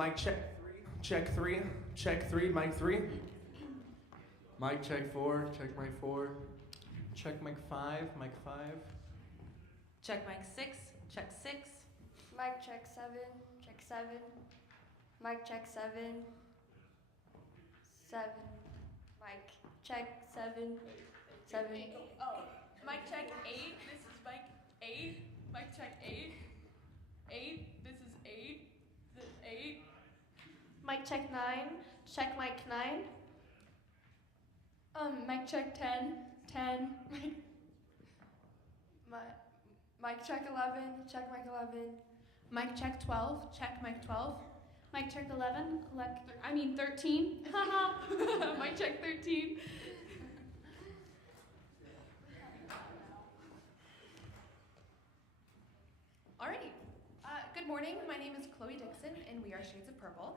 Mic check three. Check three. Check three. Mic three. Mic check 4. Check mic 4. Check mic 5. Mic 5. Check mic 6. Check 6. Mic check 7. Check 7. Mic check 7. 7. Mic check 7. 7. Oh, mic check 8. This is mic 8. Mic check 8. 8. This is 8. This is 8. Mic check 9. Check mic 9. Mic check 10. 10. Mic check 11. Check mic 11. Mic check 12. Check mic 12. Mic check 11. 13. Haha. Mic check 13. Alrighty. Good morning. My name is Chloe Dixon, and we are Shades of Purple.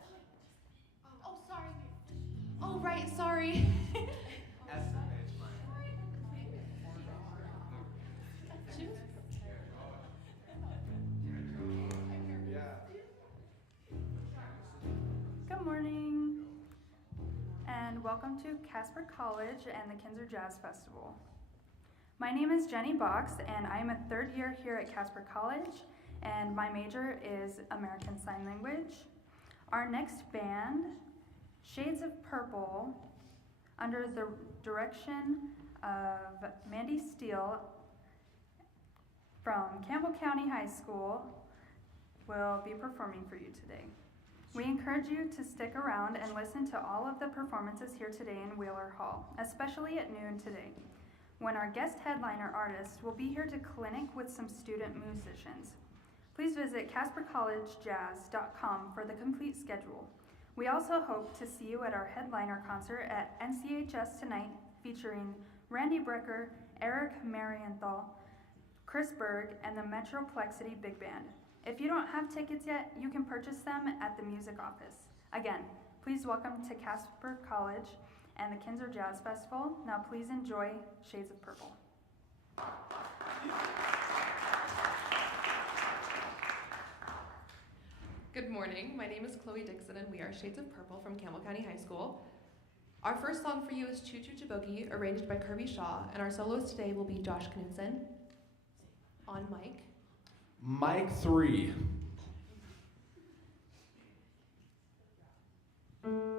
Oh, sorry. Oh, right. Sorry. Good morning, and welcome to Casper College and the Kinser Jazz Festival. My name is Jenny Box, and I am a third year here at Casper College, and my major is American Sign Language. Our next band, Shades of Purple, under the direction of Mandy Steele from Campbell County High School, will be performing for you today. We encourage you to stick around and listen to all of the performances here today in Wheeler Hall, especially at noon today, when our guest headliner artist will be here to clinic with some student musicians. Please visit CasperCollegeJazz.com for the complete schedule. We also hope to see you at our headliner concert at NCHS tonight, featuring Randy Brecker, Eric Marienthal, Chris Berg, and the Metroplexity Big Band. If you don't have tickets yet, you can purchase them at the music office. Again, please welcome to Casper College and the Kinser Jazz Festival. Now please enjoy Shades of Purple. Good morning. My name is Chloe Dixon, and we are Shades of Purple from Campbell County High School. Our first song for you is Choo Choo Jaboogie, arranged by Kirby Shaw, and our soloist today will be Josh Knudsen on mic. Mic three. I'm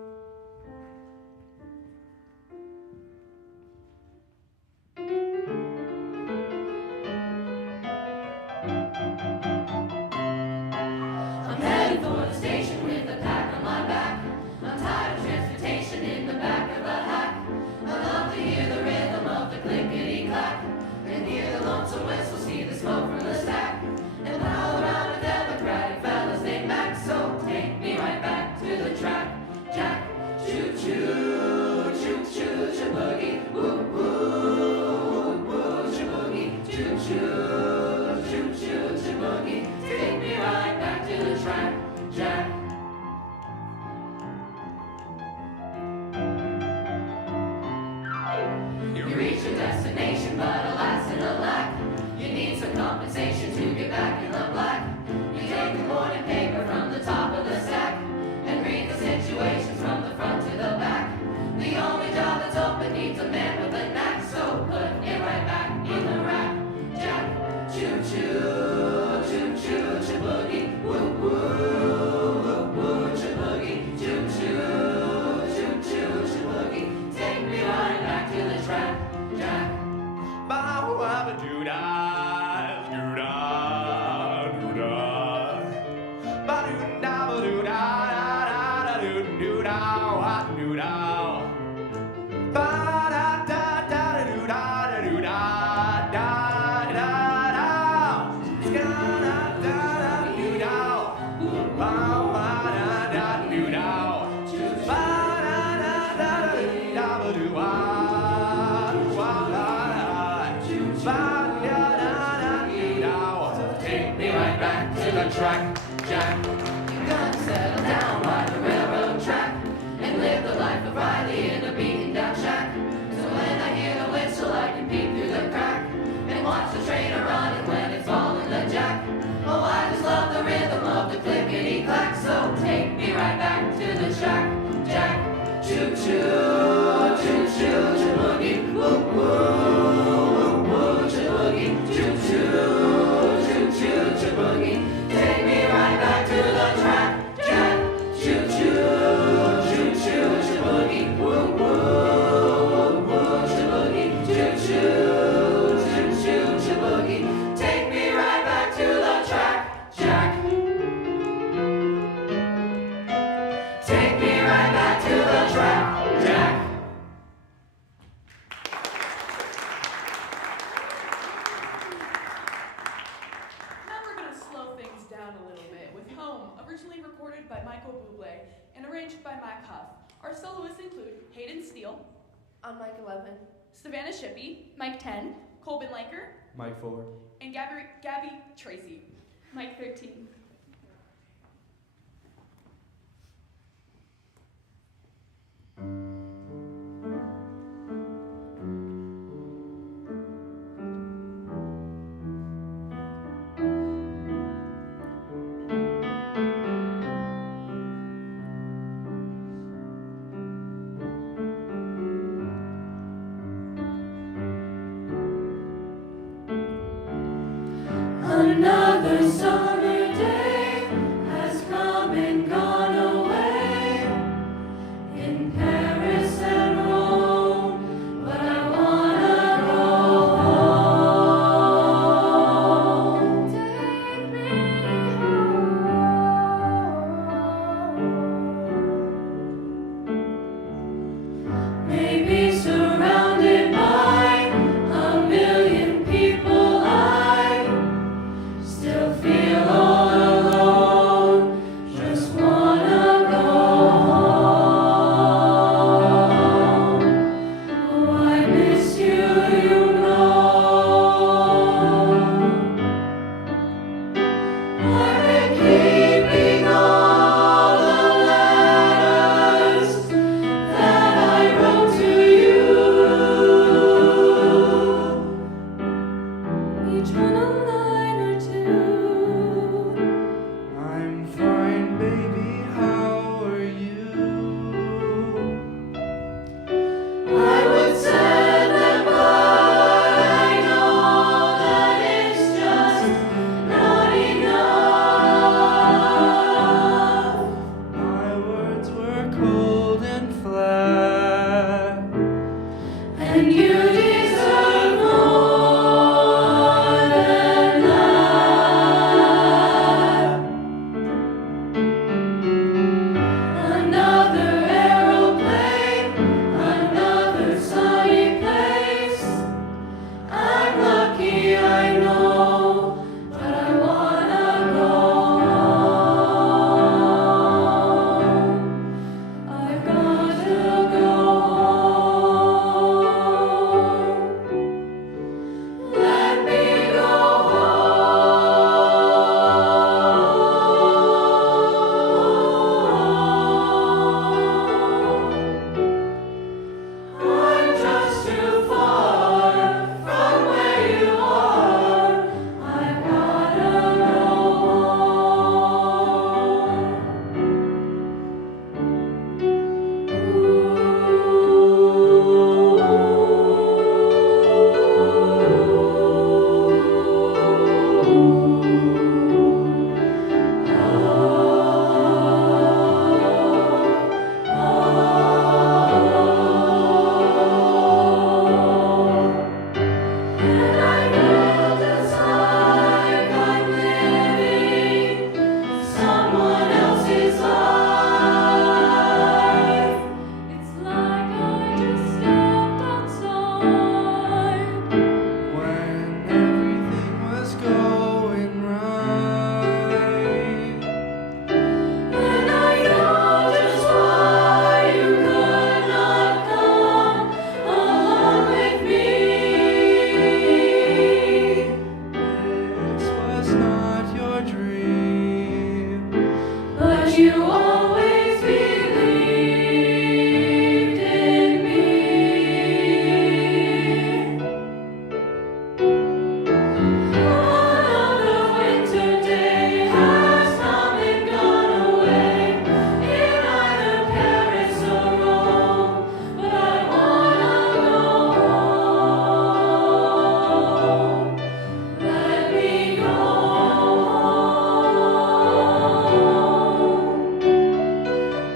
heading for the station with a pack on my back. I'm tired of transportation in the back of a hack. I love to hear the rhythm of the clickety-clack and hear the lonesome whistle, see the smoke from the stack. And prowl around with Democratic fellas named Mac. So take me right back to the track, Jack. Choo choo, choo choo, shaboogie, woo woo, woo shaboogie, choo choo, choo choo, shaboogie. Take me right back to the track, Jack. You reach your destination, but alas and alack, you need some compensation to get back in the black. You take the morning paper from the top of the stack and read the situations from the front to the back. The only job that's open needs a man with a knack, so put it right back in the rack, Jack. Choo choo, choo choo, shaboogie, woo woo, woo woo, shaboogie, choo choo, choo choo, shaboogie. Take me right back to the track, Jack. Ba ba doo da, doo da, doo da. Ba doo da, doo da, da da doo da, doo da. Ba da da da doo da, doo da, da da da. Ska da da doo da. Ba ba da da doo da. Ba da da da doo da, doo da. Take me right back to the track, Jack. You're gonna settle down by the railroad track and live the life of Riley in a beaten down shack. So when I hear the whistle, I can peek through the crack and watch the train a-running when it's falling the jack. Oh, I just love the rhythm of the clickety-clack. So take me right Take me right back to the track, Jack. Now we're going to slow things down a little bit with Home, originally recorded by Michael Bublé and arranged by Mac Huff. Our soloists include Hayden Steele, On mic 11. Savannah Shippey, Mike 10. Colbin Lanker, Mike 4. and Gabby Tracy. Mike 13. Another summer day has come and gone away in Paris and Rome, but I wanna go home. Take me home. Maybe surrounded by a million people, I still feel all alone, just wanna go home. Oh, I miss you, you know. I've been keeping all the letters that I wrote to you, each one a line or two. I'm fine, baby. How are you? I would send them, but I know that it's just not enough. My words were cold and flat. And you deserve more than that. Another aeroplane, another sunny place. I'm lucky, I know, but I wanna go home. I've got to go home. Let me go home. I'm just too far from where you are. I've gotta go And I feel just like I'm living someone else's life. It's like I just stepped outside. When everything was going right. And I know just why you could not come along with me. This was not your dream. But you always believed in me. Another winter day has come and gone away in either Paris or Rome, but I wanna go home. Let me go home.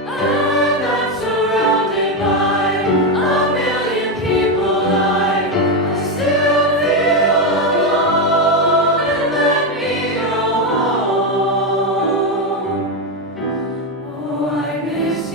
And I'm surrounded by a million people. I still feel alone, and let me go home. Oh, I miss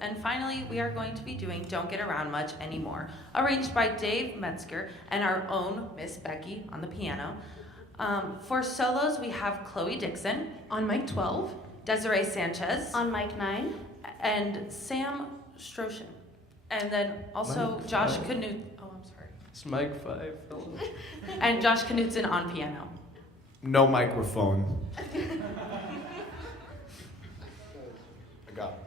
And finally, we are going to be doing Don't Get Around Much Anymore, arranged by Dave Metzger and our own Miss Becky on the piano. For solos, we have Chloe Dixon. On mic 12. Desiree Sanchez. On mic 9. And Sam Stroshin. And then also Josh Knut. Oh, I'm sorry. It's mic 5. And Josh Knutson on piano. No microphone. I got it.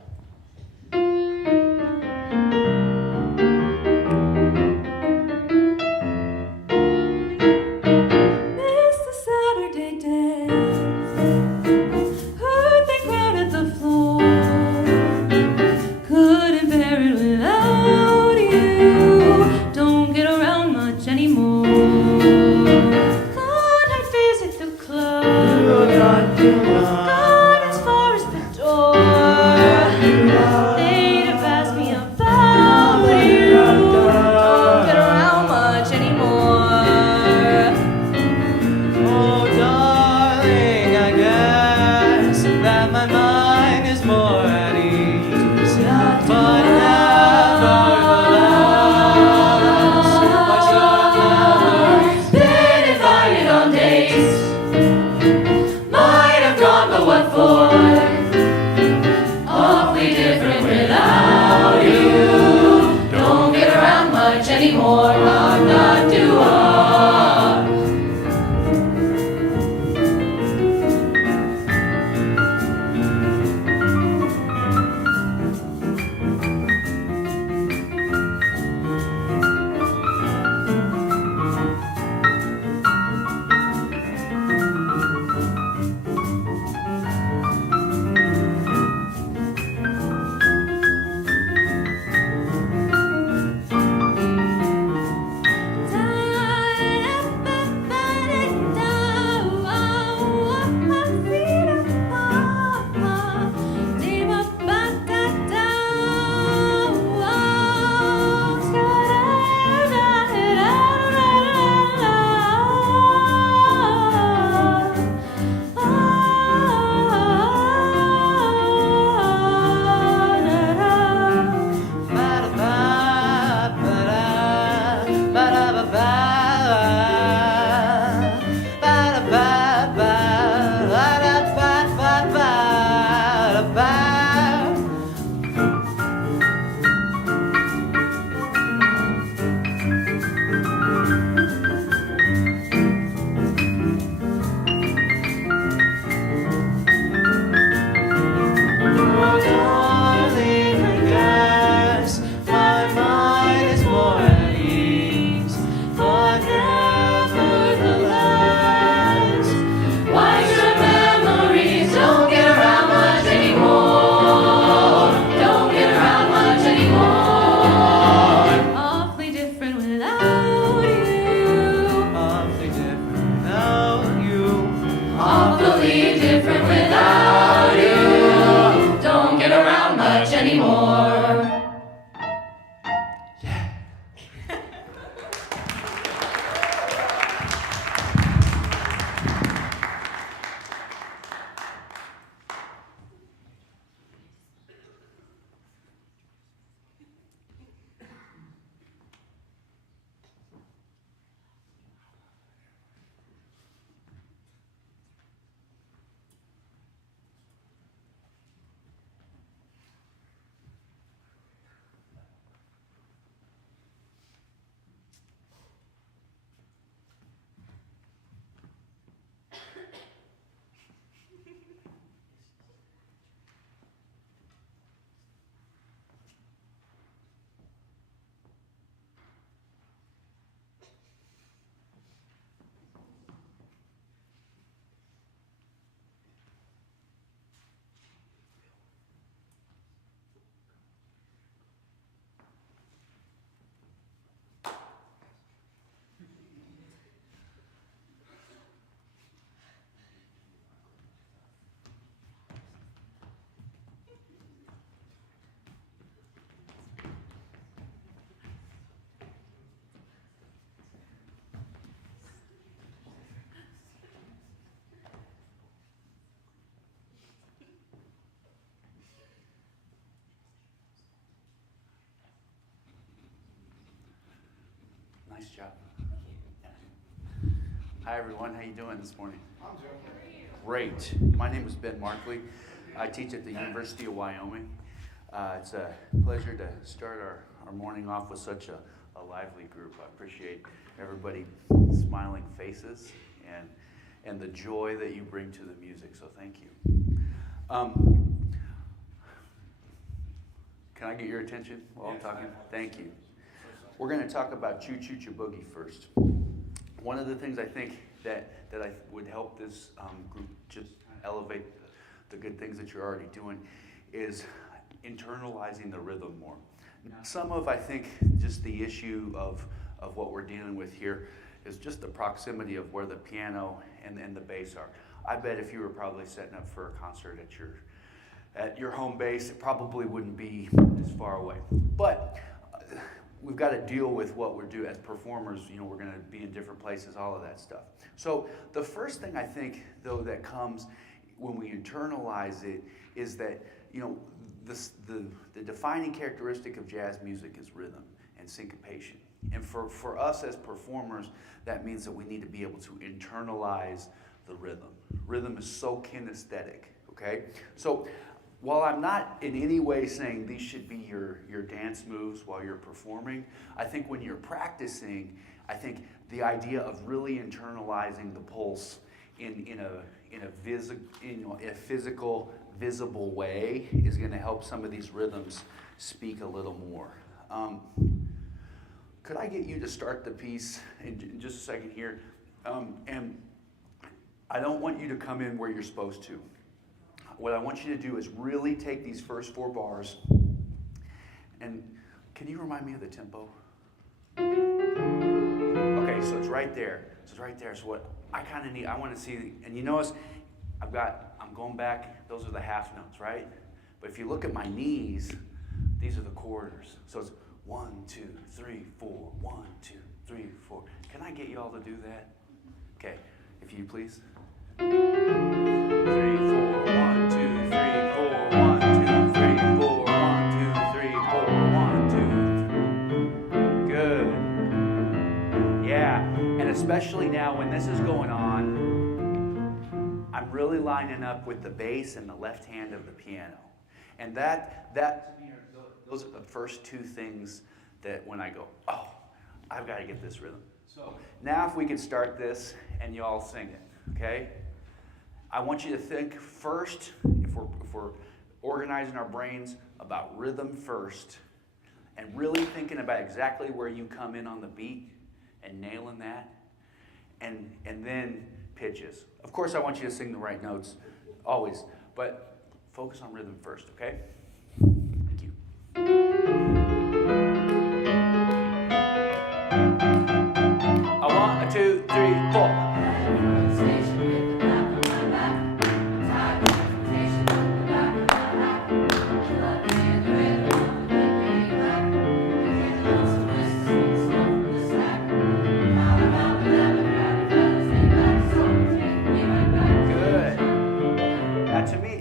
job. Hi everyone, how you doing this morning? I'm doing great. My name is Ben Markley. I teach at the University of Wyoming. It's a pleasure to start our morning off with such a lively group. I appreciate everybody smiling faces and the joy that you bring to the music, so thank you. Can I get your attention while I'm talking? Thank you. We're going to talk about Choo Choo Choo Boogie first. One of the things I think that I would help this group just elevate the good things that you're already doing is internalizing the rhythm more. Some of, I think, just the issue of what we're dealing with here is just the proximity of where the piano and the bass are. I bet if you were probably setting up for a concert at your home base, it probably wouldn't be as far away. But we've got to deal with what we're doing as performers. You know, we're going to be in different places, all of that stuff. So the first thing I think, though, that comes when we internalize it is that, you know, the defining characteristic of jazz music is rhythm and syncopation. And for us as performers, that means that we need to be able to internalize the rhythm. Rhythm is so kinesthetic, okay? So while I'm not in any way saying these should be your dance moves while you're performing, I think when you're practicing, I think the idea of really internalizing the pulse in a physical, visible way is going to help some of these rhythms speak a little more. Could I get you to start the piece in just a second here? And I don't want you to come in where you're supposed to. What I want you to do is really take these first 4 bars, and can you remind me of the tempo? Okay, so it's right there. So what I kind of need, I want to see, and you notice I'm going back, those are the half notes, right? But if you look at my knees, these are the quarters. So it's 1, 2, 3, 4, 1, 2, 3, 4. Can I get you all to do that? Okay, if you please. 3, 4, 1, 2, 3, 4, 1, 2, 3, 4, 1, 2, 3, 4, 1, 2, 3. Good. Yeah, and especially now when this is going on, I'm really lining up with the bass and the left hand of the piano. And those are the first 2 things that when I go, oh, I've got to get this rhythm. So now if we could start this and you all sing it, okay? I want you to think first, if we're organizing our brains, about rhythm first, and really thinking about exactly where you come in on the beat and nailing that, and then pitches. Of course, I want you to sing the right notes, always, but focus on rhythm first, okay? Thank you. A 1, a 2, 3, 4.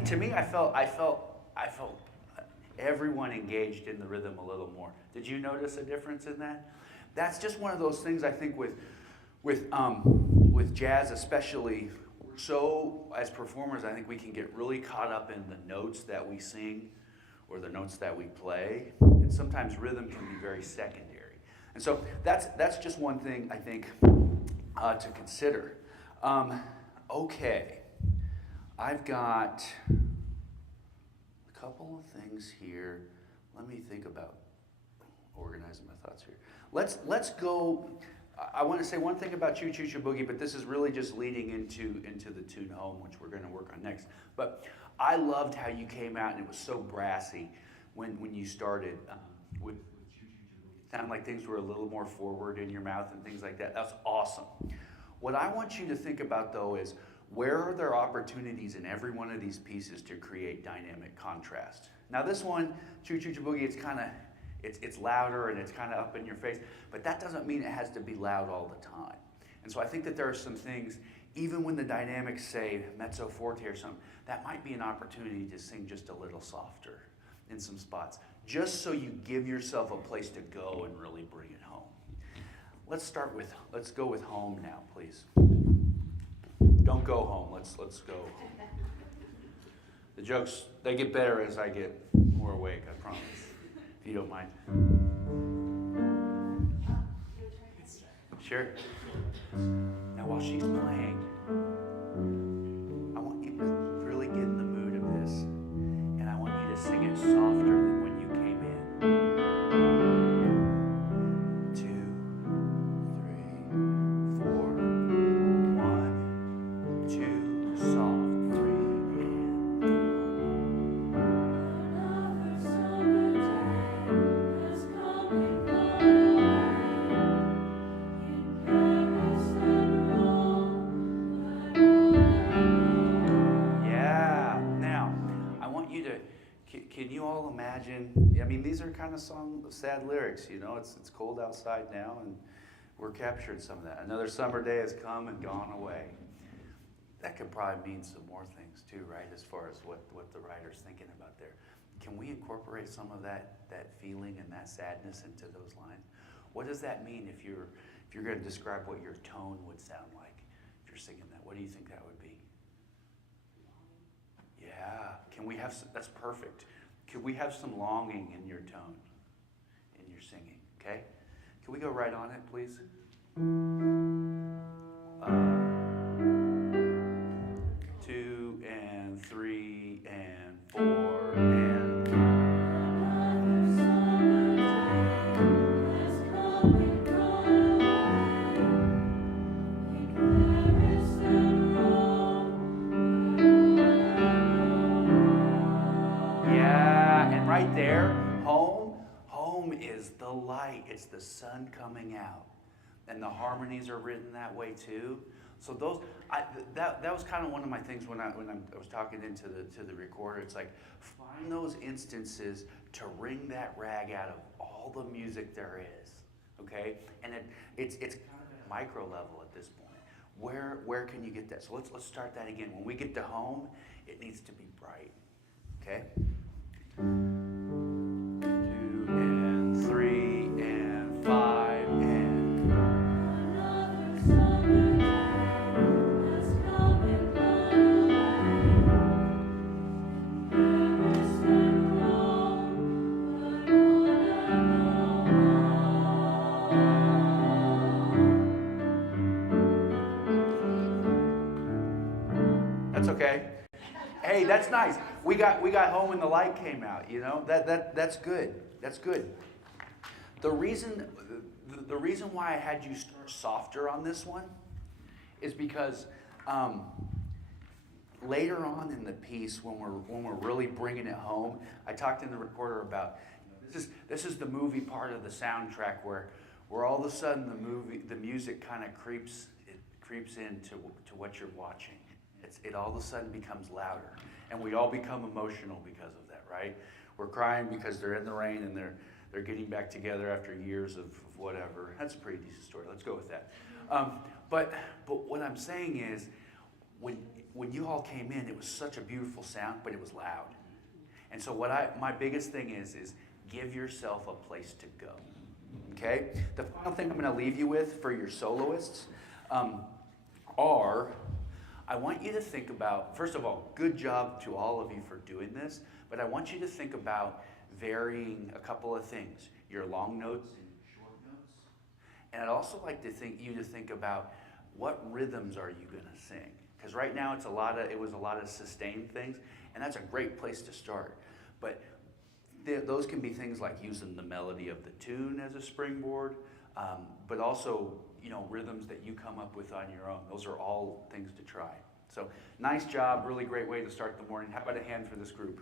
To me, I felt everyone engaged in the rhythm a little more. Did you notice a difference in that? That's just one of those things I think with jazz especially. So as performers, I think we can get really caught up in the notes that we sing or the notes that we play, and sometimes rhythm can be very secondary. And so that's just one thing I think to consider. Okay. I've got a couple of things here. Let me think about organizing my thoughts here. Let's go. I want to say one thing about Choo Choo Choo Boogie, but this is really just leading into the tune home, which we're going to work on next. But I loved how you came out and it was so brassy when you started with Choo Choo Choo Boogie. It sounded like things were a little more forward in your mouth and things like that. That's awesome. What I want you to think about though is, where are there opportunities in every one of these pieces to create dynamic contrast? Now this one, Choo Choo Choo Boogie, it's louder and it's kind of up in your face, but that doesn't mean it has to be loud all the time. And so I think that there are some things, even when the dynamics say mezzo forte or something, that might be an opportunity to sing just a little softer in some spots, just so you give yourself a place to go and really bring it home. let's go with home now, please. Don't go home. Let's go. The jokes, they get better as I get more awake, I promise. If you don't mind. Sure. Now while she's playing, I want you to really get in the mood of this. And I want you to sing it softer than when you came in. 2, 3, 4. 1, 2, soft. 3 Another summer day has come and gone away. In Paris and Rome, I wanna know. Yeah. Now, I want you to. Can you all imagine? I mean, these are kind of sad lyrics. You know, it's cold outside now, and we're capturing some of that. Another summer day has come and gone away. That could probably mean some more things too, right? As far as what the writer's thinking about there. Can we incorporate some of that feeling and that sadness into those lines? What does that mean if you're going to describe what your tone would sound like if you're singing that? What do you think that would be? Yeah. Can we have that's perfect. Could we have some longing in your tone, in your singing? Okay. Can we go right on it, please? 2 and 3 and 4 and. Another summer day has come and gone away. In Paris and Rome, I wanna know. Yeah, and right there, home is the light. It's the sun coming out. And the harmonies are written that way too. So that was kind of one of my things when I was talking into the recorder. It's like, find those instances to wring that rag out of all the music there is, okay? And it's kind of at a micro level at this point. Where can you get that? So let's start that again. When we get to home, it needs to be bright, okay? 2 and 3 and 5 and. Another summer day has come and gone away. Paris and Rome, I wanna know. That's okay. Hey, that's nice. We got home when the light came out. You know that's good. That's good. The reason why I had you start softer on this one is because later on in the piece, when we're really bringing it home, I talked in the recorder about this is the movie part of the soundtrack where all of a sudden the music kind of creeps into what you're watching. It all of a sudden becomes louder, and we all become emotional because of that, right? We're crying because they're in the rain and they're getting back together after years of whatever. That's a pretty decent story. Let's go with that. But what I'm saying is, when you all came in, it was such a beautiful sound, but it was loud. And so my biggest thing is give yourself a place to go. Okay? The final thing I'm going to leave you with for your soloists are, I want you to think about, first of all, good job to all of you for doing this, but I want you to think about varying a couple of things, your long notes and short notes. And I'd also like to you to think about what rhythms are you going to sing? Because right now it was a lot of sustained things, and that's a great place to start. But those can be things like using the melody of the tune as a springboard, but also rhythms that you come up with on your own. Those are all things to try. So nice job, really great way to start the morning. How about a hand for this group?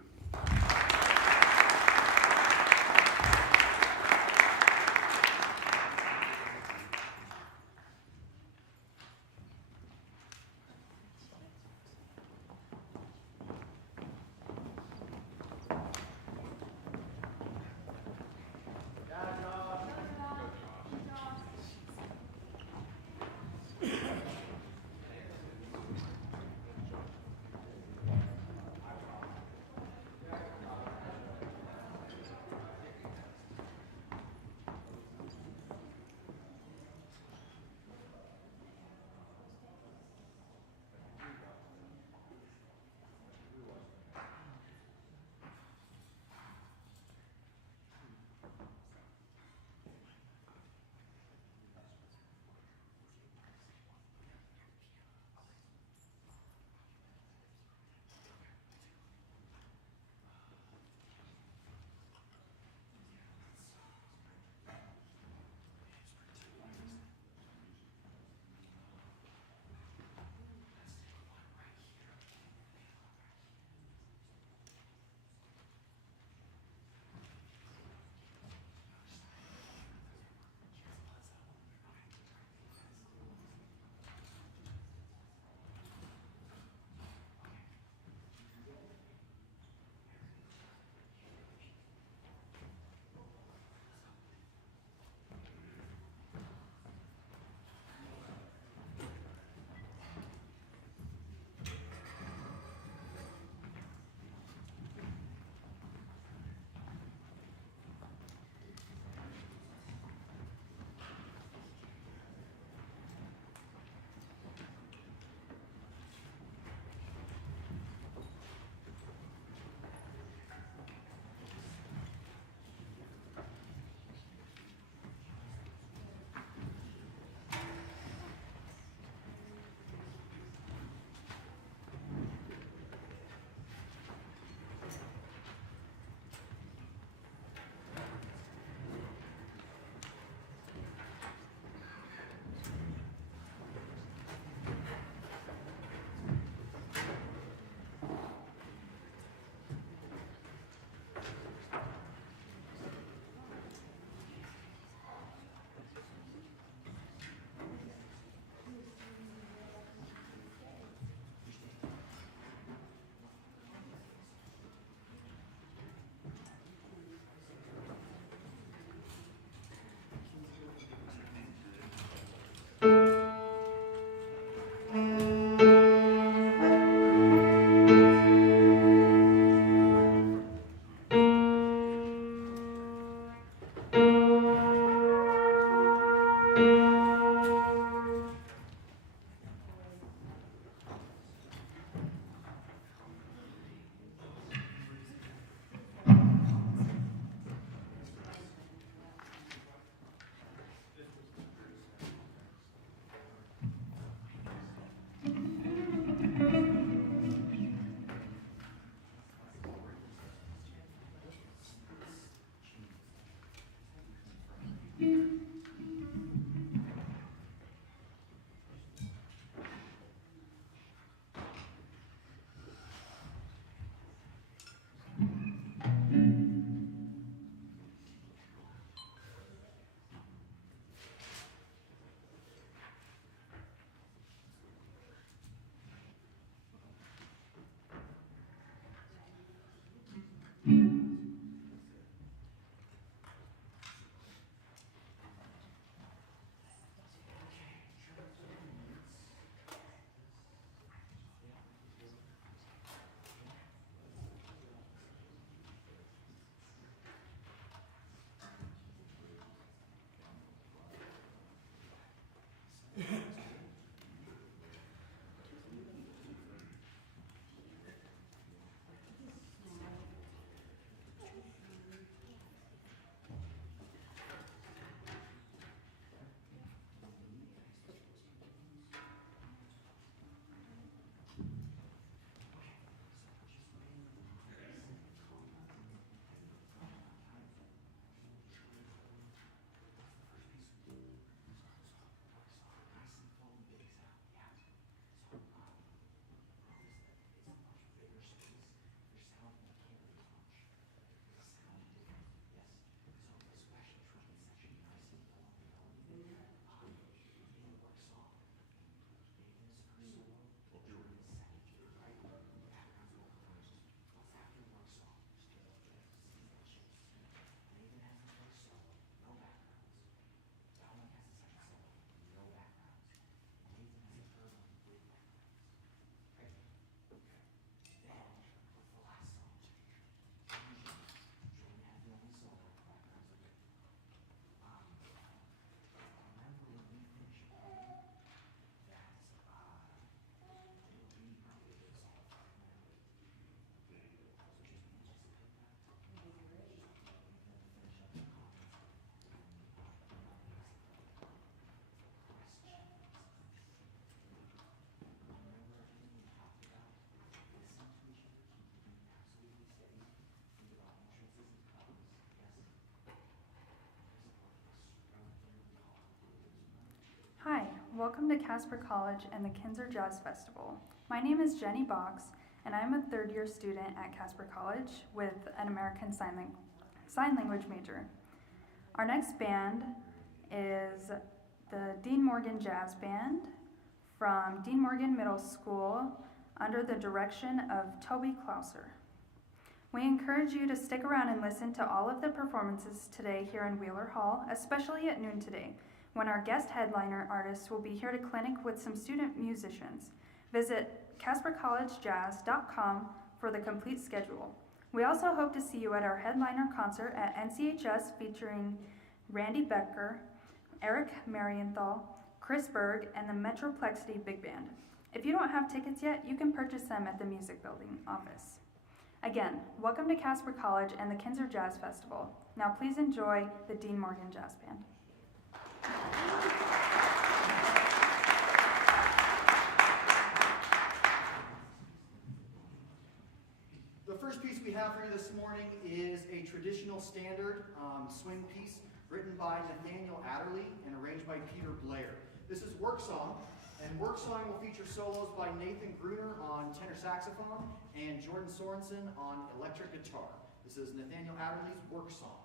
welcome to Casper College and the Kinser Jazz Festival. My name is Jenny Box, and I'm a third-year student at Casper College with an American Sign Language major. Our next band is the Dean Morgan Jazz Band from Dean Morgan Middle School under the direction of Toby Klauser. We encourage you to stick around and listen to all of the performances today here in Wheeler Hall, especially at noon today, when our guest headliner artists will be here to clinic with some student musicians. Visit CasperCollegeJazz.com for the complete schedule. We also hope to see you at our headliner concert at NCHS featuring Randy Becker, Eric Marienthal, Chris Berg, and the Metroplexity Big Band. If you don't have tickets yet, you can purchase them at the Music Building office. Again, welcome to Casper College and the Kinser Jazz Festival. Now please enjoy the Dean Morgan Jazz Band. The first piece we have for you this morning is a traditional standard swing piece written by Nathaniel Adderley and arranged by Peter Blair. This is Work Song, and Work Song will feature solos by Nathan Gruner on tenor saxophone and Jordan Sorensen on electric guitar. This is Nathaniel Adderley's Work Song.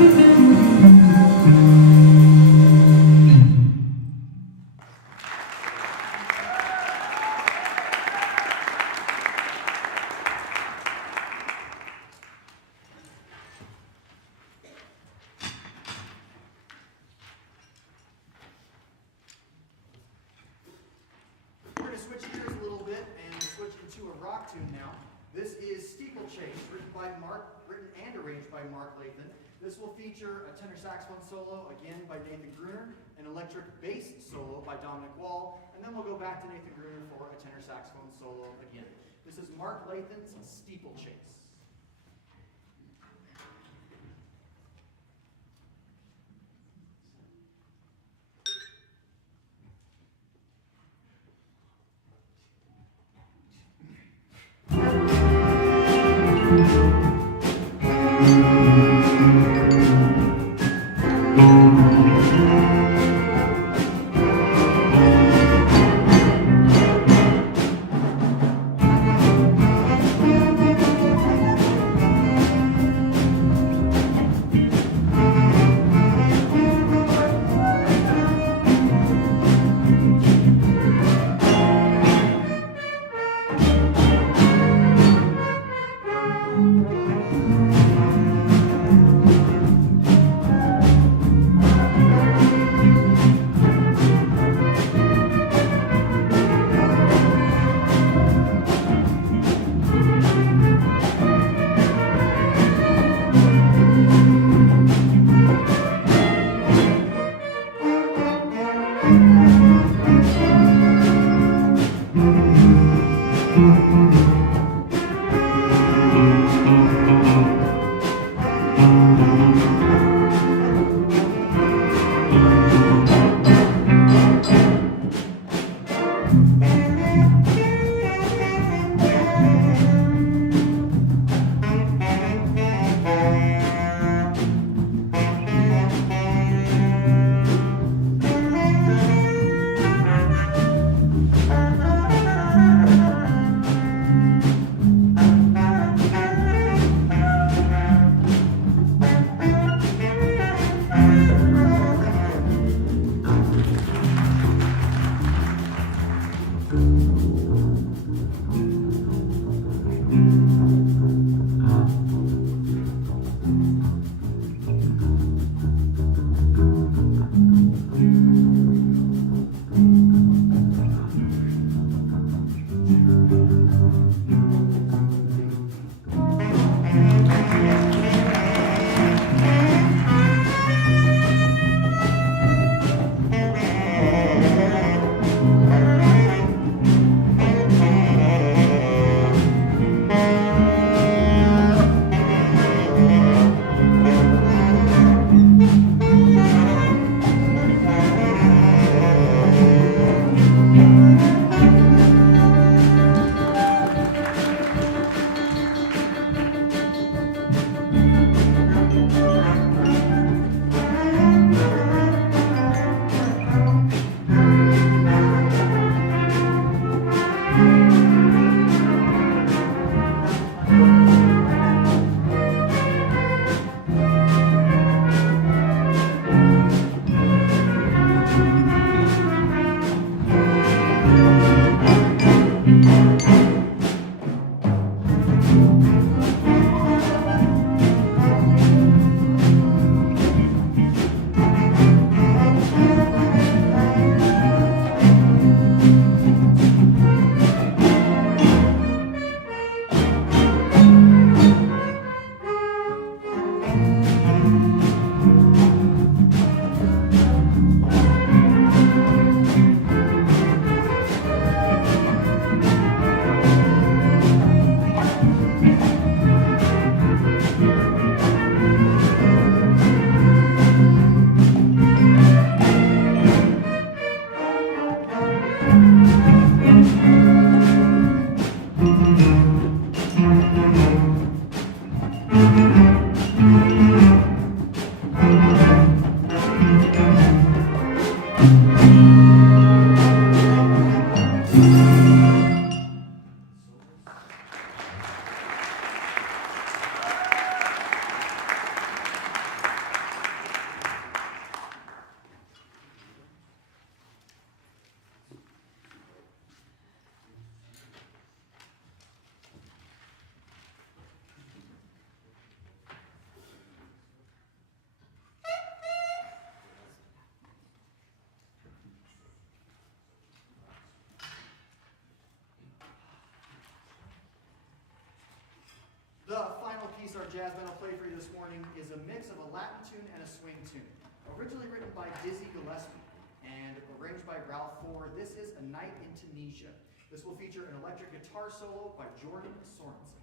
We're going to switch gears a little bit and switch into a rock tune now. This is Steeplechase, written and arranged by Mark Lathan. This will feature a tenor saxophone solo, again by Nathan Gruner, an electric bass solo by Dominic Wall, and then we'll go back to Nathan Gruner for a tenor saxophone solo again. This is Mark Lathan's Steeplechase. jazz band will play for you this morning is a mix of a Latin tune and a swing tune. Originally written by Dizzy Gillespie and arranged by Ralph Ford, this is A Night in Tunisia. This will feature an electric guitar solo by Jordan Sorensen.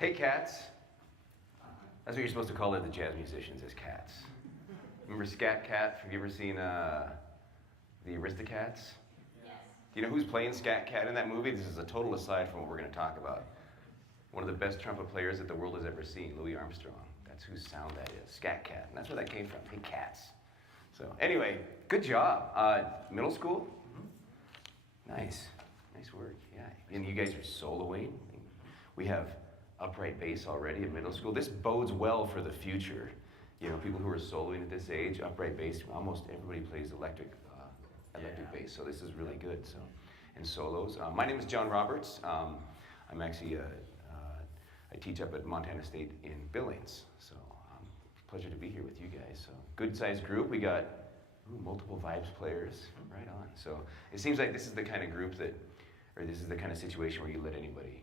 Hey, cats. That's what you're supposed to call it, the jazz musicians, is cats. Remember Scat Cat? Have you ever seen the Aristocats? Yes. Do you know who's playing Scat Cat in that movie? This is a total aside from what we're going to talk about. One of the best trumpet players that the world has ever seen, Louis Armstrong. That's whose sound that is, Scat Cat. And that's where that came from, hey, cats. So anyway, good job. Middle school? Nice. Nice work, yeah. And you guys are soloing. We have upright bass already in middle school. This bodes well for the future. You know, people who are soloing at this age, upright bass, almost everybody plays electric bass, so this is really good. So, and solos. My name is John Roberts. I'm actually, I teach up at Montana State in Billings, so pleasure to be here with you guys. So, good sized group. We got multiple vibes players, right on. So, it seems like this is the kind of group that, or this is the kind of situation where you let anybody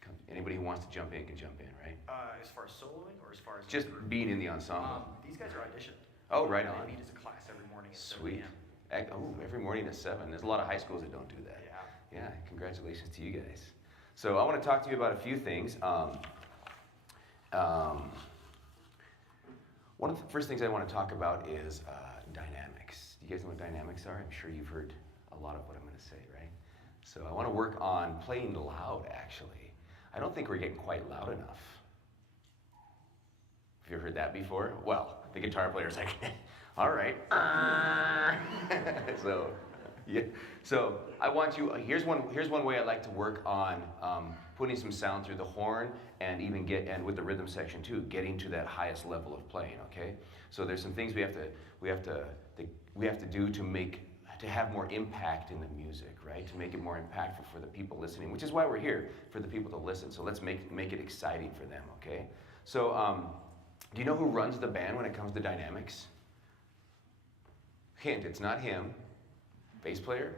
come, anybody who wants to jump in can jump in, right? As far as soloing or as far as just being in the ensemble? These guys are auditioned. Oh, right on. They meet as a class every morning at Sweet. 7 a.m. Oh, every morning at 7. There's a lot of high schools that don't do that. Yeah. Yeah, congratulations to you guys. So I want to talk to you about a few things. One of the first things I want to talk about is dynamics. Do you guys know what dynamics are? I'm sure you've heard a lot of what I'm going to say, right? So I want to work on playing loud, actually. I don't think we're getting quite loud enough. Have you ever heard that before? Well, the guitar player's like, all right. So I want you, here's one way I like to work on putting some sound through the horn and even and with the rhythm section too, getting to that highest level of playing, okay? So there's some things we have to do to have more impact in the music, right? To make it more impactful for the people listening, which is why we're here, for the people to listen. So let's make it exciting for them, okay? So do you know who runs the band when it comes to dynamics? Hint, it's not him. Bass player?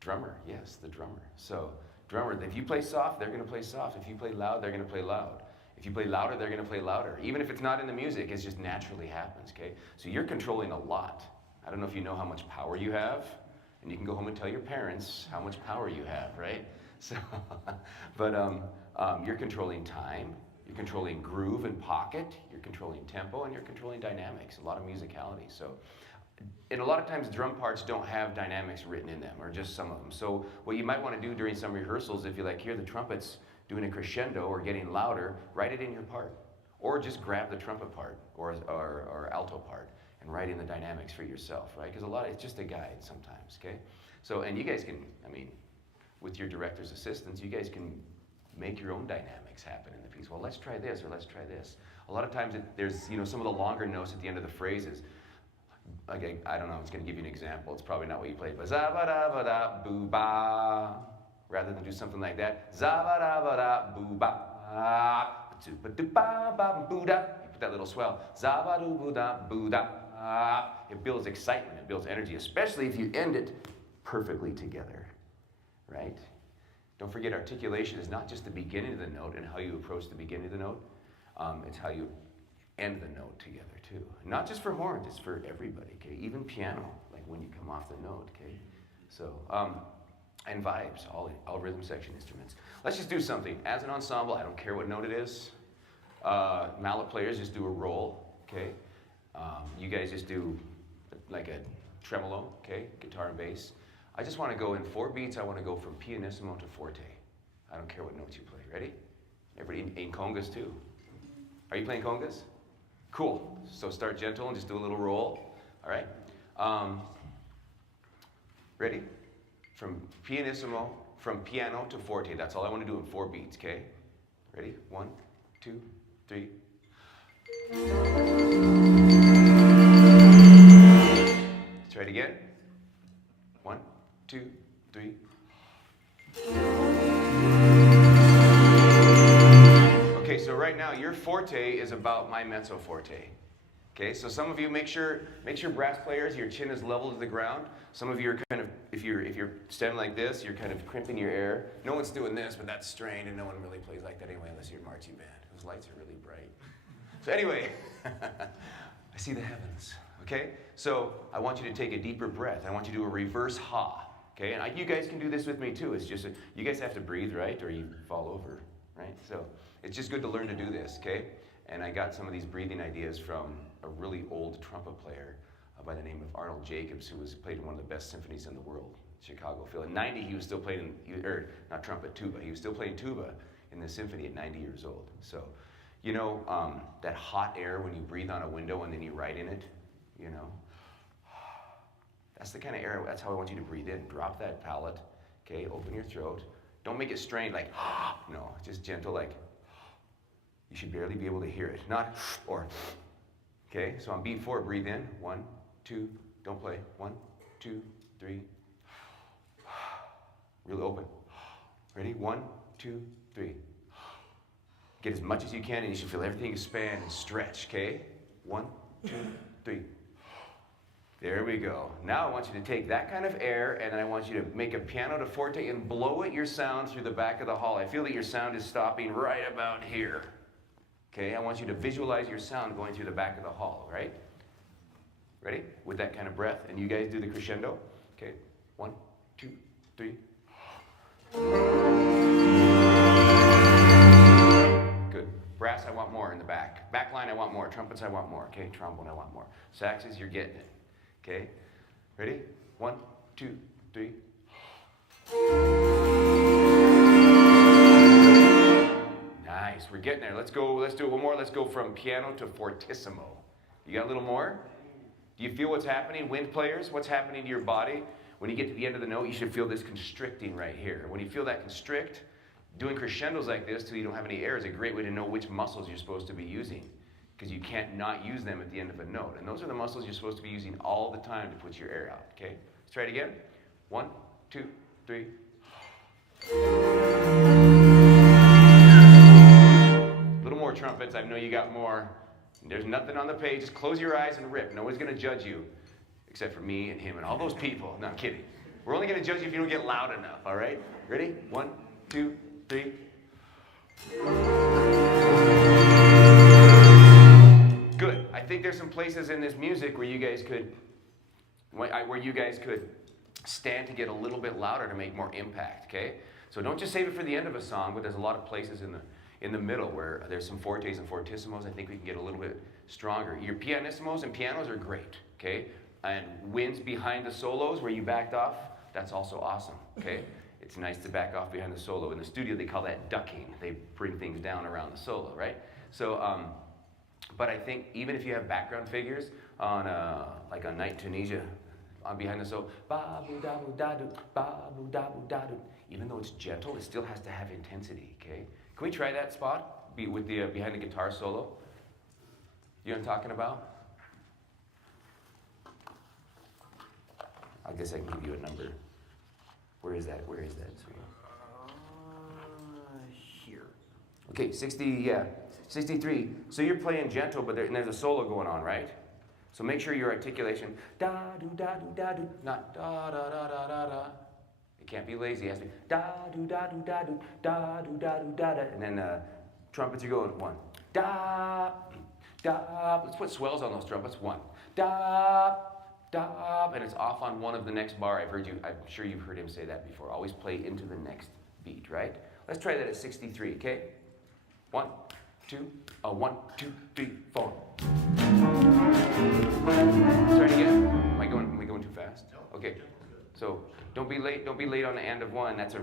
Drummer, yes, the drummer. So, drummer, if you play soft, they're going to play soft. If you play loud, they're going to play loud. If you play louder, they're going to play louder. Even if it's not in the music, it just naturally happens, okay? So you're controlling a lot. I don't know if you know how much power you have, and you can go home and tell your parents how much power you have, right? So, but you're controlling time, you're controlling groove and pocket, you're controlling tempo, and you're controlling dynamics, a lot of musicality. So, and a lot of times drum parts don't have dynamics written in them, or just some of them. So what you might want to do during some rehearsals, if you hear the trumpets doing a crescendo or getting louder, write it in your part. Or just grab the trumpet part or alto part and write in the dynamics for yourself, right? Because it's just a guide sometimes, okay? So, and you guys can, with your director's assistance, you guys can make your own dynamics happen in the piece. Well, let's try this, or let's try this. A lot of times there's, some of the longer notes at the end of the phrases. Okay, I don't know, I'm just going to give you an example. It's probably not what you played, but za-ba-da-ba-da, boo-ba. Rather than do something like that, za-ba-da-ba-da, boo-ba, ba-do-ba-do-ba-ba, boo-da. You put that little swell, za-ba-do-boo-da, boo-da. It builds excitement, it builds energy, especially if you end it perfectly together, right? Don't forget, articulation is not just the beginning of the note and how you approach the beginning of the note. It's how you end the note together too. Not just for horns, it's for everybody, okay? Even piano, like when you come off the note, okay? So, and vibes, all rhythm section instruments. Let's just do something. As an ensemble, I don't care what note it is. Mallet players just do a roll, okay? You guys just do like a tremolo, okay? Guitar and bass. I just want to go in 4 beats. I want to go from pianissimo to forte. I don't care what notes you play. Ready? Everybody in congas too. Are you playing congas? Cool. So start gentle and just do a little roll. All right? Ready? From pianissimo, from piano to forte. That's all I want to do in 4 beats, okay? Ready? 1, 2, 3. Let's try it again. 1, 2, 3. Okay, so right now your forte is about my mezzo forte. Okay, so some of you make sure brass players, your chin is level to the ground. Some of you are kind of, if you're standing like this, you're kind of crimping your air. No one's doing this, but that's strained, and no one really plays like that anyway, unless you're a marching band. Those lights are really bright. So anyway, I see the heavens. Okay, so I want you to take a deeper breath. I want you to do a reverse ha. Okay, and you guys can do this with me too. It's just you guys have to breathe, right, or you fall over, right? So it's just good to learn to do this. Okay, and I got some of these breathing ideas from a really old trumpet player by the name of Arnold Jacobs, who played in one of the best symphonies in the world, Chicago Phil. In 90, he was still playing, not trumpet, tuba. He was still playing tuba in the symphony at 90 years old. So, that hot air when you breathe on a window and then you write in it, That's the kind of air, that's how I want you to breathe in. Drop that palate, okay? Open your throat. Don't make it strained like, no, just gentle like, you should barely be able to hear it. Not, or, okay? So on beat 4, breathe in. 1, 2, don't play. 1, 2, 3. Really open. Ready? 1, 2, 3. Get as much as you can, and you should feel everything expand and stretch, okay? 1, 2, 3. There we go. Now I want you to take that kind of air, and then I want you to make a piano to forte and blow at your sound through the back of the hall. I feel that your sound is stopping right about here. Okay, I want you to visualize your sound going through the back of the hall, right? Ready? With that kind of breath. And you guys do the crescendo. Okay, 1, 2, 3. Good. Brass, I want more in the back. Back line, I want more. Trumpets, I want more. Okay, trombone, I want more. Saxes, you're getting it. Okay, ready? 1, 2, 3. Nice, we're getting there. Let's go, let's do it one more. Let's go from piano to fortissimo. You got a little more? Do you feel what's happening? Wind players, what's happening to your body? When you get to the end of the note, you should feel this constricting right here. When you feel that constrict, doing crescendos like this till you don't have any air is a great way to know which muscles you're supposed to be using, because you can't not use them at the end of a note. And those are the muscles you're supposed to be using all the time to put your air out, okay? Let's try it again. 1, 2, 3. A little more trumpets. I know you got more. There's nothing on the page. Just close your eyes and rip. No one's going to judge you, except for me and him and all those people. No, I'm kidding. We're only going to judge you if you don't get loud enough, all right? Ready? 1, 2, 3. Good. I think there's some places in this music where you guys could stand to get a little bit louder to make more impact, okay? So don't just save it for the end of a song, but there's a lot of places in the middle where there's some fortes and fortissimos. I think we can get a little bit stronger. Your pianissimos and pianos are great, okay? And winds behind the solos where you backed off, that's also awesome, okay? It's nice to back off behind the solo. In the studio, they call that ducking. They bring things down around the solo, right? So, but I think even if you have background figures on, like on Night in Tunisia, on behind the solo, ba-boo-da-boo-da-doo, ba-boo-da-boo-da-doo. Even though it's gentle, it still has to have intensity, okay? Can we try that spot with the behind the guitar solo? You know what I'm talking about? I guess I can give you a number. Where is that? Where is that? Here. Okay, 63. So you're playing gentle, but there's a solo going on, right? So make sure your articulation, da-do-da-do-da-do, not da-da-da-da-da-da. It can't be lazy. It has to be da-do-da-do-da-do, da-do-da-do-da-da. And then trumpets are going 1, da, da. Let's put swells on those trumpets. 1, da, da. And it's off on one of the next bar. I'm sure you've heard him say that before. Always play into the next beat, right? Let's try that at 63, okay? 1, 2, 1, 2, 3, 4. Try it again. Am I going too fast? Okay. So don't be late on the end of one. That's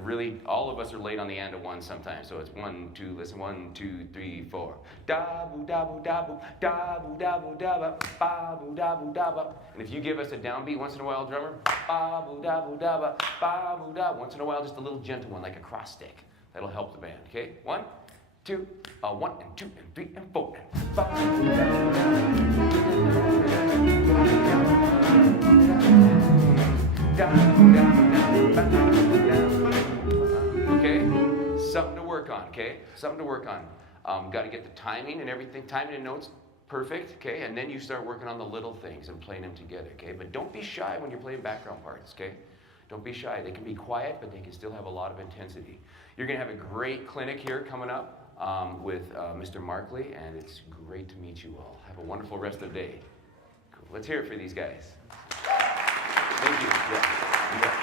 all of us are late on the end of one sometimes. So it's 1, 2, listen, 1, 2, 3, 4. Da boo da boo da boo da boo da boo da ba ba boo da boo da ba. And if you give us a downbeat once in a while, drummer, ba boo da boo da ba ba boo da. Once in a while, just a little gentle one like a cross stick. That'll help the band. Okay, 1, 2, 1 and 2 and 3 and 4. Okay, something to work on. Okay, something to work on. Got to get the timing and everything. Timing and notes, perfect. Okay, and then you start working on the little things and playing them together. Okay, but don't be shy when you're playing background parts. Okay. Don't be shy. They can be quiet, but they can still have a lot of intensity. You're going to have a great clinic here coming up with Mr. Markley, and it's great to meet you all. Have a wonderful rest of the day. Cool. Let's hear it for these guys. Thank you. Yeah. You bet.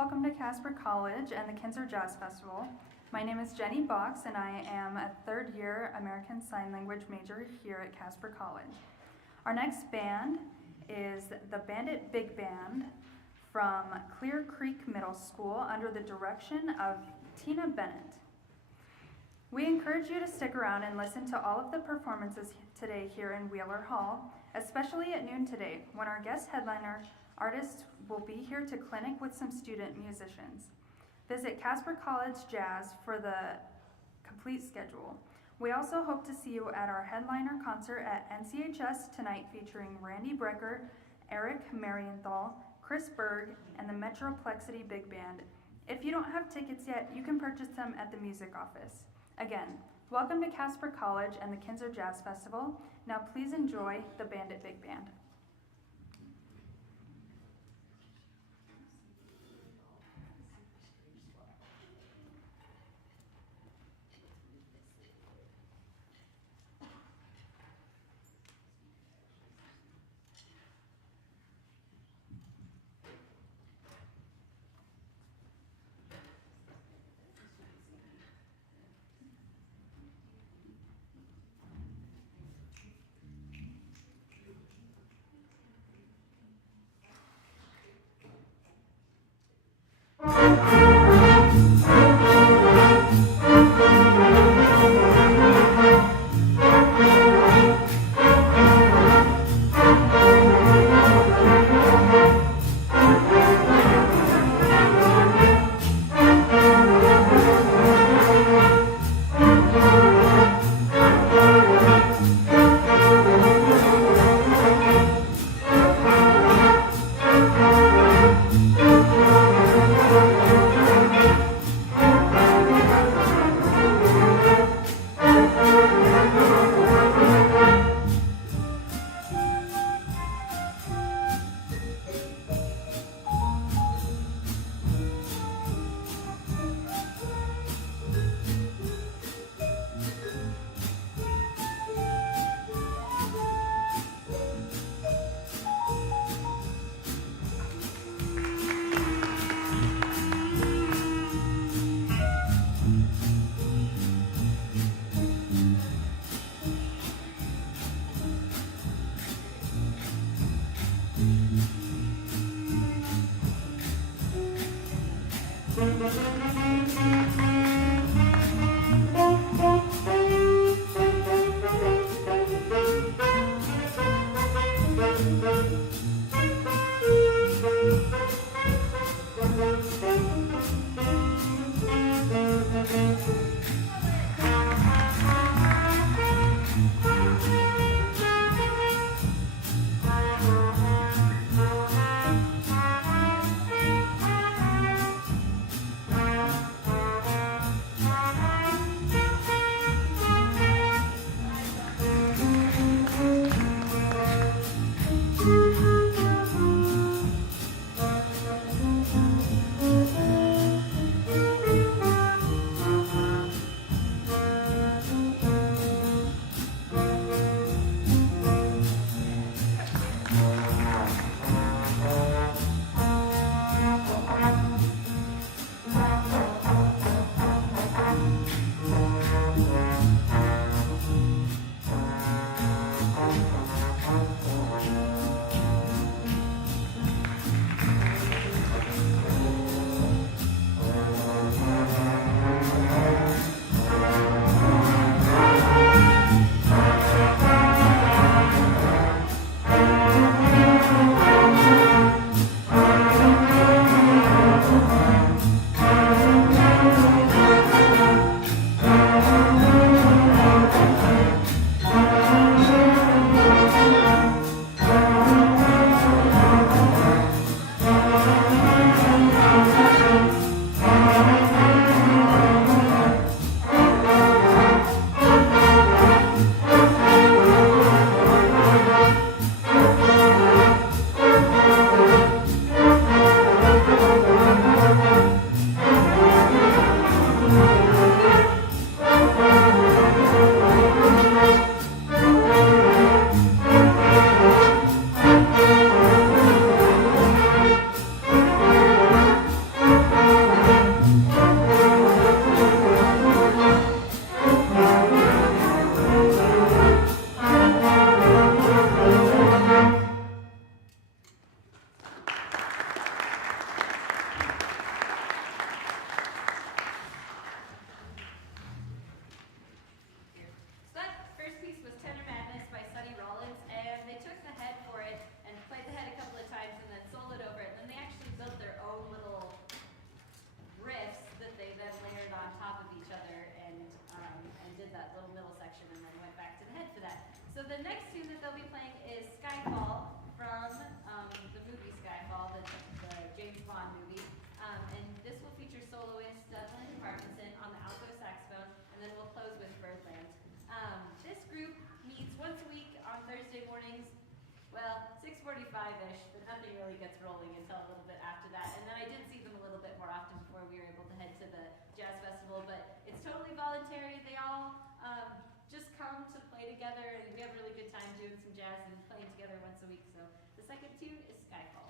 Welcome to Casper College and the Kinser Jazz Festival. My name is Jenny Box and I am a third-year American Sign Language major here at Casper College. Our next band is the Bandit Big Band from Clear Creek Middle School under the direction of Tina Bennett. We encourage you to stick around and listen to all of the performances today here in Wheeler Hall, especially at noon today when our guest headliner artist will be here to clinic with some student musicians. Visit Casper College Jazz for the complete schedule. We also hope to see you at our headliner concert at NCHS tonight featuring Randy Brecker, Eric Marienthal, Chris Berg, and the Metroplexity Big Band. If you don't have tickets yet, you can purchase them at the music office. Again, welcome to Casper College and the Kinser Jazz Festival. Now please enjoy the Bandit Big Band. 6:45-ish, but nothing really gets rolling until a little bit after that. And then I did see them a little bit more often before we were able to head to the jazz festival, but it's totally voluntary. They all just come to play together, and we have a really good time doing some jazz and playing together once a week. So the second tune is Skyfall.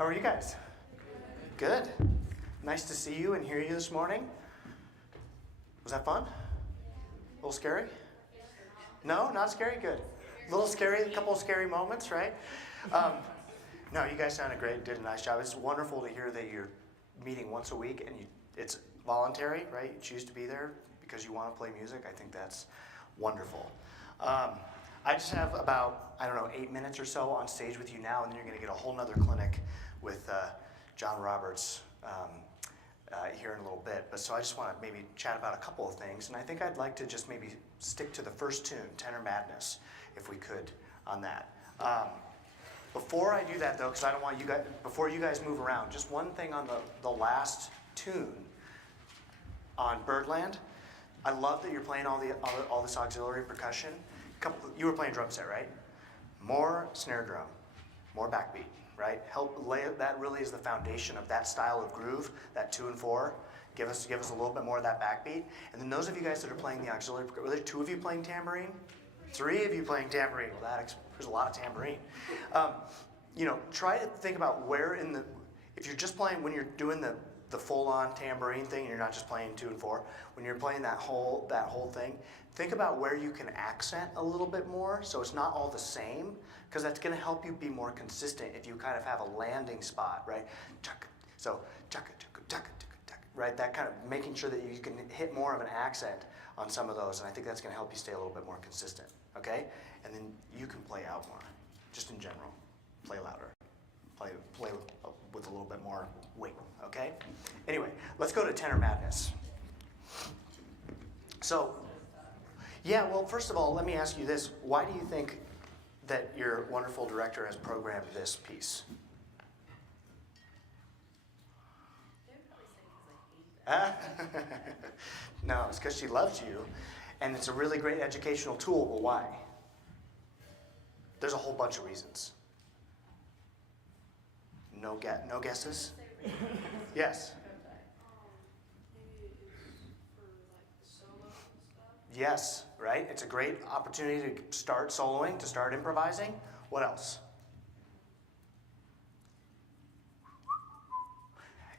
How are you guys? Good. Nice to see you and hear you this morning. Was that fun? A little scary? No, not scary? Good. A little scary, a couple of scary moments, right? No, you guys sounded great, did a nice job. It's wonderful to hear that you're meeting once a week and it's voluntary, right? You choose to be there because you want to play music. I think that's wonderful. I just have about, 8 minutes or so on stage with you now, and then you're going to get a whole nother clinic with John Roberts here in a little bit. But so I just want to maybe chat about a couple of things, and I think I'd like to just maybe stick to the first tune, Tenor Madness, if we could, on that. Before I do that, though, because I don't want you guys, before you guys move around, just one thing on the last tune on Birdland. I love that you're playing all this auxiliary percussion. You were playing drum set, right? More snare drum, more backbeat, right? Help lay that really is the foundation of that style of groove, that 2 and 4. Give us a little bit more of that backbeat. And then those of you guys that are playing the auxiliary, were there 2 of you playing tambourine? 3 of you playing tambourine. Well, there's a lot of tambourine. Try to think about where if you're just playing, when you're doing the full-on tambourine thing, and you're not just playing 2 and 4, when you're playing that whole thing, think about where you can accent a little bit more so it's not all the same, because that's going to help you be more consistent if you kind of have a landing spot, right? So, right? That kind of making sure that you can hit more of an accent on some of those, and I think that's going to help you stay a little bit more consistent, okay? And then you can play out more, just in general. Play louder. Play with a little bit more weight, okay? Anyway, let's go to Tenor Madness. So, well, first of all, let me ask you this. Why do you think that your wonderful director has programmed this piece? No, it's because she loves you, and it's a really great educational tool, but why? There's a whole bunch of reasons. No guesses? Yes. Yes, right? It's a great opportunity to start soloing, to start improvising. What else?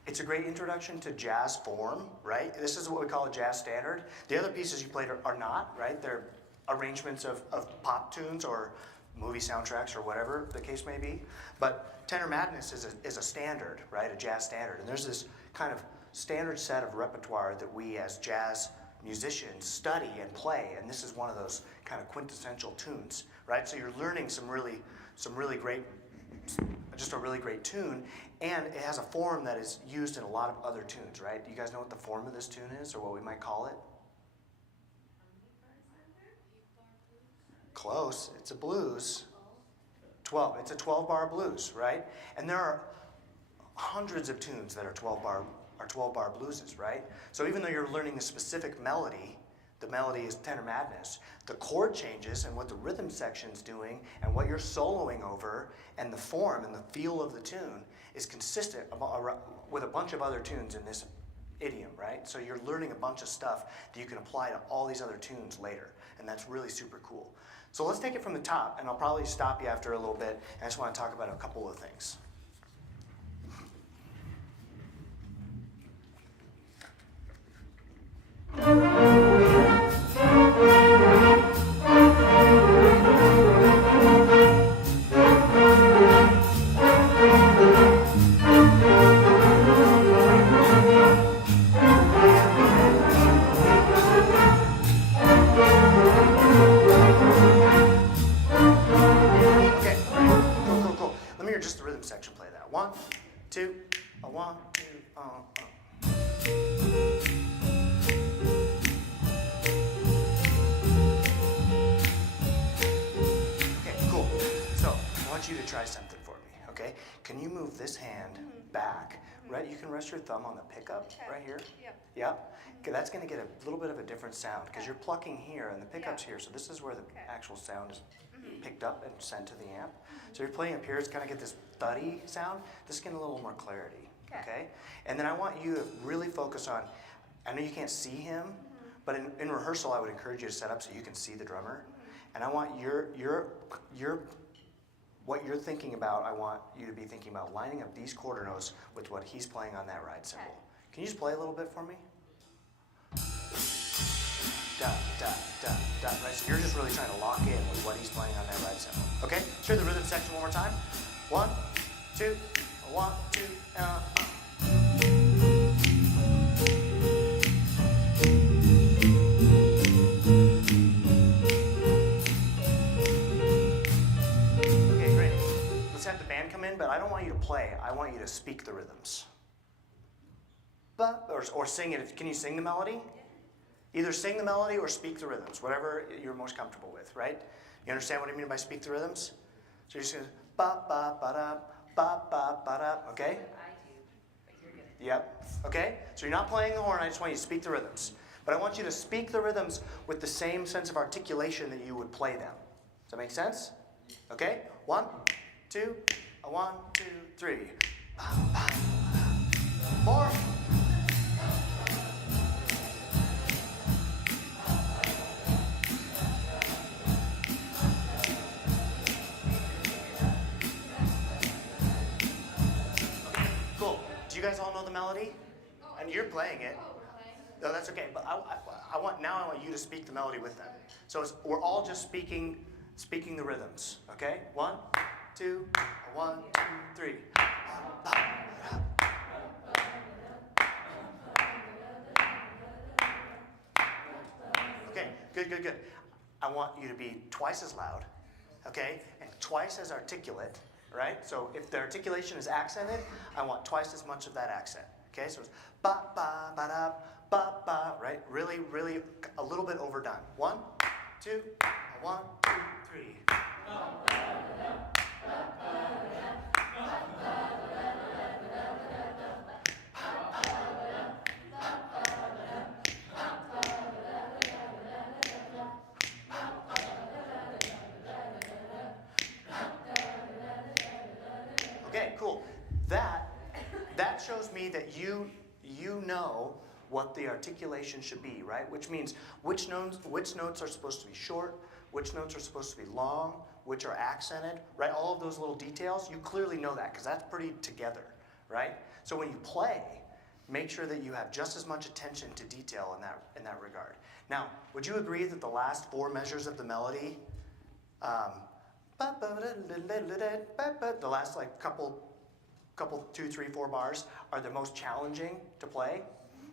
It's a great introduction to jazz form, right? This is what we call a jazz standard. The other pieces you played are not, right? They're arrangements of pop tunes or movie soundtracks or whatever the case may be. But Tenor Madness is a standard, right? A jazz standard. And there's this kind of standard set of repertoire that we as jazz musicians study and play. And this is one of those kind of quintessential tunes, right? So you're learning some really great, just a really great tune. And it has a form that is used in a lot of other tunes, right? Do you guys know what the form of this tune is, or what we might call it? Close. It's a blues. 12. It's a 12-bar blues, right? And there are hundreds of tunes that are 12-bar blueses, right? So even though you're learning a specific melody, the melody is Tenor Madness, the chord changes and what the rhythm section's doing and what you're soloing over and the form and the feel of the tune is consistent with a bunch of other tunes in this idiom, right? So you're learning a bunch of stuff that you can apply to all these other tunes later, and that's really super cool. So let's take it from the top, and I'll probably stop you after a little bit, and I just want to talk about a couple of things. Section, play that. 1, 2, 1, 2, Okay, cool. So I want you to try something for me, okay? Can you move this hand back, right? You can rest your thumb on the pickup right here. Yep. Okay, that's going to get a little bit of a different sound because you're plucking here and the pickup's here. So this is where the actual sound is picked up and sent to the amp. So you're playing up here, it's kind of get this thuddy sound. This is getting a little more clarity, okay? And then I want you to really focus on, I know you can't see him, but in rehearsal I would encourage you to set up so you can see the drummer. And I want what you're thinking about, I want you to be thinking about lining up these quarter notes with what he's playing on that ride cymbal. Can you just play a little bit for me? Da, da, da, da, right? So you're just really trying to lock in with what he's playing on that ride cymbal. Okay? Let's hear the rhythm section one more time. 1, 2, 1, 2, Okay, great. Let's have the band come in, but I don't want you to play. I want you to speak the rhythms. Or sing it. Can you sing the melody? Either sing the melody or speak the rhythms, whatever you're most comfortable with, right? You understand what I mean by speak the rhythms? So you're just going to ba ba ba da ba ba ba da, okay? I do, but you're good. Yep. Okay? So you're not playing the horn, I just want you to speak the rhythms. But I want you to speak the rhythms with the same sense of articulation that you would play them. Does that make sense? Okay? 1, 2, 1, 2, 3. 4. You guys all know the melody? And you're playing it. No, that's okay. But I want you to speak the melody with them. So we're all just speaking the rhythms. Okay? 1, 2, 1, 2, 3. Okay, good. I want you to be twice as loud, okay, and twice as articulate. Right? So if the articulation is accented, I want twice as much of that accent. Okay? So it's ba ba ba da ba ba, right? Really, really a little bit overdone. 1, 2, 1, 2, 3. Okay, cool. That shows me that you know what the articulation should be, right? Which means which notes are supposed to be short, which notes are supposed to be long, which are accented, right? All of those little details, you clearly know that because that's pretty together, right? So when you play, make sure that you have just as much attention to detail in that regard. Now, would you agree that the last 4 measures of the melody, the last like couple 2, 3, 4 bars are the most challenging to play?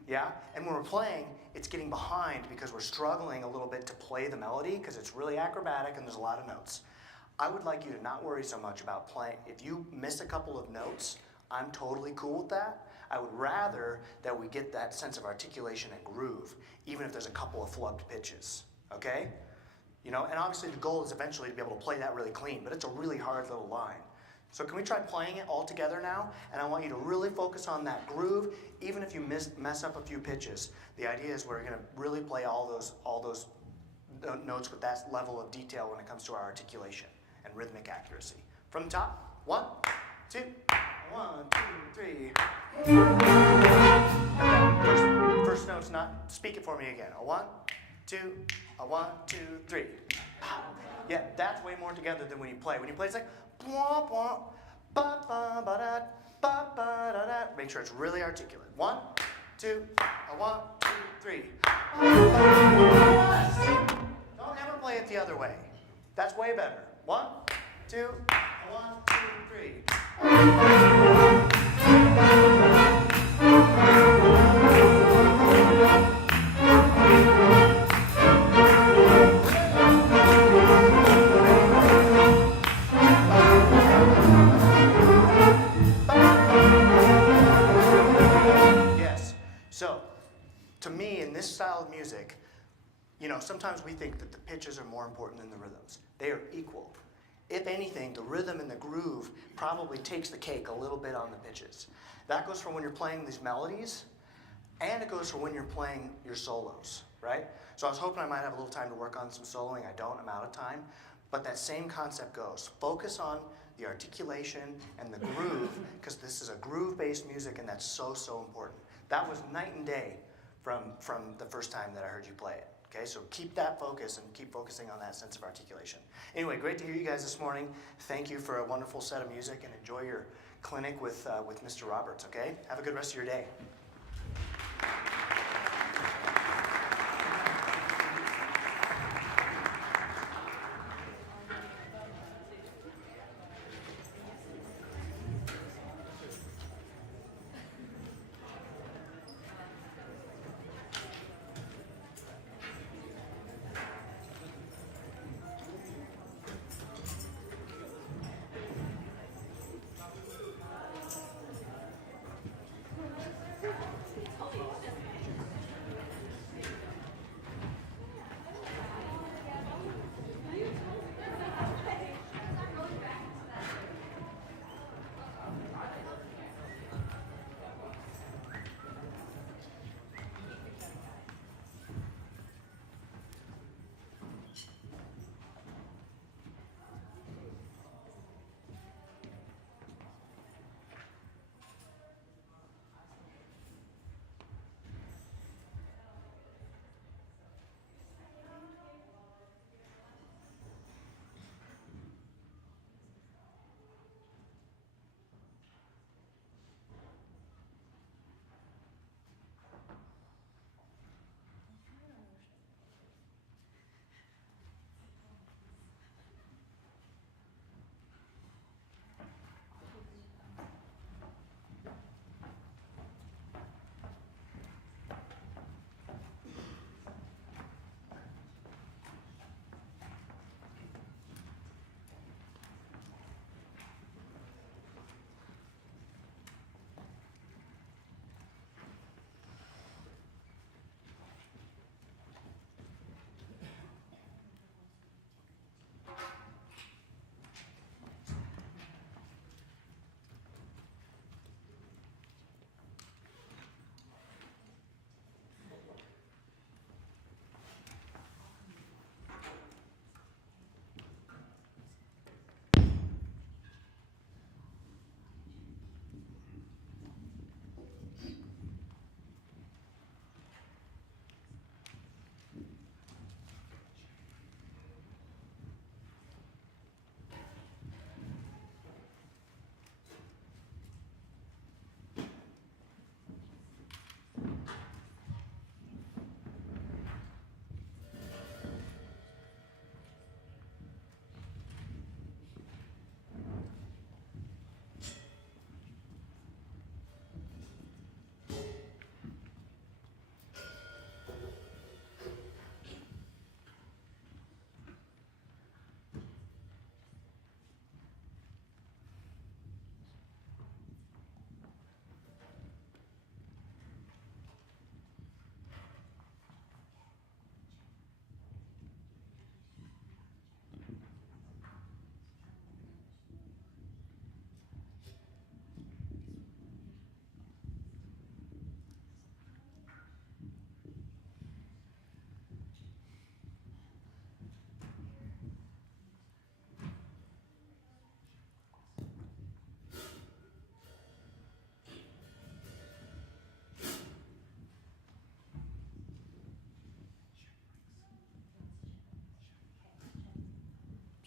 Yeah? And when we're playing, it's getting behind because we're struggling a little bit to play the melody because it's really acrobatic and there's a lot of notes. I would like you to not worry so much about playing. If you miss a couple of notes, I'm totally cool with that. I would rather that we get that sense of articulation and groove, even if there's a couple of flubbed pitches, okay? You know, and obviously the goal is eventually to be able to play that really clean, but it's a really hard little line. So can we try playing it all together now? And I want you to really focus on that groove, even if you mess up a few pitches. The idea is we're going to really play all those notes with that level of detail when it comes to our articulation and rhythmic accuracy. From the top, 1, 2, 1, 2, 3. First note's not. Speak it for me again. A 1, 2, a 1, 2, 3. Yeah, that's way more together than when you play. When you play, it's like blah, blah, ba ba ba da ba ba da da. Make sure it's really articulate. 1, 2, a 1, 2, 3. Don't ever play it the other way. That's way better. 1, 2, a 1, 2, 3. To me, in this style of music, you know, sometimes we think that the pitches are more important than the rhythms. They are equal. If anything, the rhythm and the groove probably takes the cake a little bit on the pitches. That goes for when you're playing these melodies, and it goes for when you're playing your solos, right? So I was hoping I might have a little time to work on some soloing. I don't, I'm out of time. But that same concept goes. Focus on the articulation and the groove, because this is a groove-based music, and that's so, so important. That was night and day from the first time that I heard you play it. Okay, so keep that focus and keep focusing on that sense of articulation. Anyway, great to hear you guys this morning. Thank you for a wonderful set of music, and enjoy your clinic with Mr. Roberts, okay? Have a good rest of your day.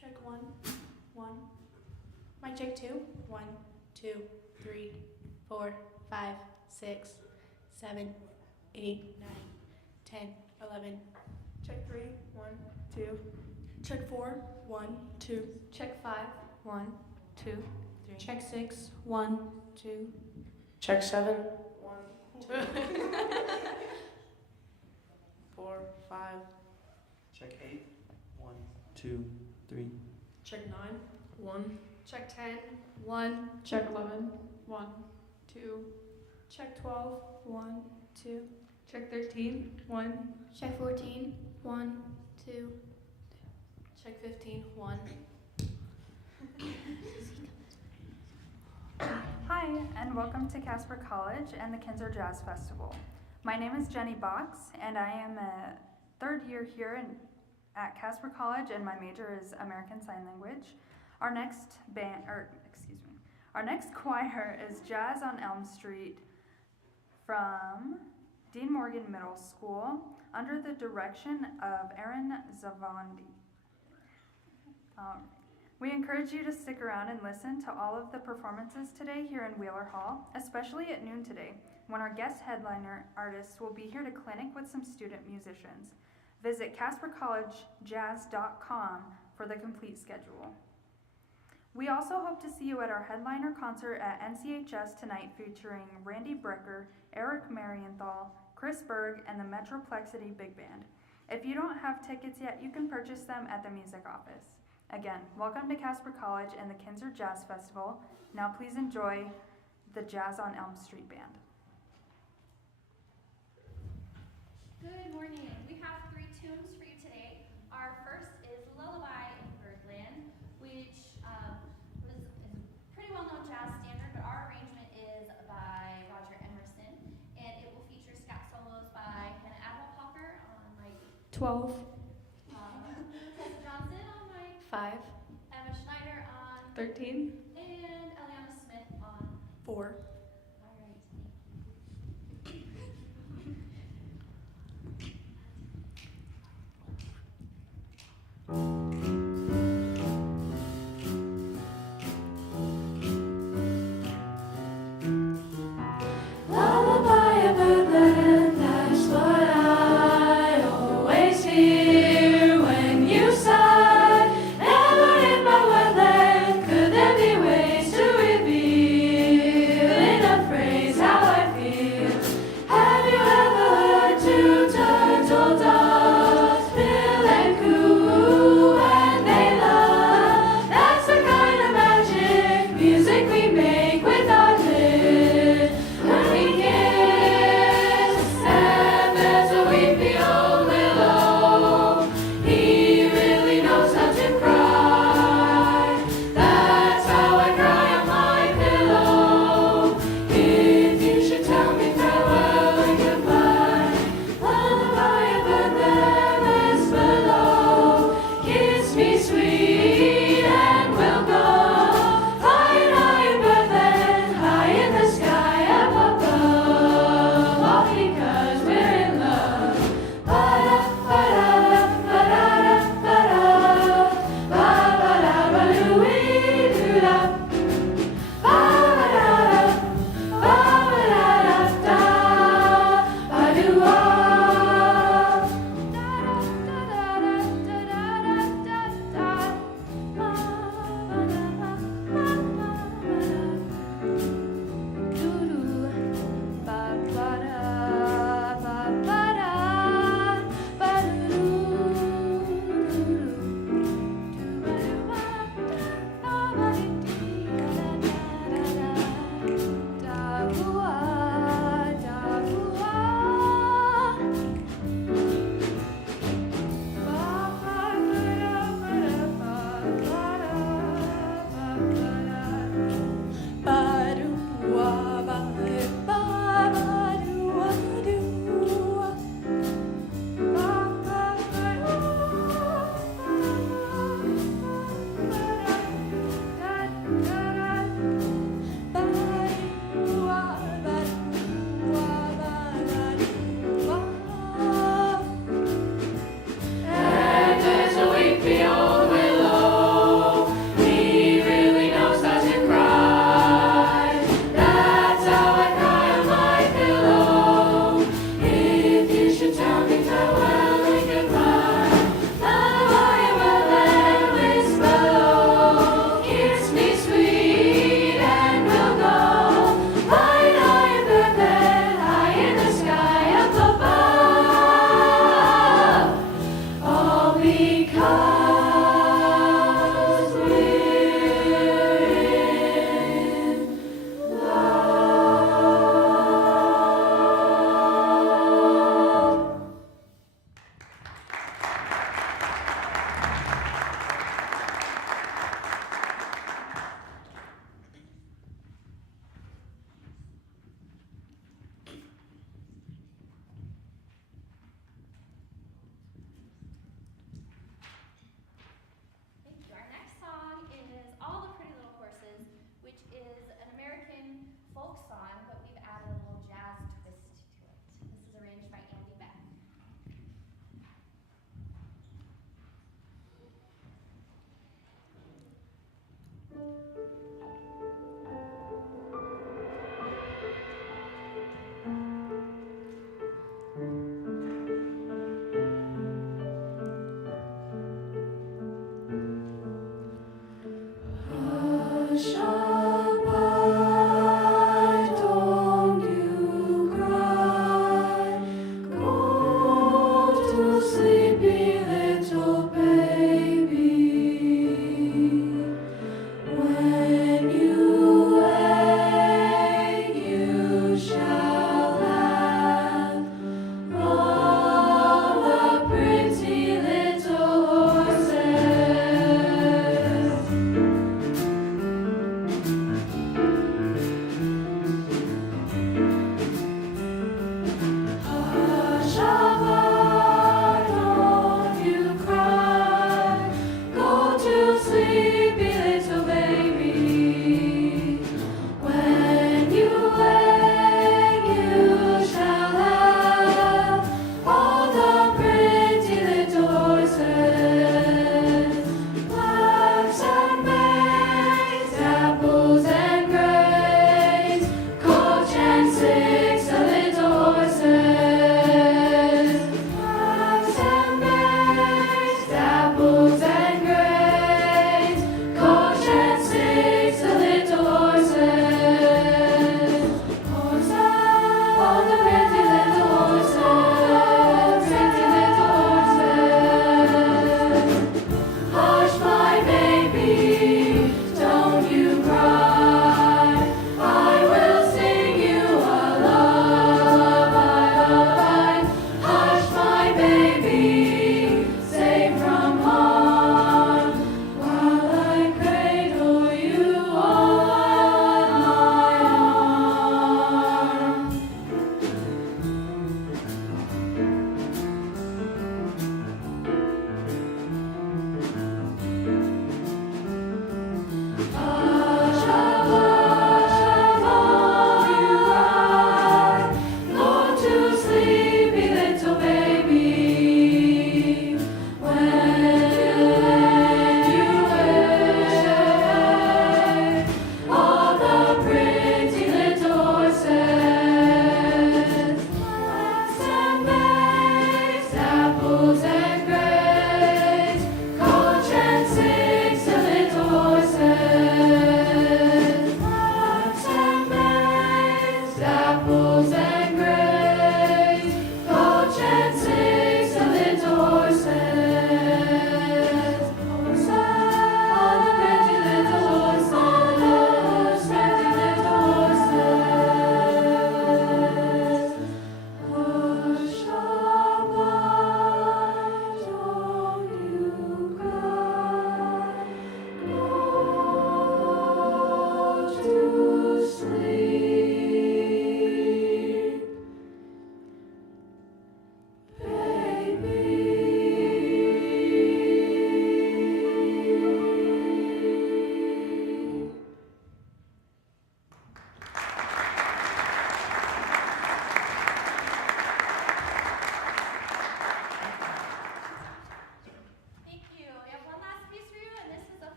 Check 1, 1. Mic check 2. 1, 2, 3, 4, 5, 6, 7, 8, 9, 10, 11. Check 3, 1, 2. Check 4, 1, 2. Check 5, 1, 2, 3. Check 6, 1, 2. Check 7, 1, 2. 4, 5. Check 8. 1, 2, 3. Check 9, 1. Check 10, 1. Check 11, 1, 2. Check 12, 1, 2. Check 13, 1. Check 14, 1, 2. Check 15, 1. Hi, and welcome to Casper College and the Kinser Jazz Festival. My name is Jenny Box, and I am a third year here at Casper College, and my major is American Sign Language. Our next choir is Jazz on Elm Street from Dean Morgan Middle School, under the direction of Aaron Zavandi. We encourage you to stick around and listen to all of the performances today here in Wheeler Hall, especially at noon today, when our guest headliner artists will be here to clinic with some student musicians. Visit CasperCollegeJazz.com for the complete schedule. We also hope to see you at our headliner concert at NCHS tonight, featuring Randy Brecker, Eric Marienthal, Chris Berg, and the Metroplexity Big Band. If you don't have tickets yet, you can purchase them at the music office. Again, welcome to Casper College and the Kinser Jazz Festival. Now please enjoy the Jazz on Elm Street Band. Good morning. We have 3 tunes for you today. Our first is Lullaby in Birdland, which is a pretty well-known jazz standard, but our arrangement is by Roger Emerson, and it will feature scat solos by Hannah Applehocker on mic 12. Tessa Johnson on mic 5. Emma Schneider on 13. and Eliana Smith on 4. All right. Lullaby of Birdland, that's what I always hear when you sigh. Never in my wonderland could there be ways to reveal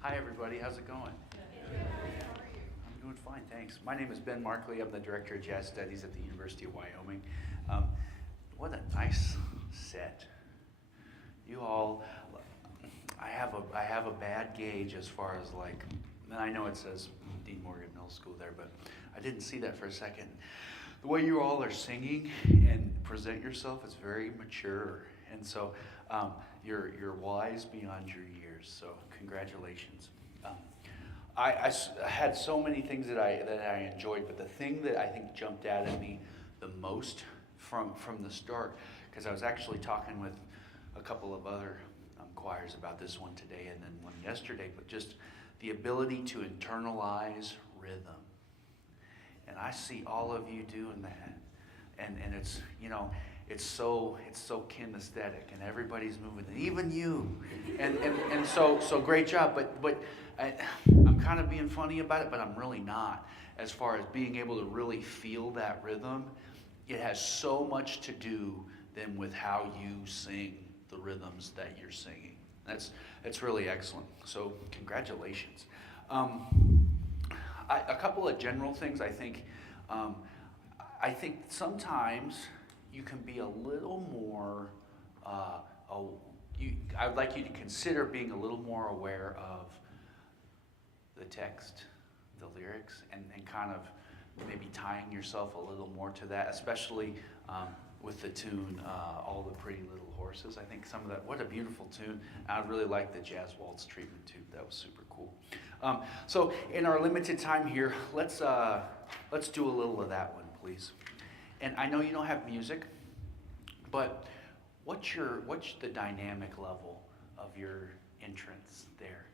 Hi, everybody. How's it going? I'm doing fine, thanks. My name is Ben Markley. I'm the Director of Jazz Studies at the University of Wyoming. What a nice set. You all, I have a bad gauge as far as like, and I know it says Dean Morgan Middle School there, but I didn't see that for a second. The way you all are singing and present yourself is very mature, and so you're wise beyond your years. So congratulations. I had so many things that I enjoyed, but the thing that I think jumped out at me the most from the start, because I was actually talking with a couple of other choirs about this one today and then one yesterday, but just the ability to internalize rhythm. And I see all of you doing that. And it's, you know, it's so kinesthetic and everybody's moving, and even you. And so great job. But I'm kind of being funny about it, but I'm really not. As far as being able to really feel that rhythm, it has so much to do then with how you sing the rhythms that you're singing. That's really excellent. So congratulations. A couple of general things. I think sometimes you can be a little more. I would like you to consider being a little more aware of the text, the lyrics, and kind of maybe tying yourself a little more to that, especially with the tune, All the Pretty Little Horses. I think some of that, what a beautiful tune. I really like the jazz waltz treatment too. That was super cool. So in our limited time here, let's do a little of that one, please. And I know you don't have music, but what's the dynamic level of your entrance there?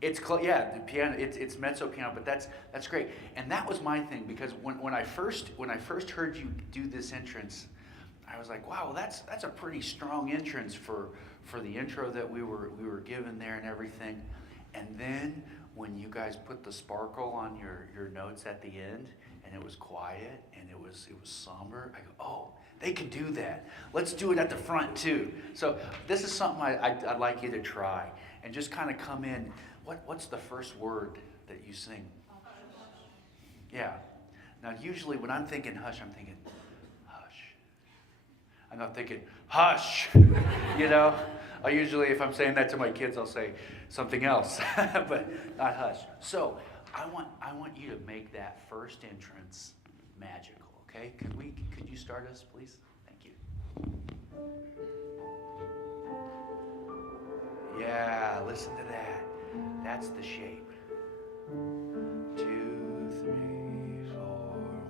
It's the piano. It's mezzo piano, but that's great. And that was my thing, because when I first heard you do this entrance, I was like, wow, that's a pretty strong entrance for the intro that we were given there and everything. And then when you guys put the sparkle on your notes at the end, and it was quiet and it was somber, I go, oh, they can do that. Let's do it at the front too. So this is something I'd like you to try, and just kind of come in. What's the first word that you sing? Yeah. Now usually when I'm thinking hush, I'm thinking hush. I'm not thinking hush. You know, I usually, if I'm saying that to my kids, I'll say something else, but not hush. So I want you to make that first entrance magical. Okay? Could you start us, please? Thank you. Yeah, listen to that. That's the shape. 2, 3, 4,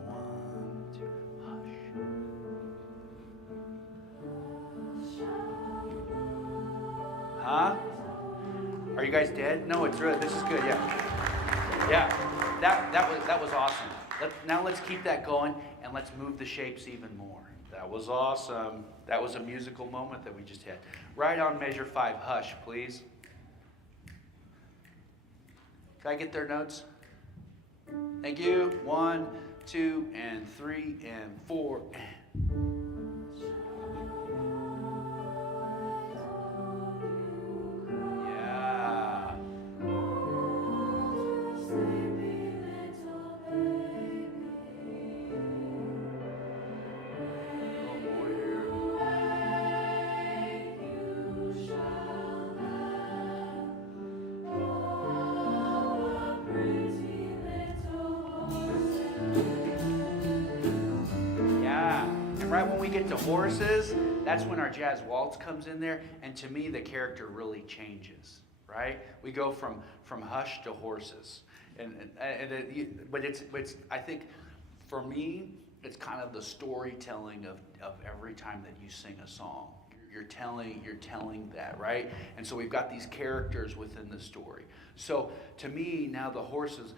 1, 2, hush. Huh? Are you guys dead? No, it's really, this is good, yeah. Yeah, that was awesome. Now let's keep that going, and let's move the shapes even more. That was awesome. That was a musical moment that we just had. Right on measure 5, hush, please. Can I get their notes? Thank you. 1, 2, and 3, and 4, yeah. Right when we get to horses, that's when our jazz waltz comes in there, and to me the character really changes, right? We go from hush to horses, but it's I think for me it's kind of the storytelling of every time that you sing a song. You're telling that, right? And so we've got these characters within the story. So to me now the horses,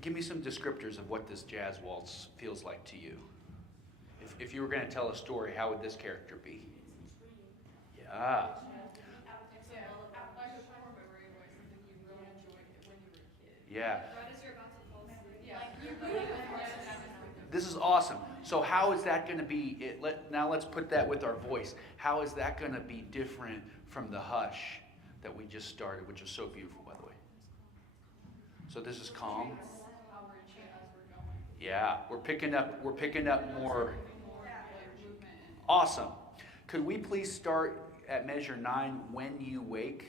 give me some descriptors of what this jazz waltz feels like to you. If you were going to tell a story, how would this character be? Yeah. Yeah. This is awesome. So how is that going to be? Now let's put that with our voice. How is that going to be different from the hush that we just started, which is so beautiful, by the way? So this is calm. Yeah, we're picking up more. Awesome. Could we please start at measure 9, when you wake?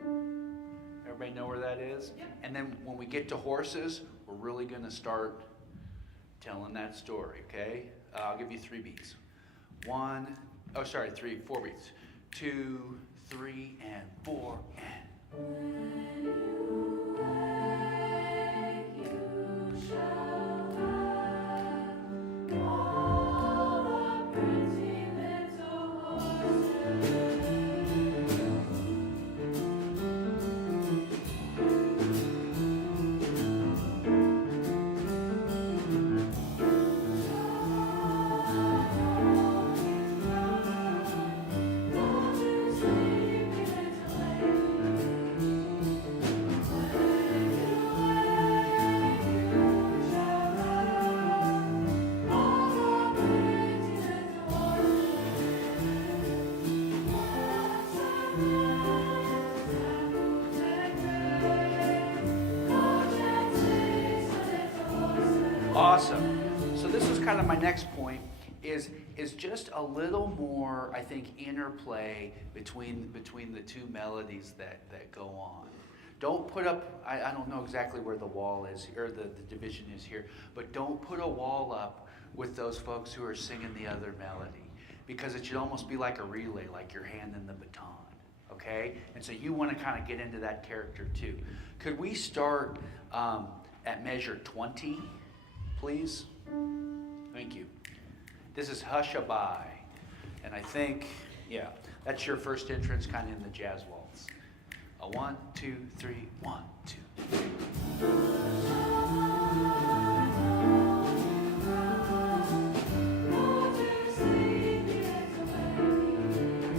Everybody know where that is? Yep. And then when we get to horses, we're really going to start telling that story, okay? I'll give you 3 beats. 4 beats. 2, 3, and 4, and. When you wake, you shall have all the pretty little horses. Awesome. So this is kind of my next point, is just a little more, I think, interplay between the 2 melodies that go on. Don't put up, I don't know exactly where the wall is, or the division is here, but don't put a wall up with those folks who are singing the other melody, because it should almost be like a relay, like you're handing the baton, okay? And so you want to kind of get into that character too. Could we start at measure 20? Please? Thank you. This is Hush-a-Bye. And I think, yeah, that's your first entrance kind of in the jazz waltz. 1, 2, 3, 1, 2, 3.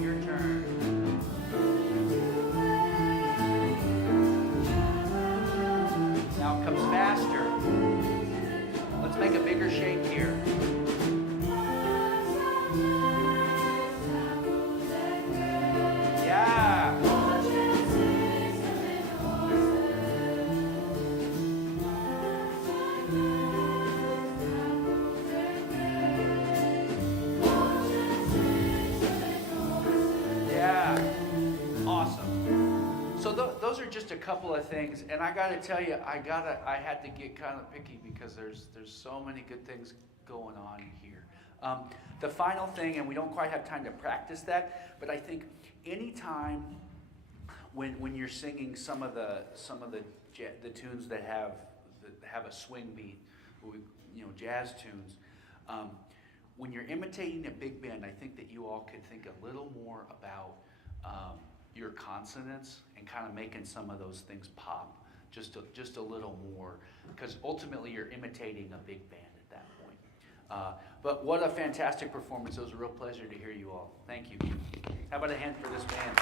Your turn. Now it comes faster. Let's make a bigger shape here. Yeah. Yeah. Awesome. So those are just a couple of things, and I got to tell you, I had to get kind of picky because there's so many good things going on here. The final thing, and we don't quite have time to practice that, but I think anytime when you're singing some of the tunes that have a swing beat, jazz tunes, when you're imitating a big band, I think that you all could think a little more about your consonants and kind of making some of those things pop just a little more, because ultimately you're imitating a big band at that point. But what a fantastic performance. It was a real pleasure to hear you all. Thank you. How about a hand for this band?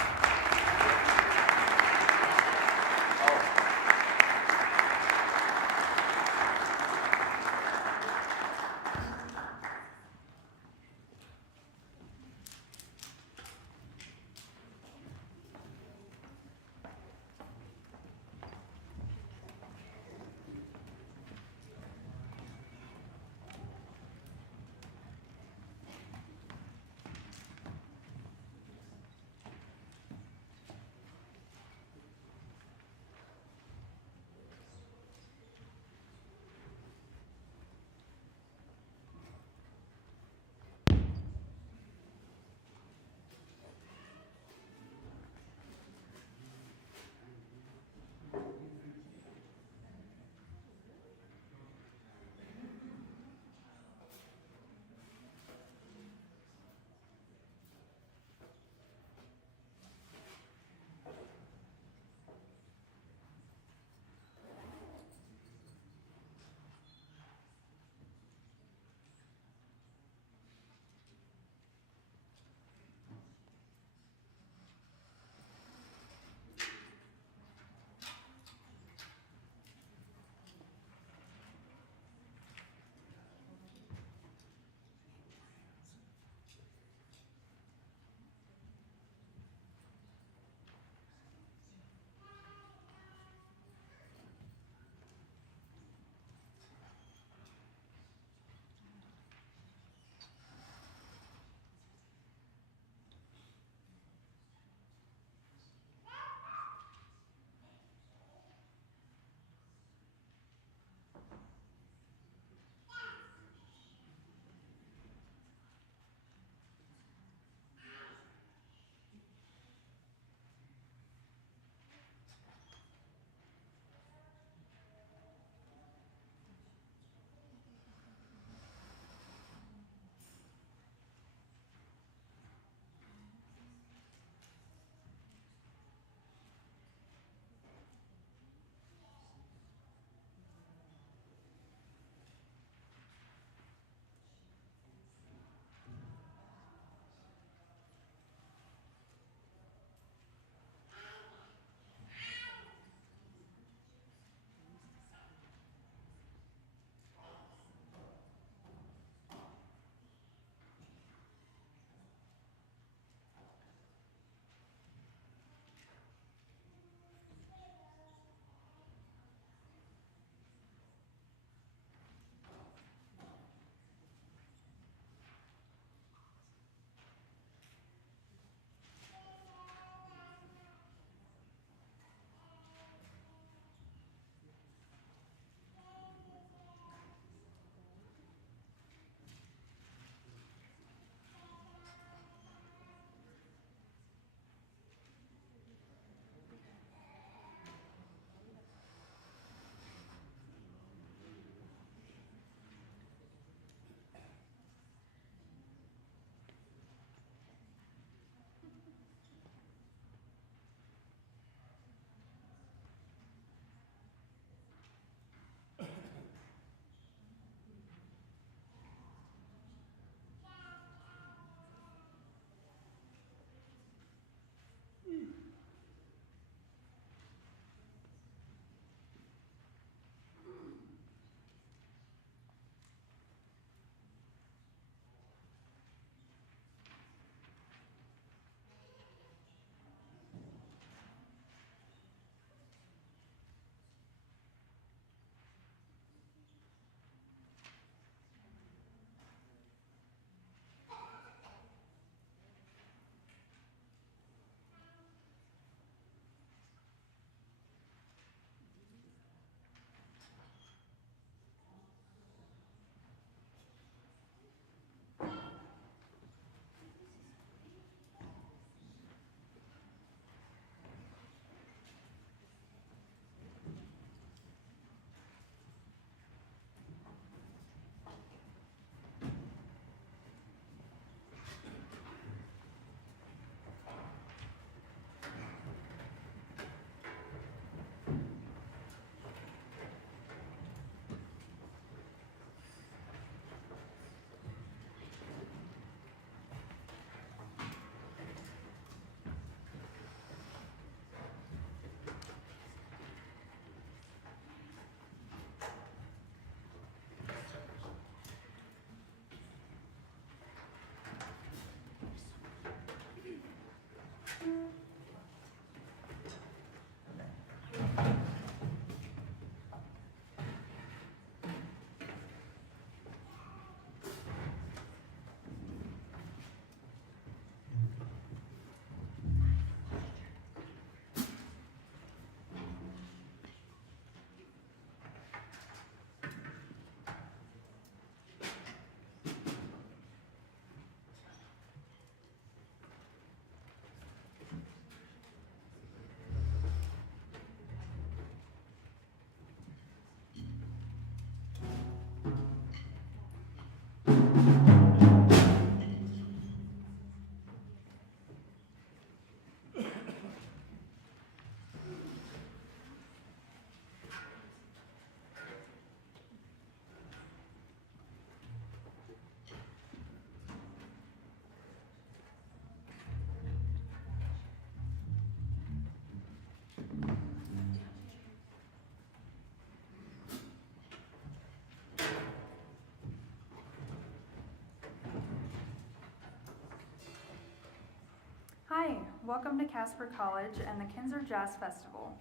welcome to Casper College and the Kinser Jazz Festival.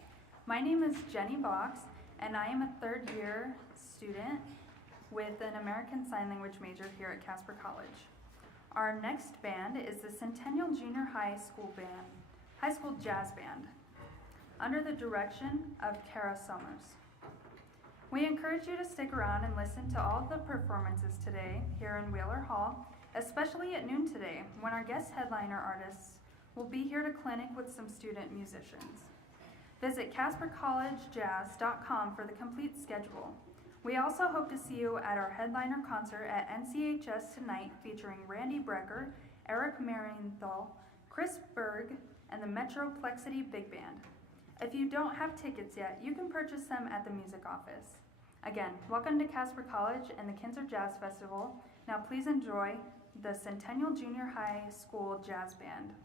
My name is Jenny Box, and I am a third-year student with an American Sign Language major here at Casper College. Our next band is the Centennial Junior High School Jazz Band, under the direction of Kara Summers. We encourage you to stick around and listen to all the performances today here in Wheeler Hall, especially at noon today, when our guest headliner artists will be here to clinic with some student musicians. Visit CasperCollegeJazz.com for the complete schedule. We also hope to see you at our headliner concert at NCHS tonight, featuring Randy Brecker, Eric Marienthal, Chris Berg, and the Metroplexity Big Band. If you don't have tickets yet, you can purchase them at the music office. Again, welcome to Casper College and the Kinser Jazz Festival. Now please enjoy the Centennial Junior High School Jazz Band.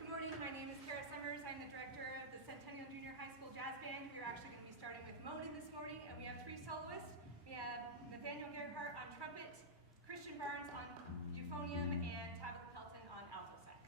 Good morning, my name is Kara Summers. I'm the director of the Centennial Junior High School Jazz Band. We're actually going to be starting with Monin this morning, and we have 3 soloists. We have Nathaniel Gerhardt on trumpet, Christian Barnes on euphonium, and Tabitha Pelton on alto sax.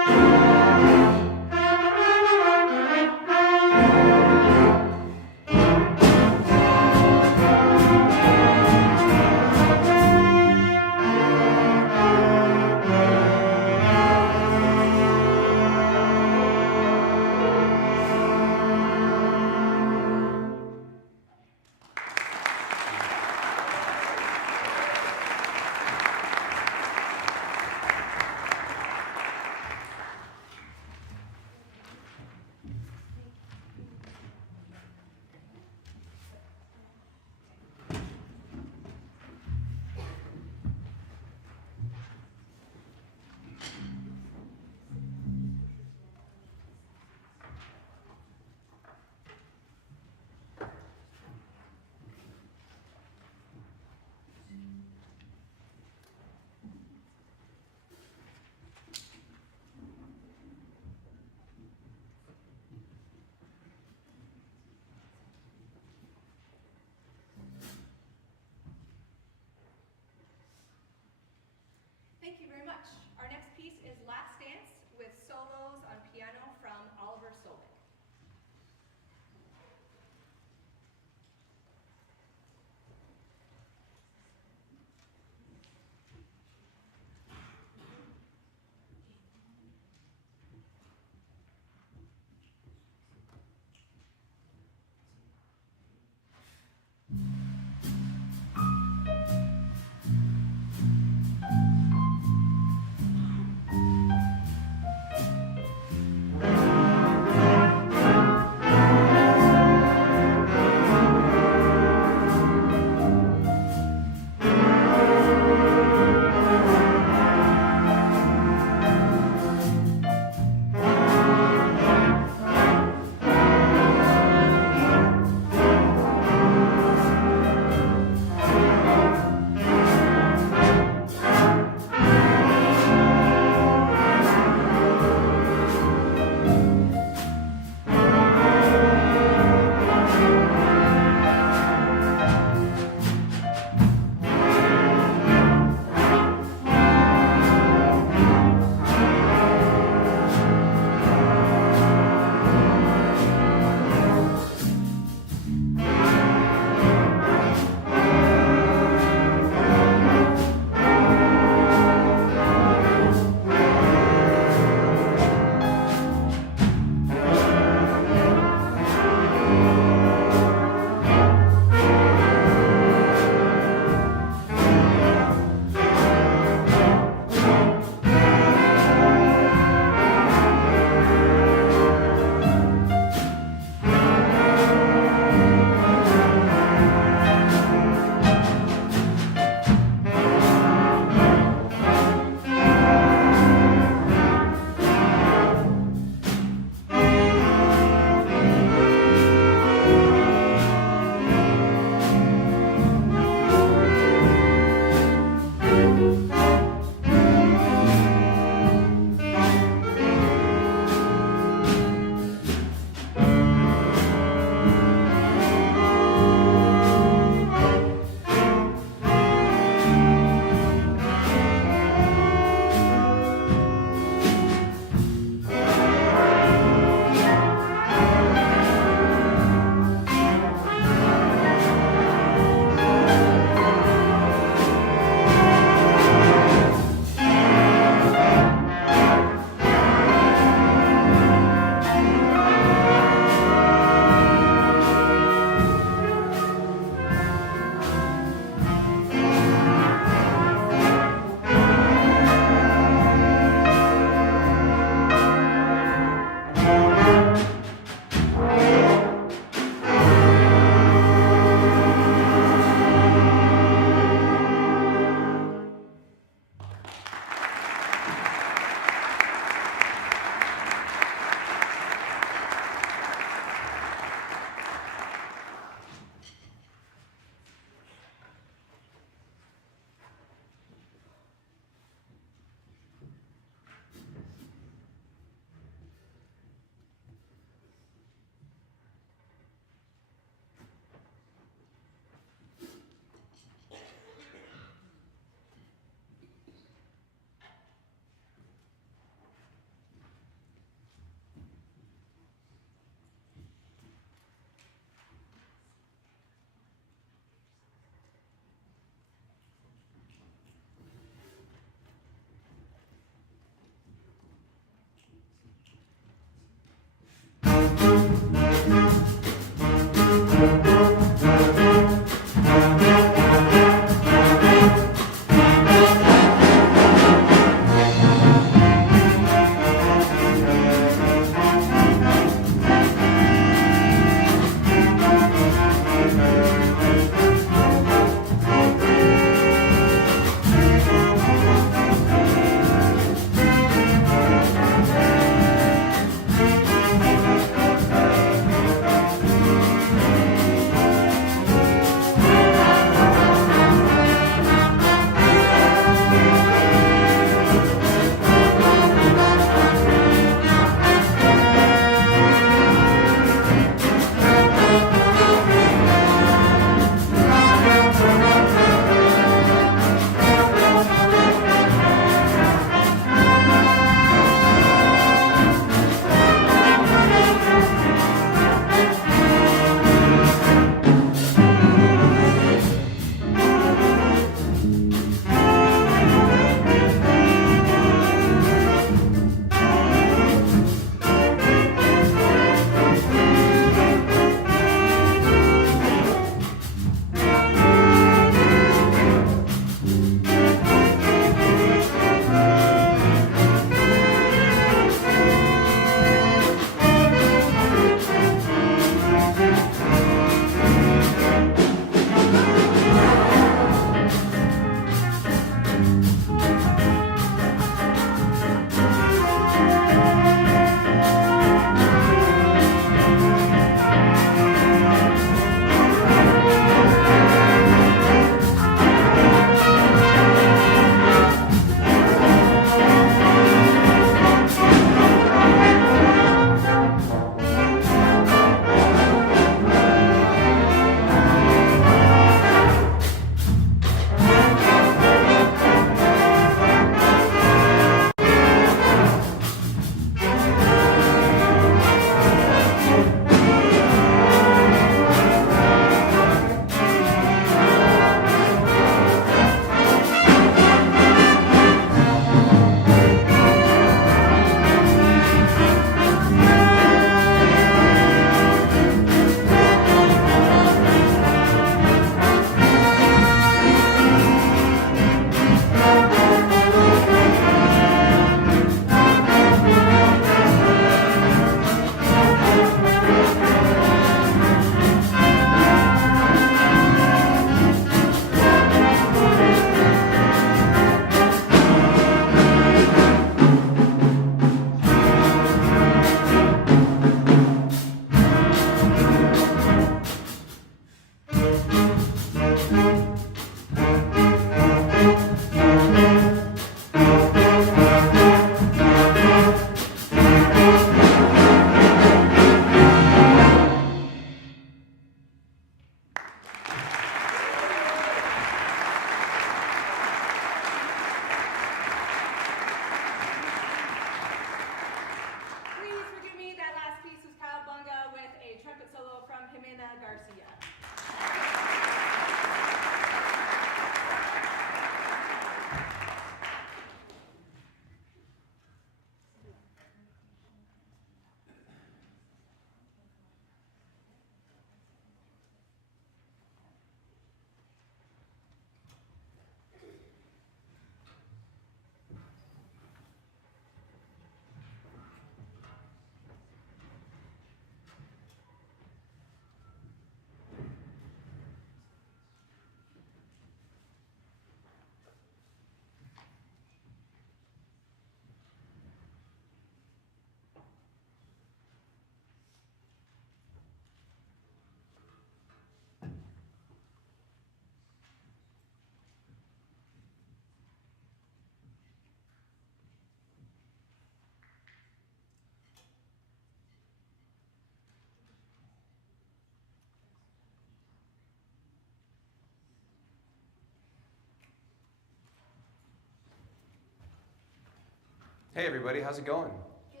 Hey everybody, how's it going? Good.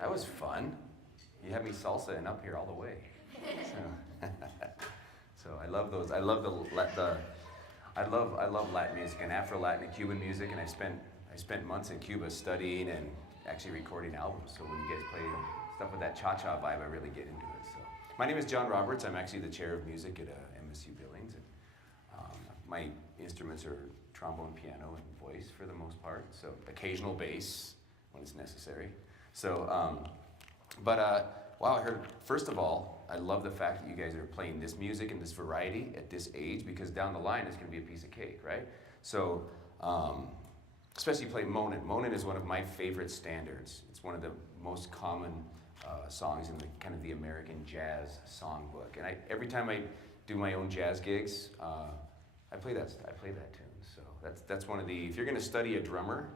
That was fun. You had me salsa-ing up here all the way. So I love those. I love I love Latin music and Afro-Latin and Cuban music, and I spent months in Cuba studying and actually recording albums. So when you guys play stuff with that cha-cha vibe, I really get into it. So my name is John Roberts. I'm actually the chair of music at MSU Billings. And, my instruments are trombone, piano, and voice for the most part. So occasional bass when it's necessary. So, wow, I heard, first of all, I love the fact that you guys are playing this music and this variety at this age, because down the line it's going to be a piece of cake, right? So, especially play Moanin'. Moanin' is one of my favorite standards. It's one of the most common songs in the kind of the American jazz songbook. And every time I do my own jazz gigs, I play that tune. So that's one of the, if you're going to study a drummer,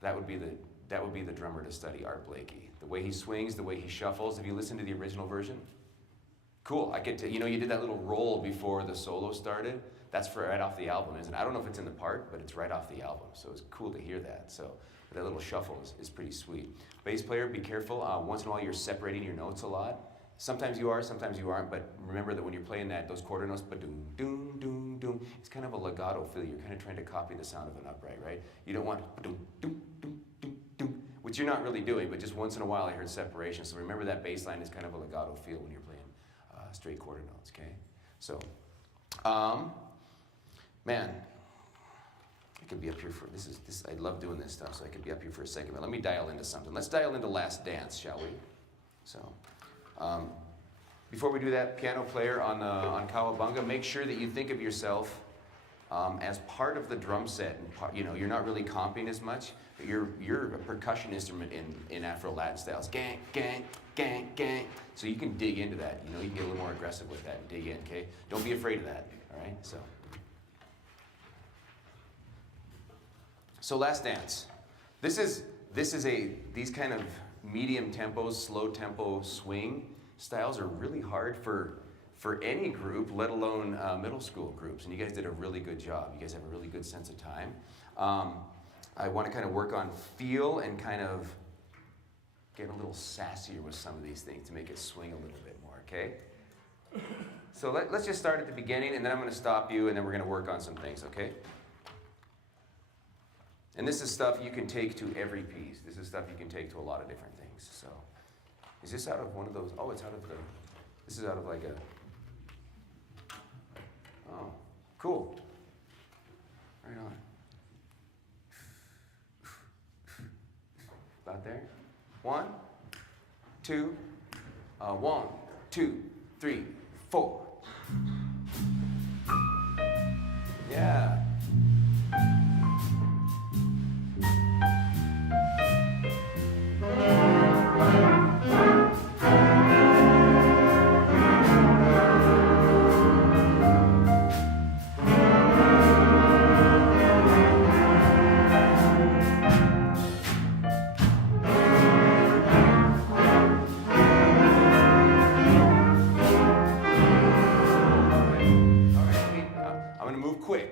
that would be the drummer to study, Art Blakey. The way he swings, the way he shuffles. Have you listened to the original version? Cool. I get to, you did that little roll before the solo started. That's right off the album, isn't it? I don't know if it's in the part, but it's right off the album. So it's cool to hear that. So that little shuffle is pretty sweet. Bass player, be careful. Once in a while you're separating your notes a lot. Sometimes you are, sometimes you aren't, but remember that when you're playing those quarter notes, ba-doom, doom, doom, doom, it's kind of a legato feel. You're kind of trying to copy the sound of an upright, right? You don't want ba-doom, doom, doom, doom, doom, which you're not really doing, but just once in a while I heard separation. So remember that bass line is kind of a legato feel when you're playing straight quarter notes, okay? So, man, I could be up here for, I love doing this stuff, so I could be up here for a second, but let me dial into something. Let's dial into Last Dance, shall we? So, before we do that, piano player on Cowabunga, make sure that you think of yourself as part of the drum set. And you're not really comping as much, but you're a percussion instrument in Afro-Latin styles. Gang, gang, gang, gang. So you can dig into that. You can get a little more aggressive with that and dig in, okay? Don't be afraid of that, all right? So Last Dance. These kind of medium tempo, slow tempo swing styles are really hard for any group, let alone middle school groups. And you guys did a really good job. You guys have a really good sense of time. I want to kind of work on feel and kind of get a little sassier with some of these things to make it swing a little bit more, okay? So let's just start at the beginning, and then I'm going to stop you, and then we're going to work on some things, okay? And this is stuff you can take to every piece. This is stuff you can take to a lot of different things. So, is this out of one of those? Oh, it's out of this is out of like a, oh, cool. Right on. About there. 1, 2, 1, 2, 3, 4. Yeah.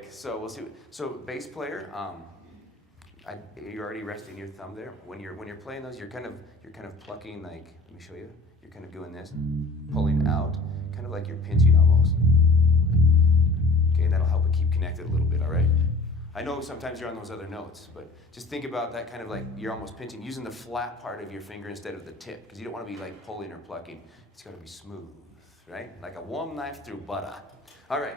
So we'll see. So bass player, you're already resting your thumb there. When you're playing those, you're kind of plucking, like, let me show you. You're kind of doing this, pulling out, kind of like you're pinching almost. Okay, that'll help it keep connected a little bit. All right. I know sometimes you're on those other notes, but just think about that kind of like you're almost pinching, using the flat part of your finger instead of the tip, because you don't want to be like pulling or plucking. It's got to be smooth, right? Like a warm knife through butter. All right.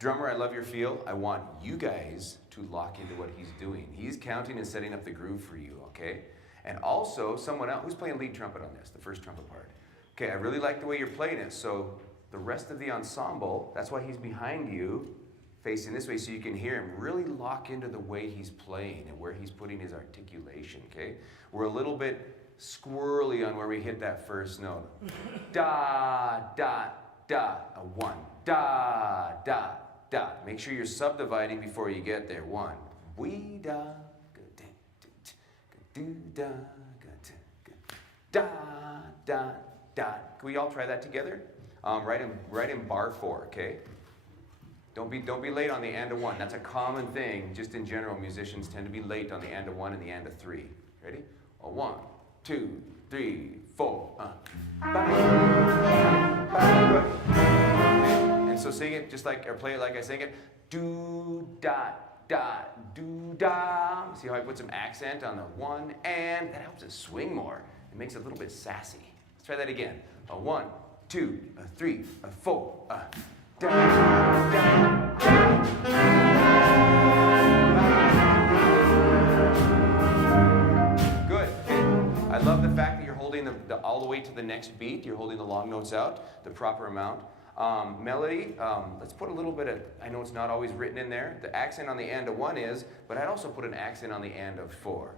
Drummer, I love your feel. I want you guys to lock into what he's doing. He's counting and setting up the groove for you, okay? And also, someone else, who's playing lead trumpet on this, the first trumpet part? Okay, I really like the way you're playing it, so the rest of the ensemble, that's why he's behind you, facing this way, so you can hear him really lock into the way he's playing and where he's putting his articulation, okay? We're a little bit squirrely on where we hit that first note. Da, da, da, a 1, da, da, da. Make sure you're subdividing before you get there. 1, we da, do da, da, da, da. Can we all try that together? Right in bar 4, okay? Don't be late on the and of one. That's a common thing. Just in general, musicians tend to be late on the and of one and the and of three. Ready? A 1, 2, 3, 4. And so sing it just like, or play it like I sang it. Do da da do da. See how I put some accent on the one and? That helps it swing more. It makes it a little bit sassy. Let's try that again. A 1, 2, 3, 4. Da, da, Good. I love the fact that you're holding all the way to the next beat. You're holding the long notes out, the proper amount. Melody, let's put a little bit of, I know it's not always written in there. The accent on the and of 1 is, but I'd also put an accent on the and of 4.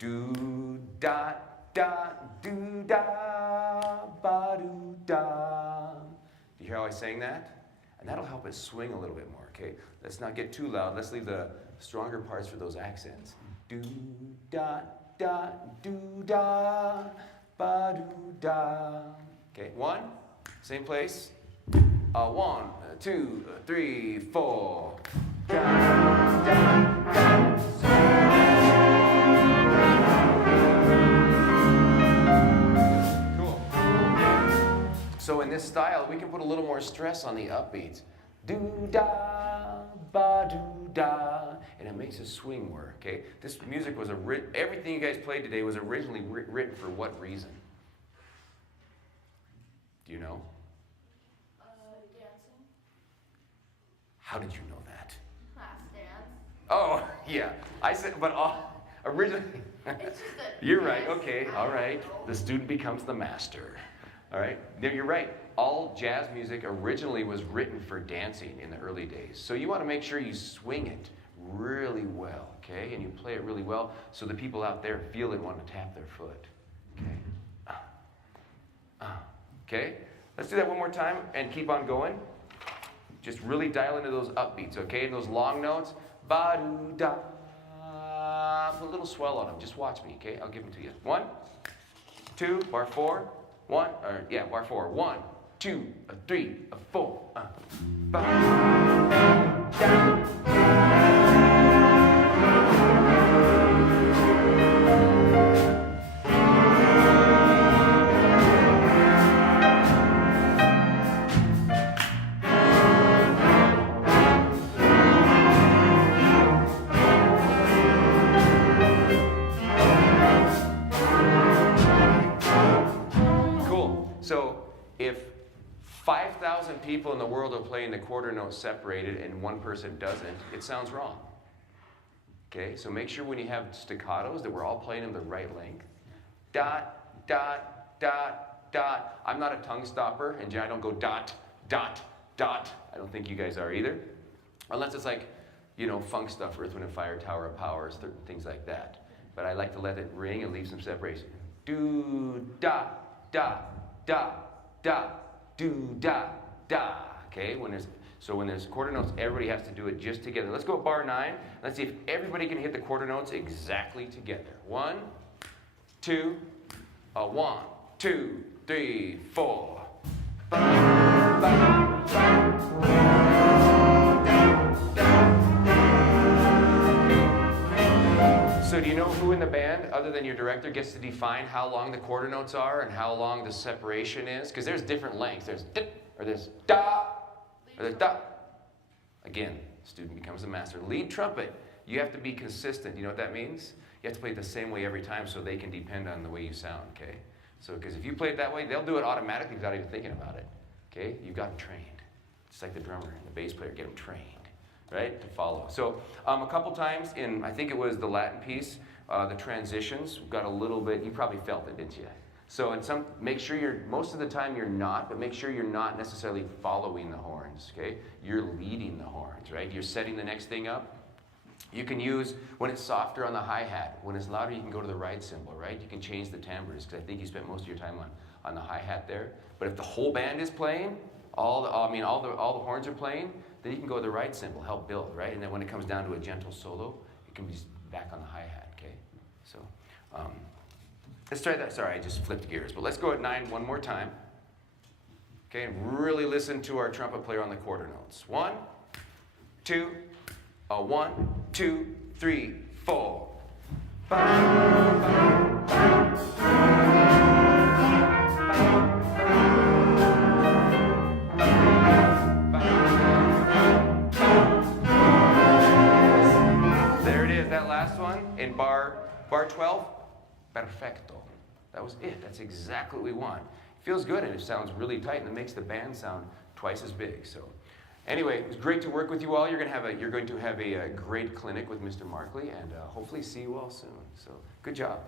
Do, da, da, do, da, ba, do, da. Do you hear how I sang that? And that'll help it swing a little bit more, okay? Let's not get too loud. Let's leave the stronger parts for those accents. Do, da, da, do, da, ba, do, da. Okay, 1, same place. 1, 2, 3, 4. Da, da, da. Cool. So in this style, we can put a little more stress on the upbeats. Do da, ba do da, and it makes it swing more. Okay, this music was everything you guys played today was originally written for what reason? Do you know? Dancing. How did you know that? Last dance. Oh, yeah. I said, but originally. It's just that. You're right. Okay. All right. The student becomes the master. All right. No, you're right. All jazz music originally was written for dancing in the early days. So you want to make sure you swing it really well, okay? And you play it really well so the people out there feel it and want to tap their foot. Okay. Okay? Let's do that one more time and keep on going. Just really dial into those upbeats, okay? And those long notes. Ba-do-da. Put a little swell on them. Just watch me, okay? I'll give them to you. 1, 2, bar 4. 1, bar 4. 1, 2, 3, 4. So if 5,000 people in the world are playing the quarter notes separated and one person doesn't, it sounds wrong. Okay, so make sure when you have staccatos that we're all playing them the right length. Dot, dot, dot, dot. I'm not a tongue stopper, and I don't go dot, dot, dot. I don't think you guys are either. Unless it's like, funk stuff, Earth, Wind & Fire, Tower of Power, things like that. But I like to let it ring and leave some separation. Do, da, da. Da, da, do, da, da. Okay, when there's quarter notes, everybody has to do it just together. Let's go at bar 9. Let's see if everybody can hit the quarter notes exactly together. 1, 2, 1, 2, 3, 4. So do you know who in the band, other than your director, gets to define how long the quarter notes are and how long the separation is? Because there's different lengths. There's dip, or there's da, or there's da. Again, student becomes a master. Lead trumpet, you have to be consistent. You know what that means? You have to play it the same way every time so they can depend on the way you sound, okay? So, because if you play it that way, they'll do it automatically without even thinking about it, okay? You've got them trained. Just like the drummer and the bass player, get them trained. Right, to follow. So a couple times in, I think it was the Latin piece, the transitions got a little bit, you probably felt it, didn't you? So make sure most of the time you're not, but make sure you're not necessarily following the horns, okay? You're leading the horns, right? You're setting the next thing up. You can use, when it's softer on the hi-hat, when it's louder you can go to the ride cymbal, right? You can change the timbres, because I think you spent most of your time on the hi-hat there. But if the whole band is playing, all the horns are playing, then you can go to the right cymbal, help build, right? And then when it comes down to a gentle solo, it can be back on the hi-hat, okay? So let's try that. Sorry, I just flipped gears. But let's go at 9 one more time. Okay, and really listen to our trumpet player on the quarter notes. 1, 2. 1, 2, 3, 4. There it is, that last one in bar 12. Perfecto. That was it. That's exactly what we want. It feels good and it sounds really tight and it makes the band sound twice as big. So anyway, it was great to work with you all. You're going to have a great clinic with Mr. Markley and hopefully see you all soon. So good job.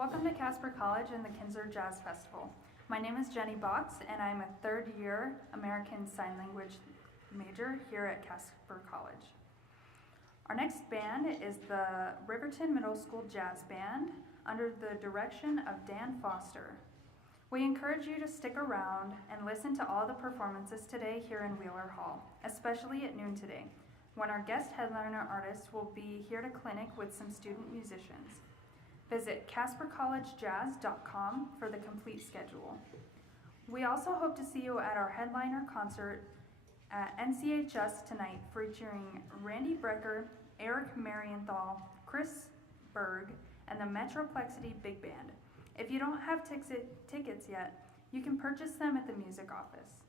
Welcome to Casper College and the Kinser Jazz Festival. My name is Jenny Box, and I'm a third-year American Sign Language major here at Casper College. Our next band is the Riverton Middle School Jazz Band under the direction of Dan Foster. We encourage you to stick around and listen to all the performances today here in Wheeler Hall, especially at noon today, when our guest headliner artist will be here to clinic with some student musicians. Visit CasperCollegeJazz.com for the complete schedule. We also hope to see you at our headliner concert at NCHS tonight, featuring Randy Brecker, Eric Marienthal, Chris Berg, and the Metroplexity Big Band. If you don't have tickets yet, you can purchase them at the music office.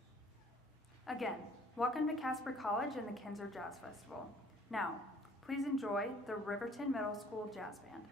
Again, welcome to Casper College and the Kinser Jazz Festival. Now, please enjoy the Riverton Middle School Jazz Band.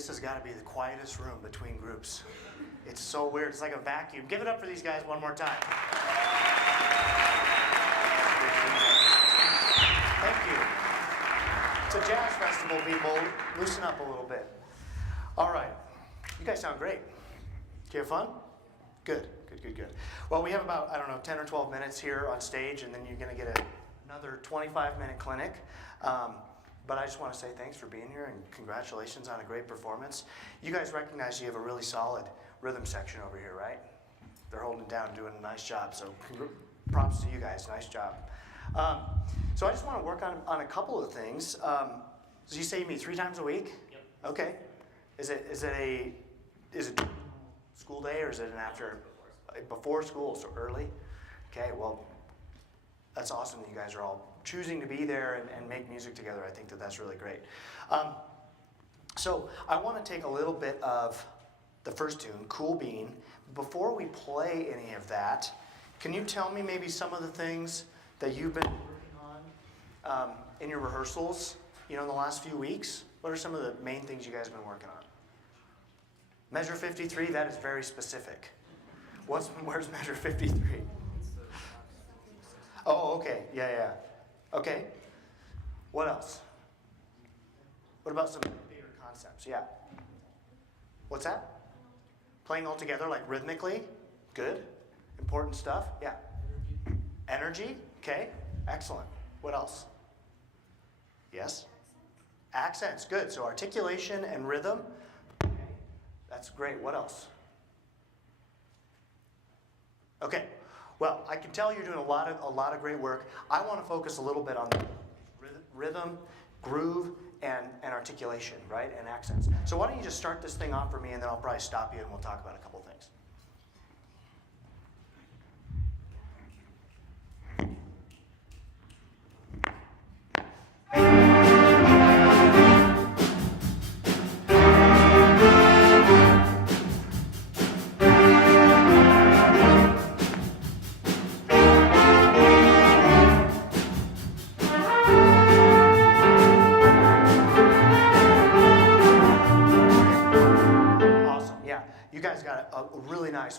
This has got to be the quietest room between groups. It's so weird. It's like a vacuum. Give it up for these guys one more time. Thank you. It's a jazz festival, people. Loosen up a little bit. All right. You guys sound great. Did you have fun? Good. Well, we have about, 10 or 12 minutes here on stage, and then you're going to get another 25-minute clinic. But I just want to say thanks for being here and congratulations on a great performance. You guys recognize you have a really solid rhythm section over here, right? They're holding it down, doing a nice job. So props to you guys. Nice job. So I just want to work on a couple of things. So you say you meet 3 times a week? Yep. Okay. Is it school day or is it an after? Before school, so early? Okay, well, that's awesome that you guys are all choosing to be there and make music together. I think that's really great. So I want to take a little bit of the first tune, Cool Bean. Before we play any of that, can you tell me maybe some of the things that you've been working on in your rehearsals, in the last few weeks? What are some of the main things you guys have been working on? Measure 53, that is very specific. Where's measure 53? Oh, okay, yeah. Okay. What else? What about some bigger concepts? Yeah. What's that? Playing all together, like rhythmically? Good. Important stuff? Yeah. Energy? Okay. Excellent. What else? Yes? Accents. Good. So articulation and rhythm. Okay. That's great. What else? Okay. Well, I can tell you're doing a lot of great work. I want to focus a little bit on the rhythm, groove, and articulation, right? And accents. So why don't you just start this thing off for me, and then I'll probably stop you and we'll talk about a couple things.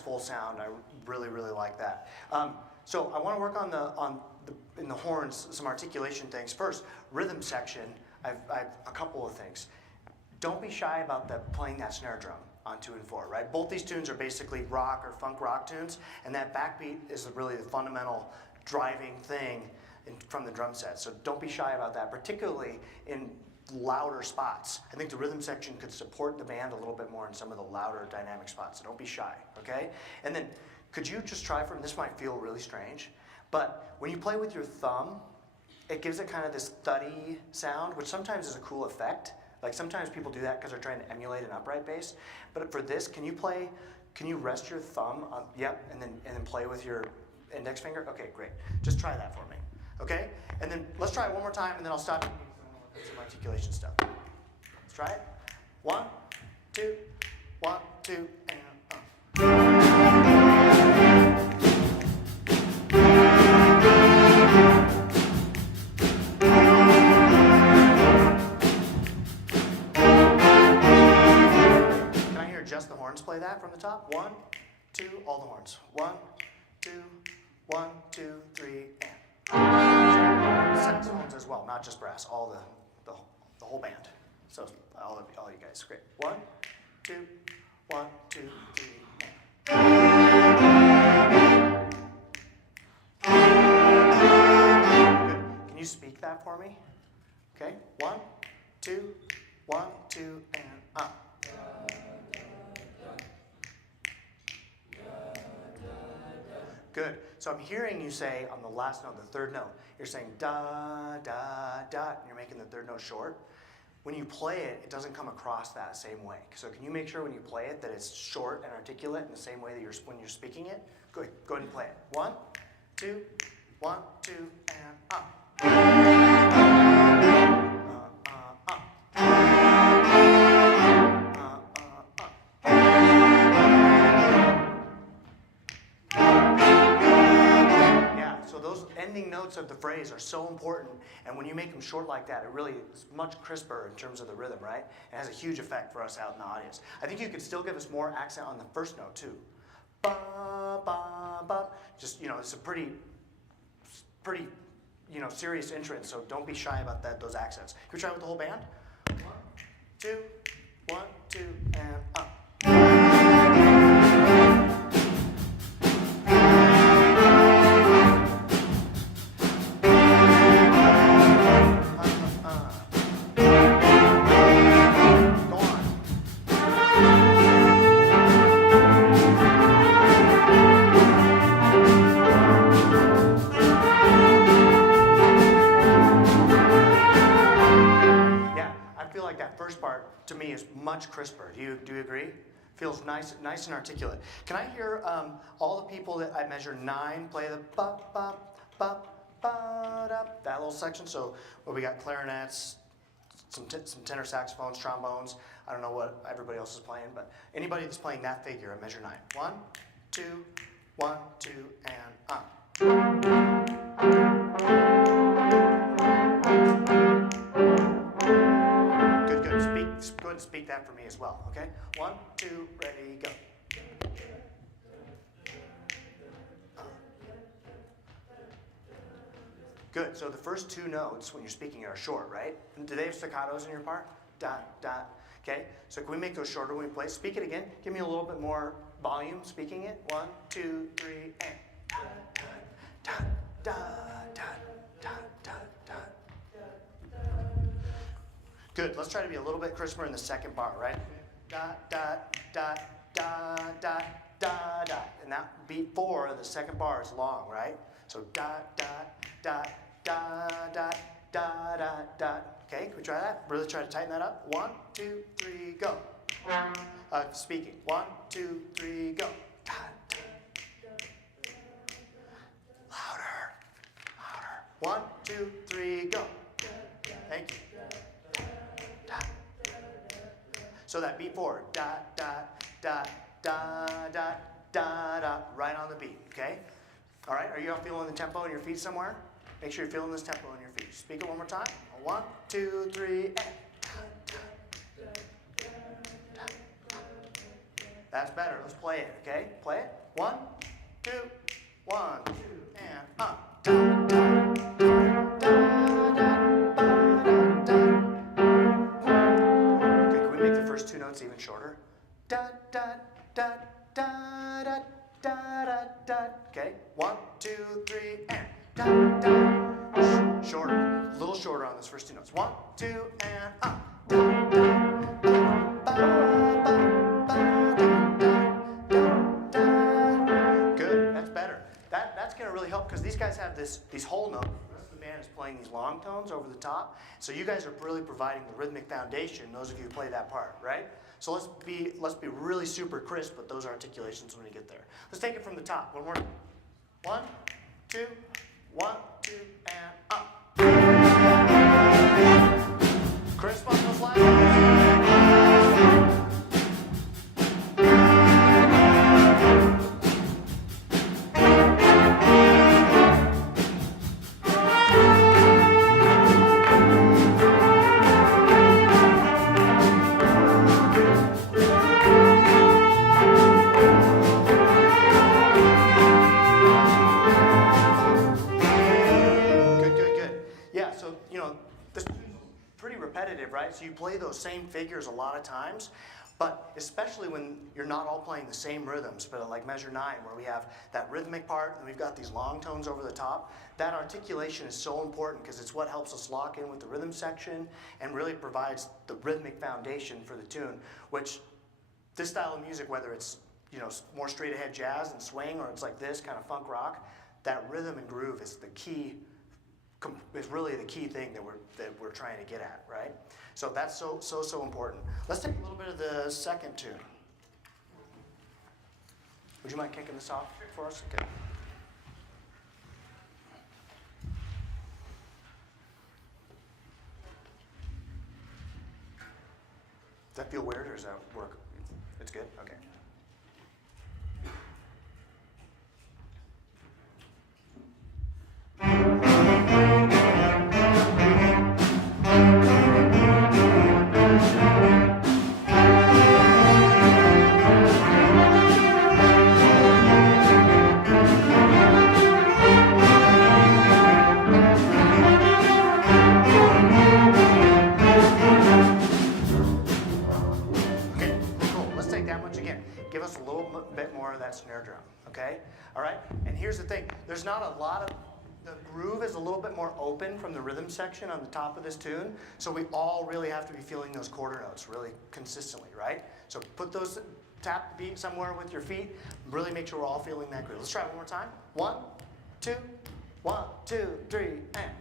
Full sound. I really like that. So I want to work in the horns some articulation things. First, rhythm section. I've a couple of things. Don't be shy about playing that snare drum on 2 and 4. Right. Both these tunes are basically rock or funk rock tunes, and that backbeat is really the fundamental driving thing from the drum set. So don't be shy about that, particularly in louder spots. I think the rhythm section could support the band a little bit more in some of the louder dynamic spots, so don't be shy, okay? And then could you just try this might feel really strange, but when you play with your thumb, it gives it kind of this thuddy sound, which sometimes is a cool effect. Like sometimes people do that because they're trying to emulate an upright bass. But for this, can you rest your thumb on, yep, and then play with your index finger? Okay, great. Just try that for me, okay? And then let's try it one more time, and then I'll stop you. Some articulation stuff. Let's try it. 1, 2, 1, 2, and Can I hear just the horns play that from the top? 1, 2, all the horns. 1, 2, 1, 2, 3, and saxophones as well, not just brass. All the whole band. So all you guys, great. 1, 2, 1, 2, 3. Good. Can you speak that for me? Okay. 1, 2, 1, 2, and up. Good. So I'm hearing you say on the last note, the third note, you're saying da, da, da, and you're making the third note short. When you play it, it doesn't come across that same way. So can you make sure when you play it that it's short and articulate in the same way that when you're speaking it? Good. Go ahead and play it. 1, 2, 1, 2, and up. ending notes of the phrase are so important, and when you make them short like that, it really is much crisper in terms of the rhythm, right? It has a huge effect for us out in the audience. I think you could still give us more accent on the first note too. Ba, ba, ba. Just, it's a pretty, serious entrance, so don't be shy about those accents. Can we try it with the whole band? 1, 2, 1, 2, and up. To me is much crisper. Do you agree? Feels nice and articulate. Can I hear all the people that I measure 9 play the ba ba ba ba da, that little section? So where we got clarinets, some tenor saxophones, trombones. I don't know what everybody else is playing, but anybody that's playing that figure at measure 9. 1, 2, 1, 2, and up. Go ahead and speak that for me as well, okay? 1, 2, ready, go. Good, so the first 2 notes when you're speaking are short, right? And do they have staccatos in your part? Dot, dot, okay? So can we make those shorter when we play? Speak it again. Give me a little bit more volume speaking it. 1, 2, 3, and. Dot, dot, dot, dot, dot, dot. Good, let's try to be a little bit crisper in the second bar, right? Dot, dot, dot, dot, dot, dot, dot. And that beat 4 of the second bar is long, right? So dot, dot, dot, dot, dot, dot, dot, dot. Okay, can we try that? Really try to tighten that up. 1, 2, 3, go. Speaking. 1, 2, 3, go. Dot, dot. Louder, louder. 1, 2, 3, go. Thank you. So that beat 4, dot, dot, dot, dot, dot, dot, dot, right on the beat, okay? All right, are you all feeling the tempo in your feet somewhere? Make sure you're feeling this tempo in your feet. Speak it one more time. 1, 2, 3, and. That's better, let's play it, okay? Play it. 1, 2, 1, 2, and up. Dot, dot, dot, dot, dot. First 2 notes even shorter. Dot, dot, dot, dot, dot, dot, dot, dot. Okay, 1, 2, 3, and dot, dot. Shorter, a little shorter on those first 2 notes. 1, 2, and up. Dot, dot, ba, ba, ba, dot, dot. Good, that's better. That's gonna really help because these guys have these whole notes. The band is playing these long tones over the top, so you guys are really providing the rhythmic foundation, those of you who play that part, right? So let's be really super crisp with those articulations when we get there. Let's take it from the top. One more. 1, 2, 1, 2, and up. Crisp on those last notes. Right? So you play those same figures a lot of times, but especially when you're not all playing the same rhythms, but like measure 9 where we have that rhythmic part and we've got these long tones over the top, that articulation is so important because it's what helps us lock in with the rhythm section and really provides the rhythmic foundation for the tune, which this style of music, whether it's more straight ahead jazz and swing or it's like this kind of funk rock, that rhythm and groove is the key. Is really the key thing that we're trying to get at, right? So that's so important. Let's take a little bit of the second tune. Would you mind kicking this off for us? Okay. Does that feel weird or does that work? It's good? Okay. there's not a lot of, the groove is a little bit more open from the rhythm section on the top of this tune, so we all really have to be feeling those quarter notes really consistently, right? So put those, tap the beat somewhere with your feet, really make sure we're all feeling that groove. Let's try it one more time. 1, 2, 1, 2, 3, and.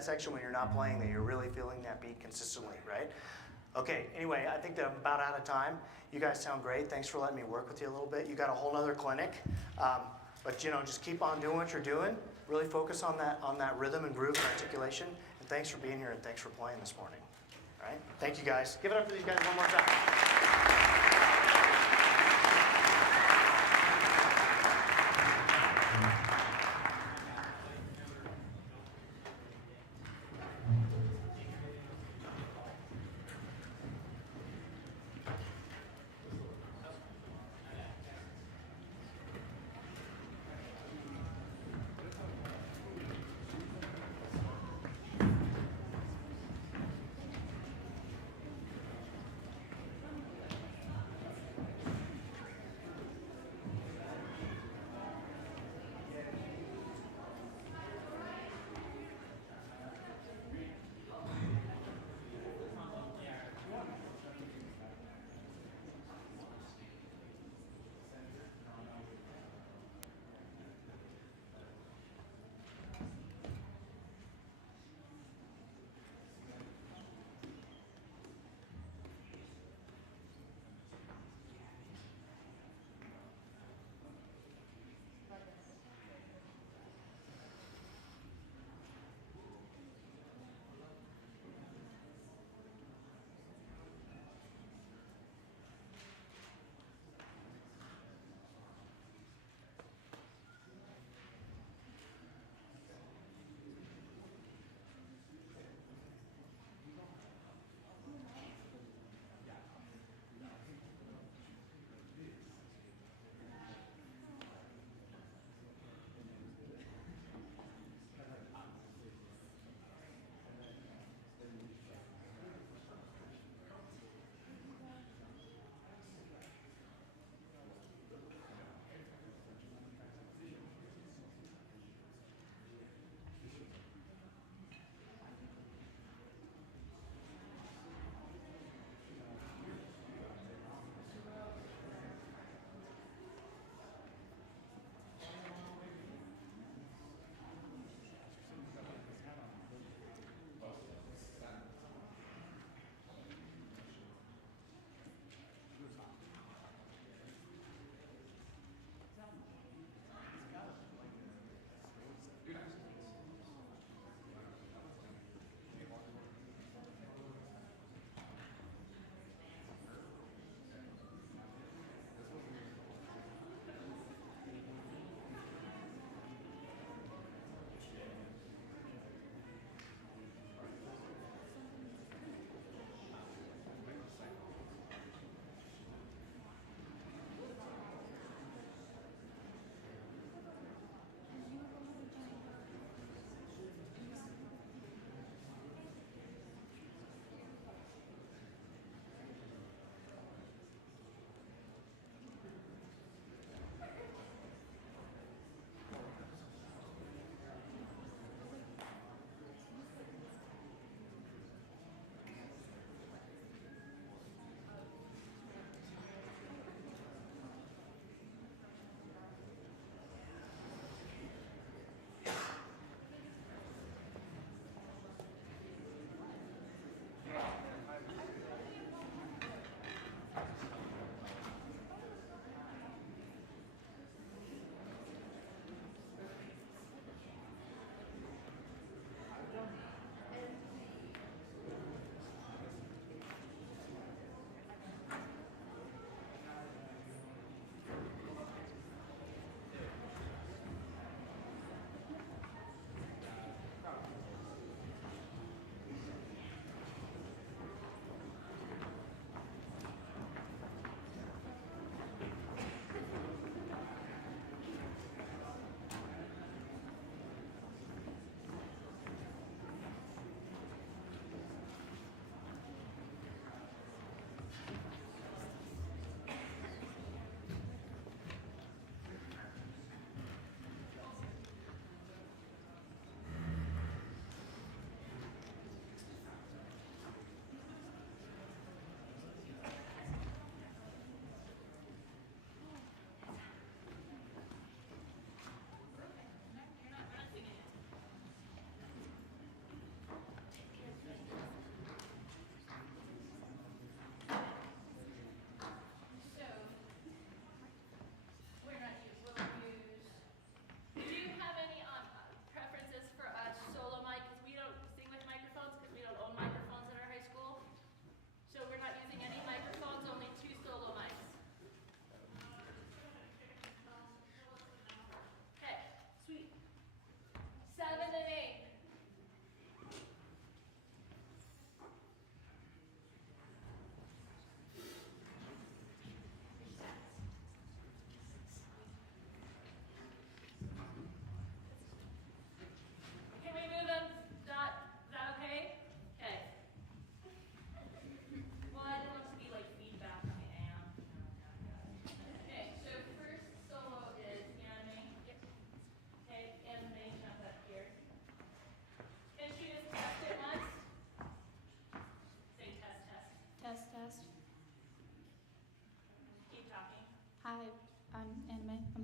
Section when you're not playing that you're really feeling that beat consistently, right? Okay, anyway, I think that I'm about out of time. You guys sound great. Thanks for letting me work with you a little bit. You got a whole other clinic, but you know, just keep on doing what you're doing. Really focus on that rhythm and groove and articulation. And thanks for being here and thanks for playing this morning. All right, thank you guys. Give it up for these guys one more time.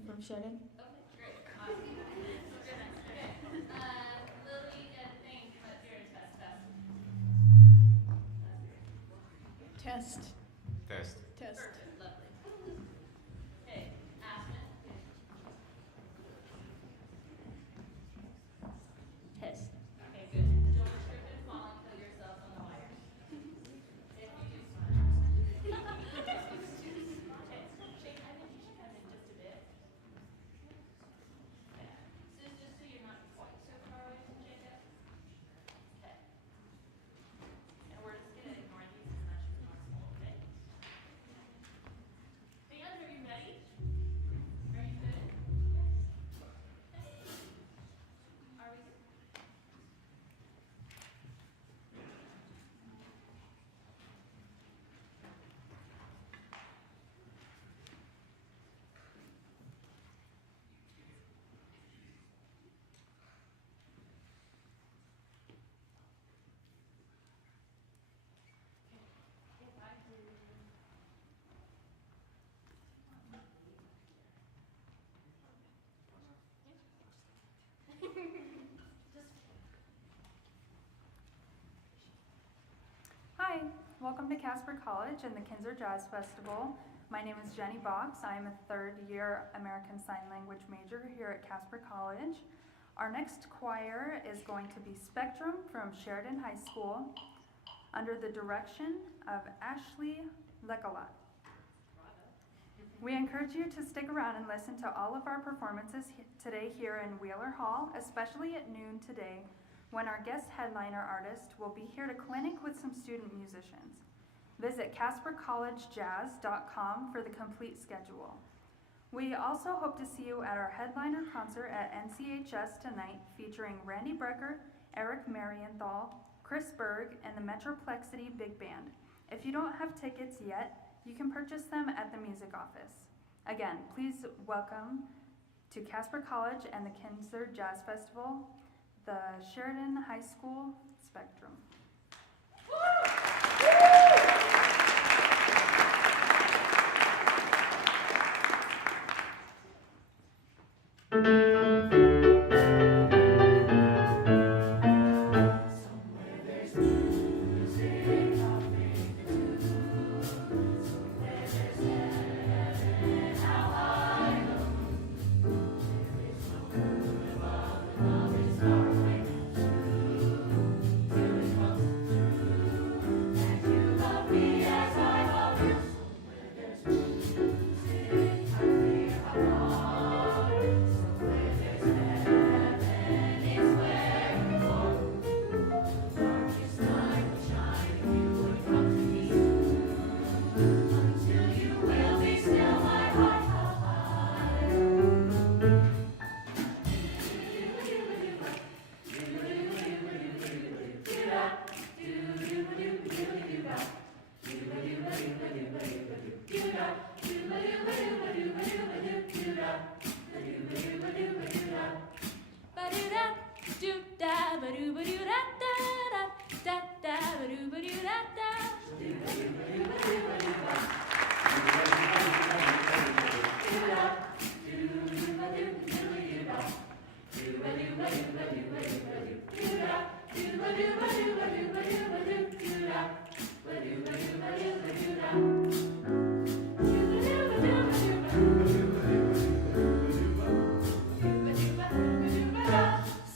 from Sheridan. Okay, great. Awesome. Lily and Thane, let's hear a test. Test. Test. Test. Perfect, lovely. Okay, Aspen. Test. Okay, good. Don't trip and fall and kill yourself on the wire. If you do smile. Okay, Shane, I think you should come in just a bit. Okay. Just so you're not quite so far away from Jacob. Okay. And we're just gonna ignore these as much as possible, okay? Band, are you ready? Are you good? Are we good? Hi, welcome to Casper College and the Kinser Jazz Festival. My name is Jenny Box. I am a third-year American Sign Language major here at Casper College. Our next choir is going to be Spectrum from Sheridan High School under the direction of Ashley Lecolat. We encourage you to stick around and listen to all of our performances today here in Wheeler Hall, especially at noon today, when our guest headliner artist will be here to clinic with some student musicians. Visit CasperCollegeJazz.com for the complete schedule. We also hope to see you at our headliner concert at NCHS tonight, featuring Randy Brecker, Eric Marienthal, Chris Berg, and the Metroplexity Big Band. If you don't have tickets yet, you can purchase them at the music office. Again, please welcome to Casper College and the Kinser Jazz Festival, the Sheridan High School Spectrum.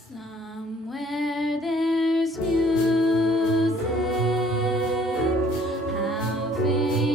Somewhere there's music. How faint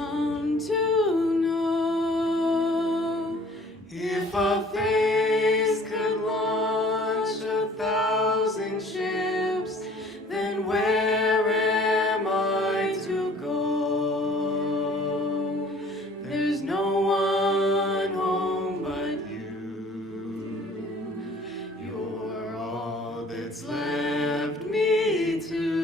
come to know. If a face could launch 1,000 ships, then where am I to go? There's no one home but you. You're all that's left me to.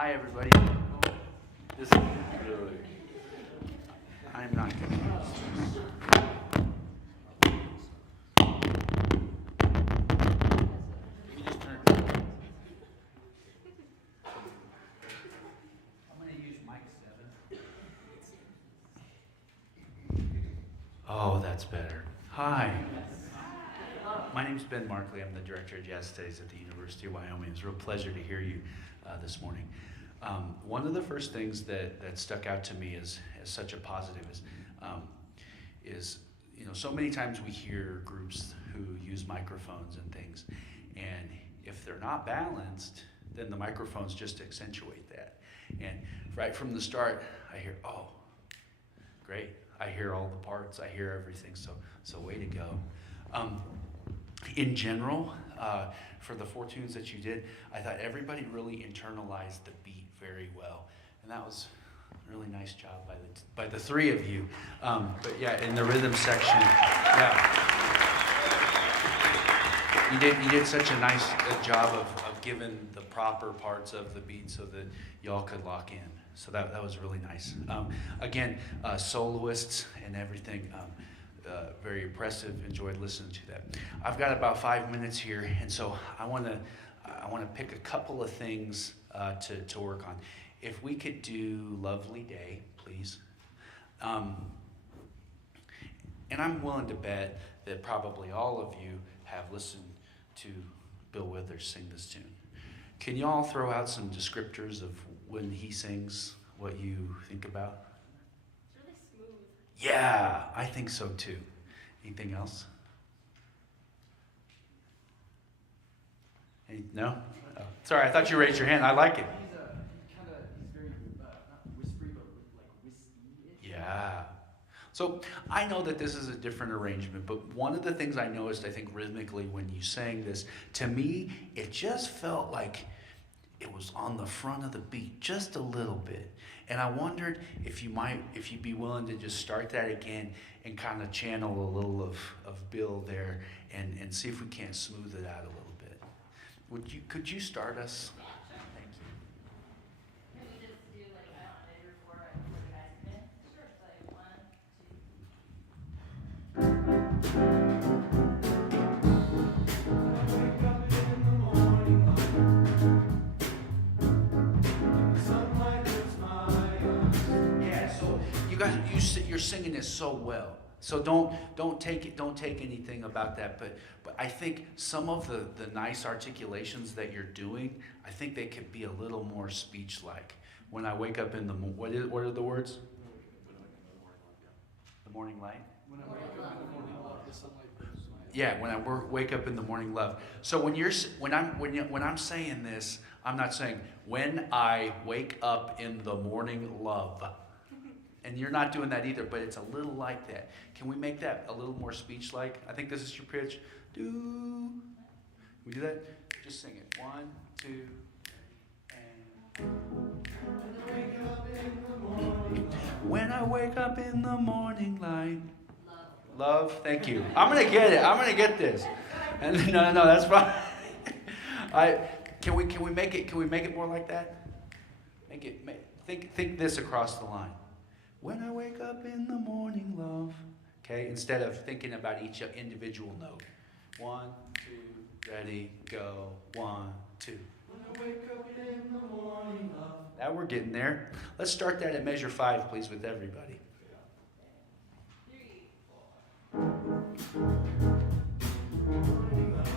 Hi, everybody. This is really, I'm not confused. You just turn. I'm going to use mic 7. Oh, that's better. Hi. My name's Ben Markley. I'm the Director of Jazz Studies at the University of Wyoming. It's a real pleasure to hear you this morning. One of the first things that stuck out to me as such a positive is so many times we hear groups who use microphones and things, and if they're not balanced, then the microphones just accentuate that. And right from the start, I hear, oh, great. I hear all the parts. I hear everything. So way to go. In general, for the 4 tunes that you did, I thought everybody really internalized the beat very well, and that was a really nice job by the 3 of you. But yeah, in the rhythm section, yeah, you did such a nice job of giving the proper parts of the beat so that y'all could lock in. So that was really nice. Again, soloists and everything. Very impressive. Enjoyed listening to that. I've got about 5 minutes here, and so I want to pick a couple of things to work on. If we could do "Lovely Day," please. And I'm willing to bet that probably all of you have listened to Bill Withers sing this tune. Can y'all throw out some descriptors of when he sings what you think about? Yeah, I think so too. Anything else? No? Oh, sorry, I thought you raised your hand. I like it. He's very not whispery, but like whiskey-ish. Yeah. So I know that this is a different arrangement, but one of the things I noticed, I think, rhythmically when you sang this, to me, it just felt like it was on the front of the beat just a little bit. And I wondered if you'd be willing to just start that again and kind of channel a little of Bill there and see if we can't smooth it out a little bit. Could you start us? Thank you. Can we just do like a later for you guys can? Sure. So 1, 2. Yeah, so you guys, you're singing this so well. So don't take anything about that, but I think some of the nice articulations that you're doing, I think they could be a little more speech-like. When I wake up in the what are the words? The morning light. When I wake up in the morning love, the sunlight burns my eyes. Yeah, when I wake up in the morning love. So when I'm saying this, I'm not saying when I wake up in the morning love. And you're not doing that either, but it's a little like that. Can we make that a little more speech-like? I think this is your pitch. Do. Can we do that? Just sing it. 1, 2, and. When I wake up in the morning light. Love. Thank you. I'm gonna get it. I'm gonna get this. And no, that's fine. Can we make it? Can we make it more like that? Think this across the line. When I wake up in the morning, love. Okay, instead of thinking about each individual note. 1, 2, ready, go. 1, 2. When I wake up in the morning, love. Now we're getting there. Let's start that at measure 5, please, with everybody. 3, 4.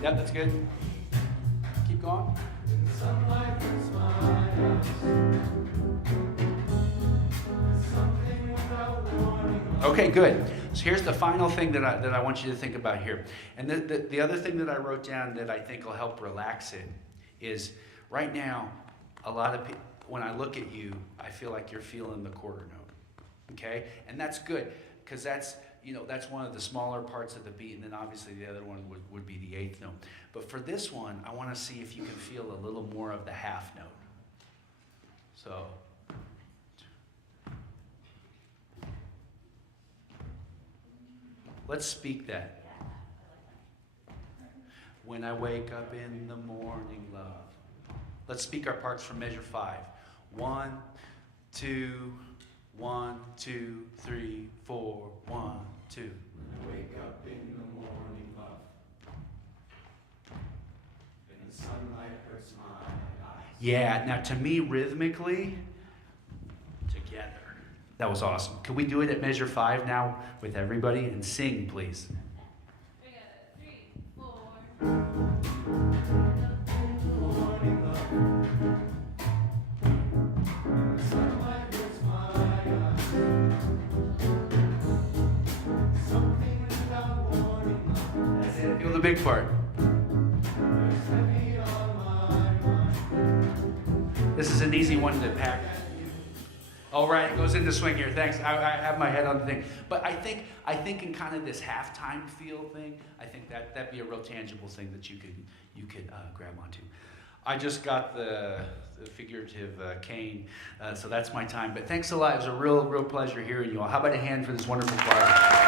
Yep, that's good. Keep going. Sunlight hurts my eyes. Okay, good. So here's the final thing that I want you to think about here. And the other thing that I wrote down that I think will help relax it is right now, a lot of people, when I look at you, I feel like you're feeling the quarter note. Okay? And that's good because that's one of the smaller parts of the beat, and then obviously the other one would be the 8th note. But for this one, I want to see if you can feel a little more of the half note. So let's speak that. When I wake up in the morning, love. Let's speak our parts from measure 5. 1, 2, 1, 2, 3, 4, 1, 2. Wake up in the morning, love, and the sunlight hurts my eyes. Yeah, now to me, rhythmically, together. That was awesome. Can we do it at measure 5 now with everybody and sing, please? Feel the big part. This is an easy one to pack. All right, it goes into swing here. Thanks. I have my head on the thing, but I think in kind of this halftime feel thing, I think that'd be a real tangible thing that you could grab onto. I just got the figurative cane, so that's my time. But thanks a lot. It was a real pleasure hearing you all. How about a hand for this wonderful choir?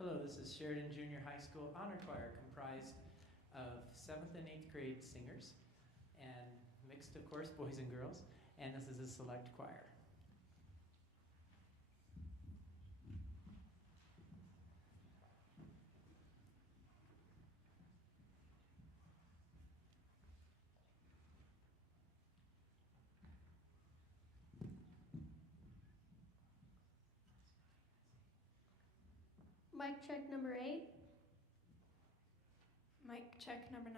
Hello, this is Sheridan Junior High School Honor Choir, comprised of 7th and 8th grade singers, and mixed, of course, boys and girls, and this is a select choir. Mic check number 8. Mic check number 9.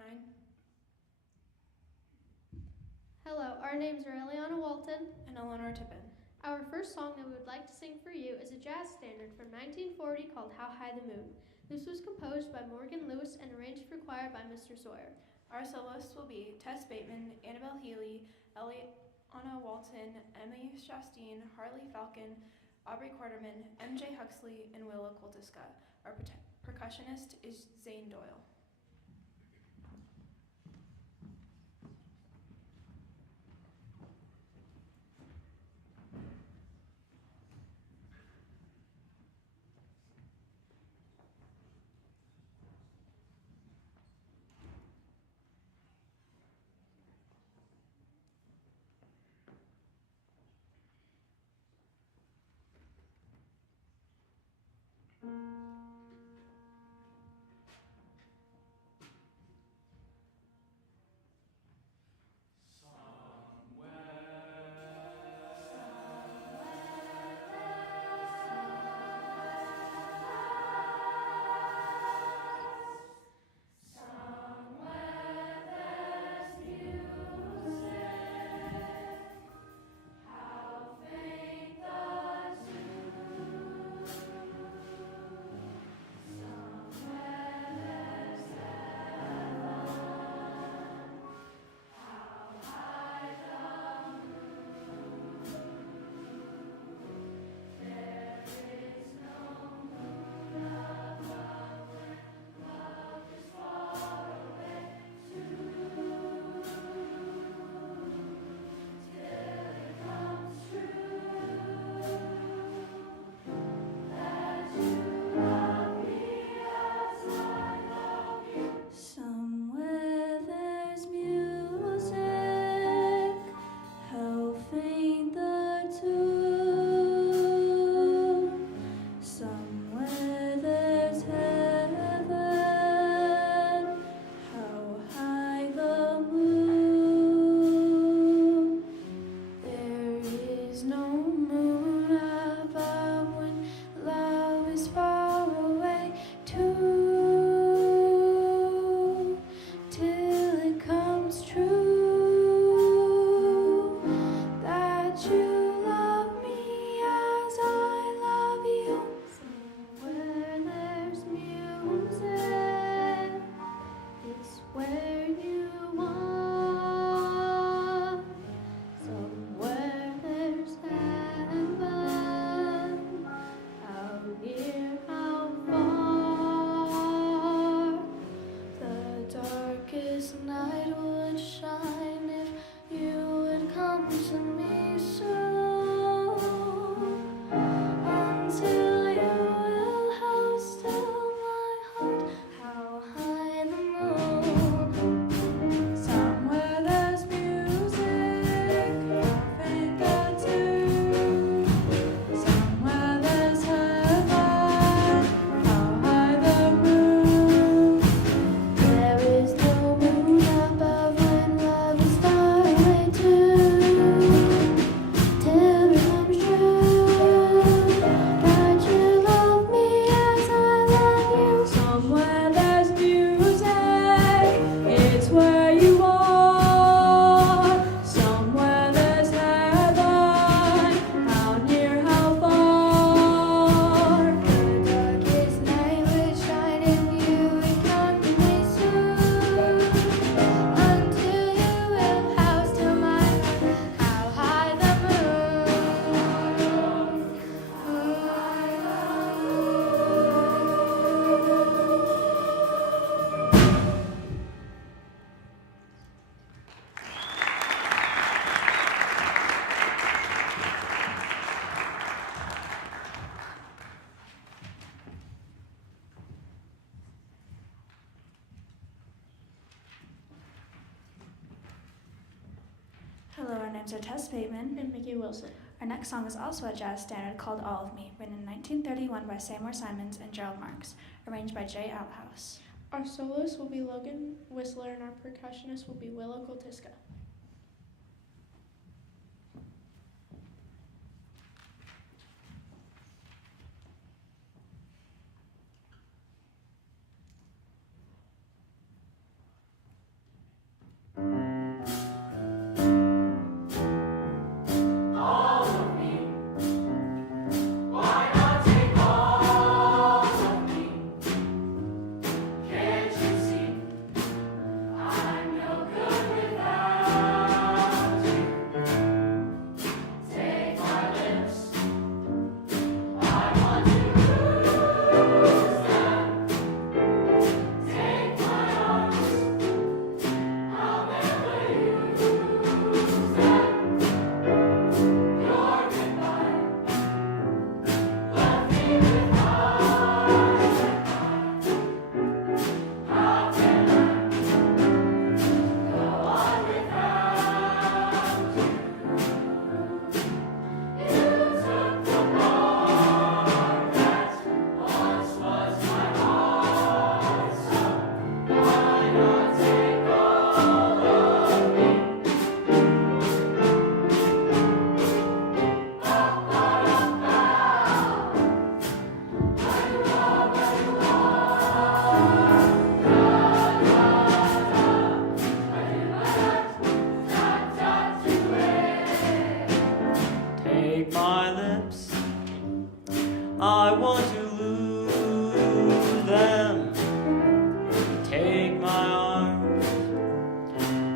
Hello, our names are Eliana Walton and Eleanor Tippin. Our first song that we would like to sing for you is a jazz standard from 1940 called How High the Moon. This was composed by Morgan Lewis and arranged for choir by Mr. Sawyer. Our soloists will be Tess Bateman, Annabelle Healy, Eliana Walton, Emily Shasteen, Harley Falcon, Aubrey Quarterman, MJ Huxley, and Willa Koltiska. Our percussionist is Zane Doyle. Hello, our names are Tess Bateman and Mickey Wilson. Our next song is also a jazz standard called All of Me, written in 1931 by Seymour Simons and Gerald Marks, arranged by Jay Outhouse. Our soloist will be Logan Whistler and our percussionist will be Willa Koltiska. my lips. I want to lose them. Take my arms,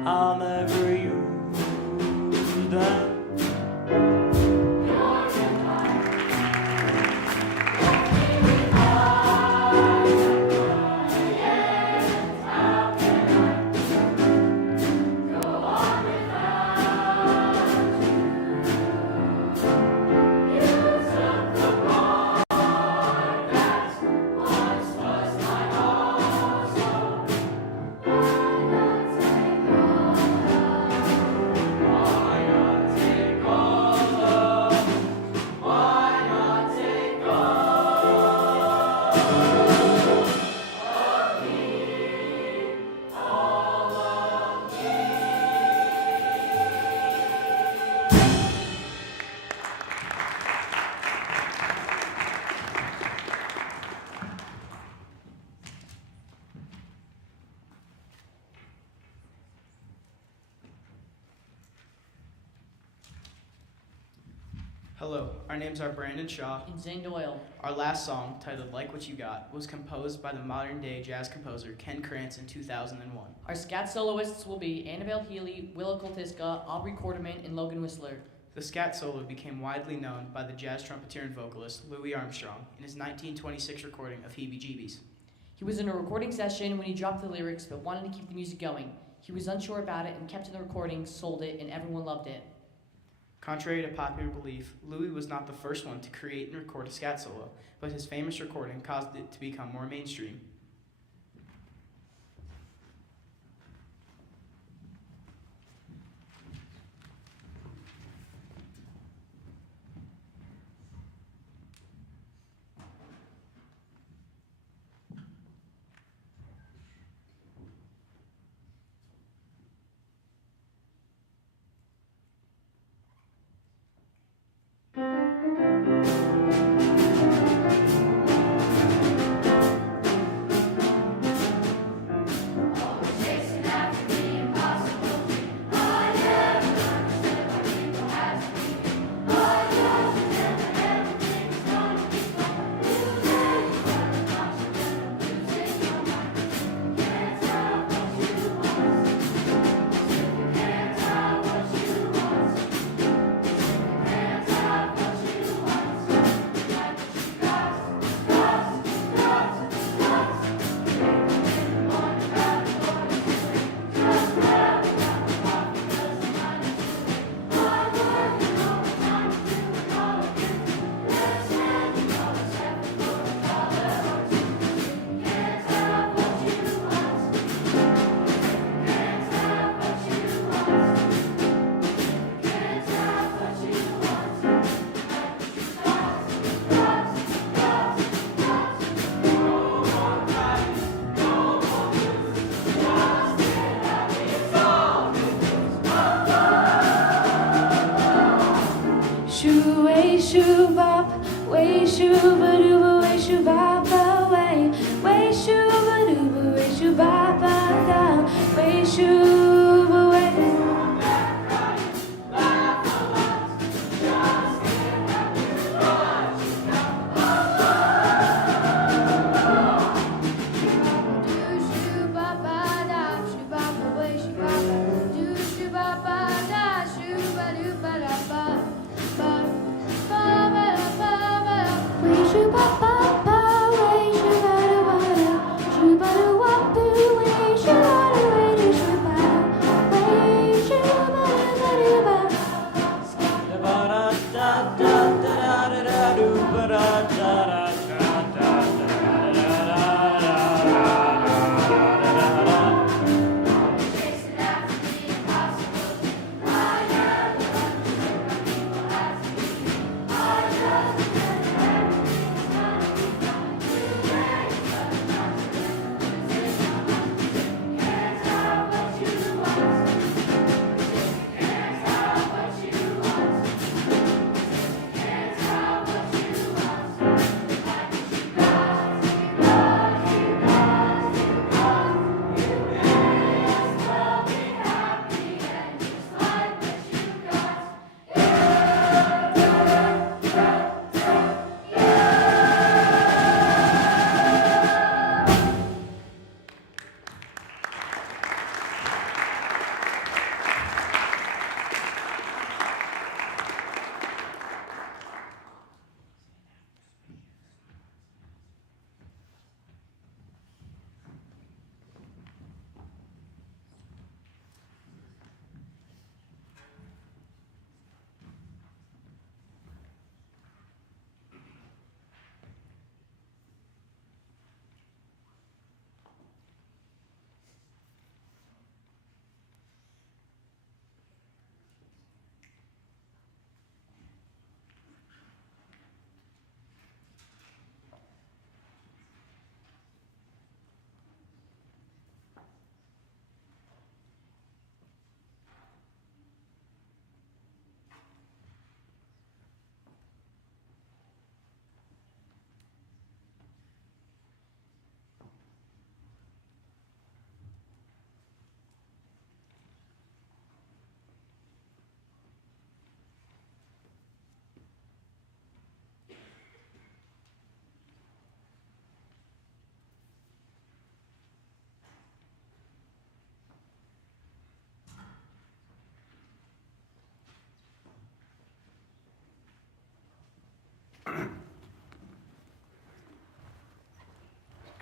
I'll never use them. Hello, our names are Brandon Shaw and Zane Doyle. Our last song, titled Like What You Got, was composed by the modern-day jazz composer Ken Krantz in 2001. Our scat soloists will be Annabelle Healy, Willow Koltiska, Aubrey Quarterman, and Logan Whistler. The scat solo became widely known by the jazz trumpeter and vocalist Louis Armstrong in his 1926 recording of Heebie Jeebies. He was in a recording session when he dropped the lyrics but wanted to keep the music going. He was unsure about it and kept to the recording, sold it, and everyone loved it. Contrary to popular belief, Louis was not the first one to create and record a scat solo, but his famous recording caused it to become more mainstream.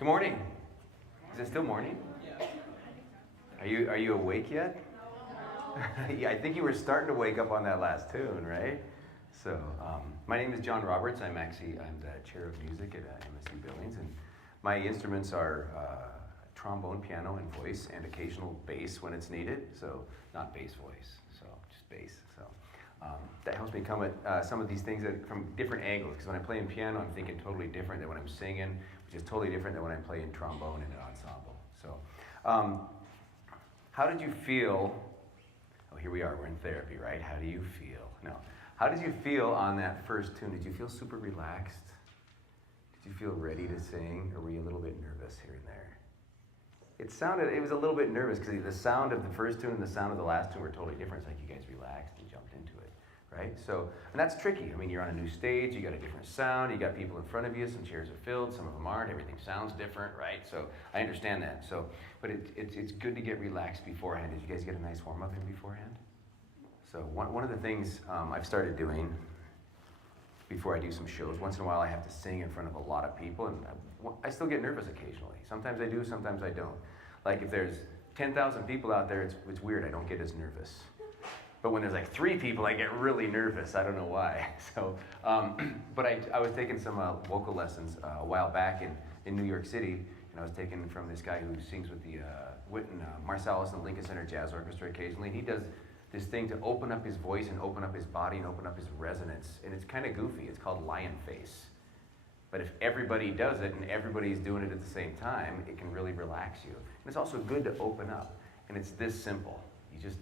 Good morning. Is it still morning? Are you awake yet? Yeah, I think you were starting to wake up on that last tune, right? So, my name is John Roberts. I'm the chair of music at MSU Billings, and my instruments are trombone, piano, and voice, and occasional bass when it's needed. So, not bass voice, so just bass. So, that helps me come at some of these things from different angles. Because when I'm playing piano, I'm thinking totally different than when I'm singing, which is totally different than when I'm playing trombone in an ensemble. So, how did you feel? Oh, here we are. We're in therapy, right? How do you feel? No. How did you feel on that first tune? Did you feel super relaxed? Did you feel ready to sing, or were you a little bit nervous here and there? It was a little bit nervous because the sound of the first tune and the sound of the last tune were totally different. It's like you guys relaxed and jumped into it, right? So, and that's tricky. I mean, you're on a new stage, you got a different sound, you got people in front of you, some chairs are filled, some of them aren't, everything sounds different, right? So, I understand that. So, but it's good to get relaxed beforehand. Did you guys get a nice warm-up in beforehand? So one of the things I've started doing before I do some shows, once in a while I have to sing in front of a lot of people, and I still get nervous occasionally. Sometimes I do, sometimes I don't. Like if there's 10,000 people out there, it's weird, I don't get as nervous. But when there's like 3 people, I get really nervous. I don't know why. So, but I was taking some vocal lessons a while back in New York City, and I was taking from this guy who sings with the Witten, Marsalis and Lincoln Center Jazz Orchestra occasionally, and he does this thing to open up his voice and open up his body and open up his resonance. And it's kind of goofy. It's called lion face. But if everybody does it and everybody's doing it at the same time, it can really relax you. And it's also good to open up. And it's this simple. You just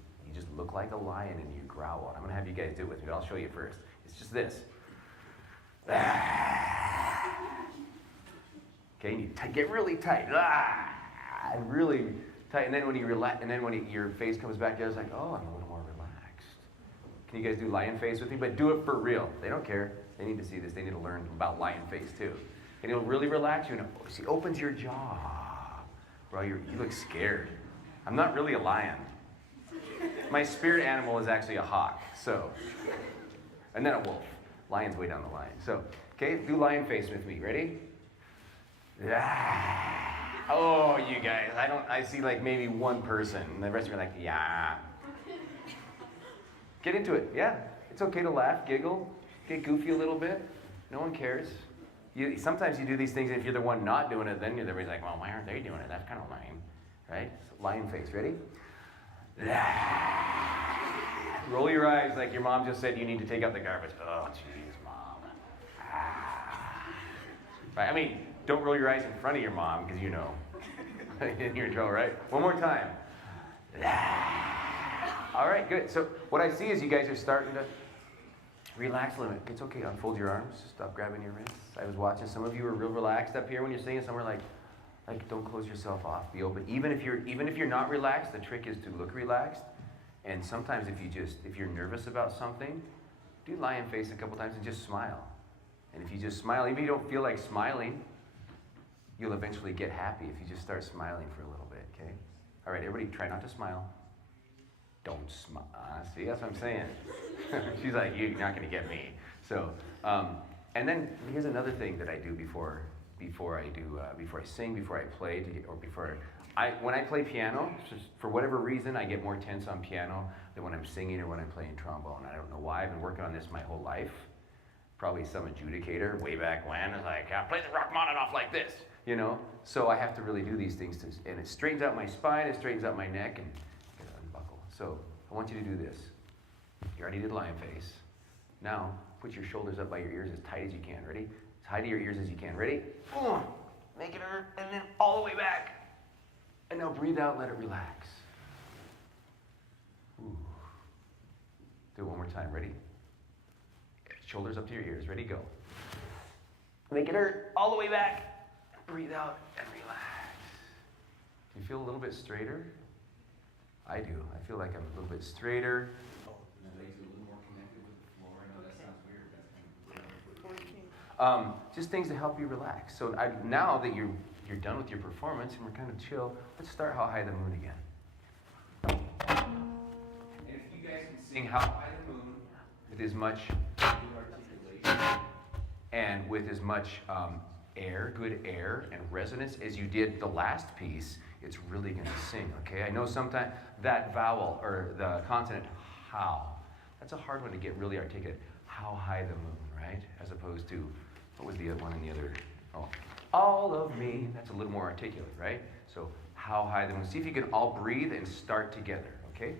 look like a lion and you growl. I'm gonna have you guys do it with me, but I'll show you first. It's just this. Okay, and you get really tight. And really tight. And then when you relax, and then when your face comes back down, it's like, oh, I'm a little more relaxed. Can you guys do lion face with me? But do it for real. They don't care. They need to see this. They need to learn about lion face too. And it'll really relax you. And it opens your jaw. Bro, you look scared. I'm not really a lion. My spirit animal is actually a hawk. So, and then a wolf. Lion's way down the line. So, okay, do lion face with me. Ready? Oh, you guys, I see like maybe one person, and the rest of you are like, yeah. Get into it, yeah. It's okay to laugh, giggle, get goofy a little bit. No one cares. Sometimes you do these things, and if you're the one not doing it, then everybody's like, well, why aren't they doing it? That's kind of lame, right? So, lion face, ready? Roll your eyes like your mom just said you need to take out the garbage. Oh, jeez, Mom. Right, I mean, don't roll your eyes in front of your mom, because you know. You're in trouble, right? One more time. All right, good. So what I see is you guys are starting to relax a little bit. It's okay, unfold your arms, stop grabbing your wrists. I was watching, some of you are real relaxed up here when you're singing. Some are like don't close yourself off, be open. Even if you're not relaxed, the trick is to look relaxed. And sometimes if you're nervous about something, do lion face a couple times and just smile. And if you just smile, even if you don't feel like smiling, you'll eventually get happy if you just start smiling for a little bit, okay? All right, everybody try not to smile. Don't smile. See, that's what I'm saying. She's like, you're not gonna get me. So, and then here's another thing that I do before I sing, before I play, when I play piano, just for whatever reason, I get more tense on piano than when I'm singing or when I'm playing trombone. I don't know why. I've been working on this my whole life. Probably some adjudicator way back when is like, play the Rachmaninoff like this, you know? So I have to really do these things, and it straightens out my spine, it straightens out my neck, and I gotta unbuckle. So I want you to do this. You already did lion face. Now, put your shoulders up by your ears as tight as you can. Ready? As high to your ears as you can. Ready? Make it hurt, and then all the way back. And now breathe out, let it relax. Ooh. Do it one more time. Ready? Shoulders up to your ears. Ready, go. Make it hurt all the way back. Breathe out and relax. Do you feel a little bit straighter? I do. I feel like I'm a little bit straighter. Just things to help you relax. So now that you're done with your performance and we're kind of chill, let's start How High the Moon again. And if you guys can sing How High the Moon with as much articulation and with as much air, good air, and resonance as you did the last piece, it's really going to sing, okay? I know sometimes that vowel, or the consonant, how, that's a hard one to get really articulate. How high the moon, right? As opposed to, what was the other one in the other? Oh, all of me. That's a little more articulate, right? So, how high the moon. See if you can all breathe and start together, okay?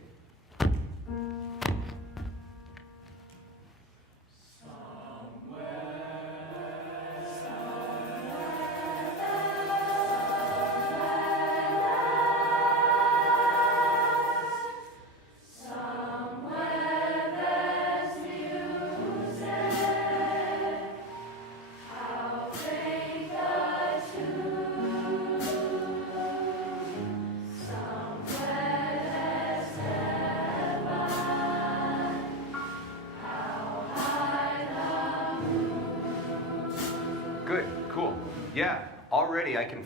Good, cool. Yeah, already I can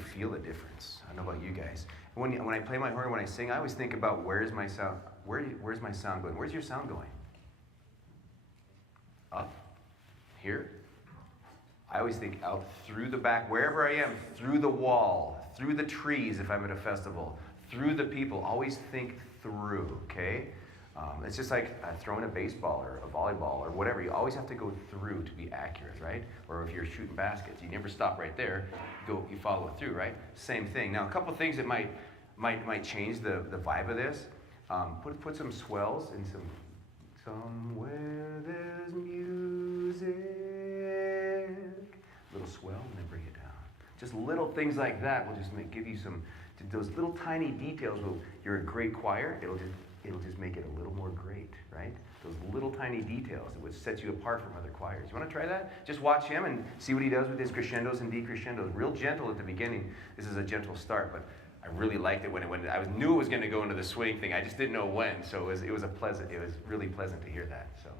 feel the difference. I don't know about you guys. When I play my horn, when I sing, I always think about where's my sound going? Where's your sound going? Up? Here? I always think out through the back, wherever I am, through the wall, through the trees if I'm at a festival, through the people. Always think through, okay? It's just like throwing a baseball or a volleyball or whatever. You always have to go through to be accurate, right? Or if you're shooting baskets, you never stop right there. You follow it through, right? Same thing. Now, a couple things that might change the vibe of this. Put some swells and somewhere there's music. Little swell and then bring it down. Just little things like that will just give you those little tiny details. You're a great choir. It'll just make it a little more great, right? Those little tiny details that would set you apart from other choirs. You want to try that? Just watch him and see what he does with his crescendos and decrescendos. Real gentle at the beginning. This is a gentle start, but I really liked it when I knew it was going to go into the swing thing. I just didn't know when, so it was really pleasant to hear that. So.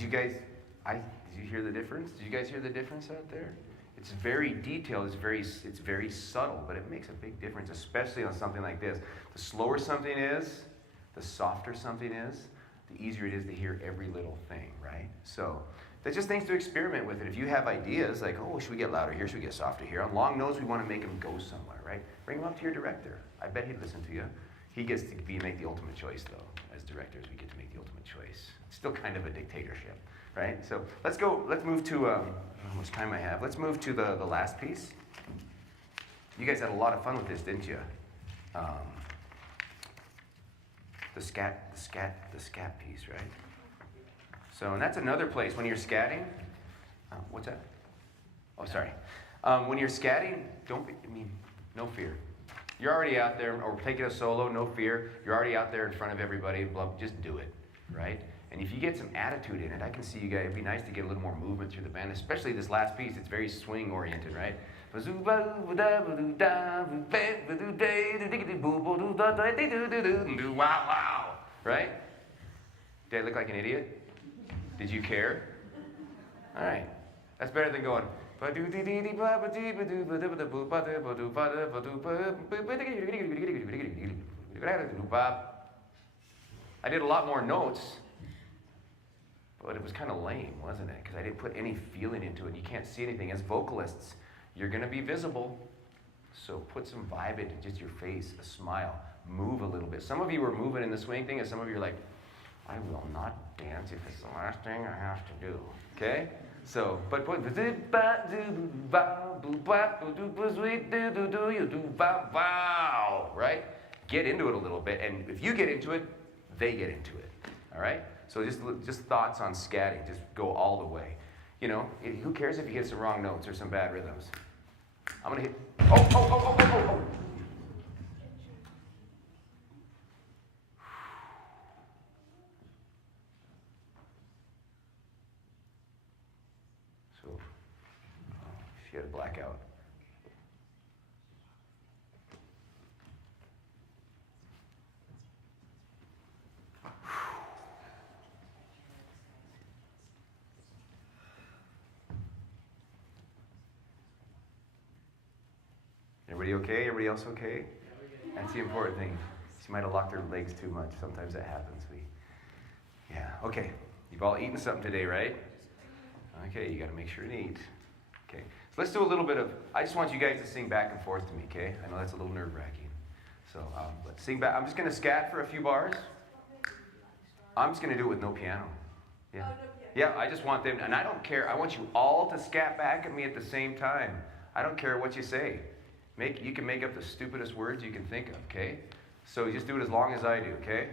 Did you hear the difference? Did you guys hear the difference out there? It's very detailed, it's very subtle, but it makes a big difference, especially on something like this. The slower something is, the softer something is, the easier it is to hear every little thing, right? So that's just things to experiment with. And if you have ideas like, oh, should we get louder here? Should we get softer here? On long notes, we want to make them go somewhere, right? Bring them up to your director. I bet he'd listen to you. He gets to make the ultimate choice, though. As directors, we get to make the ultimate choice. It's still kind of a dictatorship, right? So let's move to, I don't know how much time I have. Let's move to the last piece. You guys had a lot of fun with this, didn't you? The scat piece, right? So, and that's another place. When you're scatting, what's that? Oh, sorry. When you're scatting, no fear. You're already out there, or taking a solo, no fear. You're already out there in front of everybody, just do it, right? And if you get some attitude in it, I can see you guys, it'd be nice to get a little more movement through the band, especially this last piece. It's very swing oriented, right? Wow, right? Did I look like an idiot? Did you care? All right. That's better than going. I did a lot more notes, but it was kind of lame, wasn't it? Because I didn't put any feeling into it. You can't see anything. As vocalists, you're going to be visible, so put some vibe into just your face, a smile, move a little bit. Some of you were moving in the swing thing, and some of you are like, I will not dance if it's the last thing I have to do. Okay? So, but put right? Get into it a little bit, and if you get into it, they get into it. All right? So just thoughts on scatting. Just go all the way. You know, who cares if you hit some wrong notes or some bad rhythms? I'm gonna hit. Oh! blackout. Everybody okay? Everybody else okay? That's the important thing. She might have locked her legs too much. Sometimes that happens. Yeah, okay. You've all eaten something today, right? Okay, you got to make sure and eat. Okay, so let's do a little bit of, I just want you guys to sing back and forth to me, okay? I know that's a little nerve-wracking. So let's sing back. I'm just going to scat for a few bars. I'm just going to do it with no piano. Yeah. Yeah, I just want them, and I don't care. I want you all to scat back at me at the same time. I don't care what you say. You can make up the stupidest words you can think of, okay? So you just do it as long as I do, okay?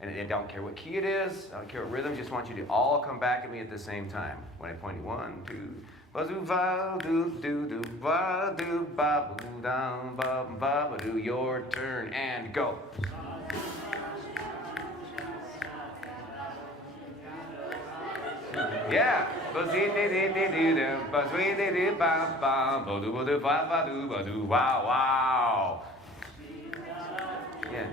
And I don't care what key it is, I don't care what rhythm, just want you to all come back at me at the same time. When I point you, 1, 2, ba-zoo, va, do, do, do, ba, do, ba, boo, down, ba, ba, ba, do, your turn, and go. Yeah. Wow, wow. Yeah.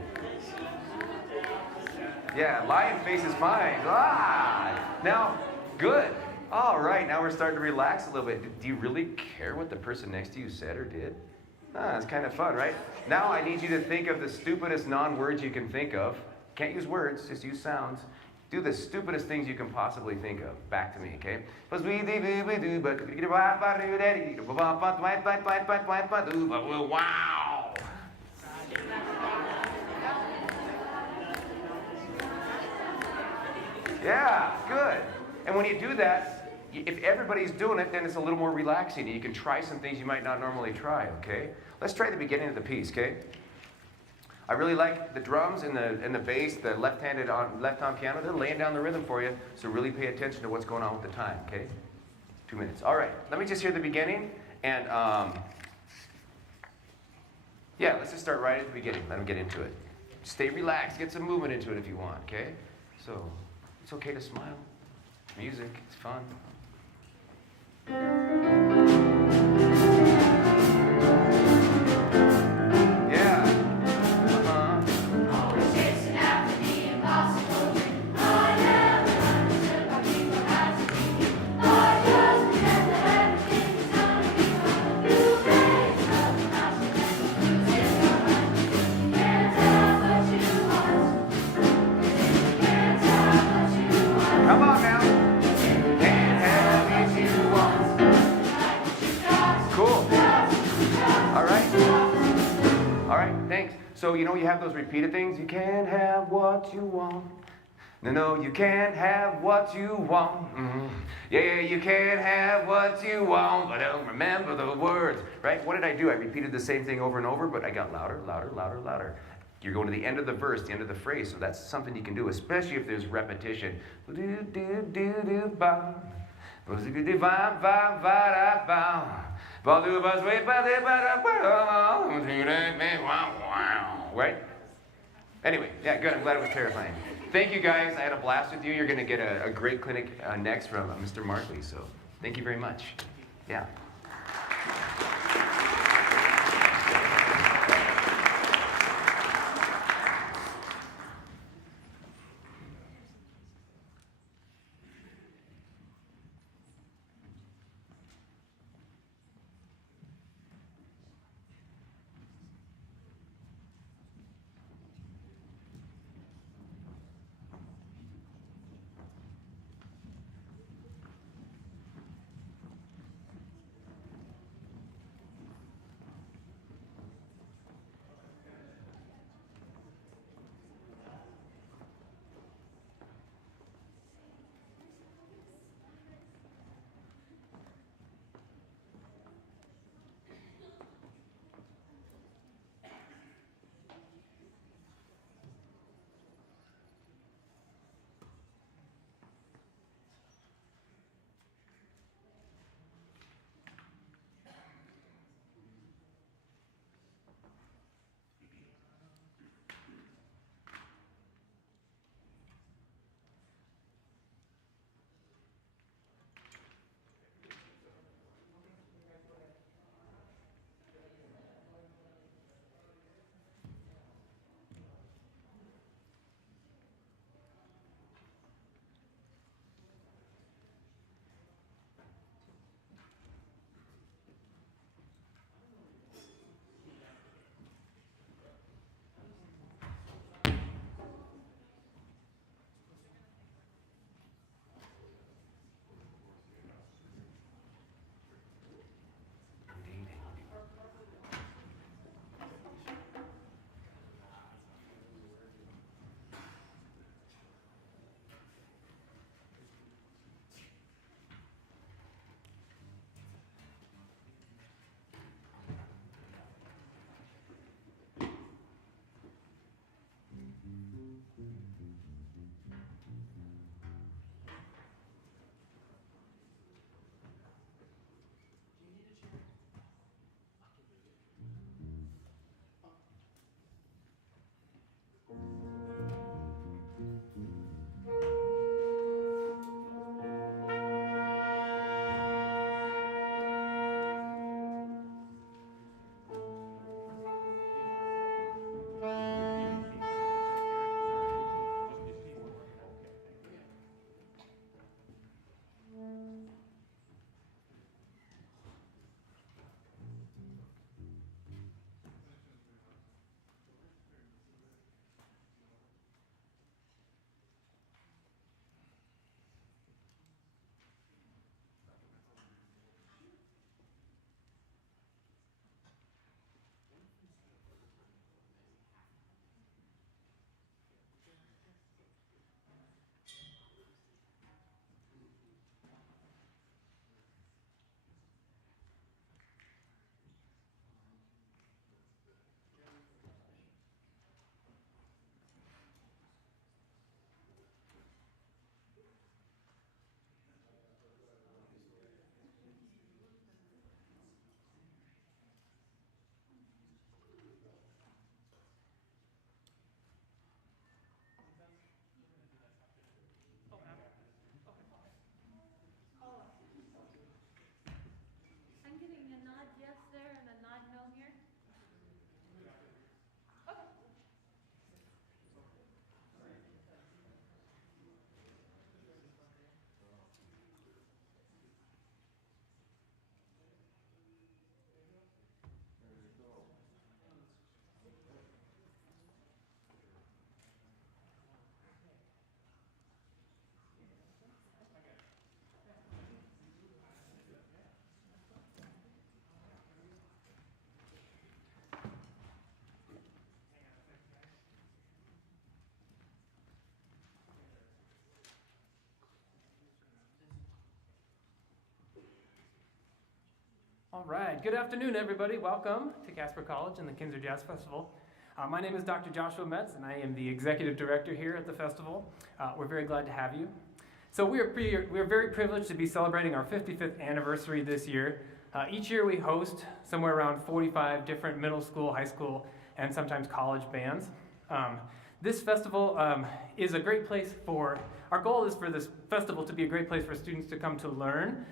Yeah, lion face is mine. Ah! Now, good. All right, now we're starting to relax a little bit. Do you really care what the person next to you said or did? It's kind of fun, right? Now I need you to think of the stupidest non-words you can think of. Can't use words, just use sounds. Do the stupidest things you can possibly think of. Back to me, okay? Wow! Yeah, good. And when you do that, if everybody's doing it, then it's a little more relaxing. You can try some things you might not normally try, okay? Let's try the beginning of the piece, okay? I really like the drums and the bass, the left-handed left-arm piano. They're laying down the rhythm for you, so really pay attention to what's going on with the time, okay? 2 minutes. All right, let me just hear the beginning, and yeah, let's just start right at the beginning. Let them get into it. Stay relaxed. Get some movement into it if you want, okay? So it's okay to smile. It's music. It's fun. So, you know, you have those repeated things. You can't have what you want. No, you can't have what you want. Mm-hmm. Yeah, you can't have what you want, but don't remember the words. Right? What did I do? I repeated the same thing over and over, but I got louder, louder, louder, louder. You're going to the end of the verse, the end of the phrase, so that's something you can do, especially if there's repetition. Right? Anyway, yeah, good. I'm glad it was terrifying. Thank you, guys. I had a blast with you. You're going to get a great clinic next from Mr. Markley. So thank you very much. Yeah. All right, good afternoon, everybody. Welcome to Casper College and the Kinser Jazz Festival. My name is Dr. Joshua Metz, and I am the executive director here at the festival. We're very glad to have you. So we are very privileged to be celebrating our 55th anniversary this year. Each year we host somewhere around 45 different middle school, high school, and sometimes college bands. This festival is a great place for, our goal is for this festival to be a great place for students to come to learn,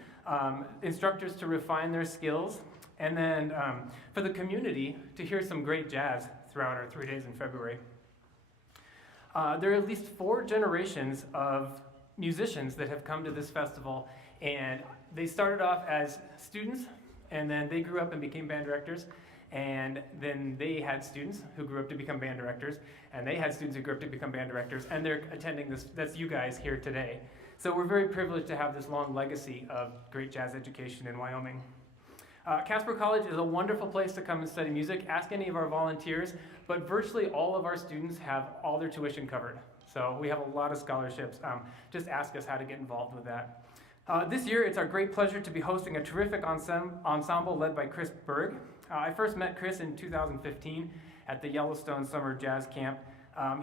instructors to refine their skills, and then for the community to hear some great jazz throughout our 3 days in February. There are at least 4 generations of musicians that have come to this festival, and they started off as students, and then they grew up and became band directors, and then they had students who grew up to become band directors, and they had students who grew up to become band directors, and they're attending this, that's you guys here today. So we're very privileged to have this long legacy of great jazz education in Wyoming. Casper College is a wonderful place to come and study music. Ask any of our volunteers, but virtually all of our students have all their tuition covered. So we have a lot of scholarships. Just ask us how to get involved with that. This year, it's our great pleasure to be hosting a terrific ensemble led by Chris Berg. I first met Chris in 2015 at the Yellowstone Summer Jazz Camp.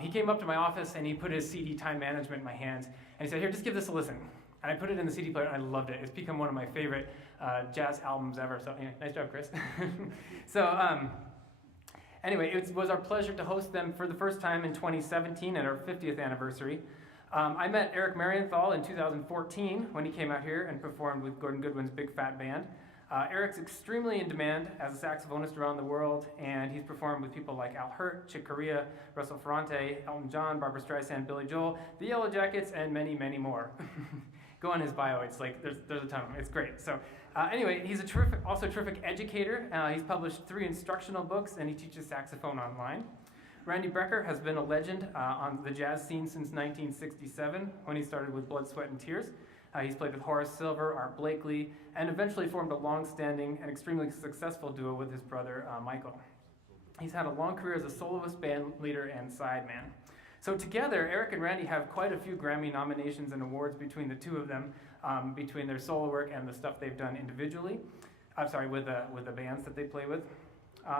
He came up to my office and he put his CD Time Management in my hands, and he said, "Here, just give this a listen." And I put it in the CD player, and I loved it. It's become one of my favorite jazz albums ever. So anyway, nice job, Chris. Anyway, it was our pleasure to host them for the first time in 2017 at our 50th anniversary. I met Eric Marienthal in 2014 when he came out here and performed with Gordon Goodwin's Big Fat Band. Eric's extremely in demand as a saxophonist around the world, and he's performed with people like Al Hirt, Chick Corea, Russell Ferrante, Elton John, Barbra Streisand, Billy Joel, the Yellow Jackets, and many, many more. Go on his bio, it's like, there's a ton of them, it's great. So anyway, he's also a terrific educator. He's published 3 instructional books, and he teaches saxophone online. Randy Brecker has been a legend on the jazz scene since 1967 when he started with Blood, Sweat, and Tears. He's played with Horace Silver, Art Blakely, and eventually formed a long-standing and extremely successful duo with his brother, Michael. He's had a long career as a soloist, band leader, and sideman. So together, Eric and Randy have quite a few Grammy nominations and awards between the two of them, between their solo work and the stuff they've done individually. With the bands that they play with.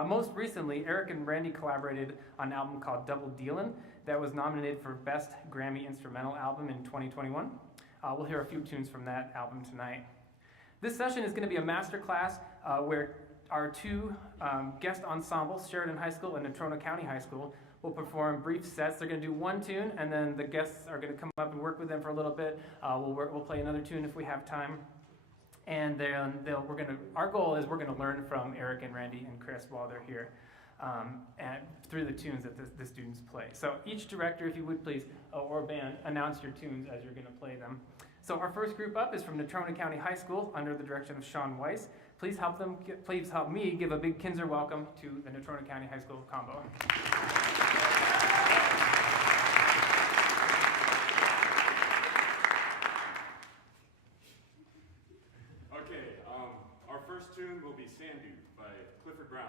Most recently, Eric and Randy collaborated on an album called Double Dealin' that was nominated for Best Grammy Instrumental Album in 2021. We'll hear a few tunes from that album tonight. This session is going to be a master class where our 2 guest ensembles, Sheridan High School and Netrona County High School, will perform brief sets. They're going to do 1 tune, and then the guests are going to come up and work with them for a little bit. We'll play another tune if we have time. And then our goal is we're going to learn from Eric and Randy and Chris while they're here, and through the tunes that the students play. So each director, if you would please, or band, announce your tunes as you're going to play them. So our first group up is from Netrona County High School under the direction of Sean Weiss. Please help me give a big Kinser welcome to the Netrona County High School combo. Our first tune will be Sandu by Clifford Brown.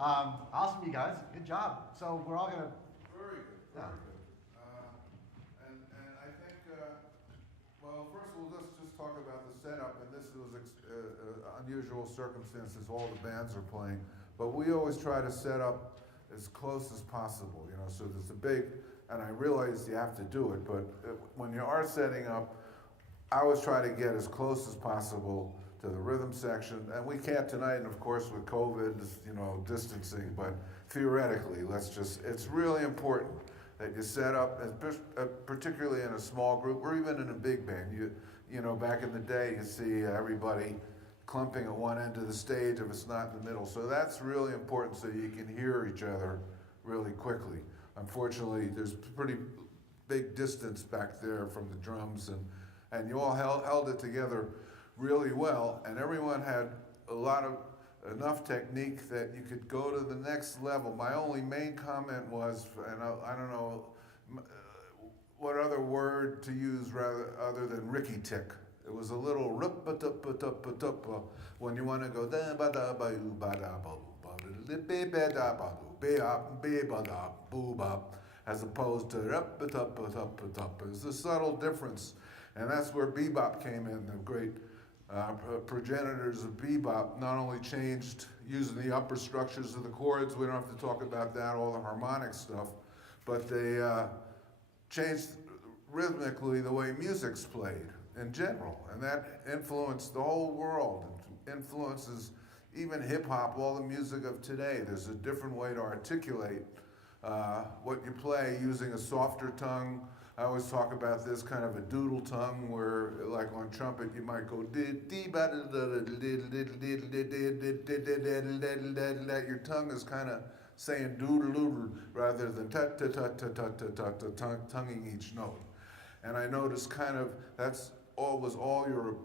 Awesome, you guys. Good job. So we're all going to... Very good, very good. And I think, well, first we'll just talk about the setup, and this was unusual circumstances, all the bands are playing, but we always try to set up as close as possible, you know, so there's a big, and I realize you have to do it, but when you are setting up, I always try to get as close as possible to the rhythm section, and we can't tonight, and of course with COVID, you know, distancing, but theoretically, it's really important that you set up, particularly in a small group, or even in a big band. You know, back in the day, you see everybody clumping at one end of the stage if it's not in the middle, so that's really important so you can hear each other really quickly. Unfortunately, there's pretty big distance back there from the drums, and you all held it together really well, and everyone had enough technique that you could go to the next level. My only main comment was, and I don't know what other word to use other than Ricky tick. It was a little when you want to go da ba da ba you ba da ba ba ba da ba ba as opposed to It's a subtle difference, and that's where bebop came in. The great progenitors of bebop not only changed using the upper structures of the chords, we don't have to talk about that, all the harmonic stuff, but they changed rhythmically the way music's played in general, and that influenced the whole world. It influences even hip-hop, all the music of today. There's a different way to articulate what you play using a softer tongue. I always talk about this kind of a doodle tongue where, like on trumpet, you might go your tongue is kind of saying doodle rather than tonguing each note. And I noticed kind of was all your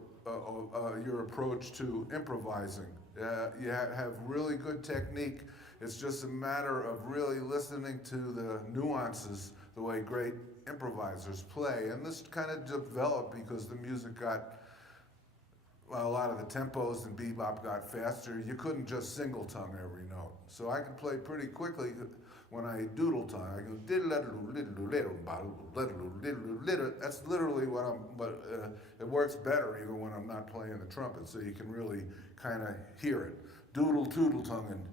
approach to improvising. You have really good technique. It's just a matter of really listening to the nuances, the way great improvisers play. And this kind of developed because the music got, well, a lot of the tempos in bebop got faster. You couldn't just single tongue every note. So I could play pretty quickly when I doodle tongue. I go that's literally but it works better even when I'm not playing the trumpet, so you can really kind of hear it. Doodle tongue and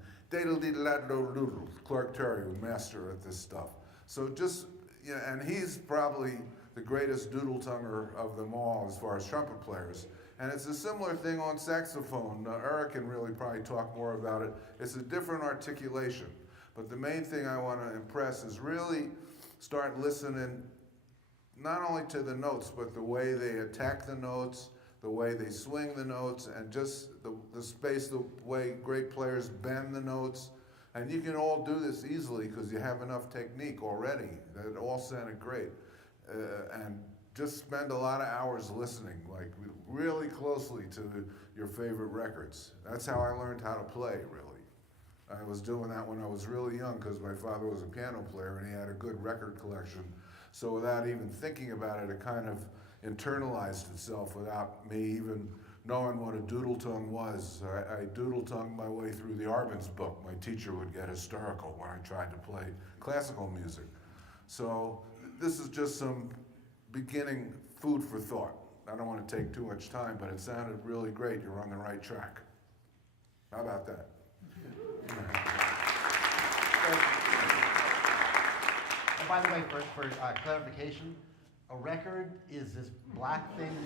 doodle. Clark Terry, who master at this stuff. So just, yeah, and he's probably the greatest doodle tonger of them all as far as trumpet players. And it's a similar thing on saxophone. Eric can really probably talk more about it. It's a different articulation. But the main thing I want to impress is really start listening not only to the notes, but the way they attack the notes, the way they swing the notes, and just the space, the way great players bend the notes. And you can all do this easily because you have enough technique already. That it all sounded great. And just spend a lot of hours listening, like really closely to your favorite records. That's how I learned how to play, really. I was doing that when I was really young because my father was a piano player and he had a good record collection. So without even thinking about it, it kind of internalized itself without me even knowing what a doodle tongue was. I doodle tongued my way through the Arbenz book. My teacher would get hysterical when I tried to play classical music. So this is just some beginning food for thought. I don't want to take too much time, but it sounded really great. You're on the right track. How about that? And by the way, for clarification, a record is this black thing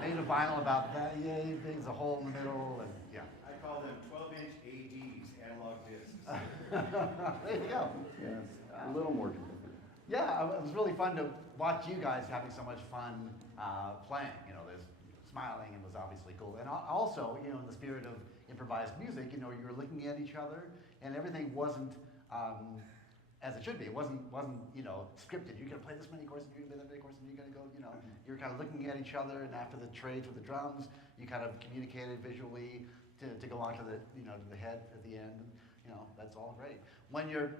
made of vinyl about that yay big, a hole in the middle, and yeah. I call them 12-inch ADs, analog discs. There you go. Yes, a little more. Yeah, it was really fun to watch you guys having so much fun playing. You know, there's smiling and was obviously cool. And also, you know, in the spirit of improvised music, you know, you were looking at each other and everything wasn't as it should be. It wasn't you know, scripted. You're gonna play this many courses, you're gonna play that many courses, and you're gonna go, you know, you're kind of looking at each other, and after the trades with the drums, you kind of communicated visually to go on to the, you know, to the head at the end. And, you know, that's all great. When you're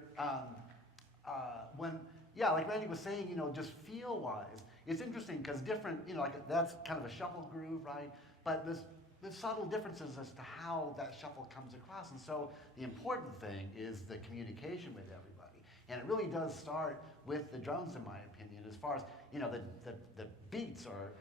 yeah, like Randy was saying, you know, just feel-wise, it's interesting because different, you know, like that's kind of a shuffle groove, right? But this there's subtle differences as to how that shuffle comes across. And so the important thing is the communication with everybody. And it really does start with the drums, in my opinion, as far as, the beats are,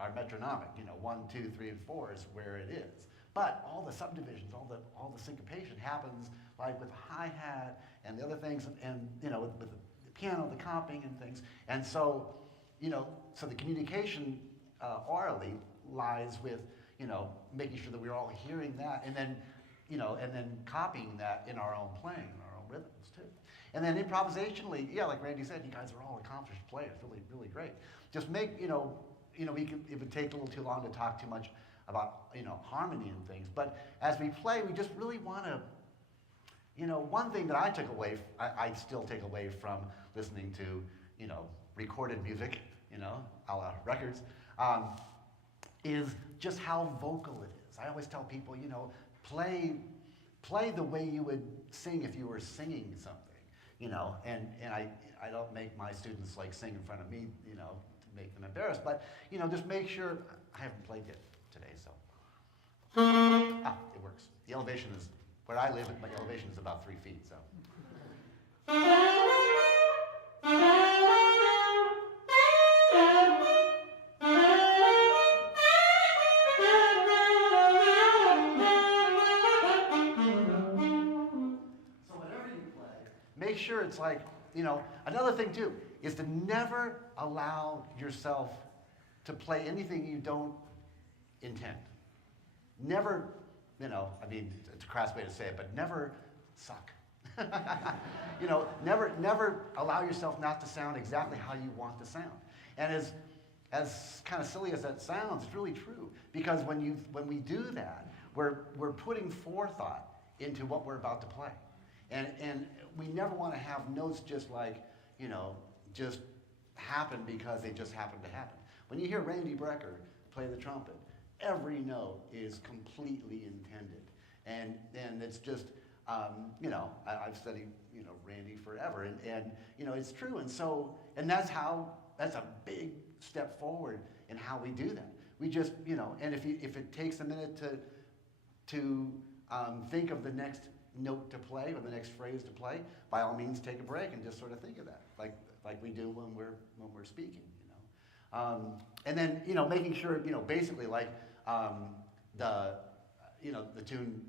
are metronomic, 1, 2, 3, and 4 is where it is. But all the subdivisions, all the syncopation happens like with hi-hat and the other things, and with the piano, the comping and things. And so, so the communication orally lies with, making sure that we're all hearing that, and then, and then copying that in our own playing, in our own rhythms too. And then improvisationally, yeah, like Randy said, you guys are all accomplished players, really, really great. Just make, it would take a little too long to talk too much about, harmony and things. But as we play, we just really want to, one thing that I took away, I still take away from listening to, recorded music, a la records, is just how vocal it is. I always tell people, play the way you would sing if you were singing something, and I don't make my students like sing in front of me, to make them embarrassed, but, just make sure, I haven't played yet today, so. It works. The elevation is, where I live, my elevation is about 3 feet, so. Make sure it's like, another thing too, is to never allow yourself to play anything you don't intend. Never, it's a crass way to say it, but never suck. Never allow yourself not to sound exactly how you want to sound. And as kind of silly as that sounds, it's really true. Because when we do that, we're putting forethought into what we're about to play. And we never want to have notes just like, just happen because they just happen to happen. When you hear Randy Brecker play the trumpet, every note is completely intended. And it's just, I've studied, Randy forever, and it's true. And so, and that's a big step forward in how we do that. We just, and if it takes a minute to think of the next note to play or the next phrase to play, by all means take a break and just sort of think of that, like we do when we're speaking, and then making sure basically like the tune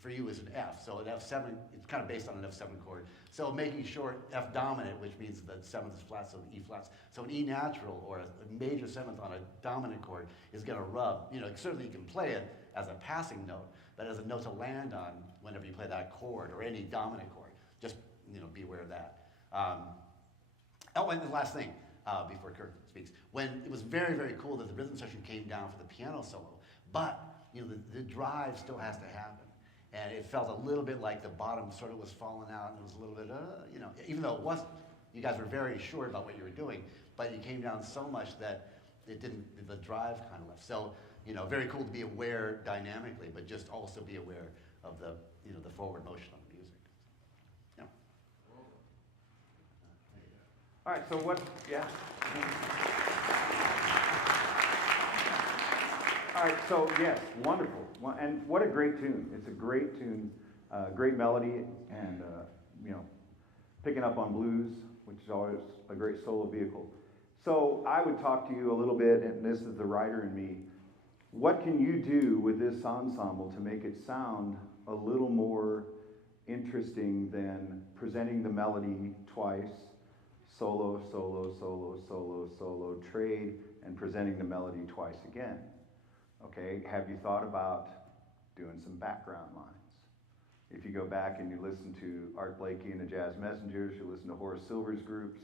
for you is an F, so an F7, it's kind of based on an F7 chord. So making sure F dominant, which means the 7th is flat, so the E flats. So an E natural or a major 7th on a dominant chord is going to rub. Certainly you can play it as a passing note, but as a note to land on whenever you play that chord or any dominant chord. Just be aware of that. And the last thing before Kurt speaks, when it was very, very cool that the rhythm section came down for the piano solo, but the drive still has to happen. And it felt a little bit like the bottom sort of was falling out, and it was a little bit, even though it wasn't. You guys were very sure about what you were doing, but you came down so much that it didn't, the drive kind of left. So, very cool to be aware dynamically, but just also be aware of the, the forward motion of the music. Yeah. All right, so what, yeah. All right, so yes, wonderful. And what a great tune. It's a great tune, great melody, and, picking up on blues, which is always a great solo vehicle. So I would talk to you a little bit, and this is the writer in me. What can you do with this ensemble to make it sound a little more interesting than presenting the melody twice, solo, solo, solo, solo, solo, trade, and presenting the melody twice again? Okay, have you thought about doing some background lines? If you go back and you listen to Art Blakey and the Jazz Messengers, you listen to Horace Silver's groups,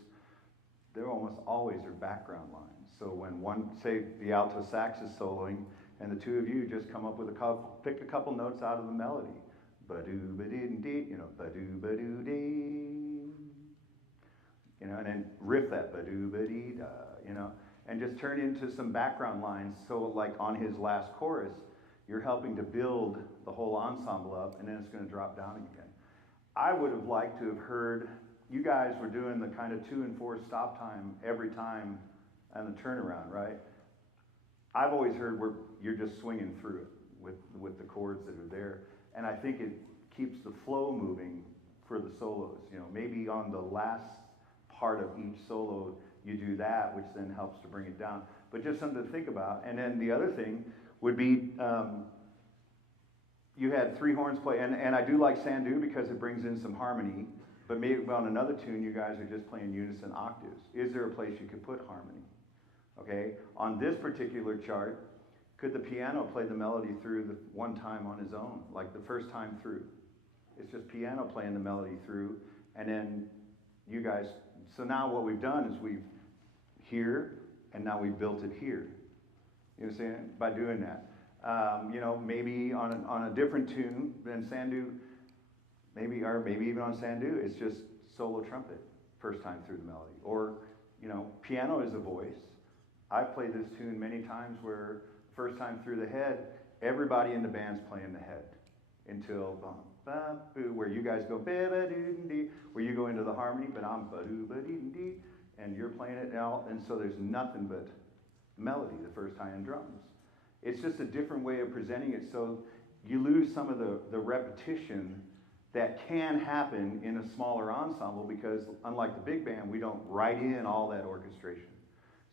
there almost always are background lines. So when one, say the alto sax is soloing, and the two of you just come up with pick a couple notes out of the melody. Ba-doo-ba-dee-dee, ba-doo-ba-doo-dee. And then riff that ba-doo-ba-dee-da, and just turn into some background lines. So like on his last chorus, you're helping to build the whole ensemble up, and then it's going to drop down again. I would have liked to have heard, you guys were doing the kind of 2 and 4 stop time every time and the turnaround, right? I've always heard where you're just swinging through it with the chords that are there. And I think it keeps the flow moving for the solos. You know, maybe on the last part of each solo, you do that, which then helps to bring it down. But just something to think about. And then the other thing would be, you had 3 horns play, and I do like Sandu because it brings in some harmony, but maybe on another tune, you guys are just playing unison octaves. Is there a place you could put harmony? Okay, on this particular chart, could the piano play the melody through the one time on his own, like the first time through? It's just piano playing the melody through, and then you guys, so now what we've done is we've here, and now we've built it here. You know what I'm saying? By doing that. You know, maybe on a different tune than Sandu, maybe even on Sandu, it's just solo trumpet, first time through the melody. Or, you know, piano is a voice. I've played this tune many times where first time through the head, everybody in the band's playing the head until bum, bum, boo, where you guys go ba-ba-doo-dee, where you go into the harmony, but I'm ba-doo-ba-dee-dee, and you're playing it now, and so there's nothing but melody the first time in drums. It's just a different way of presenting it, so you lose some of the repetition that can happen in a smaller ensemble because unlike the big band, we don't write in all that orchestration.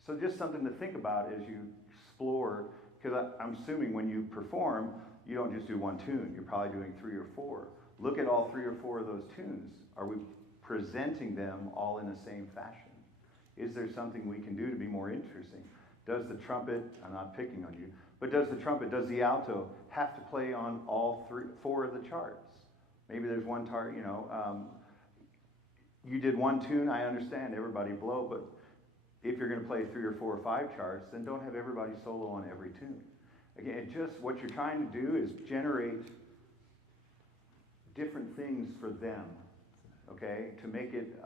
So just something to think about as you explore, because I'm assuming when you perform, you don't just do one tune, you're probably doing 3 or 4. Look at all 3 or 4 of those tunes. Are we presenting them all in the same fashion? Is there something we can do to be more interesting? Does the trumpet, I'm not picking on you, but does the alto have to play on all 4 of the charts? Maybe there's one chart, you know, you did one tune, I understand, everybody blow, but if you're going to play 3 or 4 or 5 charts, then don't have everybody solo on every tune. Again, what you're trying to do is generate different things for them, okay? To make it,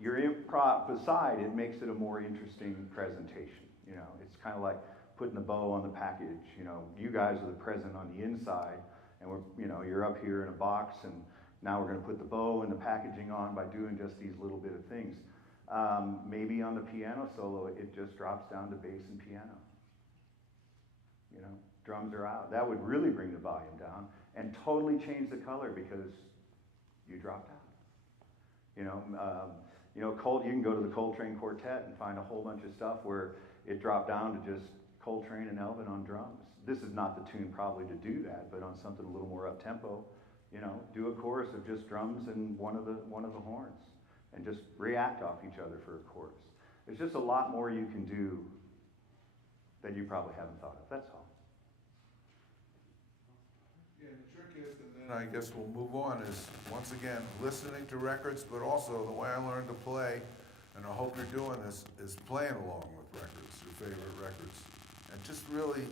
your improv aside, it makes it a more interesting presentation. You know, it's kind of like putting the bow on the package. You know, you guys are the present on the inside, and you're up here in a box, and now we're going to put the bow and the packaging on by doing just these little bit of things. Maybe on the piano solo, it just drops down to bass and piano. You know, drums are out. That would really bring the volume down and totally change the color because you dropped out. You can go to the Coltrane Quartet and find a whole bunch of stuff where it dropped down to just Coltrane and Elvin on drums. This is not the tune probably to do that, but on something a little more up tempo, you know, do a chorus of just drums and one of the horns, and just react off each other for a chorus. There's just a lot more you can do that you probably haven't thought of. That's all. Yeah, the trick is, and then I guess we'll move on, is once again listening to records, but also the way I learned to play, and I hope you're doing this, is playing along with records, your favorite records. And just really,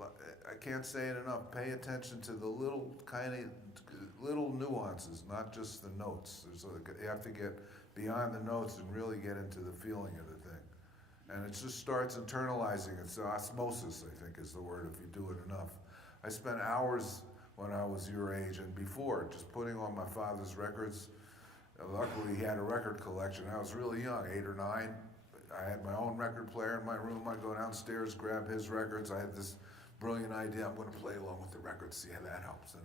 I can't say it enough, pay attention to the little nuances, not just the notes. You have to get beyond the notes and really get into the feeling of the thing. And it just starts internalizing. It's osmosis, I think, is the word, if you do it enough. I spent hours when I was your age and before just putting on my father's records. Luckily, he had a record collection. I was really young, 8 or 9. I had my own record player in my room. I'd go downstairs, grab his records. I had this brilliant idea. I'm going to play along with the records, see how that helps. And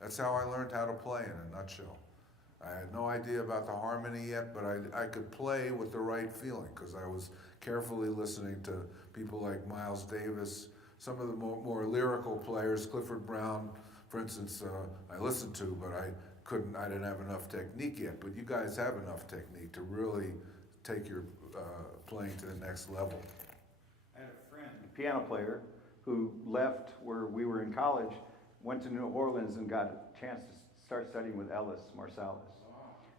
that's how I learned how to play in a nutshell. I had no idea about the harmony yet, but I could play with the right feeling because I was carefully listening to people like Miles Davis, some of the more lyrical players, Clifford Brown, for instance, I listened to, but I didn't have enough technique yet. But you guys have enough technique to really take your playing to the next level. I had a friend, a piano player, who left where we were in college, went to New Orleans and got a chance to start studying with Ellis Marsalis.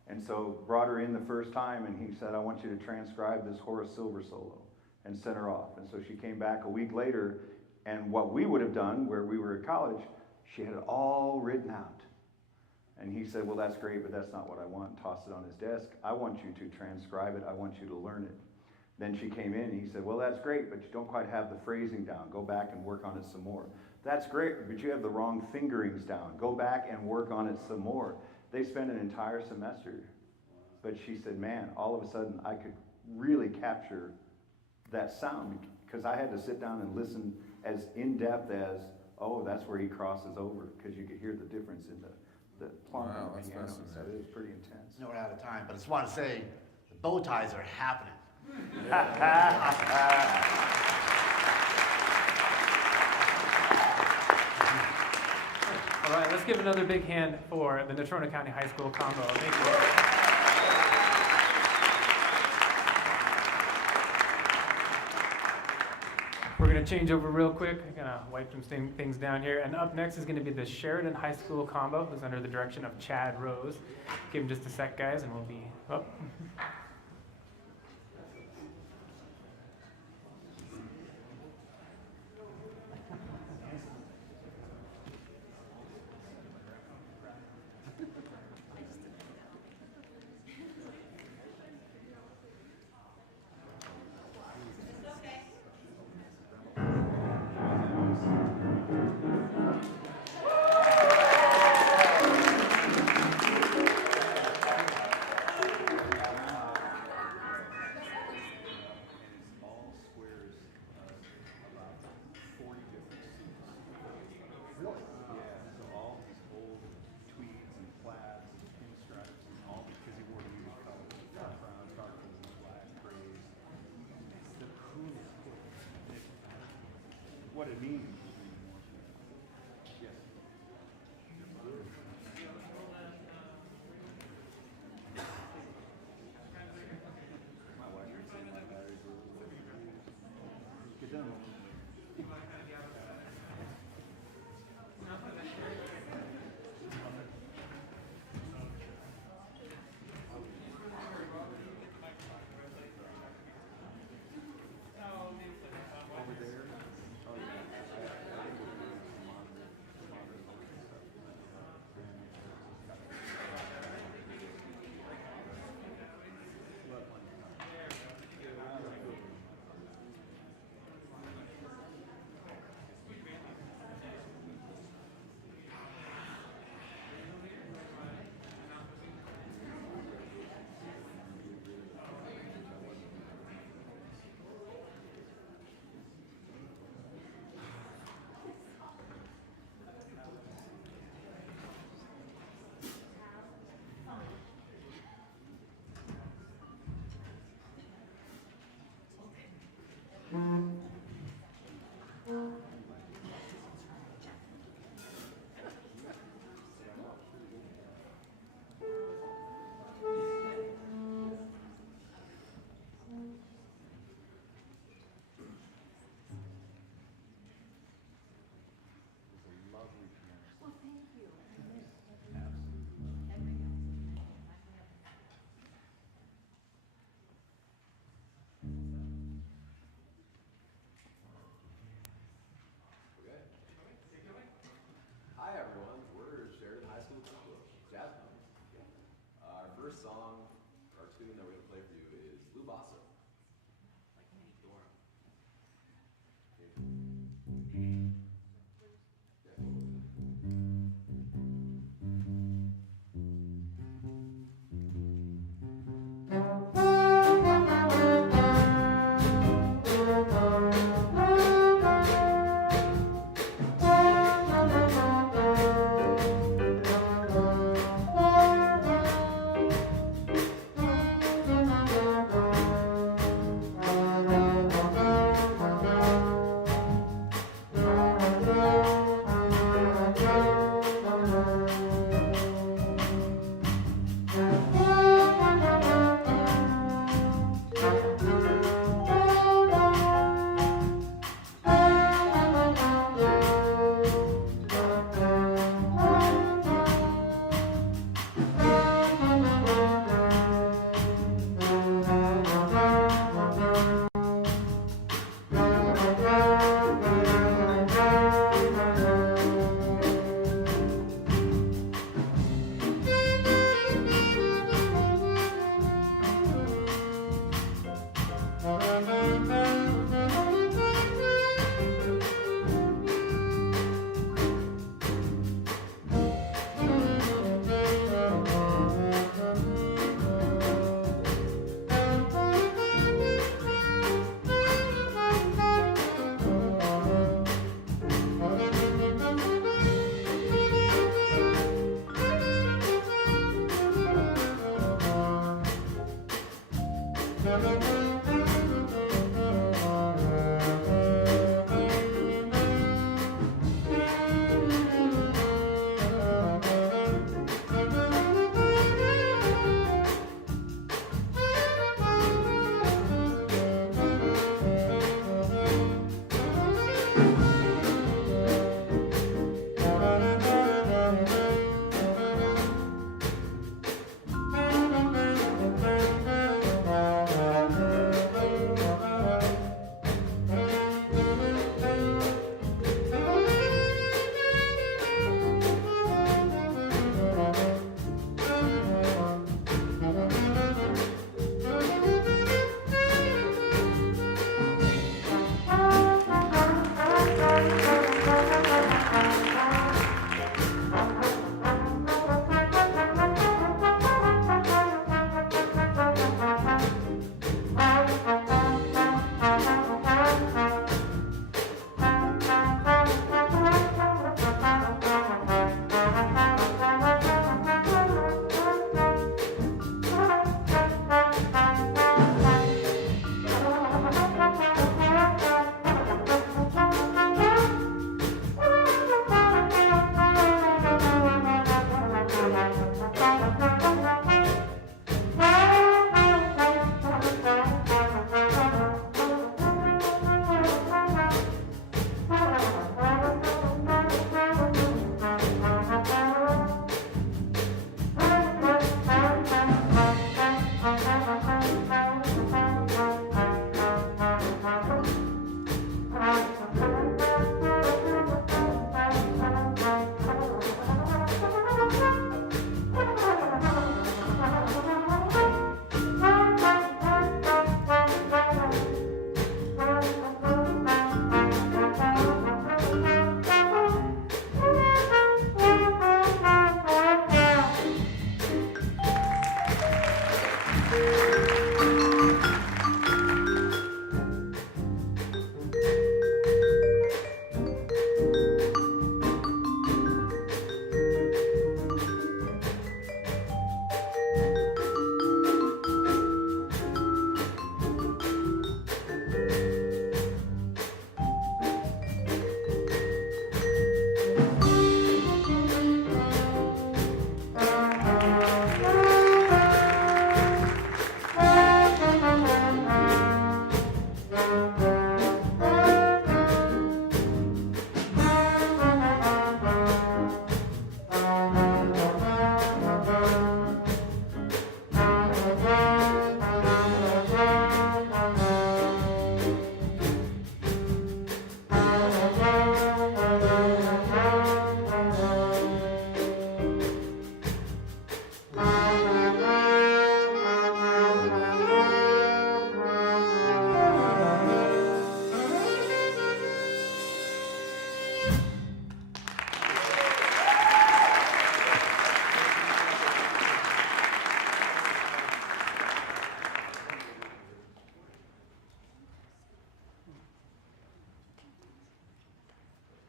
And so brought her in the first time, and he said, I want you to transcribe this Horace Silver solo, and sent her off. And so she came back a week later, and what we would have done where we were at college, she had it all written out. And he said, well, that's great, but that's not what I want. Tossed it on his desk. I want you to transcribe it. I want you to learn it. Then she came in, and he said, well, that's great, but you don't quite have the phrasing down. Go back and work on it some more. That's great, but you have the wrong fingerings down. Go back and work on it some more. They spent an entire semester. But she said, man, all of a sudden I could really capture that sound because I had to sit down and listen as in-depth as, oh, that's where he crosses over, because you could hear the difference in the plumb Wow, of the that's piano. So fascinating. it was pretty intense. No, we're out of time, but I just want to say the bow ties are happening. All right, let's give another big hand for the Netrona County High School combo. Thank you. We're going to change over real quick. I'm going to wipe some things down here. And up next is going to be the Sheridan High School combo, who's under the direction of Chad Rose. Give him just a sec, guys, and we'll be up. What it means. Hi everyone, we're Sheridan High School Jazz Band. Our first song, our tune that we're going to play for you is Blue Bossa. Yeah.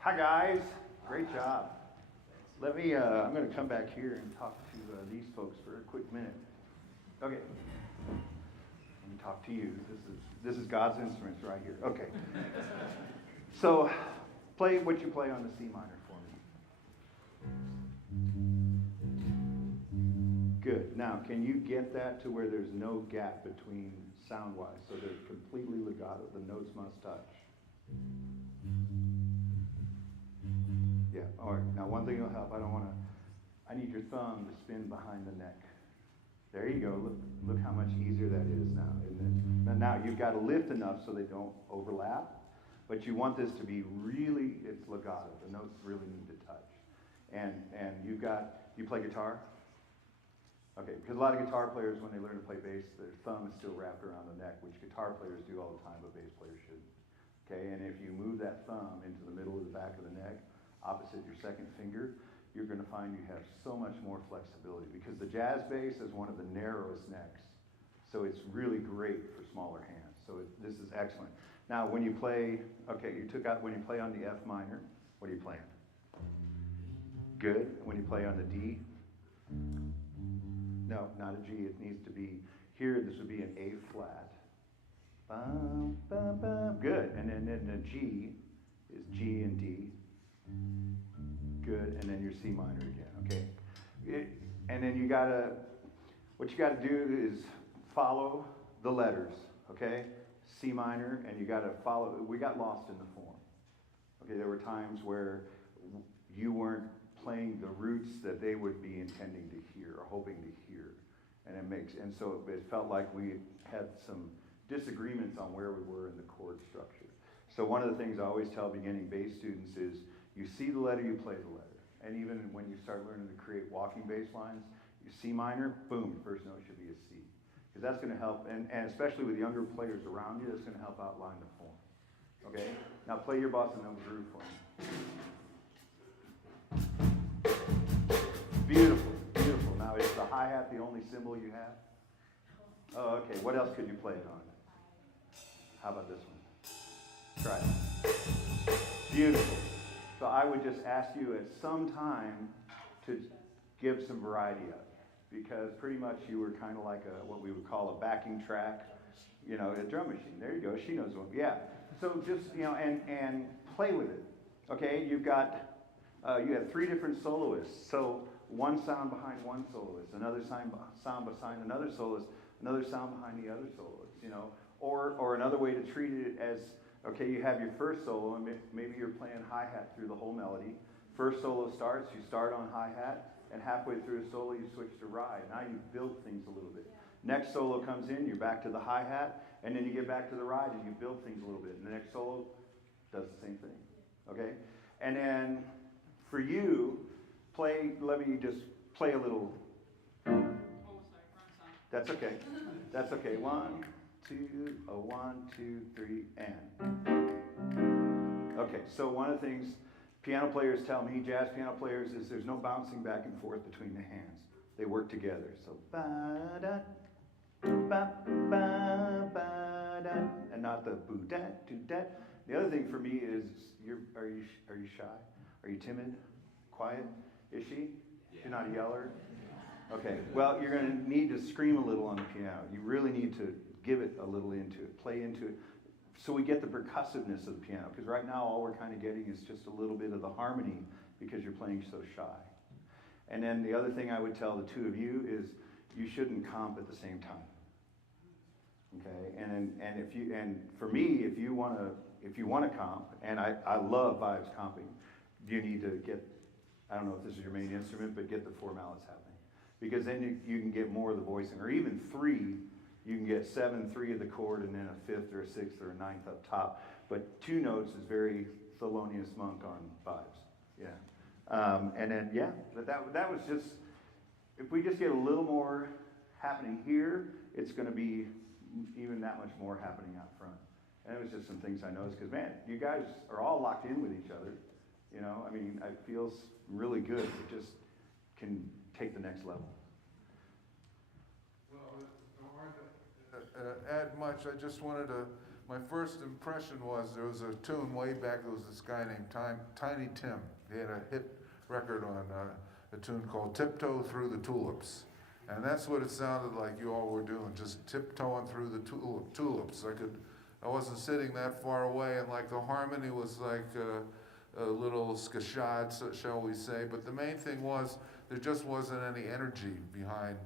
Hi guys, great job. Let me, I'm going to come back here and talk to these folks for a quick minute. Okay. Let me talk to you. This is God's instruments right here. Okay. So, play what you play on the C minor for me. Good. Now, can you get that to where there's no gap between sound-wise, so they're completely legato, the notes must touch? Yeah, all right. Now, one thing will help. I need your thumb to spin behind the neck. There you go. Look how much easier that is now, isn't it? Now, you've got to lift enough so they don't overlap, but you want this to be really, it's legato. The notes really need to touch. And you play guitar? Okay, because a lot of guitar players, when they learn to play bass, their thumb is still wrapped around the neck, which guitar players do all the time, but bass players shouldn't. Okay, and if you move that thumb into the middle of the back of the neck, opposite your second finger, you're going to find you have so much more flexibility, because the jazz bass is one of the narrowest necks. So it's really great for smaller hands. So this is excellent. Now, when you play, okay, when you play on the F minor, what are you playing? Good. When you play on the D? No, not a G. It needs to be, here this would be an A flat. Bum, bum, bum. Good. And then the G is G and D. Good. And then your C minor again. Okay. And then what you gotta do is follow the letters. Okay. C minor, and you gotta follow. We got lost in the form. Okay. There were times where you weren't playing the roots that they would be intending to hear or hoping to hear, and so it felt like we had some disagreements on where we were in the chord structure. So one of the things I always tell beginning bass students is, you see the letter, you play the letter. And even when you start learning to create walking bass lines, you C minor, boom, your first note should be a C. Because that's going to help, and especially with younger players around you, that's going to help outline the form. Okay? Now play your bossa nova groove for me. Beautiful, beautiful. Now is the hi-hat the only cymbal you have? Oh, okay. What else could you play it on? How about this one? Try it. Beautiful. So I would just ask you at some time to give some variety up, because pretty much you were kind of like what we would call a backing track, a drum machine. There you go. She knows what. Yeah. So just and play with it. Okay. You have 3 different soloists. So one sound behind one soloist, another sound behind another soloist, another sound behind the other soloist. Or another way to treat it as, okay, you have your first solo, and maybe you're playing hi-hat through the whole melody. First solo starts, you start on hi-hat, and halfway through a solo, you switch to ride. Now you build things a little bit. Next solo comes in, you're back to the hi-hat, and then you get back to the ride, and you build things a little bit. And the next solo does the same thing, okay? And then for you, let me just play a little. That's okay. That's okay. 1, 2, 1, 2, 3, and. Okay, so one of the things piano players tell me, jazz piano players, is there's no bouncing back and forth between the hands. They work together. So ba-da, ba-ba-ba-da, and not the boo-da, do-da. The other thing for me is, are you shy? Are you timid? Quiet? Is she? Yeah. She's not a yeller? Okay, well, you're going to need to scream a little on the piano. You really need to give it a little into it, play into it, so we get the percussiveness of the piano. Because right now, all we're kind of getting is just a little bit of the harmony because you're playing so shy. And then the other thing I would tell the two of you is you shouldn't comp at the same time. Okay, and for me, if you want to comp, and I love vibes comping, you need to get, I don't know if this is your main instrument, but get the 4 mallets happening. Because then you can get more of the voicing, or even 3, you can get 7, 3 of the chord, and then a 5th or a 6th or a 9th up top. But 2 notes is very Thelonious Monk on vibes, yeah. And then, yeah, that was just, if we just get a little more happening here, it's going to be even that much more happening out front. And it was just some things I noticed, because, man, you guys are all locked in with each other. I mean, it feels really good. It just can take the next level. Well, it's hard to add much. I just wanted to, my first impression was there was a tune way back, there was this guy named Tiny Tim. He had a hit record on a tune called Tiptoe Through the Tulips. And that's what it sounded like you all were doing, just tiptoeing through the tulips. I wasn't sitting that far away, and like the harmony was like a little scatchard, shall we say. But the main thing was there just wasn't any energy behind,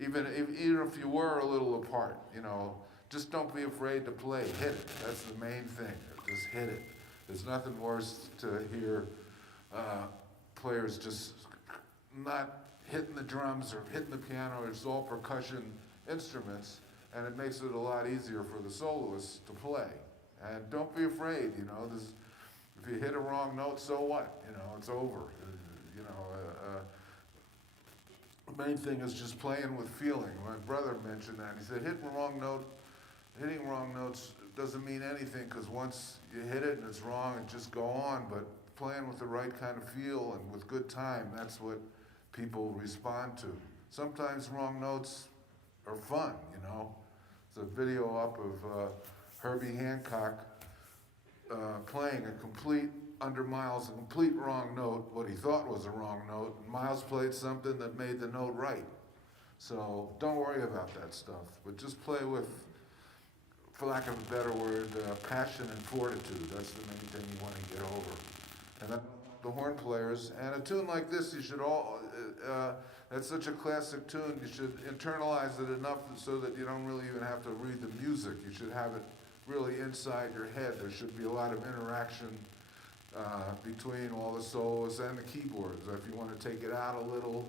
even if you were a little apart, just don't be afraid to play, hit it. That's the main thing, just hit it. There's nothing worse to hear players just not hitting the drums or hitting the piano. It's all percussion instruments, and it makes it a lot easier for the soloists to play. And don't be afraid, if you hit a wrong note, so what? It's over. The main thing is just playing with feeling. My brother mentioned that. He said hitting wrong notes doesn't mean anything, because once you hit it and it's wrong, it just go on. But playing with the right kind of feel and with good time, that's what people respond to. Sometimes wrong notes are fun, There's a video up of Herbie Hancock playing a complete, under Miles, a complete wrong note, what he thought was a wrong note, and Miles played something that made the note right. So don't worry about that stuff, but just play with for lack of a better word, passion and fortitude. That's the main thing you want to get over. And then the horn players, and a tune like this, you should all, that's such a classic tune, you should internalize it enough so that you don't really even have to read the music. You should have it really inside your head. There should be a lot of interaction between all the soloists and the keyboards. If you want to take it out a little,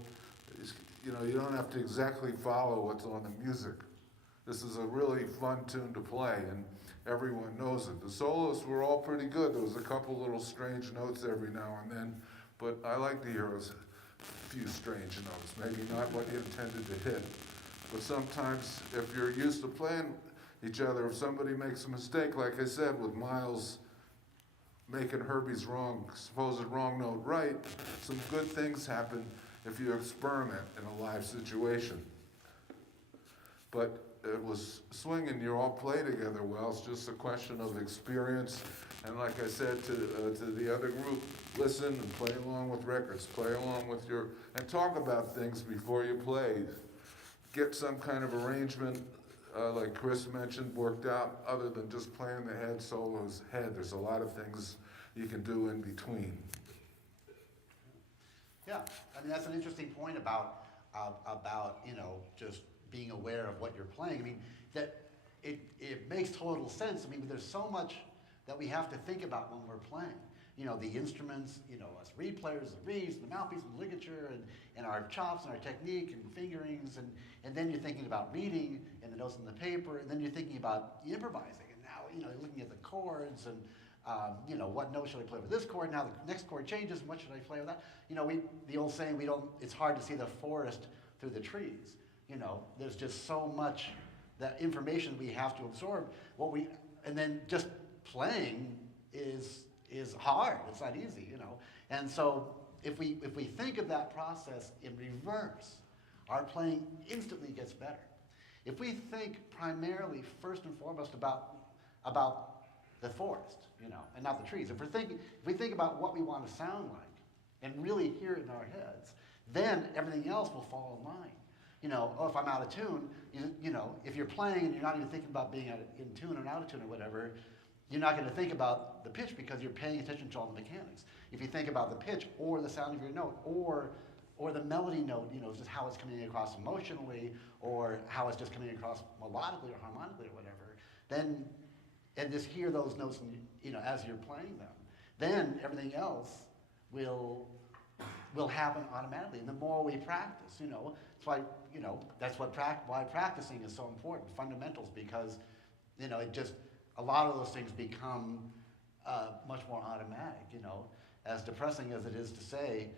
you don't have to exactly follow what's on the music. This is a really fun tune to play, and everyone knows it. The soloists were all pretty good. There was a couple little strange notes every now and then, but I like to hear a few strange notes, maybe not what you intended to hit. But sometimes, if you're used to playing each other, if somebody makes a mistake, like I said, with Miles making Herbie's supposed wrong note right, some good things happen if you experiment in a live situation. But it was swinging, you all play together well. It's just a question of experience. And like I said to the other group, listen and play along with records, play along with and talk about things before you play. Get some kind of arrangement, like Chris mentioned, worked out, other than just playing the head solo's head. There's a lot of things you can do in between. Yeah, I mean, that's an interesting point about just being aware of what you're playing. I mean, that it makes total sense. I mean, there's so much that we have to think about when we're playing. The instruments, us reed players, the reeds, the mouthpiece, and the ligature, and our chops, and our technique, and fingerings, and then you're thinking about reading, and the notes on the paper, and then you're thinking about improvising, and now, you're looking at the chords, and, what note should I play with this chord? Now the next chord changes, and what should I play with that? The old saying, it's hard to see the forest through the trees. There's just so much that information we have to absorb. And then just playing is hard. It's not easy, And so if we think of that process in reverse, our playing instantly gets better. If we think primarily, first and foremost, about the forest, and not the trees. If we think about what we want to sound like and really hear it in our heads, then everything else will fall in line. If I'm out of tune, if you're playing and you're not even thinking about being in tune or out of tune or whatever, you're not going to think about the pitch because you're paying attention to all the mechanics. If you think about the pitch or the sound of your note or the melody note, just how it's coming across emotionally or how it's just coming across melodically or harmonically or whatever, and just hear those notes, as you're playing them, then everything else will happen automatically. And the more we practice, it's why, that's why practicing is so important, fundamentals, because, a lot of those things become much more automatic, As depressing as it is to say,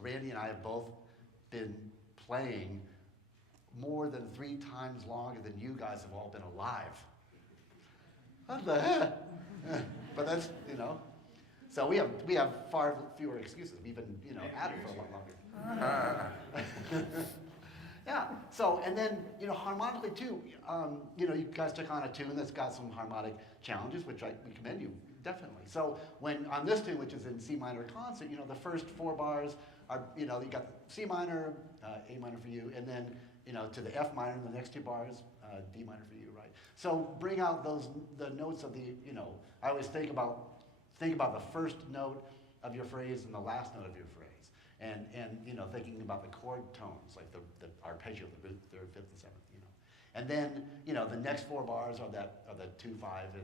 Randy and I have both been playing more than 3 times longer than you guys have all been alive. What the heck? But that's, so we have far fewer excuses. We've been, at it for a lot longer. Yeah. So, and then, harmonically too, you guys took on a tune that's got some harmonic challenges, which we commend you, definitely. So when on this tune, which is in C minor concert, the first 4 bars are, you got C minor, A minor for you, and then, to the F minor, and the next 2 bars, D minor for you, right? So bring out the notes of the, I always think about the first note of your phrase and the last note of your phrase. And thinking about the chord tones, like the arpeggio, the root, 3rd, 5th, and 7th, And then, the next 4 bars are the 2, 5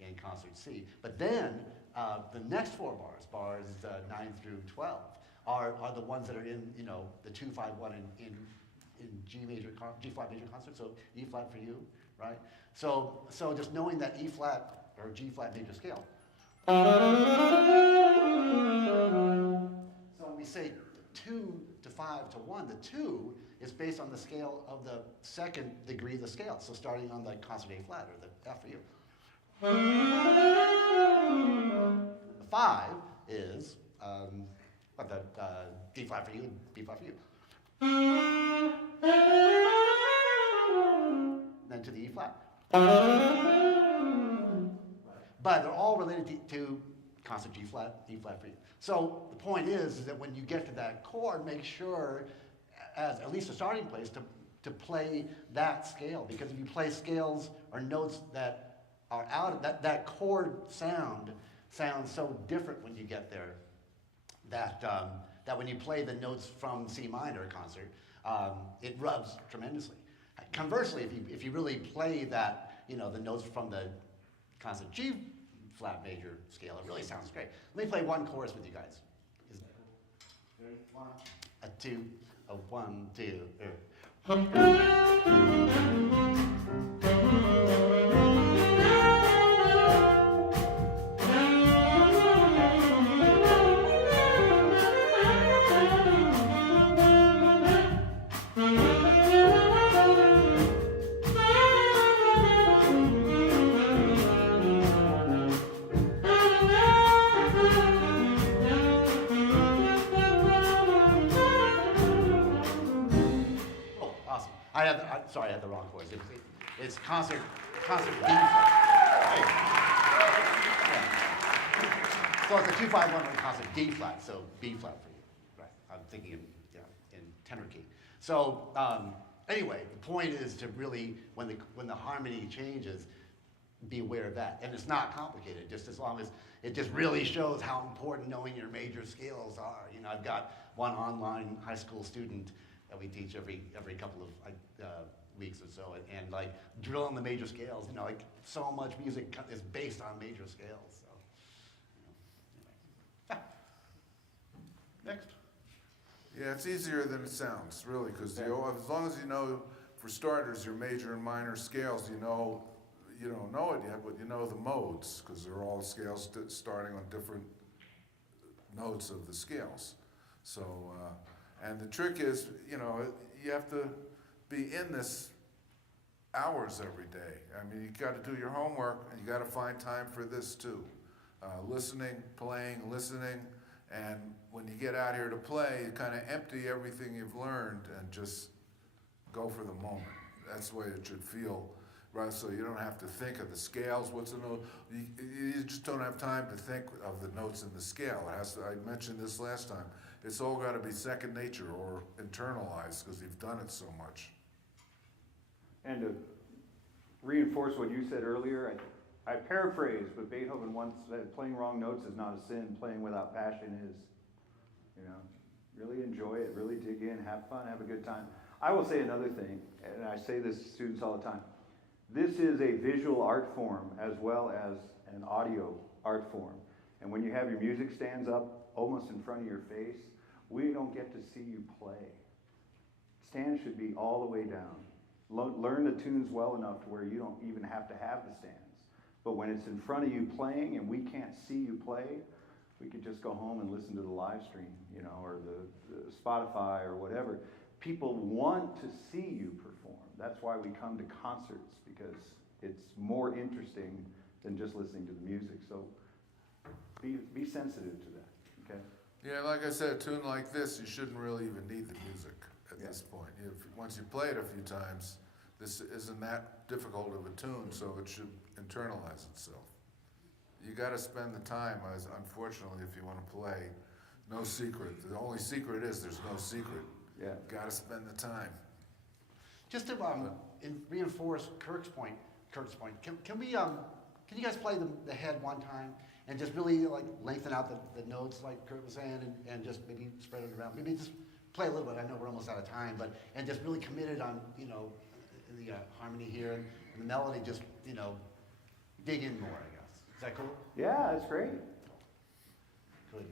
in concert C. But then, the next 4 bars 9 through 12, are the ones that are in, the 2, 5, 1 in G flat major concert, so E flat for you, right? So just knowing that E flat or G flat major scale. So when we say 2 to 5 to 1, the 2 is based on the scale of the 2nd degree of the scale. So starting on the concert A flat or the F for you. The 5 is the D flat for you and B flat for you. Then to the E flat. But they're all related to concert G flat, E flat for you. So the point is that when you get to that chord, make sure, as at least a starting place, to to play that scale, because if you play scales or notes that are out of that chord sounds so different when you get there that when you play the notes from C minor concert, it rubs tremendously. Conversely, if you really play that, the notes from the concert G flat major scale, it really sounds great. Let me play one chorus with you guys. A two, a one, two. Sorry, I had the wrong chorus. It's concert B flat. Yeah. So it's a 2-5-1 concert D flat, so B flat for you. Right. I'm thinking in tenor key. So anyway, the point is to really, when the harmony changes, be aware of that. And it's not complicated, just as long as it just really shows how important knowing your major scales are. I've got one online high school student that we teach every couple of weeks or so, and like drilling the major scales. Like so much music is based on major scales. So, anyway. Next. Yeah, it's easier than it sounds, really, because as long as you know, for starters, your major and minor scales, you don't know it yet, but you know the modes, because they're all scales starting on different notes of the scales. So, and the trick is, you have to be in this hours every day. I mean, you got to do your homework, and you got to find time for this too. Listening, playing, listening, and when you get out here to play, you kind of empty everything you've learned and just go for the moment. That's the way it should feel, right? So you don't have to think of the scales, what's the note. You just don't have time to think of the notes in the scale. I mentioned this last time. It's all got to be second nature or internalized because you've done it so much. And to reinforce what you said earlier, I paraphrase, but Beethoven once said, playing wrong notes is not a sin, playing without passion is. Really enjoy it, really dig in, have fun, have a good time. I will say another thing, and I say this to students all the time. This is a visual art form as well as an audio art form. And when you have your music stands up almost in front of your face, we don't get to see you play. Stands should be all the way down. Learn the tunes well enough to where you don't even have to have the stands. But when it's in front of you playing and we can't see you play, we could just go home and listen to the live stream, or the Spotify or whatever. People want to see you perform. That's why we come to concerts, because it's more interesting than just listening to the music. So be sensitive to that, okay? Yeah, like I said, a tune like this, you shouldn't really even need the music at this point. Once you play it a few times, this isn't that difficult of a tune, so it should internalize itself. You got to spend the time, unfortunately, if you want to play. No secret. The only secret is there's no secret. Yeah. Got to spend the time. Just to reinforce Kirk's point, can you guys play the head one time and just really like lengthen out the notes like Kurt was saying, and just maybe spread it around. Maybe just play a little bit. I know we're almost out of time, and just really committed on the harmony here and the melody. Just dig in more, I guess. Is that cool? Yeah, that's great. Good.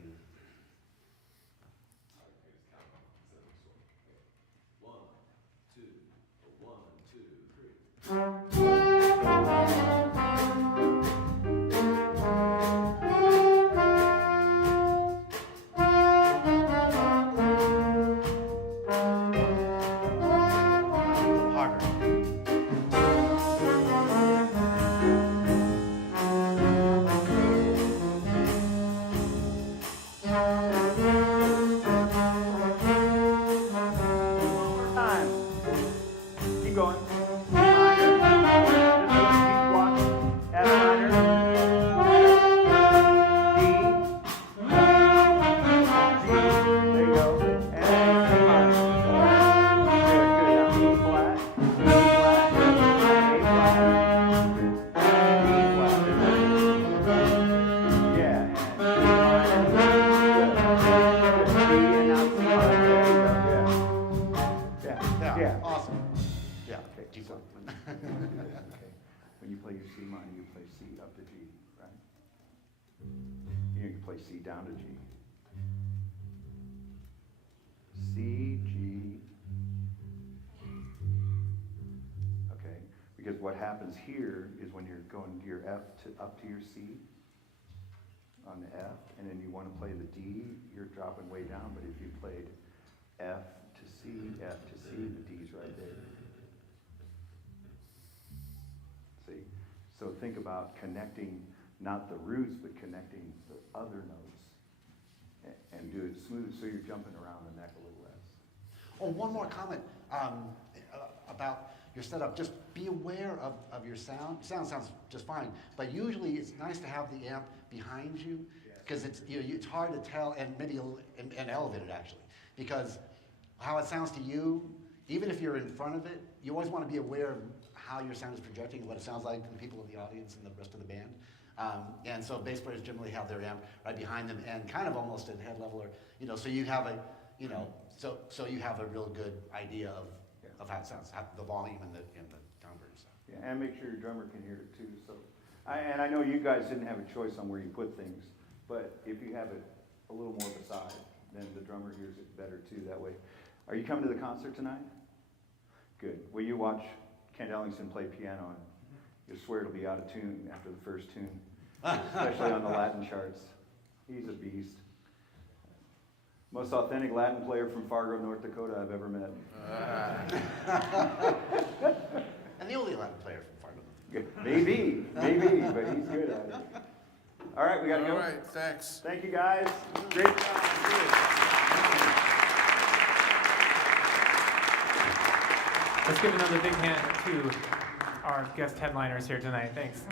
Keep going. yourself. Okay. When you play your C minor, you play C up to G, right? You can play C down to G. C, G. Okay, because what happens here is when you're going to your F up to your C on the F, and then you want to play the D, you're dropping way down, but if you played F to C, the D's right there. See? So think about connecting not the roots, but connecting the other notes and do it smooth so you're jumping around the neck a little less. Oh, one more comment about your setup. Just be aware of your sound. Sound sounds just fine, but usually it's nice to have the amp behind you because it's hard to tell, and maybe and elevated actually, because how it sounds to you, even if you're in front of it, you always want to be aware of how your sound is projecting and what it sounds like to the people in the audience and the rest of the band. And so bass players generally have their amp right behind them and kind of almost at head level, or so you have a so you have a real good idea of how it sounds, the volume and the timbre and stuff. Yeah, and make sure your drummer can hear it too. So, I know you guys didn't have a choice on where you put things, but if you have it a little more beside, then the drummer hears it better too that way. Are you coming to the concert tonight? Good. Will you watch Kent Ellingson play piano, and you'll swear it'll be out of tune after the first tune, especially on the Latin charts. He's a beast. Most authentic Latin player from Fargo, North Dakota I've ever met. And the only Latin player from Fargo. Maybe, but he's good at it. All right, we got to go. All right, thanks. Thank you, guys. Great job. Let's give another big hand to our guest headliners here tonight. Thanks.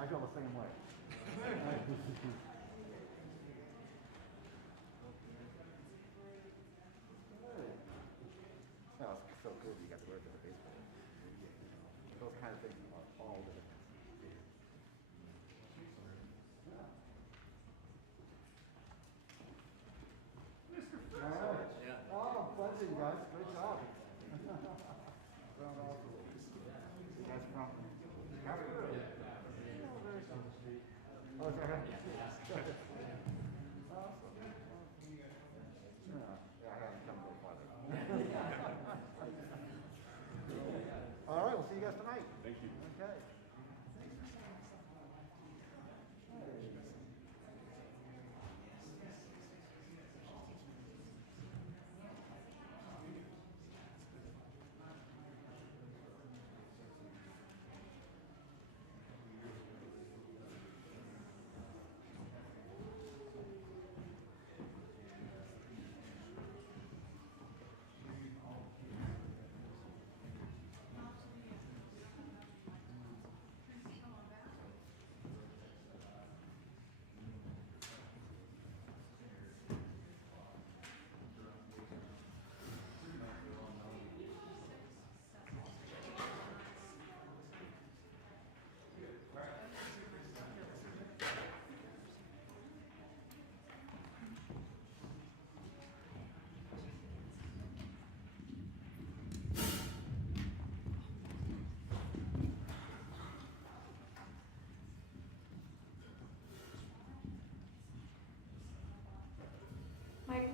I feel the same way. Oh, it's so cool that you got to work with a bass player. Those kind of things are all the difference. Oh, pleasure, you guys. Great job. You guys from Casper? Oh, is that right? Awesome. Yeah, I haven't come so far. All right, we'll see you guys tonight. Thank you. Okay.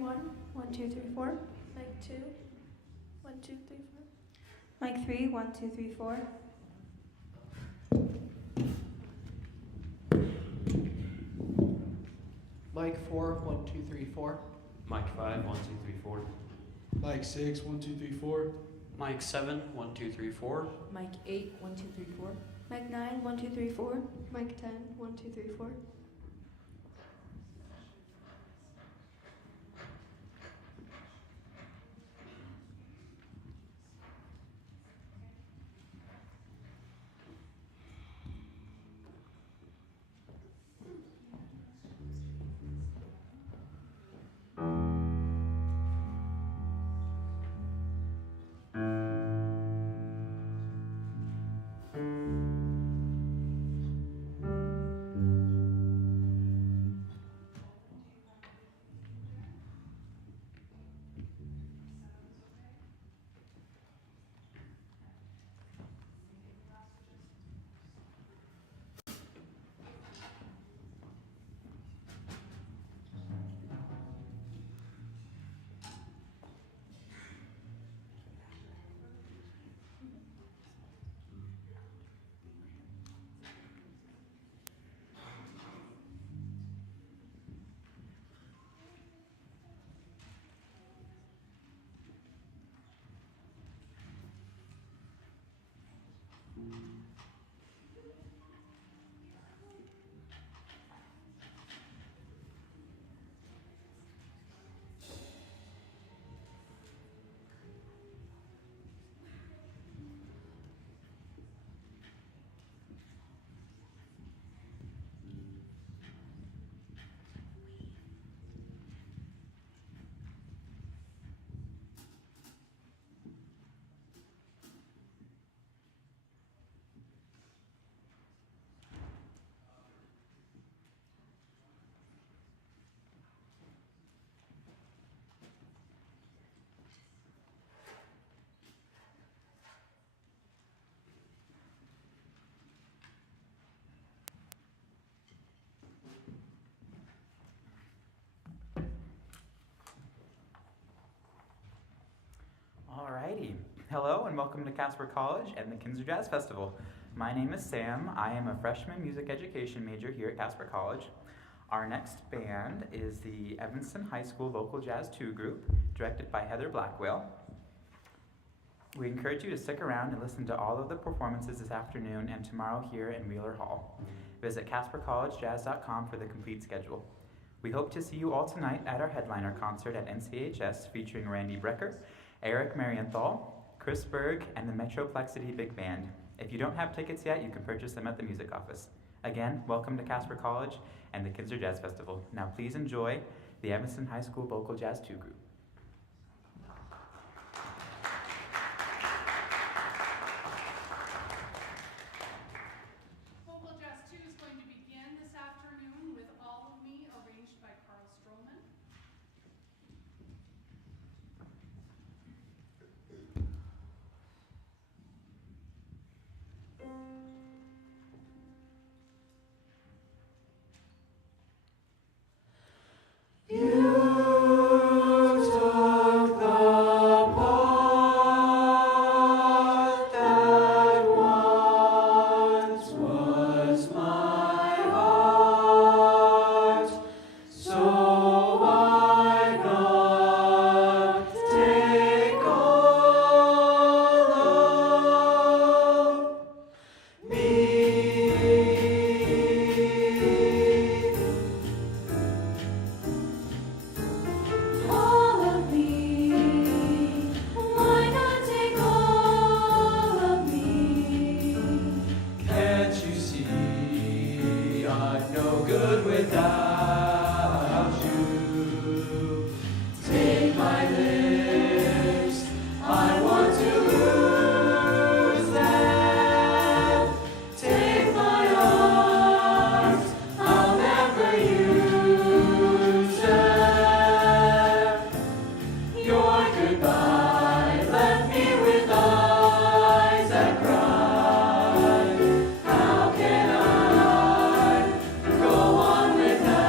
1, 1, 2, 3, 4. Mic 2, 1, 2, 3, 4. Mic 3, 1, 2, 3, 4. Mic 4, 1, 2, 3, 4. Mic 5, 1, 2, 3, 4. Mic 6, 1, 2, 3, 4. Mic 7, 1, 2, 3, 4. Mic 8, 1, 2, 3, 4. Mic 9, 1, 2, 3, 4. Mic 10, 1, 2, 3, 4. Alrighty. Hello and welcome to Casper College and the Kinser Jazz Festival. My name is Sam. I am a freshman music education major here at Casper College. Our next band is the Evanston High School Local Jazz 2 group, directed by Heather Blackwell. We encourage you to stick around and listen to all of the performances this afternoon and tomorrow here in Wheeler Hall. Visit CasperCollegeJazz.com for the complete schedule. We hope to see you all tonight at our headliner concert at NCHS featuring Randy Brecker, Eric Marienthal, Chris Berg, and the Metroplexity Big Band. If you don't have tickets yet, you can purchase them at the music office. Again, welcome to Casper College and the Kinser Jazz Festival. Now please enjoy the Evanston High School Vocal Jazz 2 group. Vocal Jazz 2 is going to begin this afternoon with All of Me, arranged by Carl Stroman. How can I go on without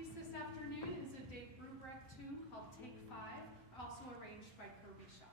piece this afternoon is a Dave Brubeck tune called Take 5, also arranged by Kirby Shaw.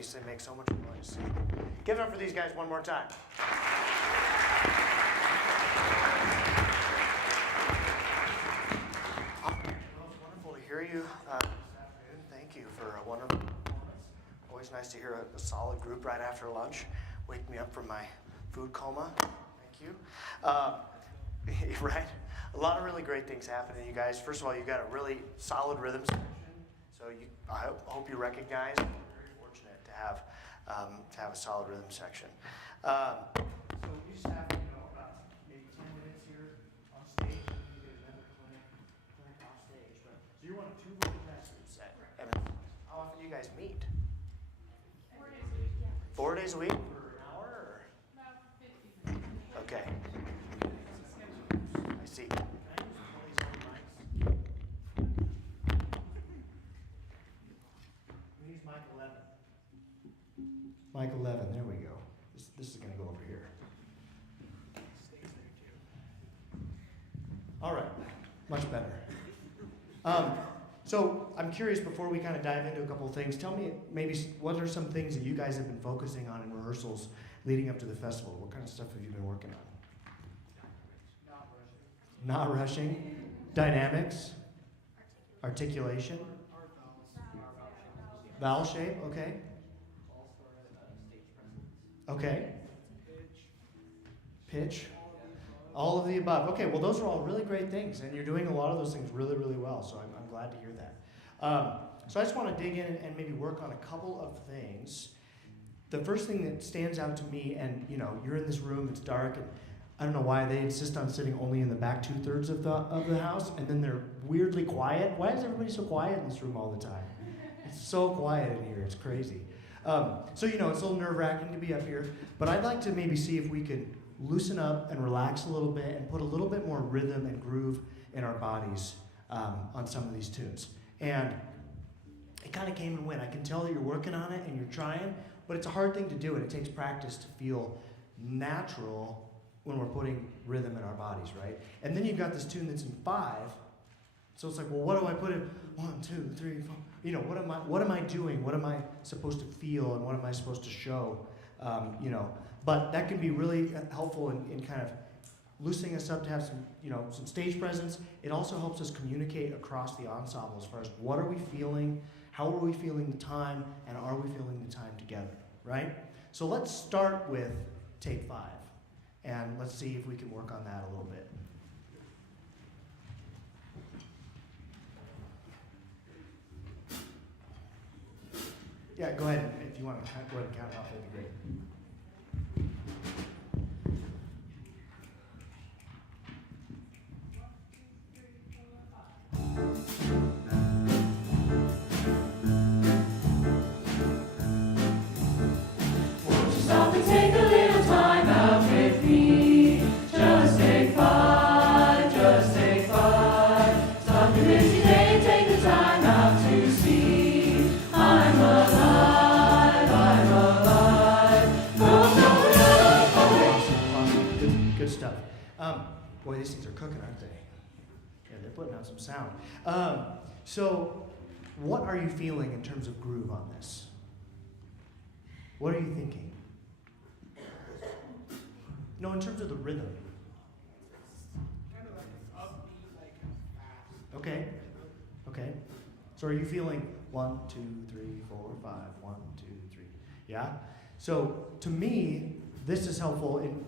least they make so much noise. Give it up for these guys one more time. Well, it's wonderful to hear you this afternoon. Thank you for a wonderful performance. Always nice to hear a solid group right after lunch. Wake me up from my food coma. Thank you. Right? A lot of really great things happening, you guys. First of all, you've got a really solid rhythm section. So I hope you recognize. We're very fortunate to have a solid rhythm section. So we just have about maybe 10 minutes here on stage. We get another clinic off stage. So you're one of two rhythm masters set. How often do you guys meet? 4 days a week. Yeah. 4 days a week for an hour? Or? About 50. Okay. I see. Mic 11. Mic 11, there we go. This is going to go over here. All right, much better. So I'm curious, before we kind of dive into a couple of things, tell me maybe what are some things that you guys have been focusing on in rehearsals leading up to the festival? What kind of stuff have you been working on? Not rushing. Dynamics. Articulation. Vowel shape, okay. Okay. Pitch. All of the above. Okay, well, those are all really great things, and you're doing a lot of those things really, really well, so I'm glad to hear that. So I just want to dig in and maybe work on a couple of things. The first thing that stands out to me, and you're in this room, it's dark, and I don't know why they insist on sitting only in the back 2/3 of the house, and then they're weirdly quiet. Why is everybody so quiet in this room all the time? It's so quiet in here, it's crazy. So it's a little nerve-wracking to be up here, but I'd like to maybe see if we could loosen up and relax a little bit and put a little bit more rhythm and groove in our bodies on some of these tunes. And it kind of came and went. I can tell that you're working on it and you're trying, but it's a hard thing to do, and it takes practice to feel natural when we're putting rhythm in our bodies, right? And then you've got this tune that's in 5, so it's like, well, what do I put in 1, 2, 3, 4? What am I doing? What am I supposed to feel, and what am I supposed to show? But that can be really helpful in kind of loosening us up to have some stage presence. It also helps us communicate across the ensemble as far as what are we feeling, how are we feeling the time, and are we feeling the time together, right? So let's start with take 5, and let's see if we can work on that a little bit. Yeah, go ahead. If you want to go ahead and count it off, that'd be great. Won't you stop and take a little time out with me? Just take 5, just take 5. Stop your busy day and take the time out to see I'm alive, I'm alive. Awesome. Good stuff. Boy, these things are cooking, aren't they? Yeah, they're putting out some sound. So, what are you feeling in terms of groove on this? What are you thinking? No, in terms of the rhythm. Okay. Okay. So are you feeling 1, 2, 3, 4, 5, 1, 2, 3? Yeah? So to me, this is helpful in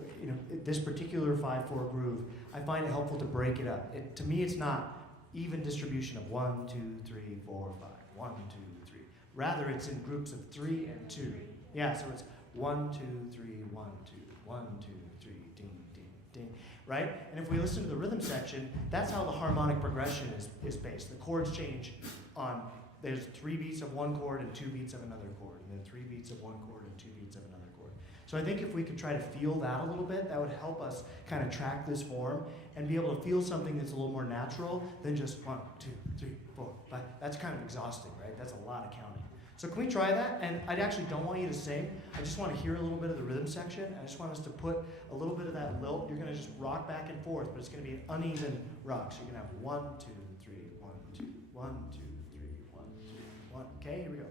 this particular 5/4 groove. I find it helpful to break it up. To me, it's not even distribution of 1, 2, 3, 4, 5, 1, 2, 3. Rather, it's in groups of 3 and 2. Yeah, so it's 1, 2, 3, 1, 2, 1, 2, 3, ding, ding, ding, right? And if we listen to the rhythm section, that's how the harmonic progression is based. The chords change on, there's 3 beats of one chord and 2 beats of another chord, and then 3 beats of one chord and 2 beats of another chord. So I think if we could try to feel that a little bit, that would help us kind of track this form and be able to feel something that's a little more natural than just 1, 2, 3, 4, 5. That's kind of exhausting, right? That's a lot of counting. So can we try that? And I actually don't want you to sing. I just want to hear a little bit of the rhythm section. I just want us to put a little bit of that lilt. You're going to just rock back and forth, but it's going to be an uneven rock. So you're going to have 1, 2, 3, 1, 2, 1, 2, 3, 1, 2, 1. Okay, here we go.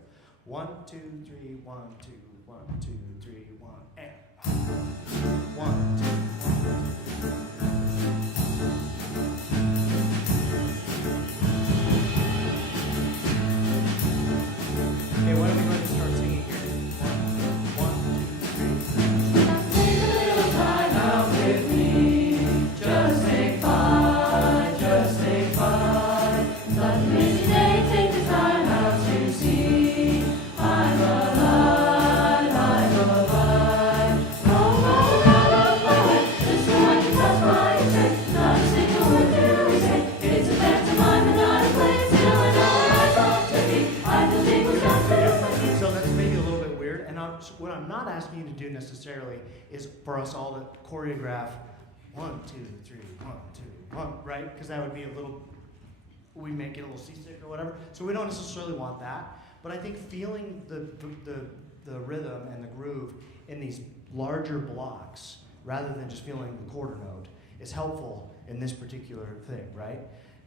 1, 2, 3, 1, 2, 1, 2, 3, 1, and 1, 2, 1. Okay, why don't we go ahead and start singing here? 1, 1, 2, 3. Take a little time out with me. Just take 5, just take 5. Such a busy day, take the time out to see. I'm alive, I'm alive. Roll, roll, roll, roll. Just so I can touch my check. Not a single word do we say. It's a pantomime and not a play. Still I know where I ought to be. I feel tingles down to my feet. So that's maybe a little bit weird, and what I'm not asking you to do necessarily is for us all to choreograph 1, 2, 3, 1, 2, 1, right? Because that would be a little, we make it a little seasick or whatever. So we don't necessarily want that. But I think feeling the rhythm and the groove in these larger blocks, rather than just feeling the quarter note, is helpful in this particular thing, right?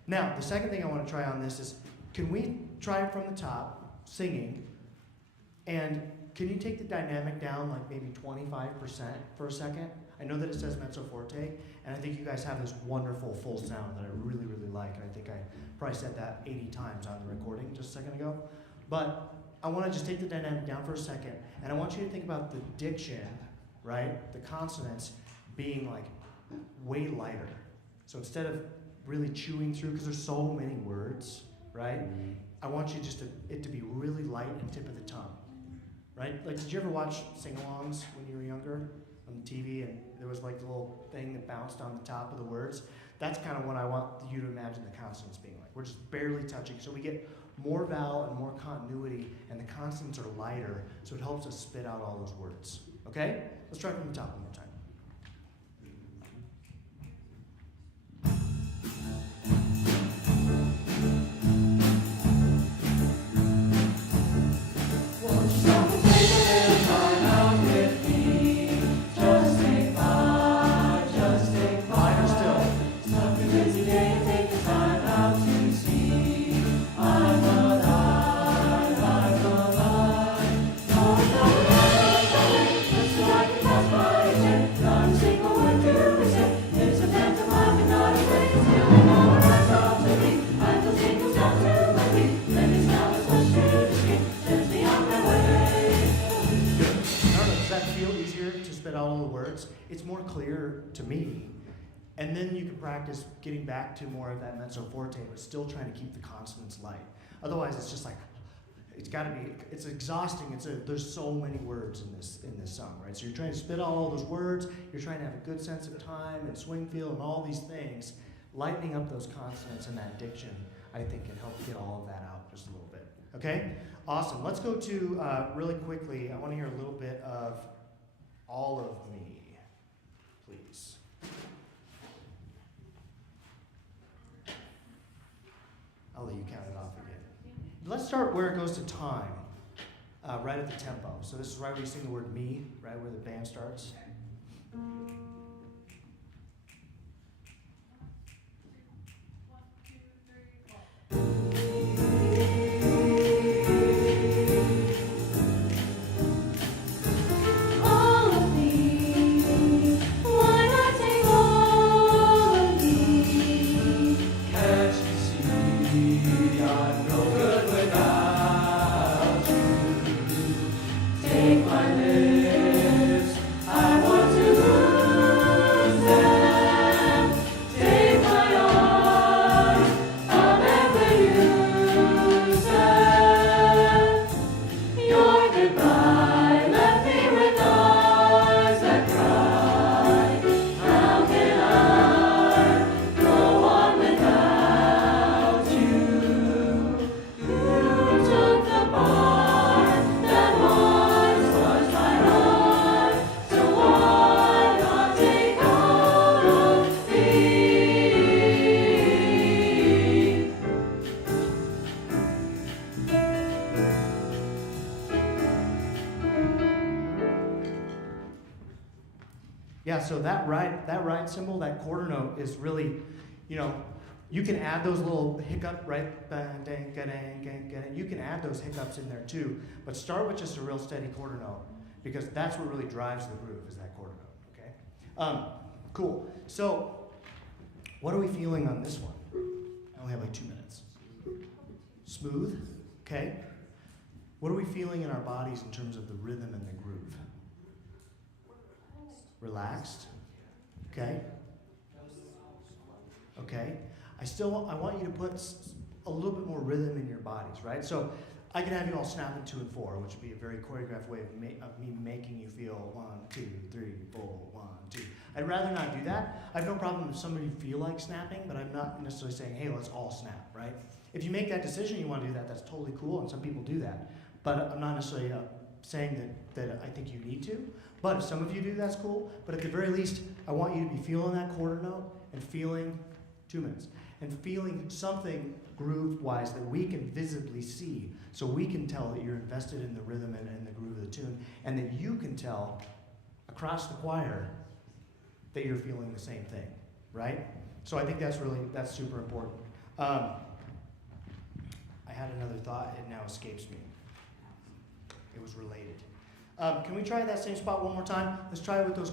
Now, the second thing I want to try on this is, can we try it from the top, singing, and can you take the dynamic down like maybe 25% for a second? I know that it says mezzo forte, and I think you guys have this wonderful full sound that I really, really like, and I think I probably said that 80 times on the recording just a second ago. But I want to just take the dynamic down for a second, and I want you to think about the diction, right? The consonants being like way lighter. So instead of really chewing through, because there's so many words, right? I want you just it to be really light and tip of the tongue, right? Like, did you ever watch sing-alongs when you were younger on the TV, and there was like the little thing that bounced on the top of the words? That's kind of what I want you to imagine the consonants being like. We're just barely touching, so we get more vowel and more continuity, and the consonants are lighter, so it helps us spit out all those words. Okay? Let's try from the top one more time. Won't you stop and take a little time out with me? Just take 5, just take 5. Lighter still. Stop your busy day and take the time out to see. I'm alive, I'm alive. No, just so I can pass by a check. Not a single word do we say. It's a pantomime and not a play. Still I know where I ought to be. I feel tingles down to my feet. Let me smell as much to the street. Sends me on my way. Good. I don't know, does that feel easier to spit out all the words? It's more clear to me. And then you can practice getting back to more of that mezzo forte, but still trying to keep the consonants light. Otherwise, it's just like, it's exhausting. There's so many words in this song, right? So you're trying to spit out all those words, you're trying to have a good sense of time and swing feel and all these things. Lightening up those consonants and that diction, I think, can help get all of that out just a little bit. Okay? Awesome. Let's go to, really quickly, I want to hear a little bit of All of Me, please. I'll let you count it off again. Let's start where it goes to time, right at the tempo. So this is right where you sing the word me, right where the band starts. All of me, why not take all of me? Can't you see I'm no good without you? Take my lips, I want to lose them. Take my arms, I'll never use them. Your goodbye left me with eyes that cry. How can I go on without you? You took the part that once was my heart, so why not take all of me? Yeah, so that ride symbol, that quarter note is really, you You can add those little hiccup, right? Bang, dang, ga-dang, gang, gang. You can add those hiccups in there too, but start with just a real steady quarter note because that's what really drives the groove is that quarter note, okay? Cool. So, what are we feeling on this one? I only have like 2 minutes. Smooth, okay? What are we feeling in our bodies in terms of the rhythm and the groove? Relaxed, okay? Okay. I want you to put a little bit more rhythm in your bodies, right? So I can have you all snapping 2 and 4, which would be a very choreographed way of me making you feel 1, 2, 3, 4, 1, 2. I'd rather not do that. I have no problem if some of you feel like snapping, but I'm not necessarily saying, hey, let's all snap, right? If you make that decision, you want to do that, that's totally cool, and some people do that. But I'm not necessarily saying that I think you need to. But if some of you do, that's cool. But at the very least, I want you to be feeling that quarter note and feeling 2 minutes. And feeling something groove-wise that we can visibly see, so we can tell that you're invested in the rhythm and the groove of the tune, and that you can tell across the choir that you're feeling the same thing, right? So I think that's super important. I had another thought, it now escapes me. It was related. Can we try that same spot one more time? Let's try it with those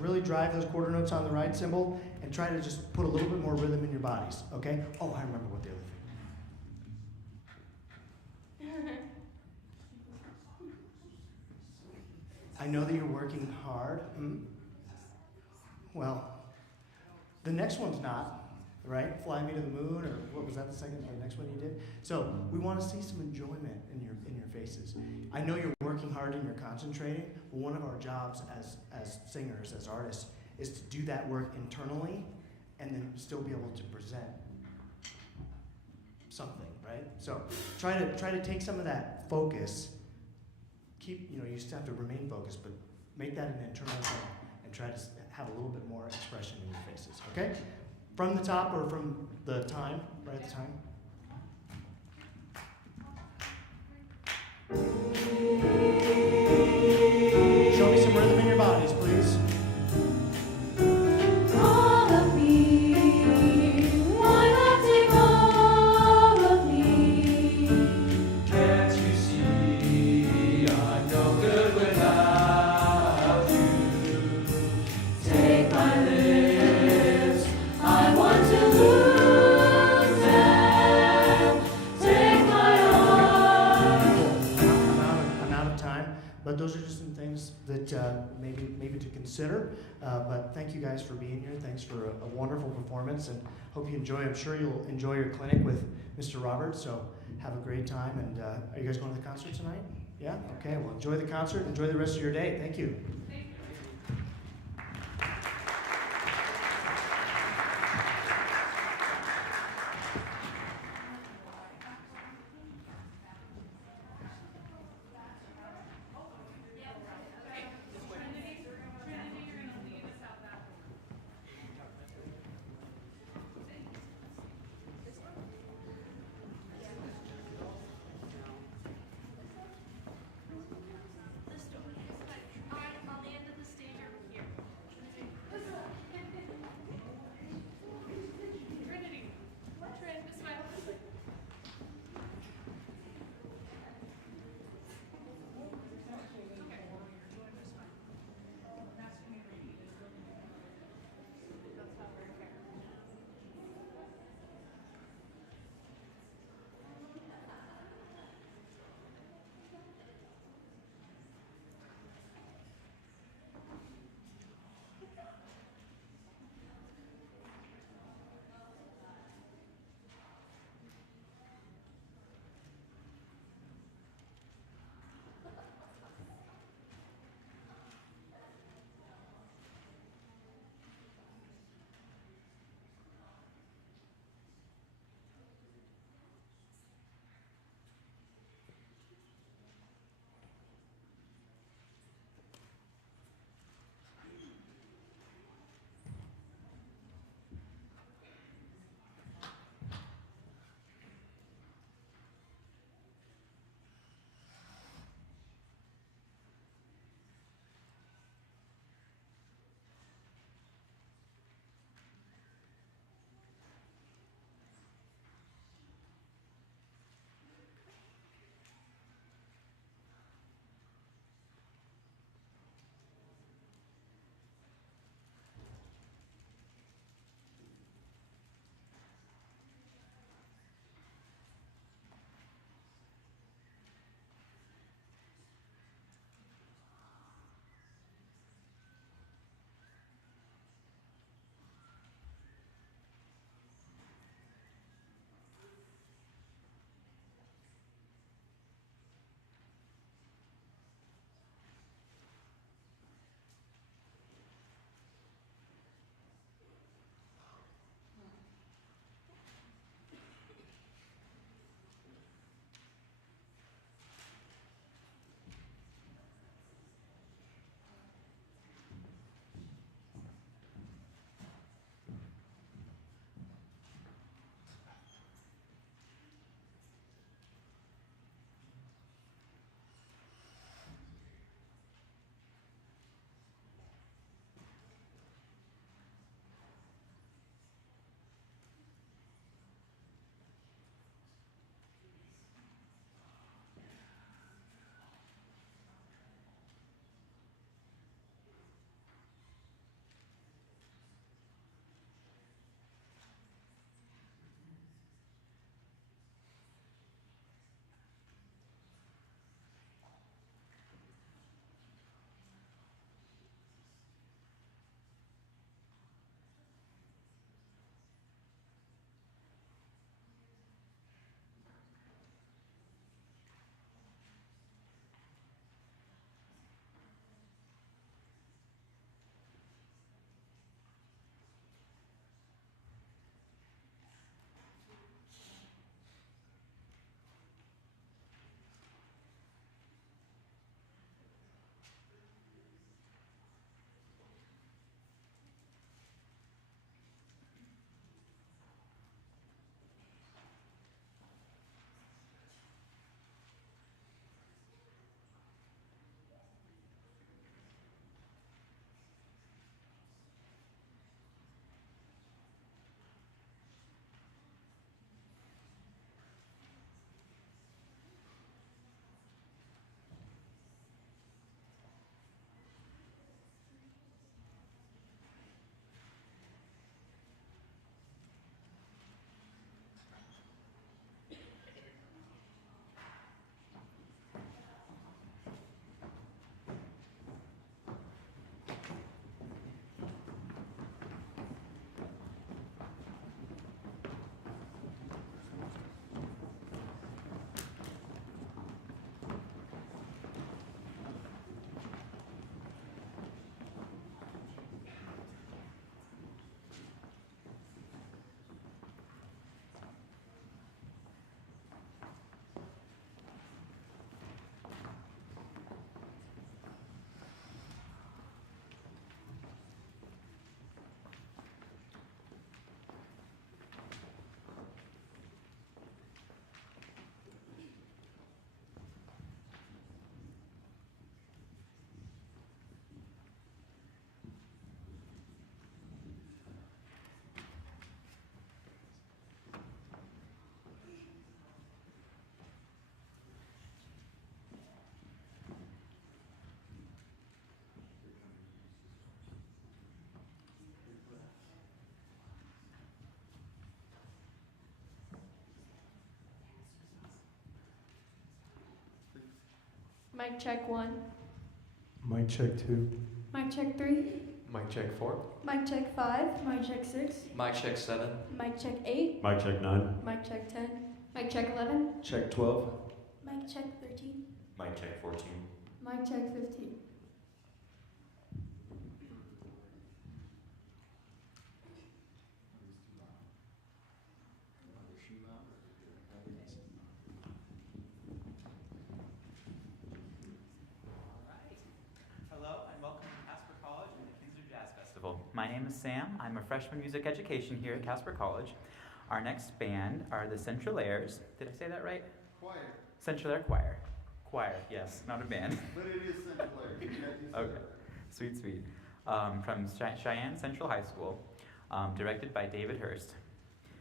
really drive those quarter notes on the right cymbal and try to just put a little bit more rhythm in your bodies, okay? Oh, I remember what the other thing. I know that you're working hard. Well, the next one's not, right? Fly Me to the Moon, or what was that the next one you did? So we want to see some enjoyment in your faces. I know you're working hard and you're concentrating, but one of our jobs as singers, as artists, is to do that work internally and then still be able to present something, right? So try to take some of that focus, you still have to remain focused, but make that an internal thing and try to have a little bit more expression in your faces, okay? From the top or from the time, right at the time? Show me some rhythm in your bodies, please. All of me, why not take all of me? Can't you see I'm no good without you? Take my lips, I want to lose them. Take my arms. I'm out of time, but those are just some things that maybe to consider. But thank you guys for being here. Thanks for a wonderful performance, and hope you enjoy. I'm sure you'll enjoy your clinic with Mr. Roberts. So have a great time. And are you guys going to the concert tonight? Yeah. Okay. Well, enjoy the concert. Enjoy the rest of your day. Thank you. Mic check 1. Mic check 2. Mic check 3. Mic check 4. Mic check 5. Mic check 6. Mic check 7. Mic check 8. Mic check 9. Mic check 10. Mic check 11. Check 12. Mic check 13. Mic check 14. Mic check 15. Hello and welcome to Casper College and the Kinser Jazz Festival. My name is Sam. I'm a freshman music education here at Casper College. Our next band are the Central Airs. Did I say that right? Choir. Central Air Choir. Choir, yes, not a band. But it is Central Air. Okay, sweet, sweet. From Cheyenne Central High School, directed by David Hurst.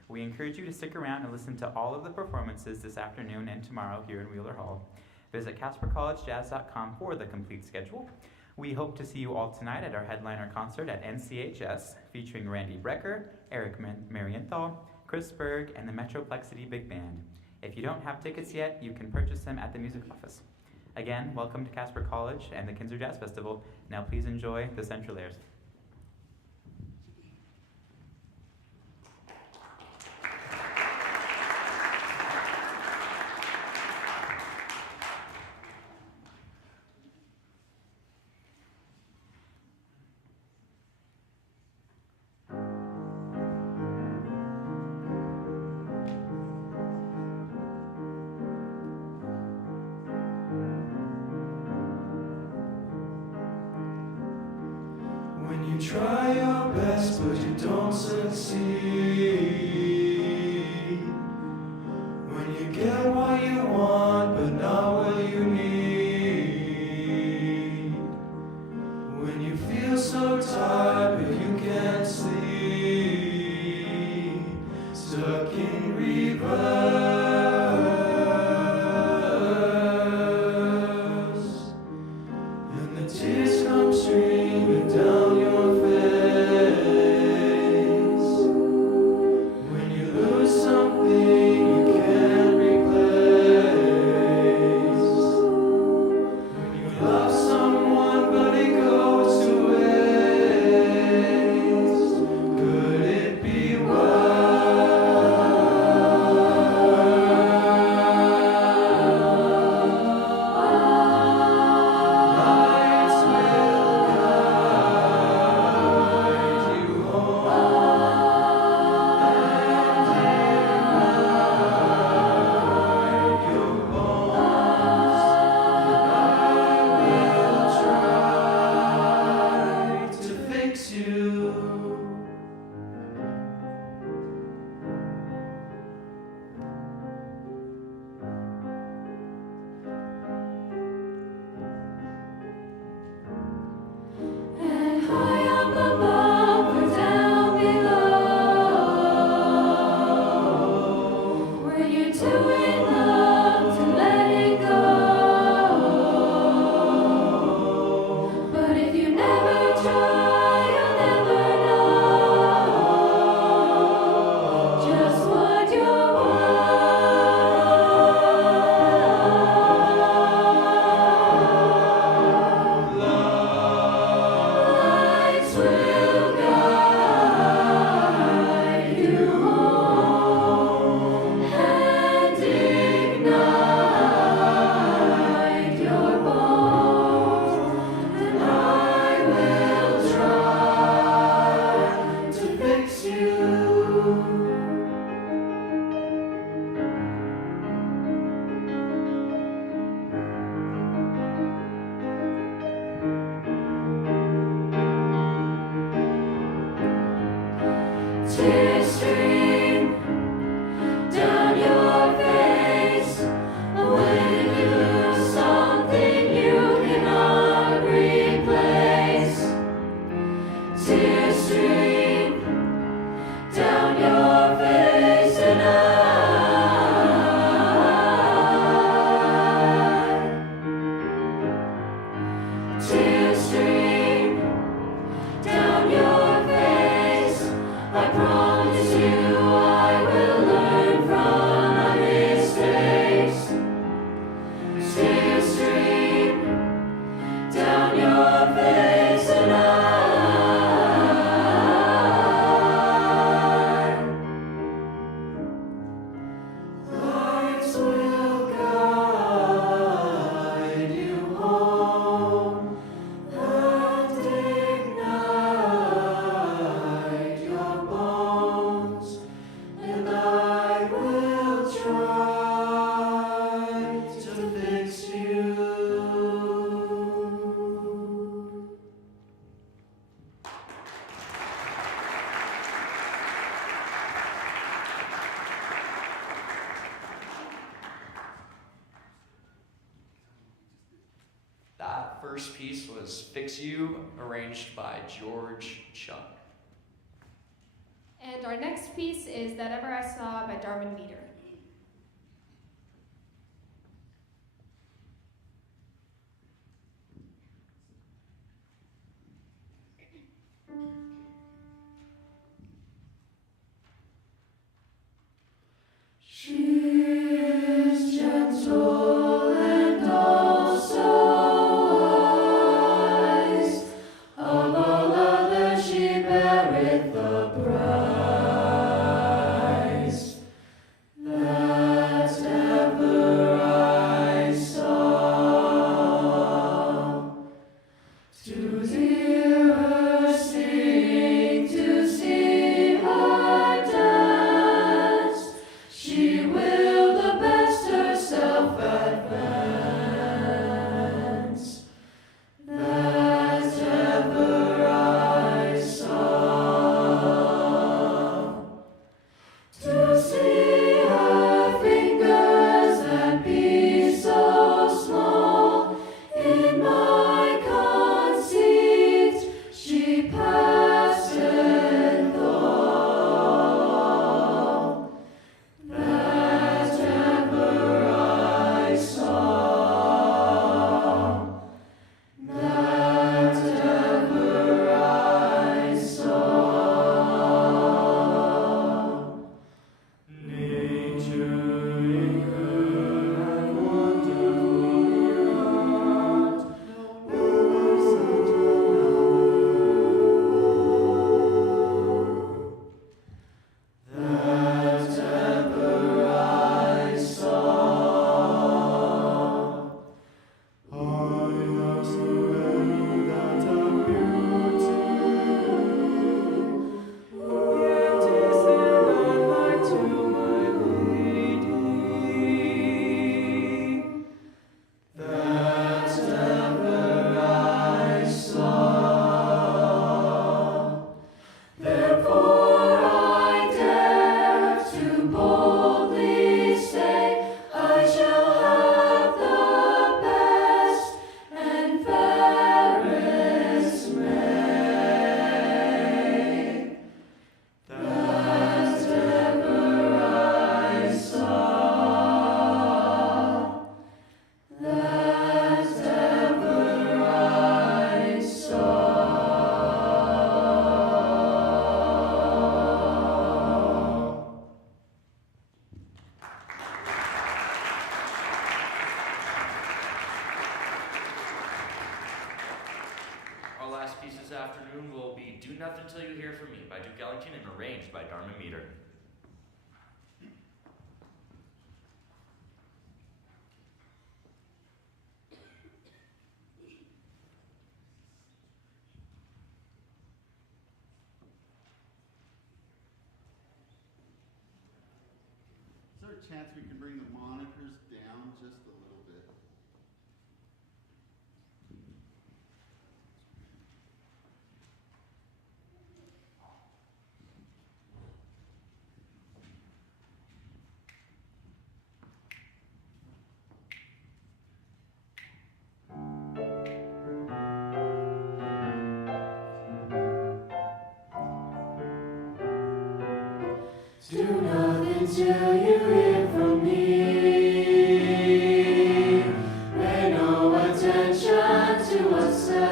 We encourage you to stick around and listen to all of the performances this afternoon and tomorrow here in Wheeler Hall. Visit CasperCollegeJazz.com for the complete schedule. We hope to see you all tonight at our headliner concert at NCHS, featuring Randy Brecker, Eric Marienthal, Chris Berg, and the Metroplexity Big Band. If you don't have tickets yet, you can purchase them at the music office. Again, welcome to Casper College and the Kinser Jazz Festival. Now please enjoy the Central Airs. You try your best, but you don't succeed. When you get what you want, but not what you need. When you feel so tired, but you can't sleep. Stuck in reverse, and the tears come streaming down your face. First piece was Fix You, arranged by George Chung. And our next piece is That Ever I Saw by Darwin Meter. She is gentle and also wise. Of all others she beareth the price. That ever I saw. To hear her sing, to see her dance, she will the best herself advance. That ever I saw. To see her fingers that be so small, in my conceit she passeth all. That ever I saw. That ever I saw. Nature in her hath wonderful wrought, never such another. That ever I saw. I have seen that of beauty, yet is there none like to my lady. That ever I saw. Therefore I dare to boldly say, I shall have the best and fairest May. That ever I saw. That ever I saw. Our last piece this afternoon will be Do Nothing Till You Hear From Me by Duke Ellington and arranged by Darwin Meter. Is there a chance we can bring the monitors down just a little bit? Do nothing till you hear from me. Pay no attention to what's said.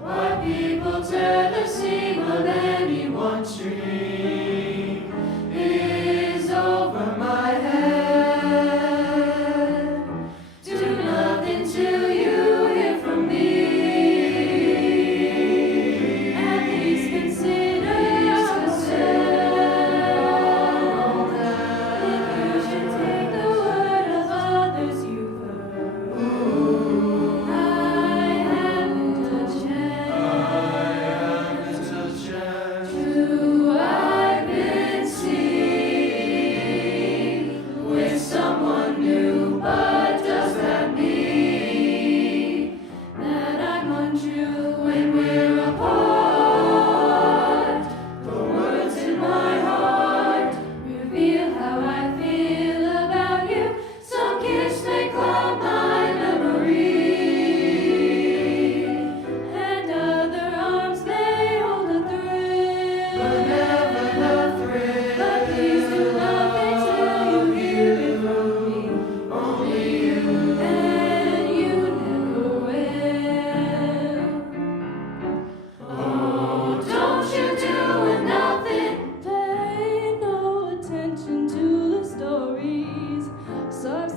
Why people tear the seam of anyone's dream is over my head. Do nothing till you hear from me. At least consider yourself.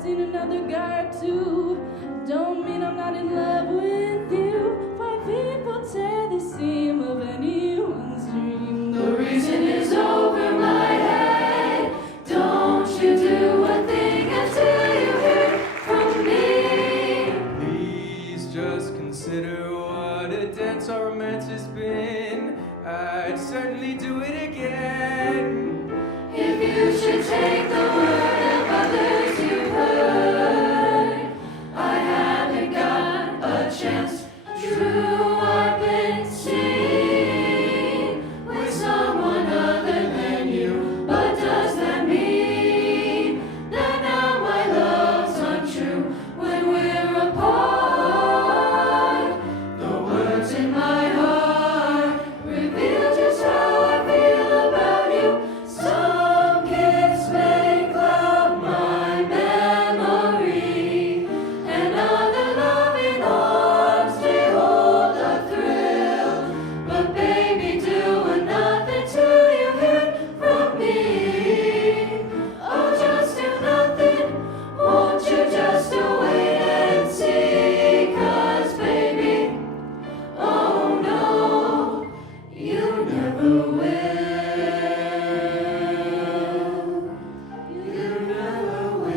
seen another guy or two. Don't mean I'm not in love with you. 5 people tear the seam of anyone's dream. The reason is over my head. Don't you do a thing until you hear from me. Please just consider what a dance our romance has been. I'd certainly do it again. If you should take the word of others you've heard, I haven't got a chance. True, I've been seen with someone other than you. But does that mean that now my love's untrue? When we're apart, the words in my heart reveal just how I feel about you. Some kiss may cloud my memory, and other loving arms may hold a thrill. But baby, do nothing till you hear from me. Oh, just do nothing. Won't you just wait and see? 'Cause baby, oh no, you never will. You never will.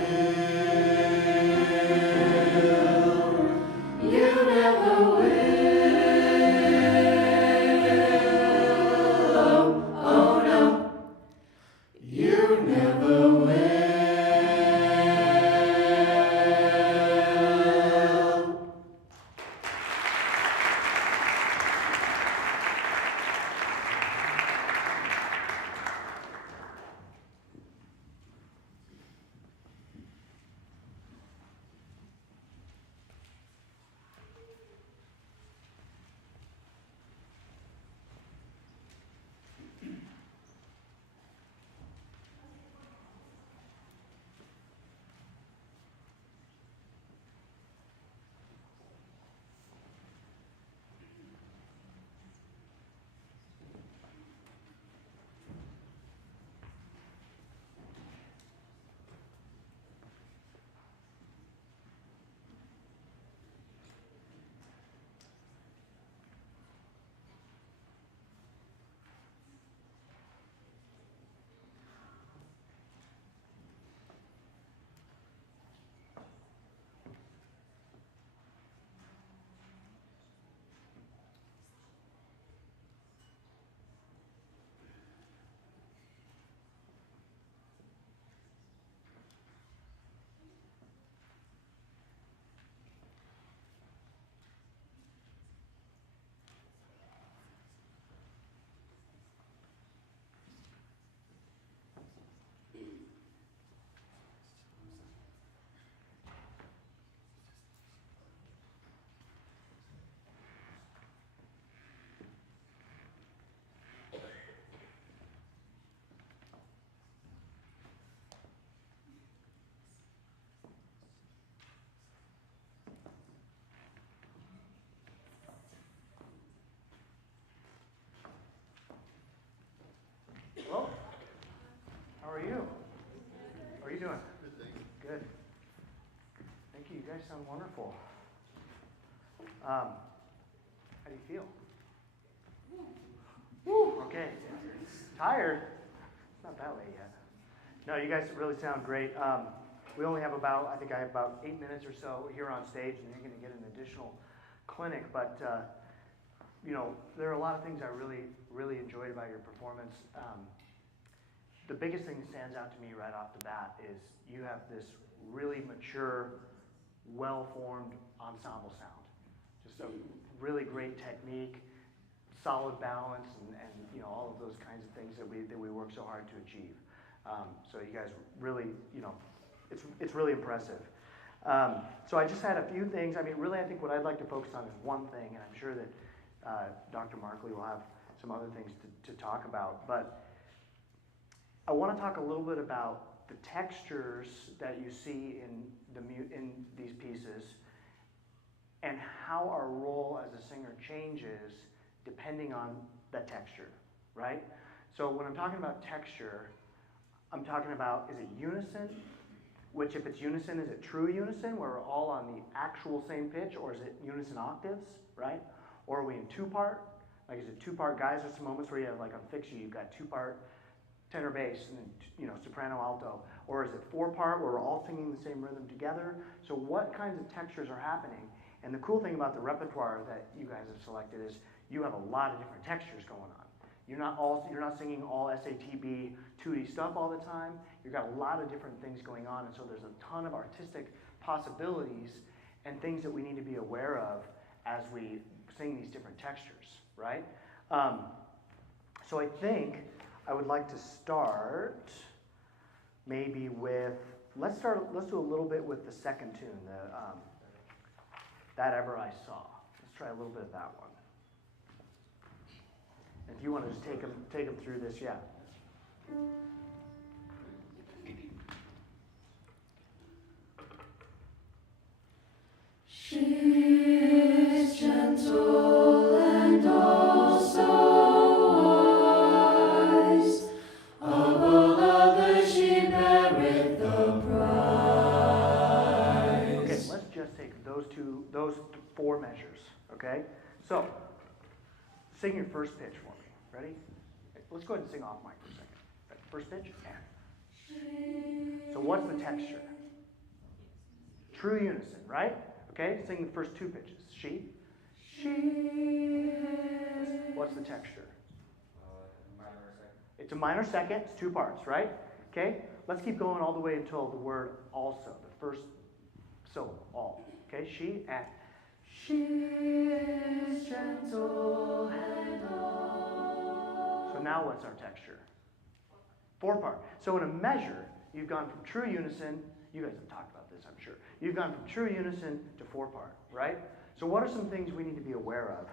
You never will. Oh no, you never will. Hello. How are you? How are you doing? Good. Thank you. You guys sound wonderful. How do you feel? Woo, okay. Tired? It's not that late yet. No, you guys really sound great. We only have I think I have about 8 minutes or so here on stage, and you're going to get an additional clinic. But, you know, there are a lot of things I really enjoyed about your performance. The biggest thing that stands out to me right off the bat is you have this really mature, well-formed ensemble sound. Just a really great technique, solid balance, and you know, all of those kinds of things that we work so hard to achieve. So you guys really, you know, it's really impressive. So I just had a few things. I mean, really, I think what I'd like to focus on is one thing, and I'm sure that Dr. Markley will have some other things to talk about. But I want to talk a little bit about the textures that you see in these pieces, and how our role as a singer changes depending on that texture, right? So when I'm talking about texture, I'm talking about, is it unison? which if it's unison, is it true unison, where we're all on the actual same pitch, or is it unison octaves, right? Or are we in two-part? Like, is it two-part? Guys, there's some moments where you have, like on Fix You, you've got two-part tenor bass and then, soprano alto. Or is it four-part where we're all singing the same rhythm together? So what kinds of textures are happening? And the cool thing about the repertoire that you guys have selected is you have a lot of different textures going on. You're not singing all SATB 2D stuff all the time. You've got a lot of different things going on, and so there's a ton of artistic possibilities and things that we need to be aware of as we sing these different textures, right? So I think I would like to start maybe with, let's do a little bit with the second tune, That Ever I Saw. Let's try a little bit of that one. If you want to just take them through this, yeah. She is gentle and also wise. Of all others she beareth the prize. Okay, let's just take those four measures, okay? So, sing your first pitch for me. Ready? Let's go ahead and sing off mic for a second. Right, first pitch, and. So what's the texture? True unison, right? Okay, sing the first two pitches. She. What's the texture? Minor second. It's a minor second. It's two parts, right? Okay, let's keep going all the way until the word also, the first syllable, all. Okay, she and. She is gentle and all. So now what's our texture? Four part. So in a measure, you've gone from true unison, you guys have talked about this, I'm sure. You've gone from true unison to four part, right? So what are some things we need to be aware of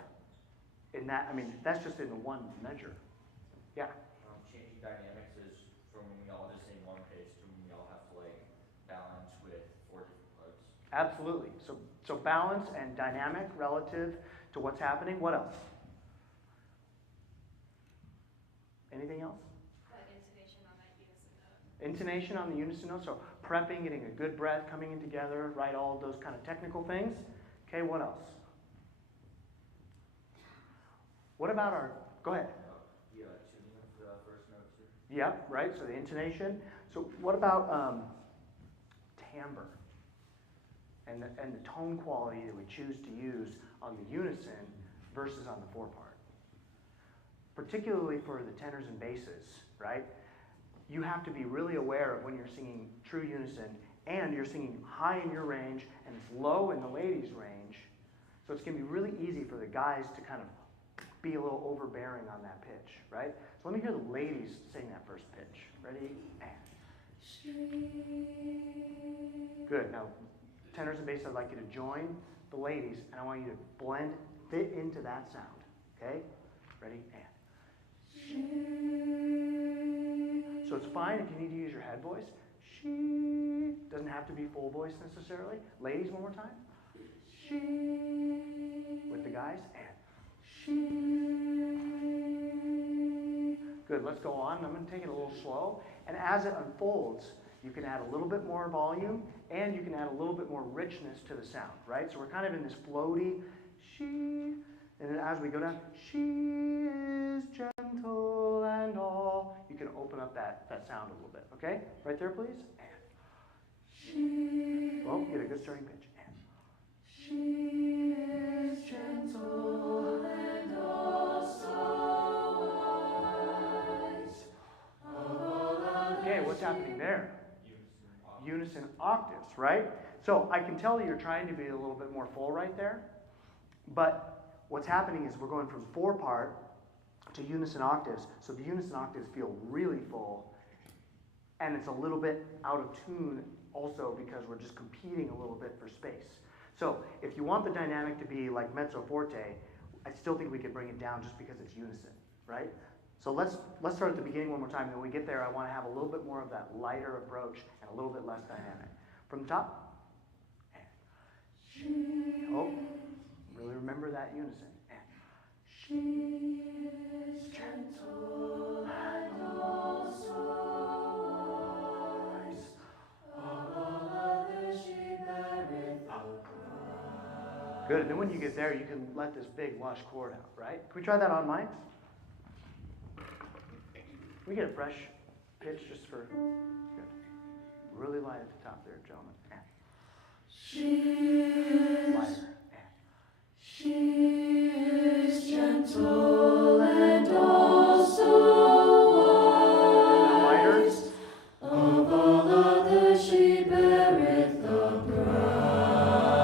in that? I mean, that's just in the one measure. Yeah? Changing dynamics is from when we all just sing one pitch to when we all have to like balance with four different parts. Absolutely. So balance and dynamic relative to what's happening. What else? Anything else? Intonation on that unison note. Intonation on the unison note. So prepping, getting a good breath, coming in together, right? All of those kind of technical things. Okay, what else? What about our, go ahead. Tuning of the first note too. Yep, right, so the intonation. So what about timbre? And the tone quality that we choose to use on the unison versus on the four part. Particularly for the tenors and basses, right? You have to be really aware of when you're singing true unison and you're singing high in your range and it's low in the ladies' range. So it's going to be really easy for the guys to kind of be a little overbearing on that pitch, right? So let me hear the ladies sing that first pitch. Ready? And. Good. Now, tenors and bass, I'd like you to join the ladies, and I want you to fit into that sound. Okay? Ready? And. So it's fine if you need to use your head voice. She doesn't have to be full voice necessarily. Ladies, one more time. She with the guys, and she. Good. Let's go on. I'm going to take it a little slow, and as it unfolds, you can add a little bit more volume, and you can add a little bit more richness to the sound, right? So we're kind of in this floaty, she, and then as we go down, she is gentle and all, you can open up that sound a little bit, okay? Right there, please. And she, well, get a good starting pitch. And she is gentle and also wise. Okay, what's happening there? Unison octaves, right? So I can tell that you're trying to be a little bit more full right there, but what's happening is we're going from four part to unison octaves, so the unison octaves feel really full, and it's a little bit out of tune also because we're just competing a little bit for space. So if you want the dynamic to be like mezzo forte, I still think we could bring it down just because it's unison, right? So let's start at the beginning one more time. Then when we get there, I want to have a little bit more of that lighter approach and a little bit less dynamic. From the top. Oh, really remember that unison. She is gentle and also wise. Good. And then when you get there, you can let this big, lush chord out, right? Can we try that on mics? Can we get a fresh pitch just for... Good. Really light at the top there, gentlemen. And lighter. She is gentle and also wise. Of all others she beareth the prize.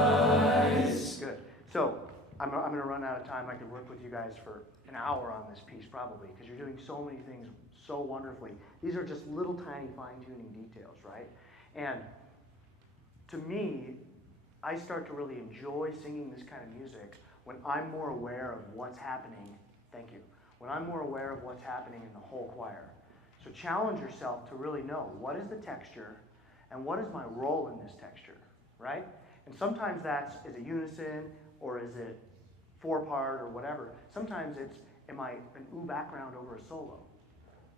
Good. So, I'm going to run out of time. I could work with you guys for an hour on this piece probably, because you're doing so many things so wonderfully. These are just little tiny fine-tuning details, right? And to me, I start to really enjoy singing this kind of music when I'm more aware of what's happening. Thank you. When I'm more aware of what's happening in the whole choir. So challenge yourself to really know what is the texture and what is my role in this texture, right? And sometimes that's, is it unison or is it four-part or whatever. Sometimes it's, am I an ooh background over a solo,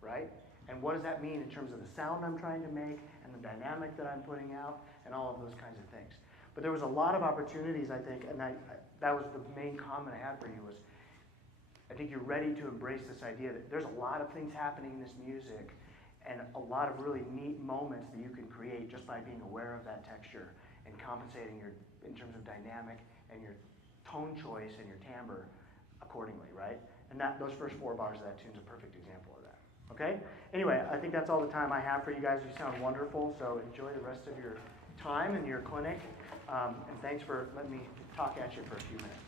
right? And what does that mean in terms of the sound I'm trying to make and the dynamic that I'm putting out and all of those kinds of things. But there was a lot of opportunities, I think, and that was the main comment I had for you was, I think you're ready to embrace this idea that there's a lot of things happening in this music and a lot of really neat moments that you can create just by being aware of that texture and compensating in terms of dynamic and your tone choice and your timbre accordingly, right? And those first 4 bars of that tune's a perfect example of that, okay? Anyway, I think that's all the time I have for you guys. You sound wonderful, so enjoy the rest of your time and your clinic. And thanks for letting me talk at you for a few minutes.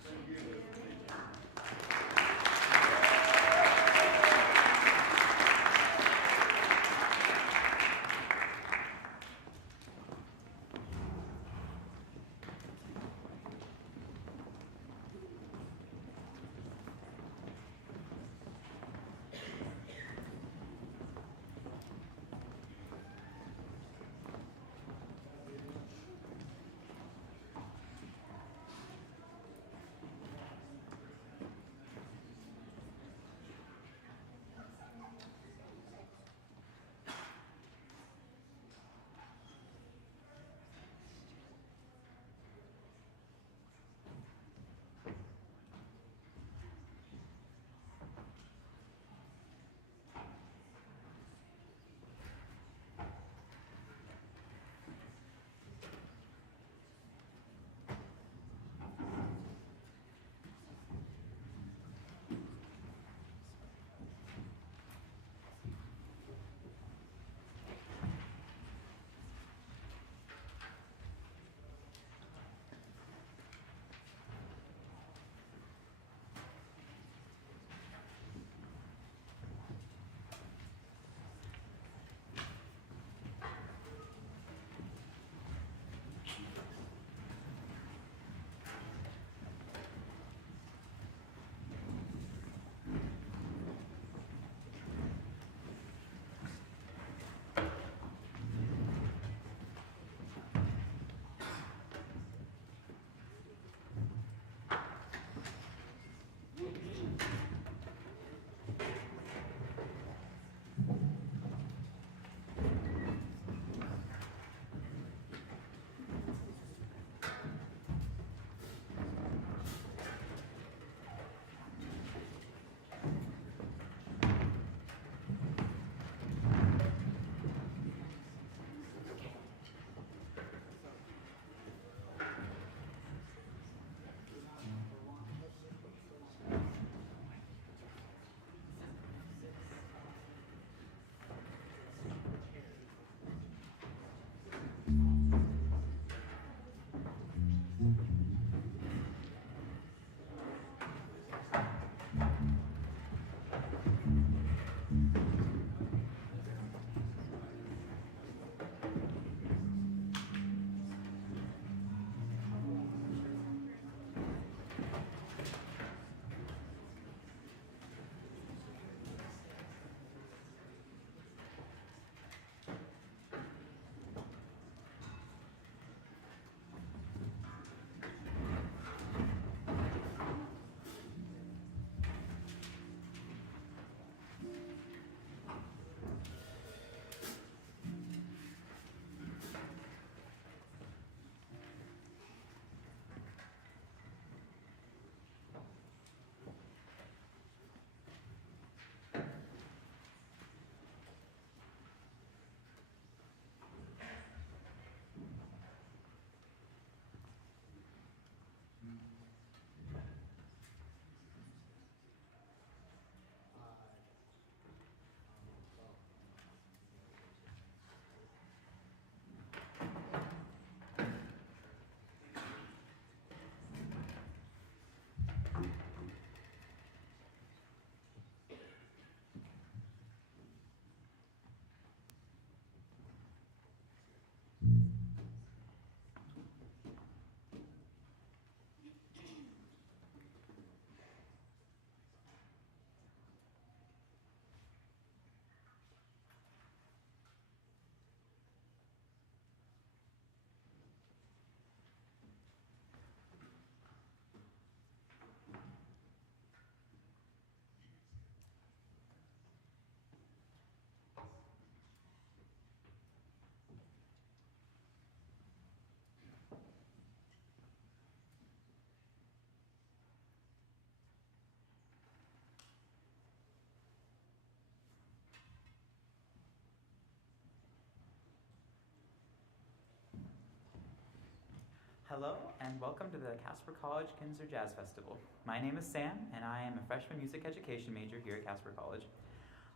Hello, and welcome to the Casper College Kinser Jazz Festival. My name is Sam, and I am a freshman music education major here at Casper College.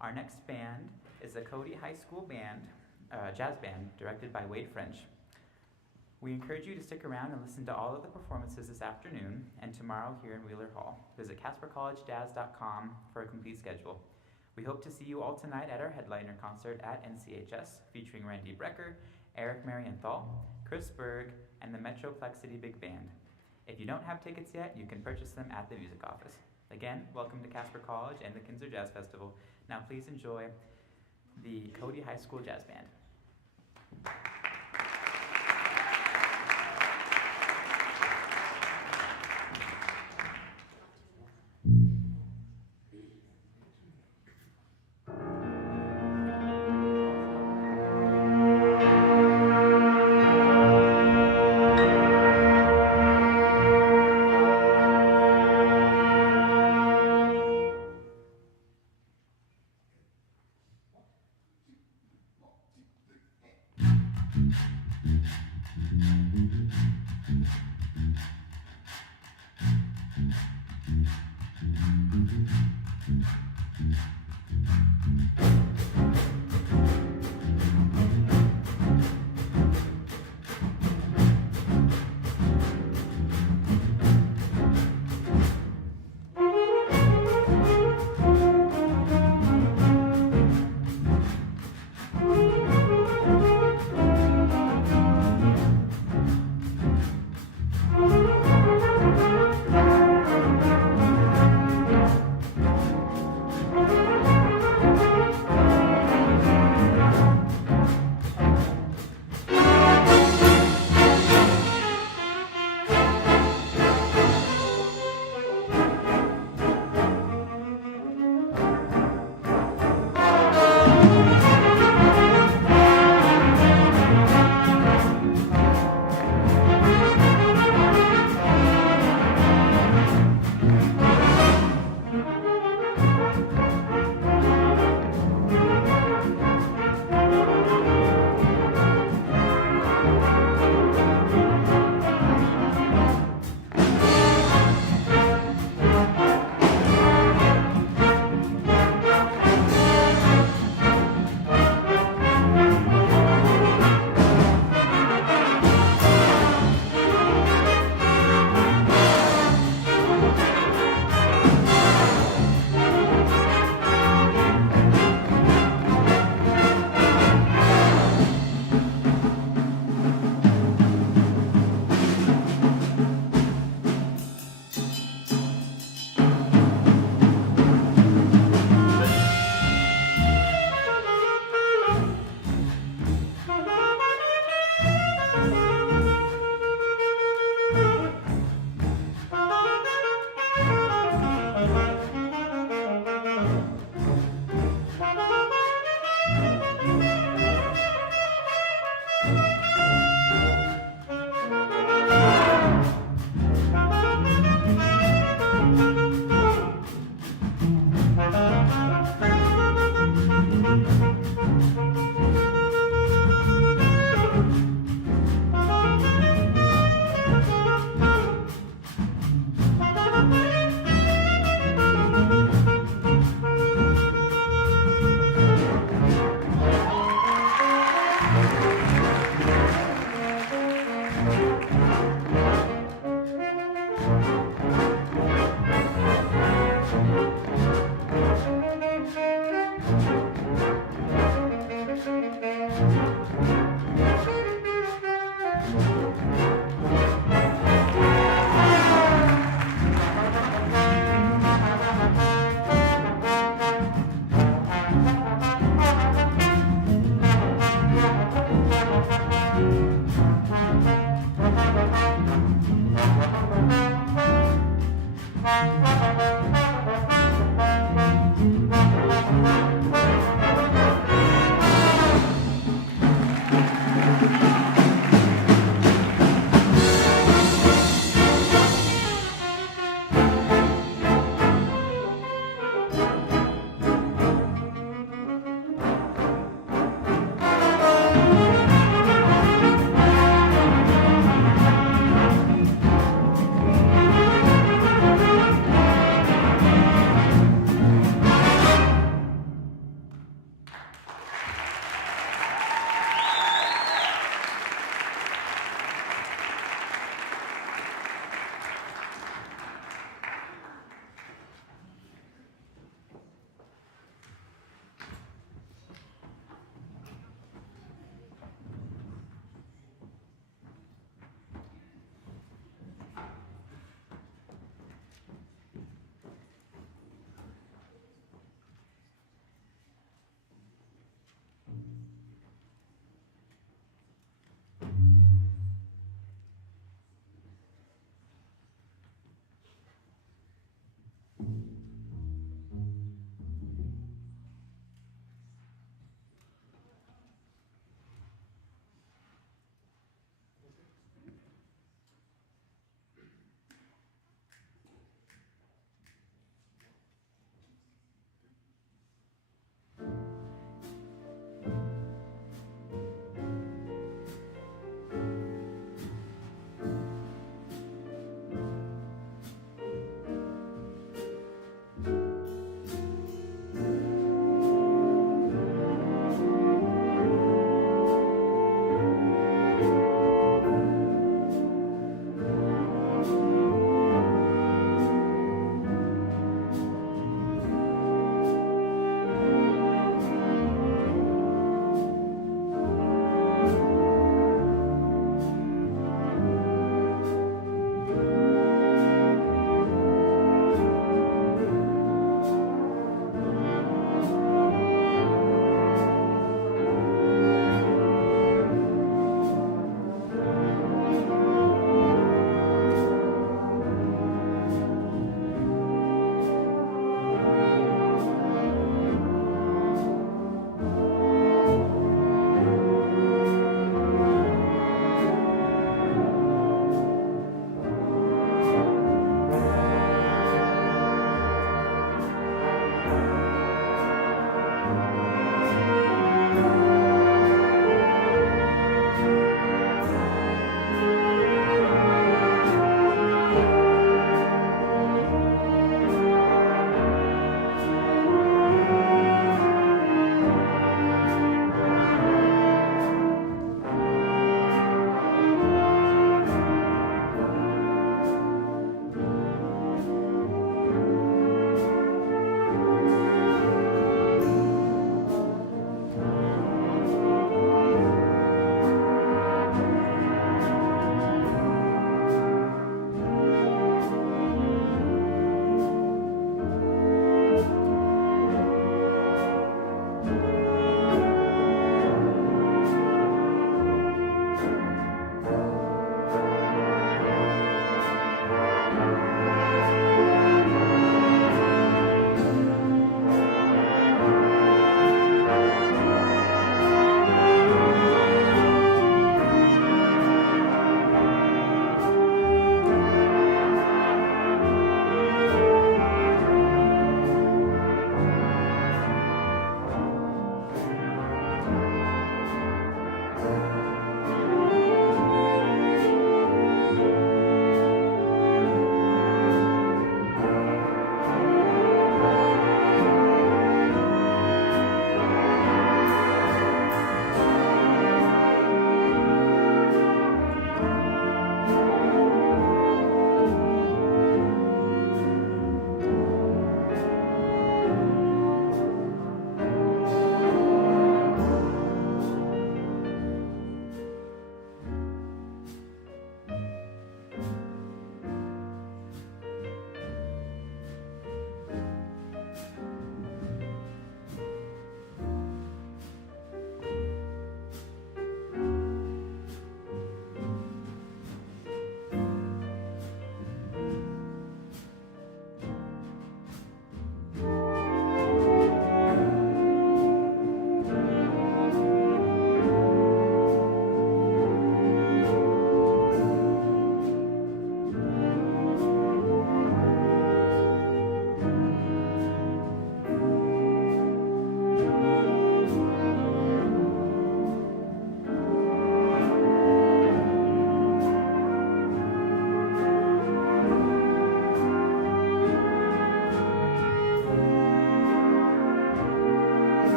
Our next band is the Cody High School Band, jazz band, directed by Wade French. We encourage you to stick around and listen to all of the performances this afternoon and tomorrow here in Wheeler Hall. Visit CasperCollegeJazz.com for a complete schedule. We hope to see you all tonight at our headliner concert at NCHS, featuring Randy Brecker, Eric Marienthal, Chris Berg, and the Metroplexity Big Band. If you don't have tickets yet, you can purchase them at the music office. Again, welcome to Casper College and the Kinser Jazz Festival. Now please enjoy the Cody High School Jazz Band.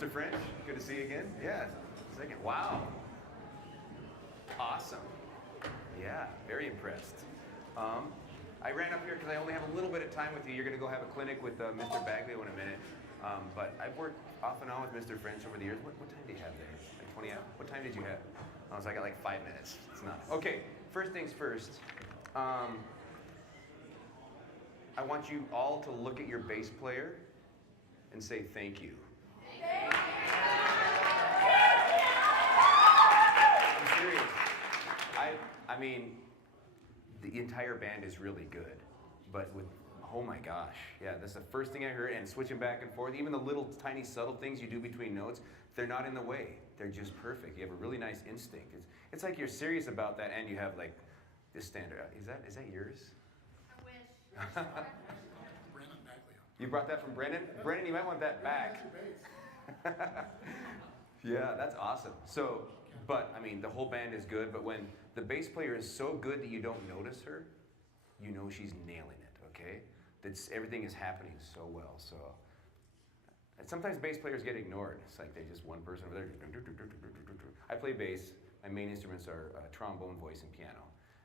Mr. French, good to see you again. Yeah, second. Wow. Awesome. Yeah, very impressed. I ran up here because I only have a little bit of time with you. You're going to go have a clinic with Mr. Baglio in a minute. But I've worked off and on with Mr. French over the years. What time do you have there? Like 20 hours? What time did you have? I was like, I got like 5 minutes. It's not. Okay, first things first. I want you all to look at your bass player and say thank you. I'm serious. I mean, the entire band is really good, but with, oh my gosh, yeah, that's the first thing I heard, and switching back and forth, even the little tiny subtle things you do between notes, they're not in the way. They're just perfect. You have a really nice instinct. It's like you're serious about that, and you have like this standard. Is that yours? I wish. You brought that from Brendan? Brendan, you might want that back. Yeah, that's awesome. So, but I mean, the whole band is good, but when the bass player is so good that you don't notice her, you know she's nailing it, okay? Everything is happening so well, so. And sometimes bass players get ignored. It's like they just one person over there. I play bass. My main instruments are trombone, voice, and piano.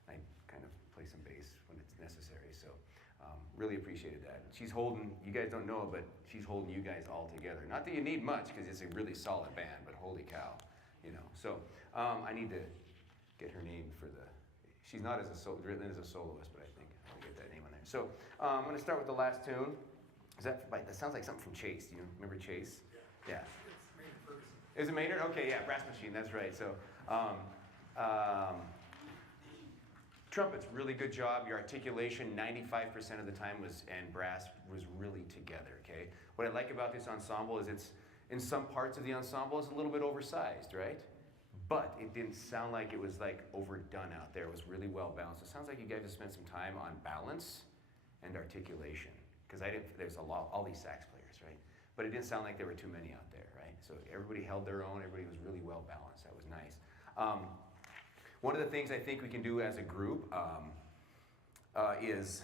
I kind of play some bass when it's necessary, so really appreciated that. She's holding, you guys don't know it, but she's holding you guys all together. Not that you need much, because it's a really solid band, but holy cow, you know. So I need to get her name for the, she's not as written as a soloist, but I think I'll get that name on there. So I'm going to start with the last tune. That sounds like something from Chase. Do you remember Chase? Yeah. Is it Maynard? Okay, yeah, Brass Machine, that's right. So trumpets, really good job. Your articulation, 95% of the time and brass was really together, okay? What I like about this ensemble is it's, in some parts of the ensemble, it's a little bit oversized, right? But it didn't sound like it was like overdone out there. It was really well balanced. It sounds like you guys have spent some time on balance and articulation. Because there's all these sax players, right? But it didn't sound like there were too many out there, right? So everybody held their own, everybody was really well balanced. That was nice. One of the things I think we can do as a group is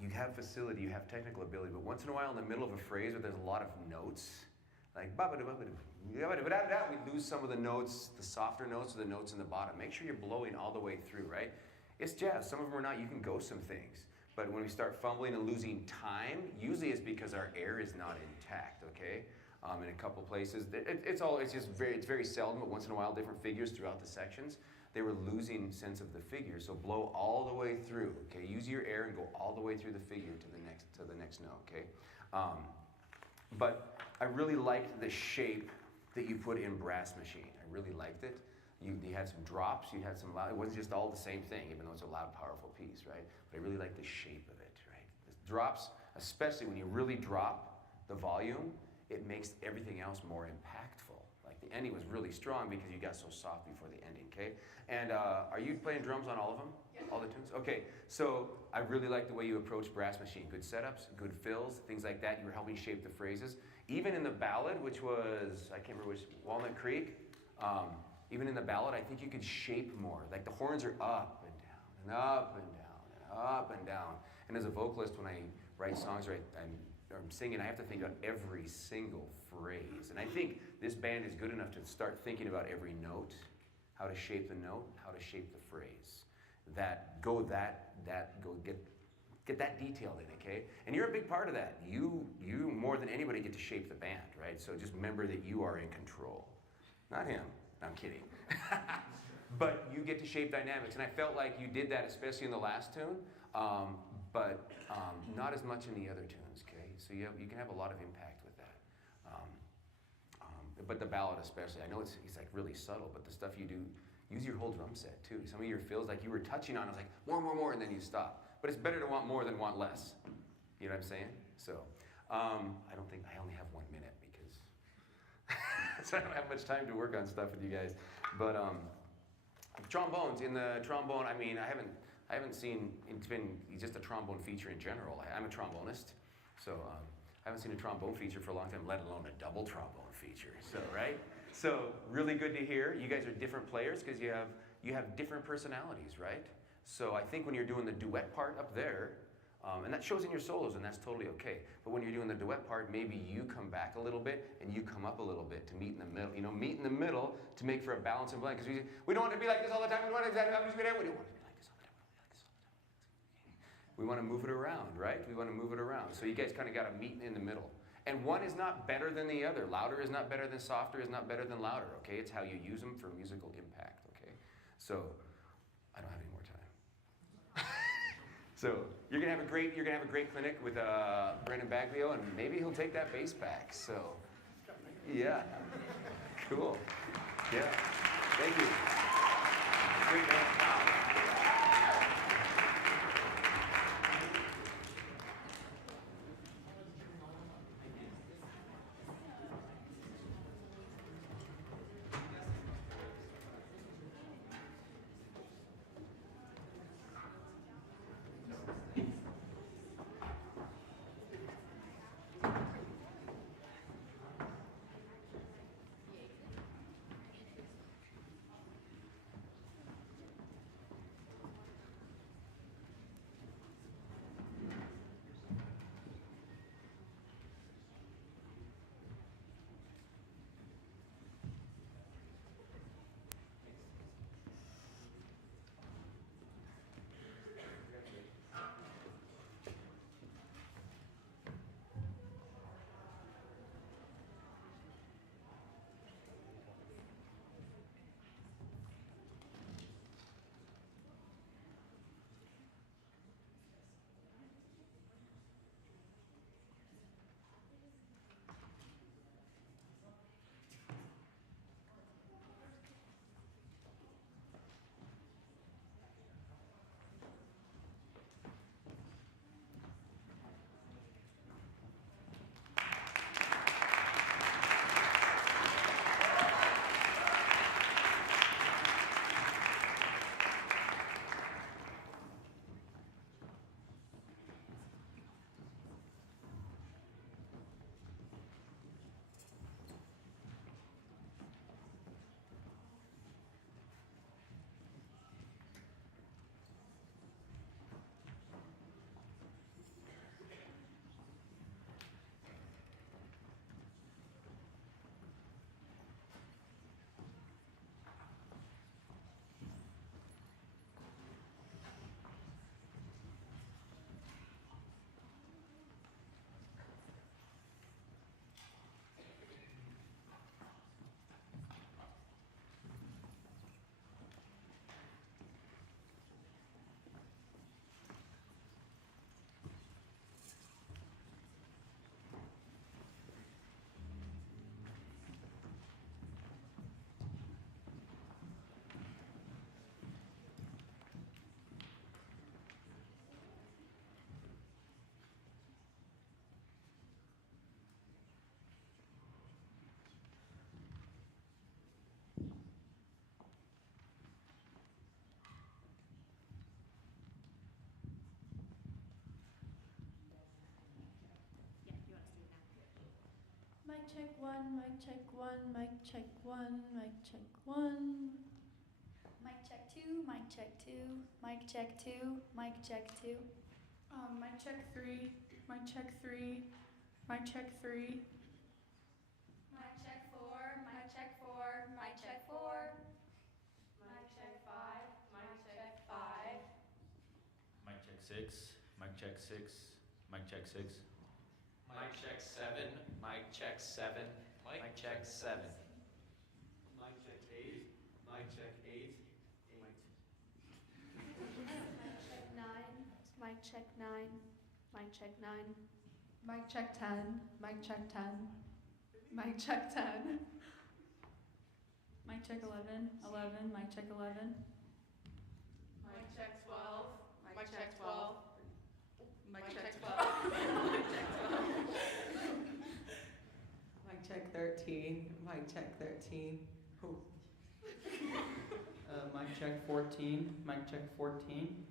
you have facility, you have technical ability, but once in a while in the middle of a phrase where there's a lot of notes, like we lose some of the notes, the softer notes or the notes in the bottom. Make sure you're blowing all the way through, right? It's jazz. Some of them are not. You can go some things. But when we start fumbling and losing time, usually it's because our air is not intact, okay? In a couple places, it's very seldom, but once in a while, different figures throughout the sections, they were losing sense of the figure. So blow all the way through, okay? Use your air and go all the way through the figure to the next note, okay? But I really liked the shape that you put in Brass Machine. I really liked it. You had some drops, you had some loud, it wasn't just all the same thing, even though it's a loud, powerful piece, right? But I really like the shape of it, right? The drops, especially when you really drop the volume, it makes everything else more impactful. Like the ending was really strong because you got so soft before the ending, okay? And are you playing drums on all of them? Yeah. All the tunes? Okay, so I really like the way you approach Brass Machine. Good setups, good fills, things like that. You were helping shape the phrases. Even in the ballad, which was, I can't remember which, Walnut Creek, even in the ballad, I think you could shape more. Like the horns are up and down and up and down and up and down. And as a vocalist, when I write songs or I'm singing, I have to think about every single phrase. And I think this band is good enough to start thinking about every note, how to shape the note, how to shape the phrase. Get that detailed in, okay? And you're a big part of that. You more than anybody get to shape the band, right? So just remember that you are in control. Not him. No, I'm kidding. But you get to shape dynamics, and I felt like you did that, especially in the last tune, but not as much in the other tunes. Okay, so you can have a lot of impact with that. But the ballad especially, I know it's like really subtle, but the stuff you do, use your whole drum set too. Some of your fills, like you were touching on, I was like more, and then you stop. But it's better to want more than want less. You know what I'm saying? So I don't think I only have 1 minute because so I don't have much time to work on stuff with you guys. But trombones, in the trombone, I mean, I haven't seen, it's been just a trombone feature in general. I'm a trombonist, so I haven't seen a trombone feature for a long time, let alone a double trombone feature. So, right? So, really good to hear. You guys are different players because you have different personalities, right? So I think when you're doing the duet part up there, and that shows in your solos, and that's totally okay. But when you're doing the duet part, maybe you come back a little bit and you come up a little bit to meet in the middle. You know, meet in the middle to make for a balance and blend. Because we don't want to be like this all the time. We don't want to be like this all the time. We want to move it around, right? We want to move it around. So you guys kind of got to meet in the middle. And one is not better than the other. Louder is not better than softer is not better than louder, okay? It's how you use them for musical impact, okay? So I don't have any more time. So you're gonna have a great clinic with Brendan Baglio, and maybe he'll take that bass back. So yeah, cool. Yeah, thank you. Great man. Wow. Mic check one, mic check one, mic check one, mic check one. Mic check two, mic check two, mic check two, mic check two. Mic check three, mic check three, mic check three. Mic check four, mic check four, mic check four. Mic check five, mic check five. Mic check six, mic check six, mic check six. Mic check seven, mic check seven, mic check seven. Mic check 8, Mic check 9. Mic check 9. Mic check 10. Mic check 10. Mic check 10. Mic check 11. 11. Mic check 11. Mic check 12. Mic check 12. Mic check 12. Mic check 13. Mic check 13. Ooh. Mic check 14. Mic check 14.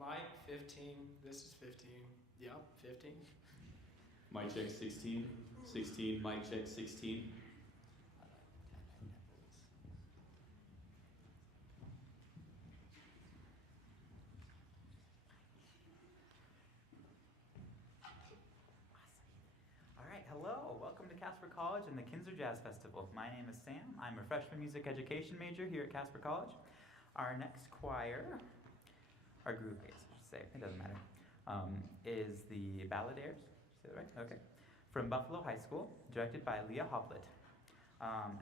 Mic 15. This is 15. Yep, 15. Mic check 16. 16. Mic check 16. All right, hello. Welcome to Casper College and the Kinser Jazz Festival. My name is Sam. I'm a freshman music education major here at Casper College. Our next choir, our group, I guess I should say, it doesn't matter, is the Balladeers. Say that right? Okay. From Buffalo High School, directed by Leah Hoplet.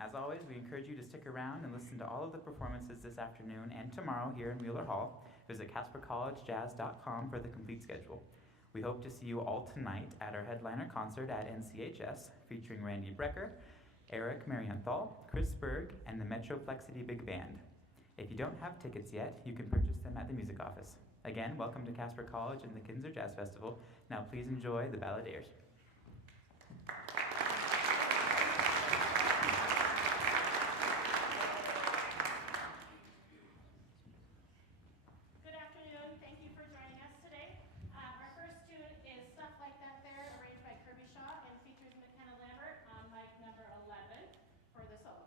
As always, we encourage you to stick around and listen to all of the performances this afternoon and tomorrow here in Wheeler Hall. Visit CasperCollegeJazz.com for the complete schedule. We hope to see you all tonight at our headliner concert at NCHS, featuring Randy Brecker, Eric Marienthal, Chris Berg, and the Metroplexity Big Band. If you don't have tickets yet, you can purchase them at the music office. Again, welcome to Casper College and the Kinser Jazz Festival. Now please enjoy the Balladeers. Good afternoon. Thank you for joining us today. Our first tune is Stuff Like That There, arranged by Kirby Shaw and features McKenna Lambert on mic number 11 for the solo.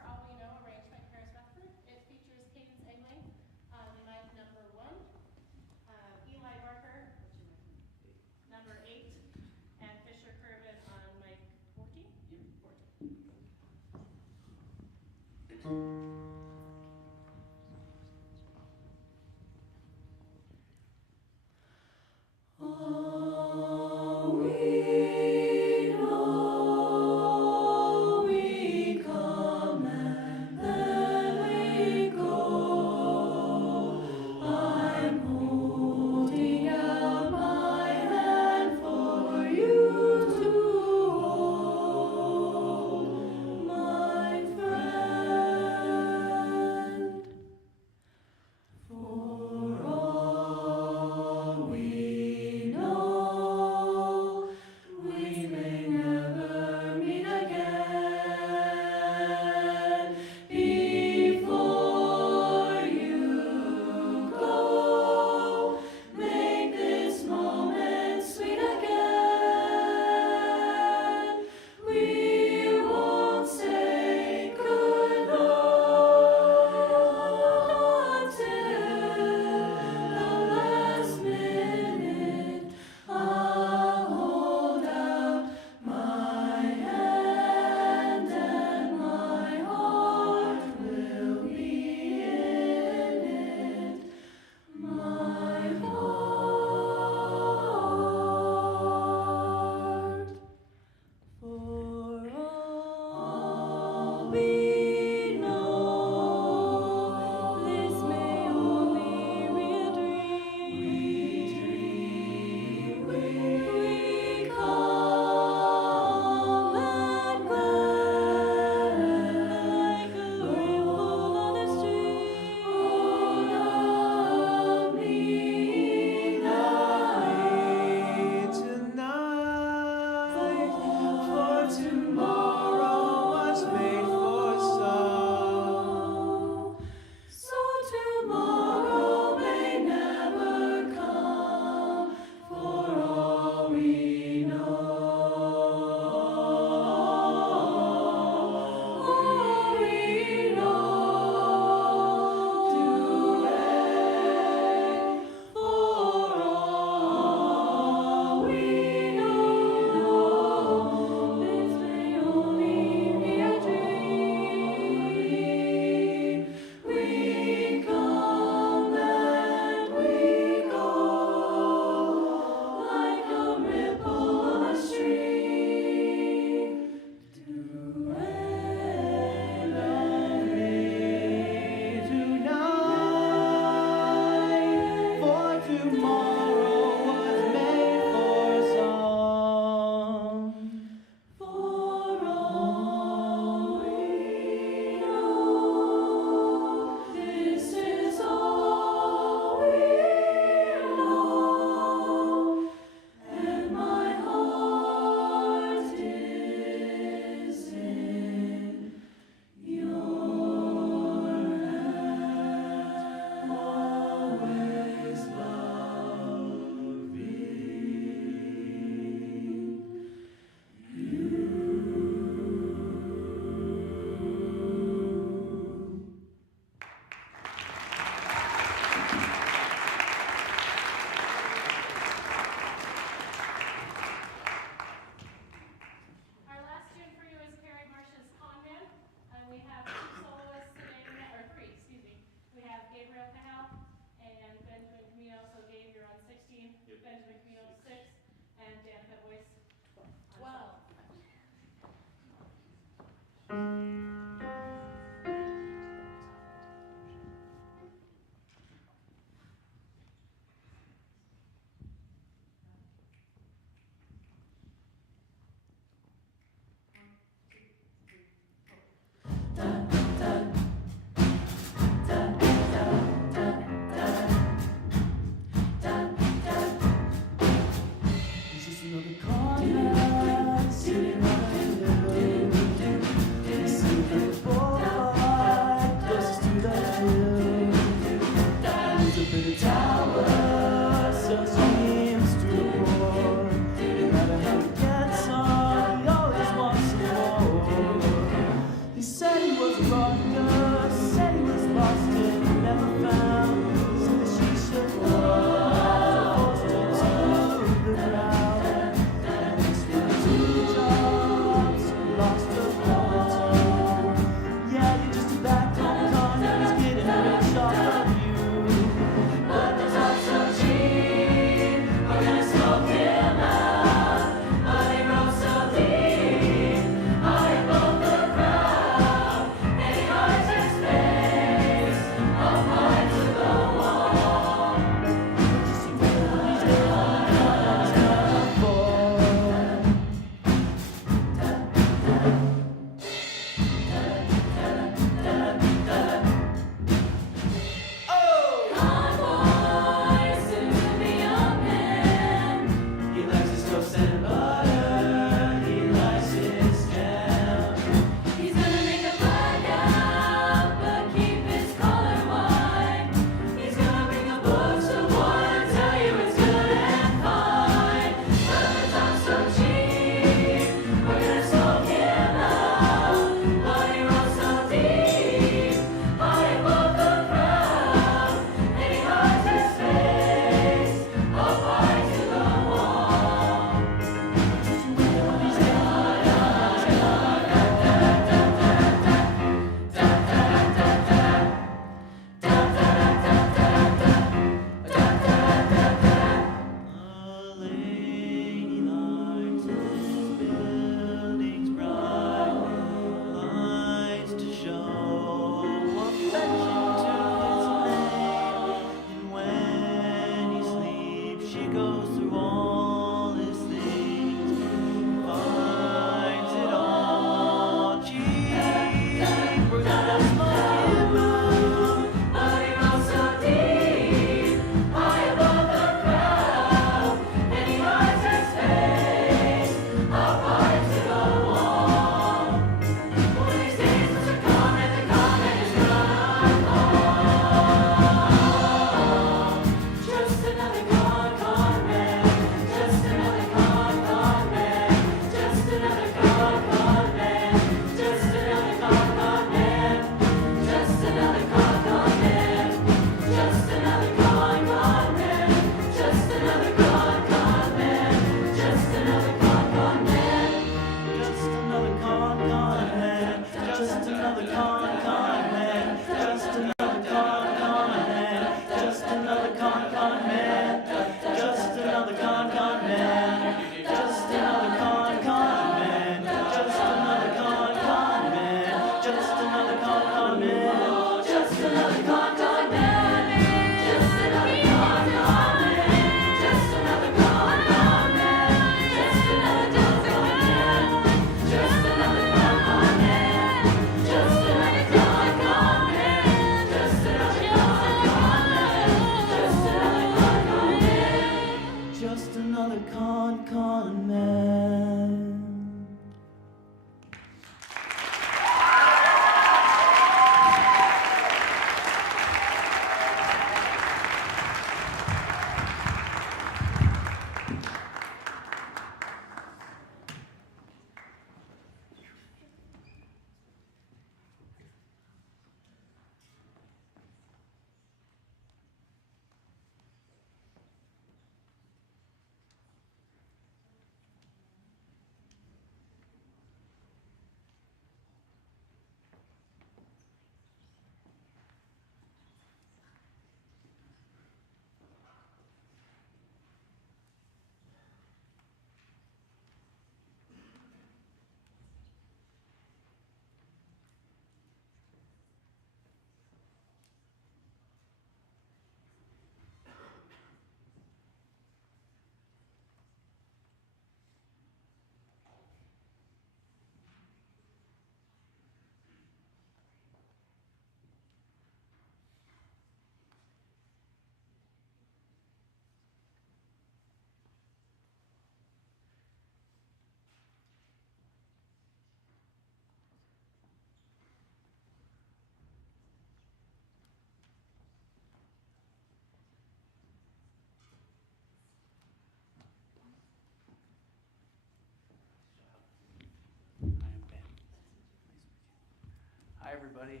everybody.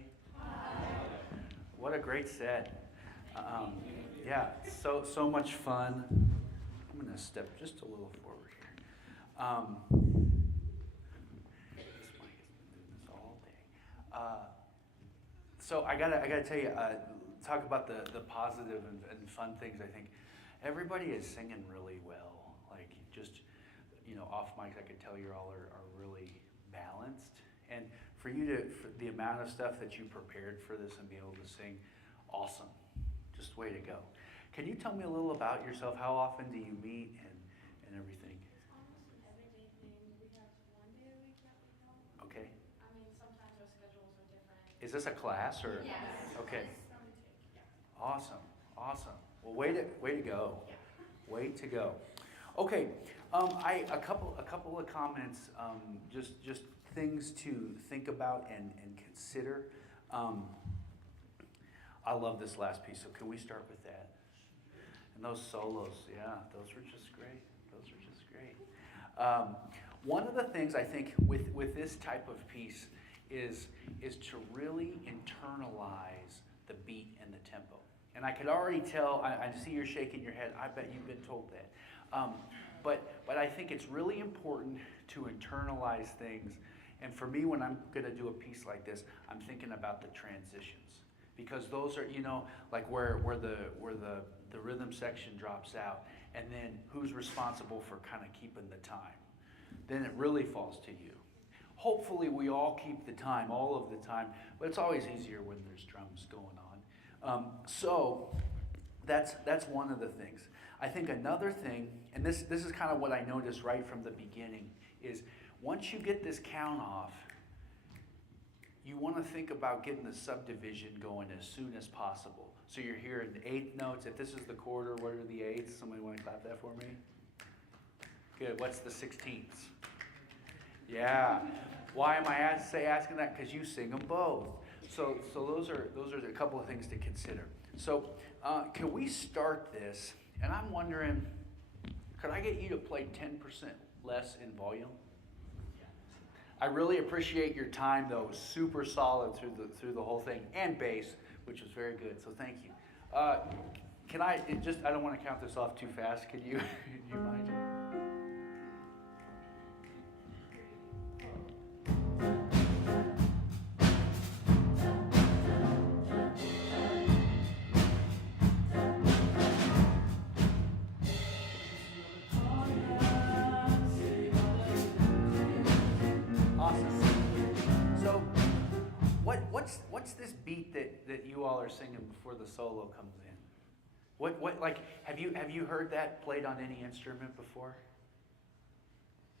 What a great set. Yeah, so much fun. I'm going to step just a little forward here. This mic has been doing this all day. So I gotta tell you, talk about the positive and fun things. I think everybody is singing really well. Like just, off mics, I could tell you all are really balanced. And for the amount of stuff that you prepared for this and be able to sing, awesome. Just way to go. Can you tell me a little about yourself? How often do you meet and everything? It's almost an everyday thing. We have one day a week that we come. Okay. I mean, sometimes our schedules are different. Is this a class or? Yes. Okay. Yeah. Awesome. Well, way to go. Yeah. Way to go. Okay. A couple of comments. Just things to think about and consider. I love this last piece, so can we start with that? And those solos, yeah, those were just great. One of the things I think with this type of piece is to really internalize the beat and the tempo. And I could already tell, I see you're shaking your head, I bet you've been told that. But I think it's really important to internalize things. And for me, when I'm going to do a piece like this, I'm thinking about the transitions. Because those are, like where the rhythm section drops out, and then who's responsible for kind of keeping the time. Then it really falls to you. Hopefully we all keep the time, all of the time, but it's always easier when there's drums going on. So that's one of the things. I think another thing, and this is kind of what I noticed right from the beginning, is once you get this count off, you want to think about getting the subdivision going as soon as possible. So you're hearing the eighth notes. If this is the quarter, what are the eighths? Somebody want to clap that for me? Good. What's the 16ths? Yeah. Why am I asking that? Because you sing them both. So those are a couple of things to consider. So can we start this? And I'm wondering, could I get you to play 10% less in volume? I really appreciate your time, though. It was super solid through the whole thing, and bass, which was very good. So thank you. Can I I don't want to count this off too fast. Can you? Do you mind? What's this beat that you all are singing before the solo comes in? What like have you heard that played on any instrument before?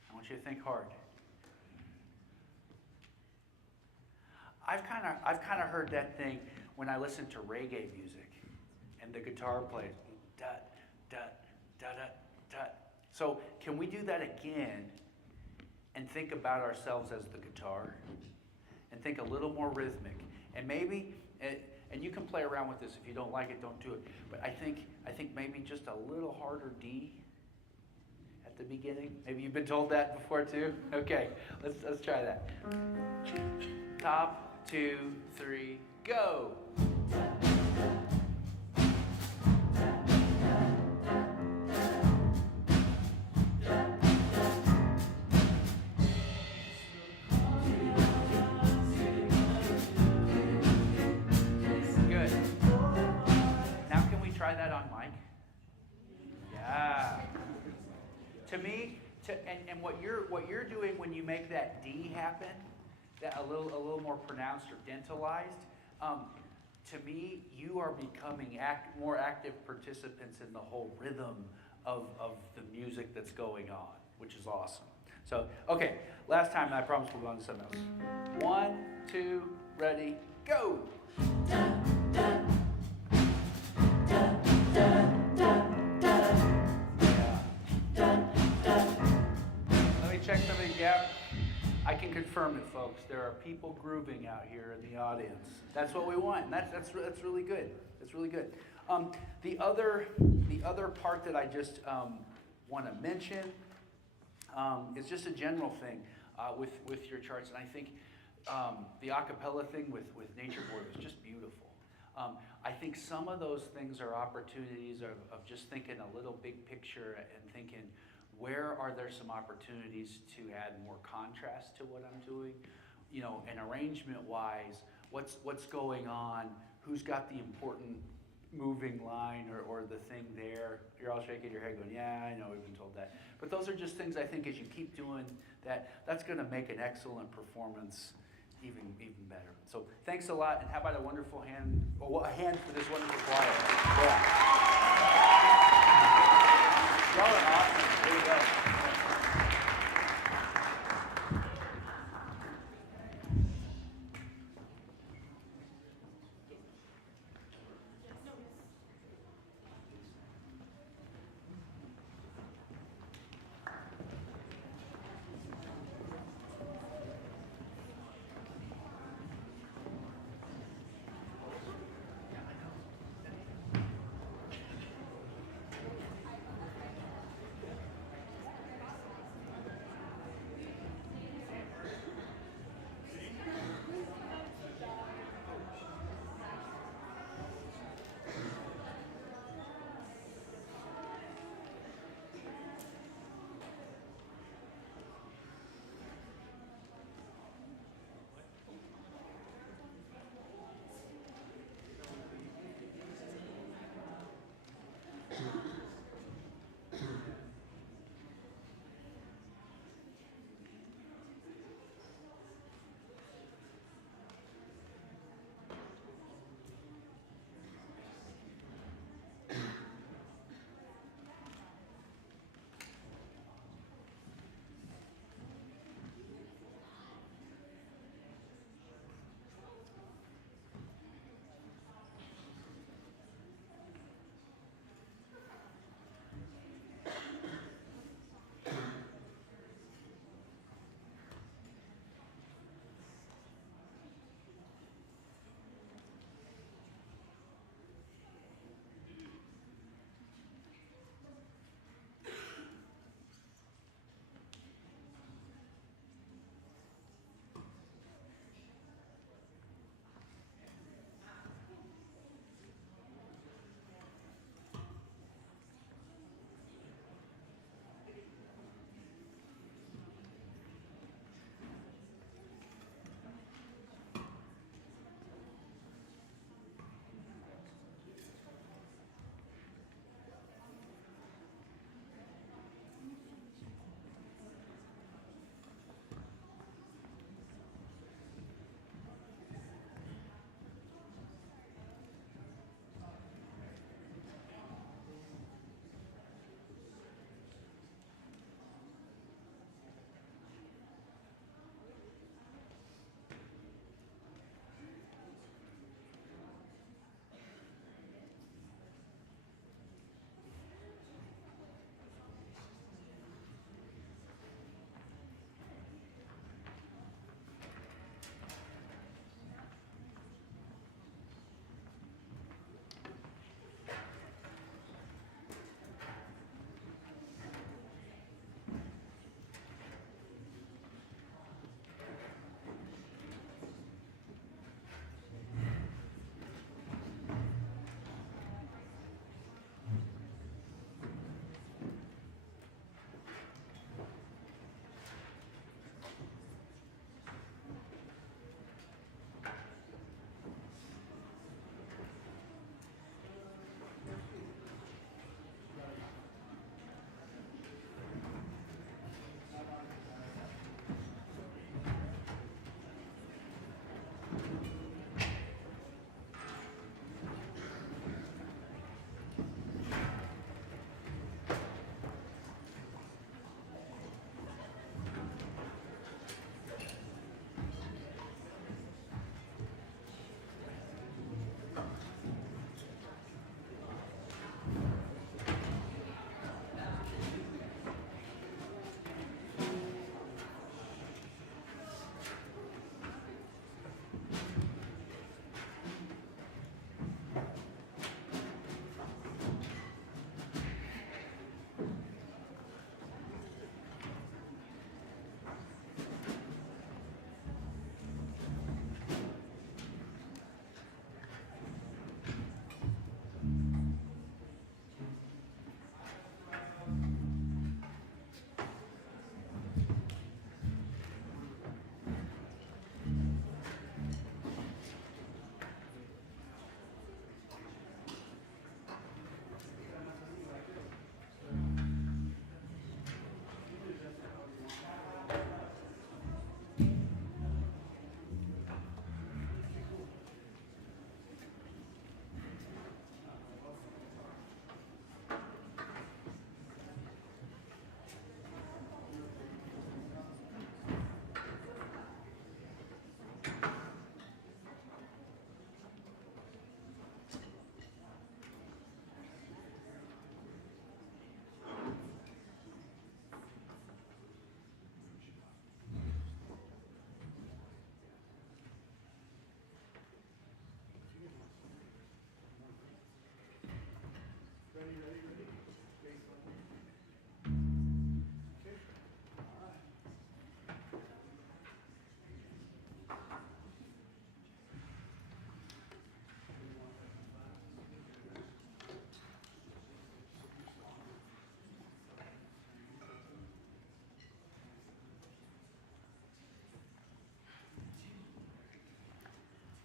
I want you to think hard. I've kind of heard that thing when I listen to reggae music, and the guitar plays dut dut dut dut dut. So can we do that again and think about ourselves as the guitar? And think a little more rhythmic. And maybe, and you can play around with this. If you don't like it, don't do it. But I think maybe just a little harder D at the beginning. Maybe you've been told that before too? Okay, let's try that. Top, 2, 3, go. Try that on mic. Yeah. To me, and what you're doing when you make that D happen, that a little more pronounced or dentalized, to me, you are becoming more active participants in the whole rhythm of the music that's going on, which is awesome. So, okay, last time, and I promise we'll go on to something else. 1, 2, ready, go. Dun, dun. Let me check something. Yeah, I can confirm it, folks. There are people grooving out here in the audience. That's what we want. And that's really good. That's really good. The other part that I just want to mention is just a general thing with your charts, and I think the acapella thing with Nature Boy was just beautiful. I think some of those things are opportunities of just thinking a little big picture and thinking, where are there some opportunities to add more contrast to what I'm doing? You know, and arrangement-wise, what's going on? Who's got the important moving line or the thing there? You're all shaking your head going, yeah, I know, we've been told that. But those are just things I think as you keep doing that's going to make an excellent performance even better. So thanks a lot, and how about a wonderful hand, a hand for this wonderful choir. Yeah. Y'all are awesome. There you go.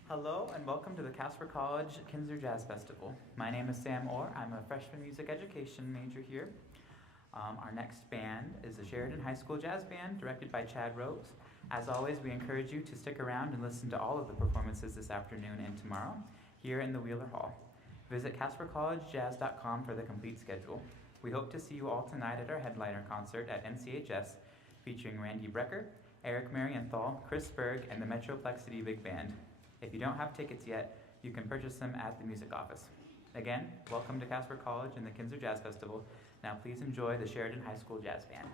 Hello and welcome to the Casper College Kinser Jazz Festival. My name is Sam Orr. I'm a freshman music education major here. Our next band is the Sheridan High School Jazz Band, directed by Chad Rose. As always, we encourage you to stick around and listen to all of the performances this afternoon and tomorrow here in the Wheeler Hall. Visit CasperCollegeJazz.com for the complete schedule. We hope to see you all tonight at our headliner concert at NCHS, featuring Randy Brecker, Eric Marienthal, Chris Berg, and the Metroplexity Big Band. If you don't have tickets yet, you can purchase them at the music office. Again, welcome to Casper College and the Kinser Jazz Festival. Now please enjoy the Sheridan High School Jazz Band.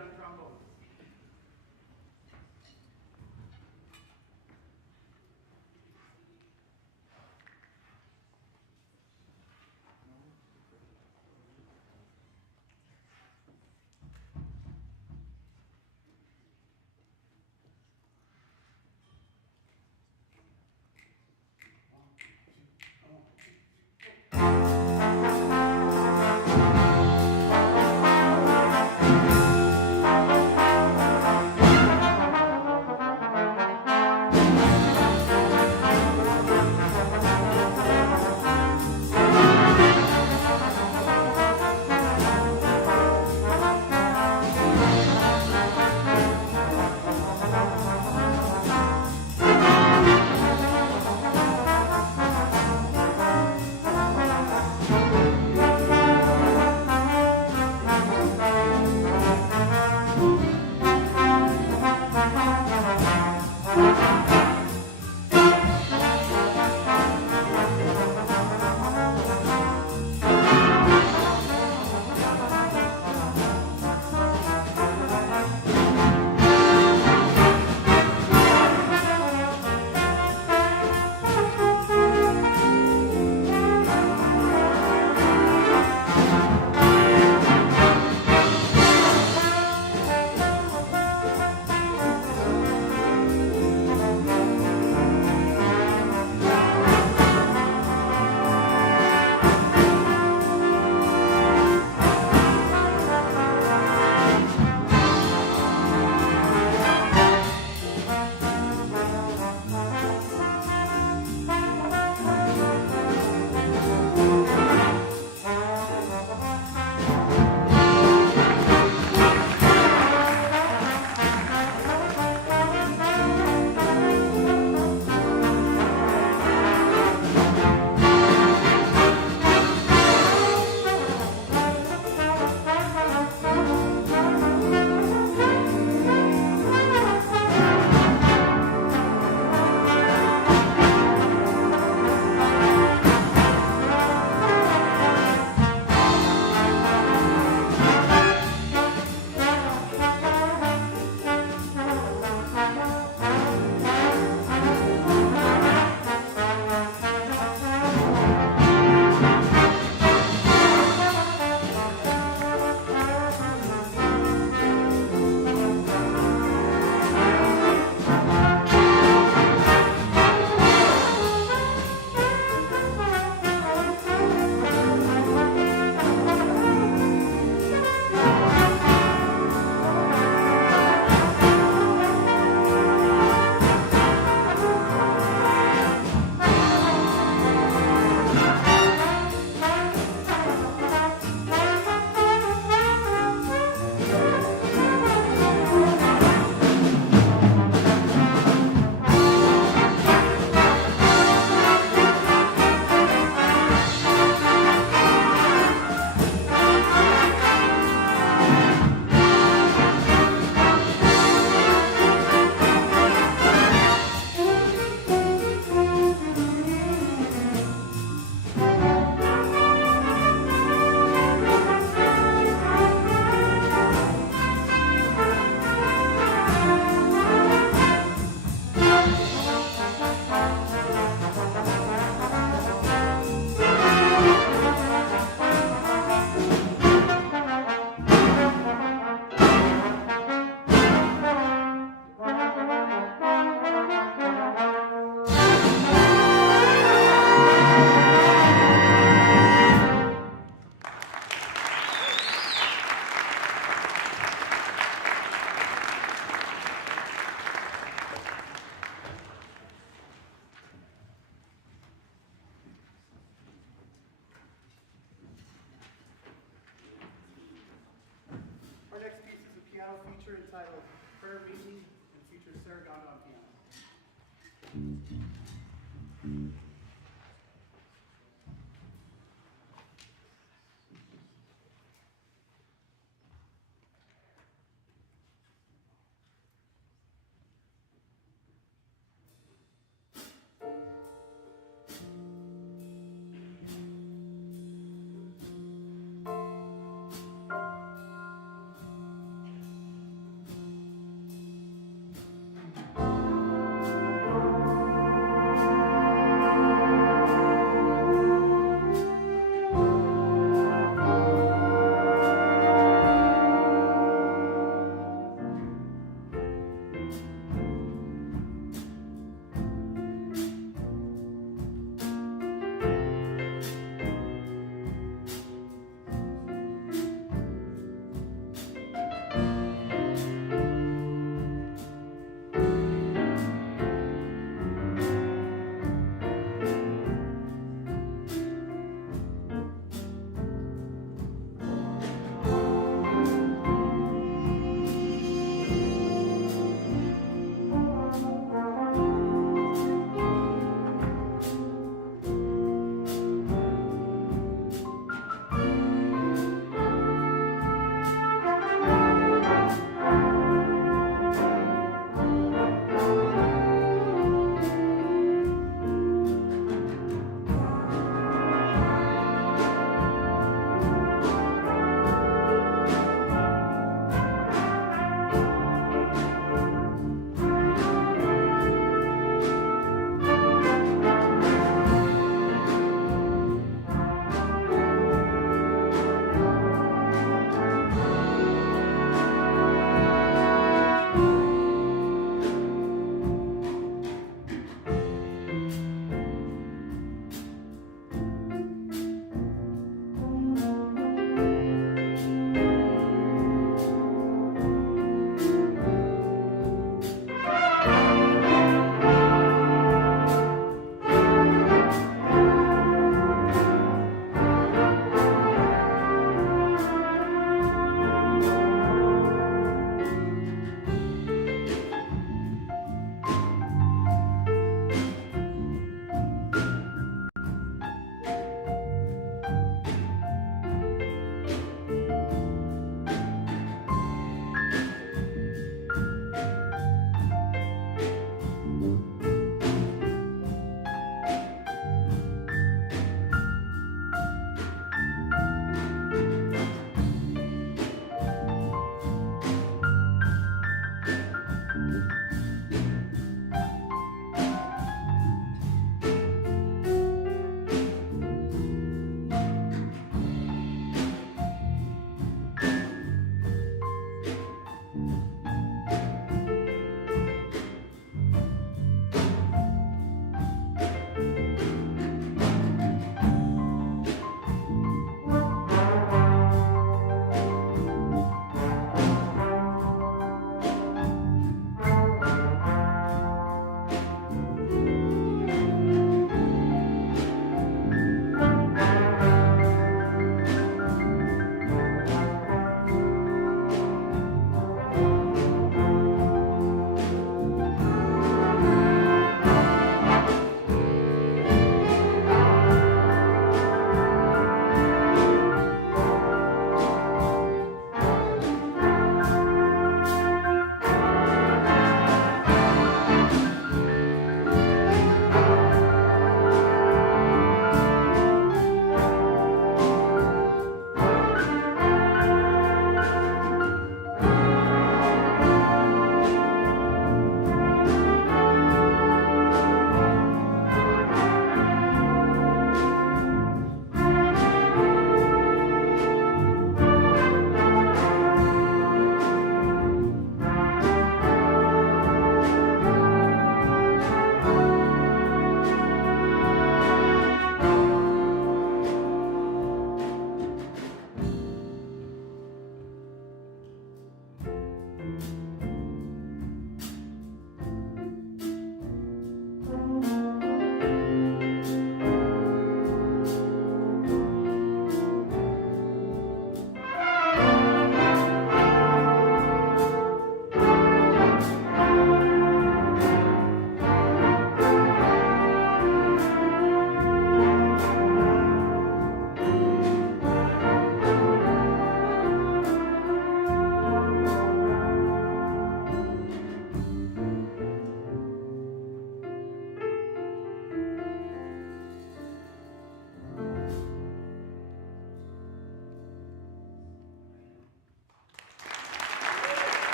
on trombone. feature entitled Prayer Meeting and features Sheridan on piano.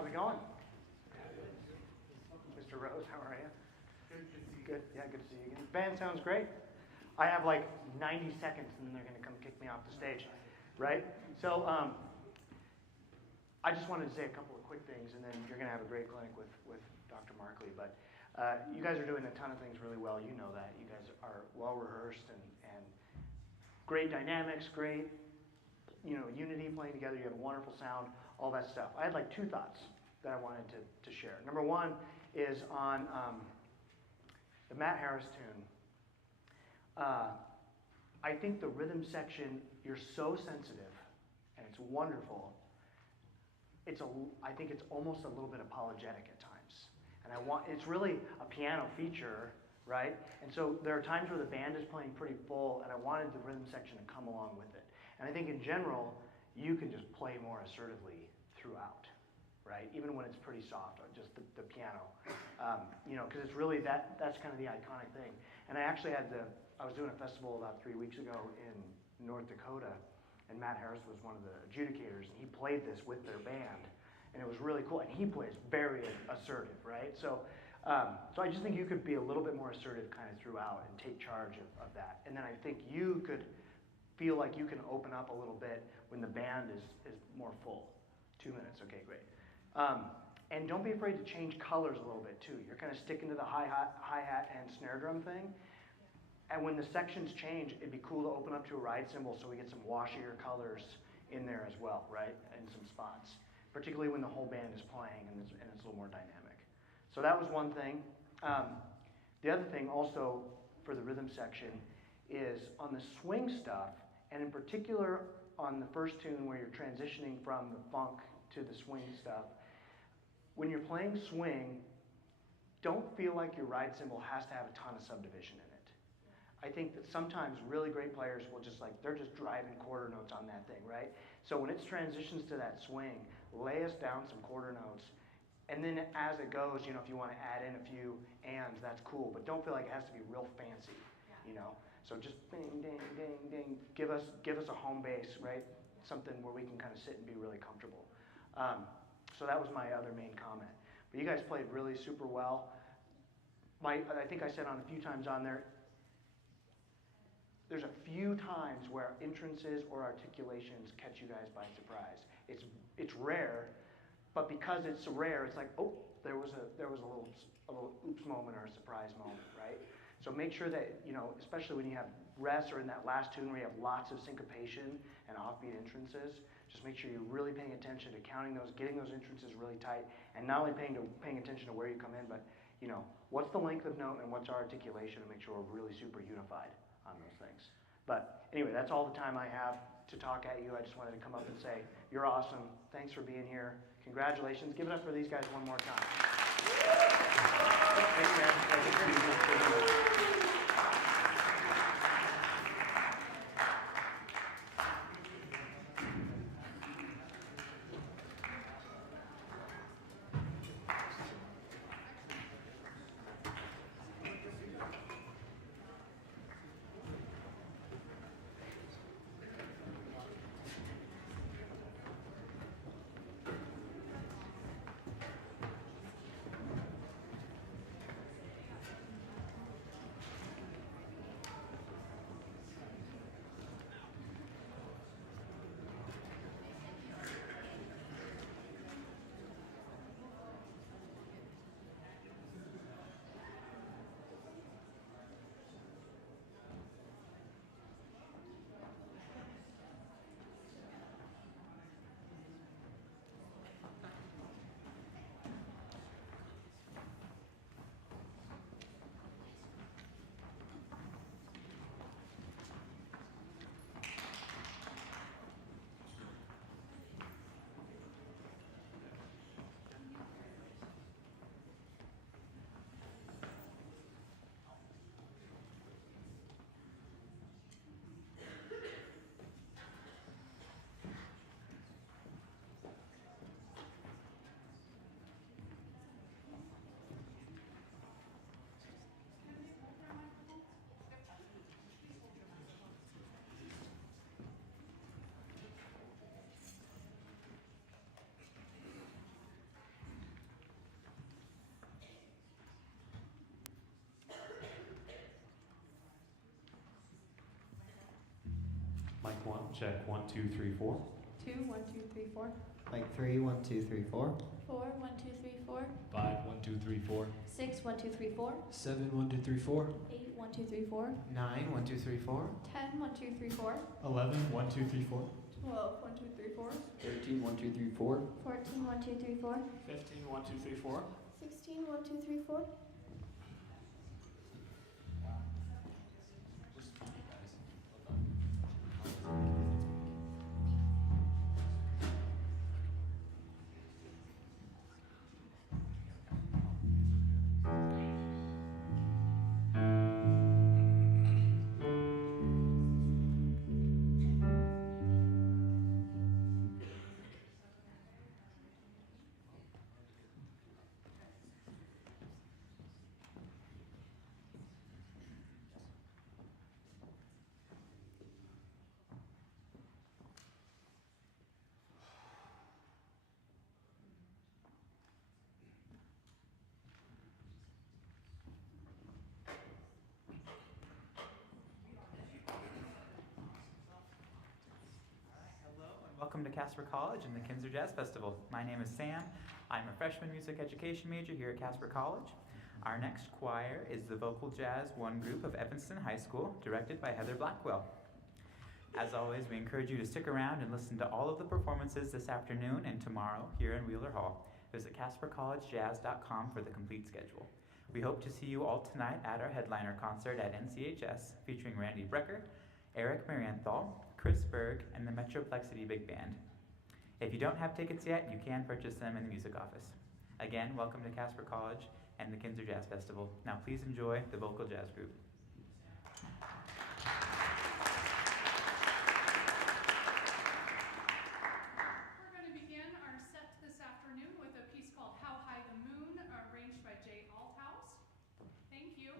How's it going? Mr. Rose, how are you? Good. Yeah, good to see you again. Band sounds great. I have like 90 seconds, and then they're going to come kick me off the stage, right? So I just wanted to say a couple of quick things, and then you're going to have a great clinic with Dr. Markley. But you guys are doing a ton of things really well. You know that. You guys are well rehearsed and great dynamics, great unity playing together. You have a wonderful sound, all that stuff. I had like two thoughts that I wanted to share. Number one is on the Matt Harris tune. I think the rhythm section, you're so sensitive, and it's wonderful. I think it's almost a little bit apologetic at times. And it's really a piano feature, right? And so there are times where the band is playing pretty full, and I wanted the rhythm section to come along with it. And I think in general, you can just play more assertively throughout, right? Even when it's pretty soft, just the piano, because it's really that's kind of the iconic thing. And I actually I was doing a festival about 3 weeks ago in North Dakota, and Matt Harris was one of the adjudicators, and he played this with their band, and it was really cool. And he plays very assertive, right? So I just think you could be a little bit more assertive kind of throughout and take charge of that. And then I think you could feel like you can open up a little bit when the band is more full. 2 minutes, okay, great. And don't be afraid to change colors a little bit too. You're kind of sticking to the hi-hat and snare drum thing. And when the sections change, it'd be cool to open up to a ride cymbal so we get some washier colors in there as well, right? In some spots, particularly when the whole band is playing and it's a little more dynamic. So that was one thing. The other thing also for the rhythm section is on the swing stuff, and in particular on the first tune where you're transitioning from the funk to the swing stuff. When you're playing swing, don't feel like your ride cymbal has to have a ton of subdivision in it. I think that sometimes really great players will they're just driving quarter notes on that thing, right? So when it transitions to that swing, lay us down some quarter notes. And then as it goes, if you want to add in a few ands, that's cool. But don't feel like it has to be real fancy, So just ding, ding, ding, ding. Give us a home base, right? Something where we can kind of sit and be really comfortable. So that was my other main comment. But you guys played really super well. I think I said on a few times on there, there's a few times where entrances or articulations catch you guys by surprise. It's rare, but because it's rare, it's like, oh, there was a little oops moment or a surprise moment, right? So make sure that, especially when you have rests or in that last tune where you have lots of syncopation and offbeat entrances, just make sure you're really paying attention to counting those, getting those entrances really tight, and not only paying attention to where you come in, but what's the length of note and what's our articulation to make sure we're really super unified on those things. But anyway, that's all the time I have to talk at you. I just wanted to come up and say, you're awesome. Thanks for being here. Congratulations. Give it up for these guys one more time. Thanks, man. check 1, 2, 3, 4. 2, 1, 2, 3, 4. Mic 3, 1, 2, 3, 4. 4, 1, 2, 3, 4. 5, 1, 2, 3, 4. 6, 1, 2, 3, 4. 7, 1, 2, 3, 4. 8, 1, 2, 3, 4. 9, 1, 2, 3, 4. 10, 1, 2, 3, 4. 11, 1, 2, 3, 4. 12, 1, 2, 3, 4. 13, 1, 2, 3, 4. 14, 1, 2, 3, 4. 15, 1, 2, 3, 4. 16, 1, 2, 3, 4. Welcome to Casper College and the Kinser Jazz Festival. My name is Sam. I'm a freshman music education major here at Casper College. Our next choir is the Vocal Jazz 1 group of Evanston High School, directed by Heather Blackwell. As always, we encourage you to stick around and listen to all of the performances this afternoon and tomorrow here in Wheeler Hall. Visit CasperCollegeJazz.com for the complete schedule. We hope to see you all tonight at our headliner concert at NCHS, featuring Randy Brecker, Eric Marienthal, Chris Berg, and the Metroplexity Big Band. If you don't have tickets yet, you can purchase them in the music office. Again, welcome to Casper College and the Kinser Jazz Festival. Now please enjoy the Vocal Jazz Group. We're going to begin our set this afternoon with a piece called How High the Moon, arranged by Jay Althouse. Thank you.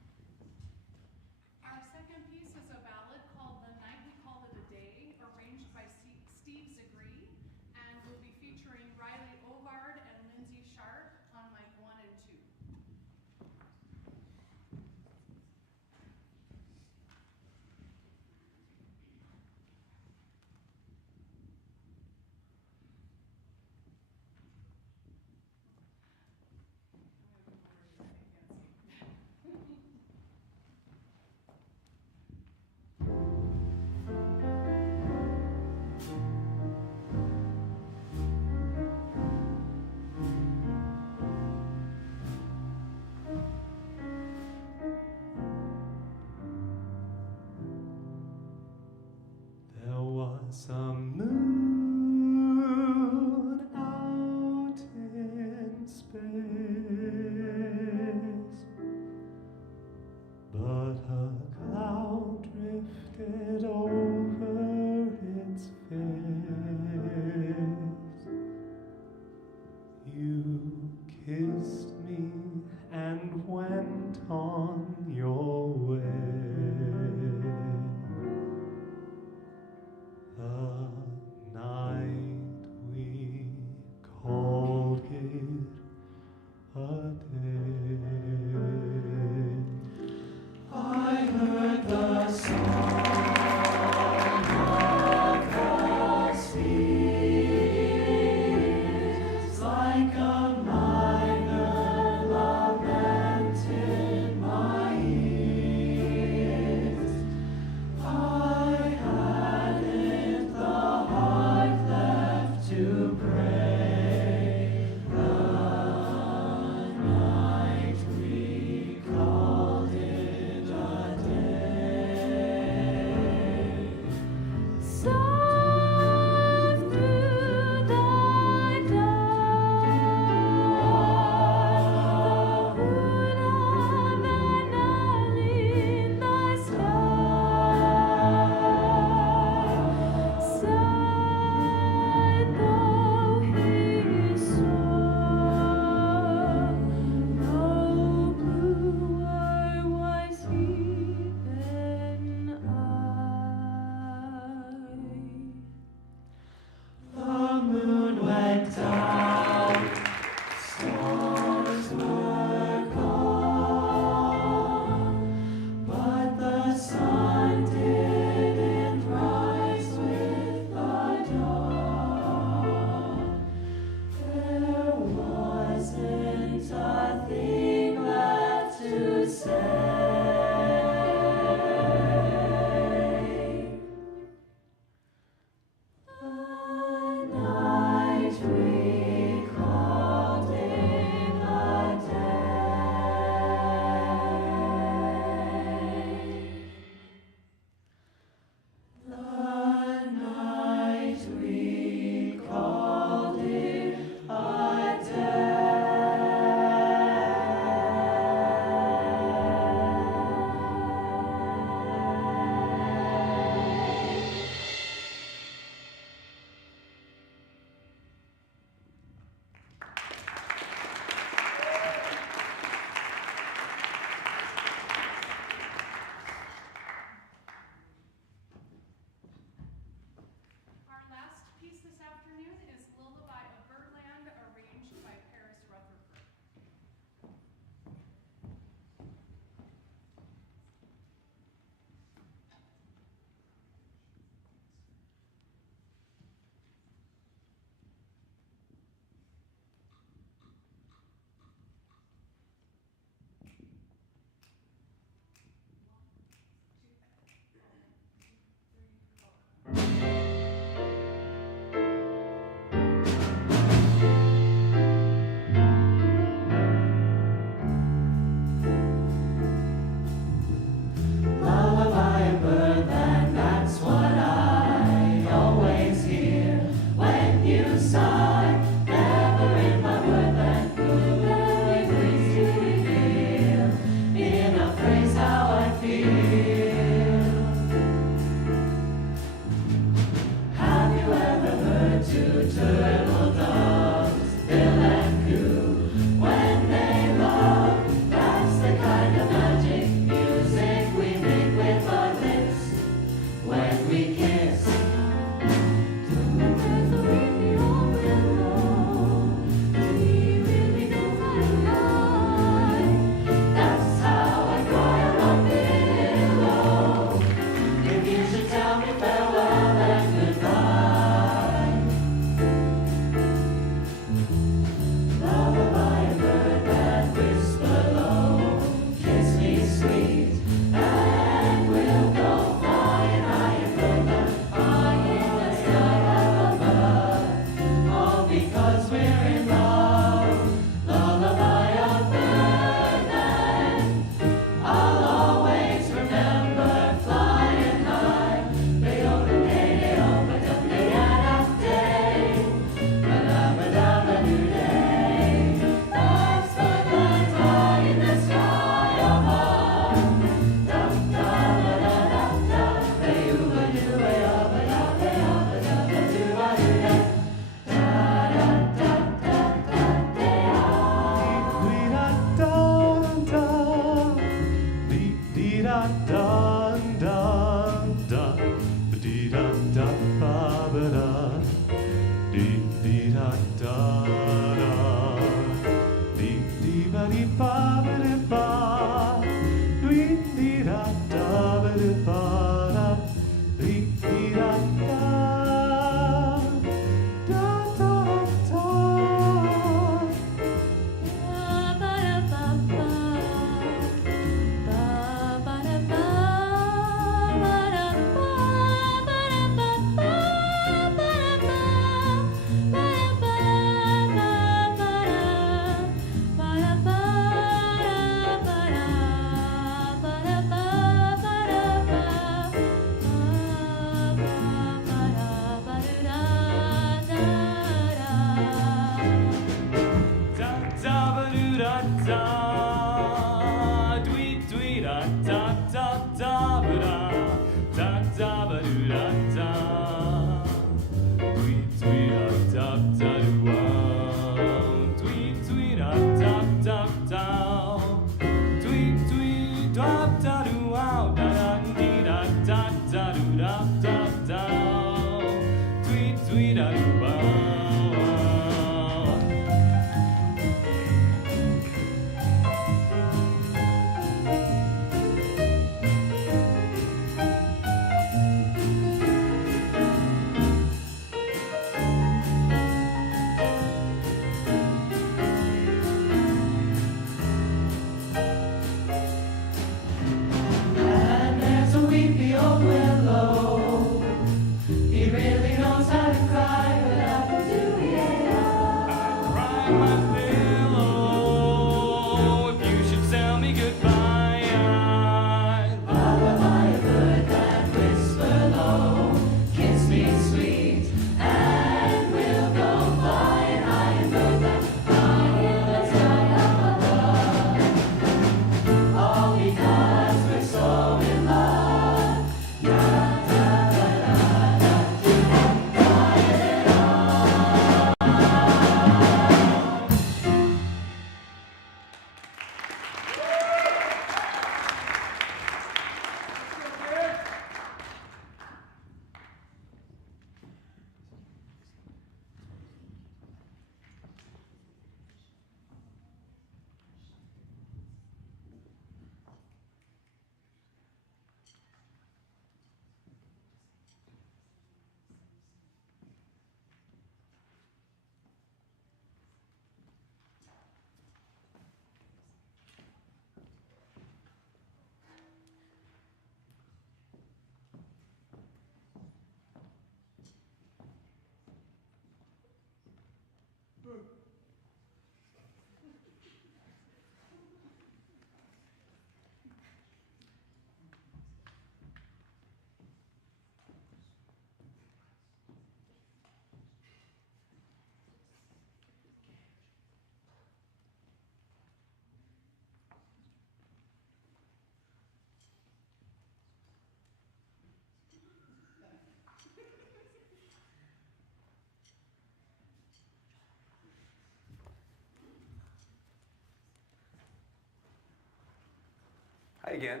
again.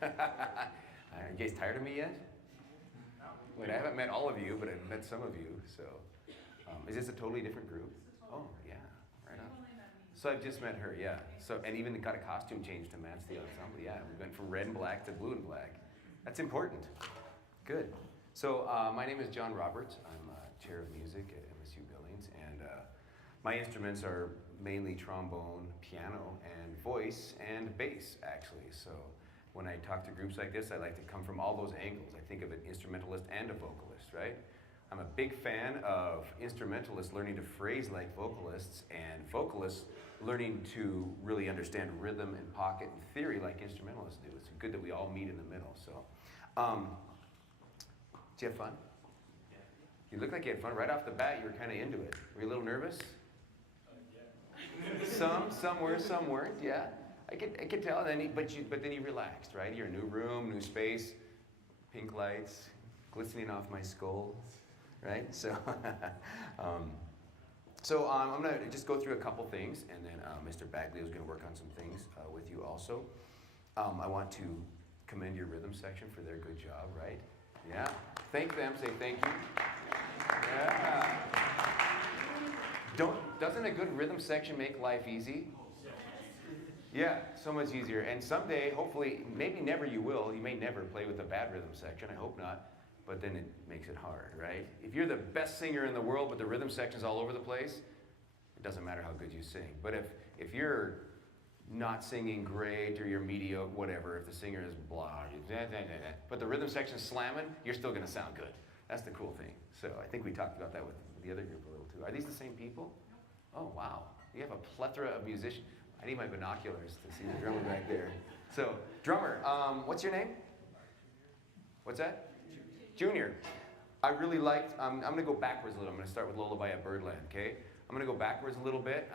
Are you guys tired of me yet? Wait, I haven't met all of you, but I've met some of you. So, is this a totally different group? Oh, yeah, right on. So I've just met her, yeah. So, and even got a costume change to match the ensemble. Yeah, we went from red and black to blue and black. That's important. Good. So my name is John Roberts. I'm chair of music at MSU Billings, and my instruments are mainly trombone, piano, and voice, and bass, actually. So when I talk to groups like this, I like to come from all those angles. I think of an instrumentalist and a vocalist, right? I'm a big fan of instrumentalists learning to phrase like vocalists, and vocalists learning to really understand rhythm and pocket and theory like instrumentalists do. It's good that we all meet in the middle. So, did you have fun? You look like you had fun right off the bat. You were kind of into it. Were you a little nervous? Yeah. Some weren't. Yeah, I could tell. But then you relaxed, right? You're in a new room, new space, pink lights glistening off my skull, right? So, I'm gonna just go through a couple things, and then Mr. Bagley is gonna work on some things with you also. I want to commend your rhythm section for their good job, right? Yeah. Thank them. Say thank you. Yeah. Doesn't a good rhythm section make life easy? Yeah, so much easier. And someday, hopefully, maybe never you will. You may never play with a bad rhythm section. I hope not. But then it makes it hard, right? If you're the best singer in the world, but the rhythm section's all over the place, it doesn't matter how good you sing. But if you're not singing great, or you're mediocre, whatever, if the singer is blah, but the rhythm section's slamming, you're still going to sound good. That's the cool thing. So I think we talked about that with the other group a little too. Are these the same people? Oh, wow. You have a plethora of musicians. I need my binoculars to see the drummer back there. So, drummer, what's your name? What's that? Junior. I really liked, I'm going to go backwards a little. I'm going to start with Lullaby at Birdland, okay? I'm going to go backwards a little bit.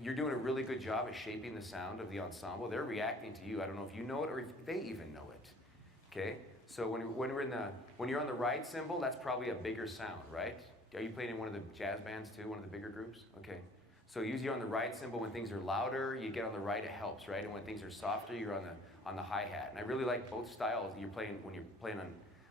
You're doing a really good job at shaping the sound of the ensemble. They're reacting to you. I don't know if you know it or if they even know it, okay? So when you're on the ride cymbal, that's probably a bigger sound, right? Are you playing in one of the jazz bands too, one of the bigger groups? Okay. So usually on the ride cymbal, when things are louder, you get on the right, it helps, right? And when things are softer, you're on the hi-hat. And I really like both styles when you're playing on,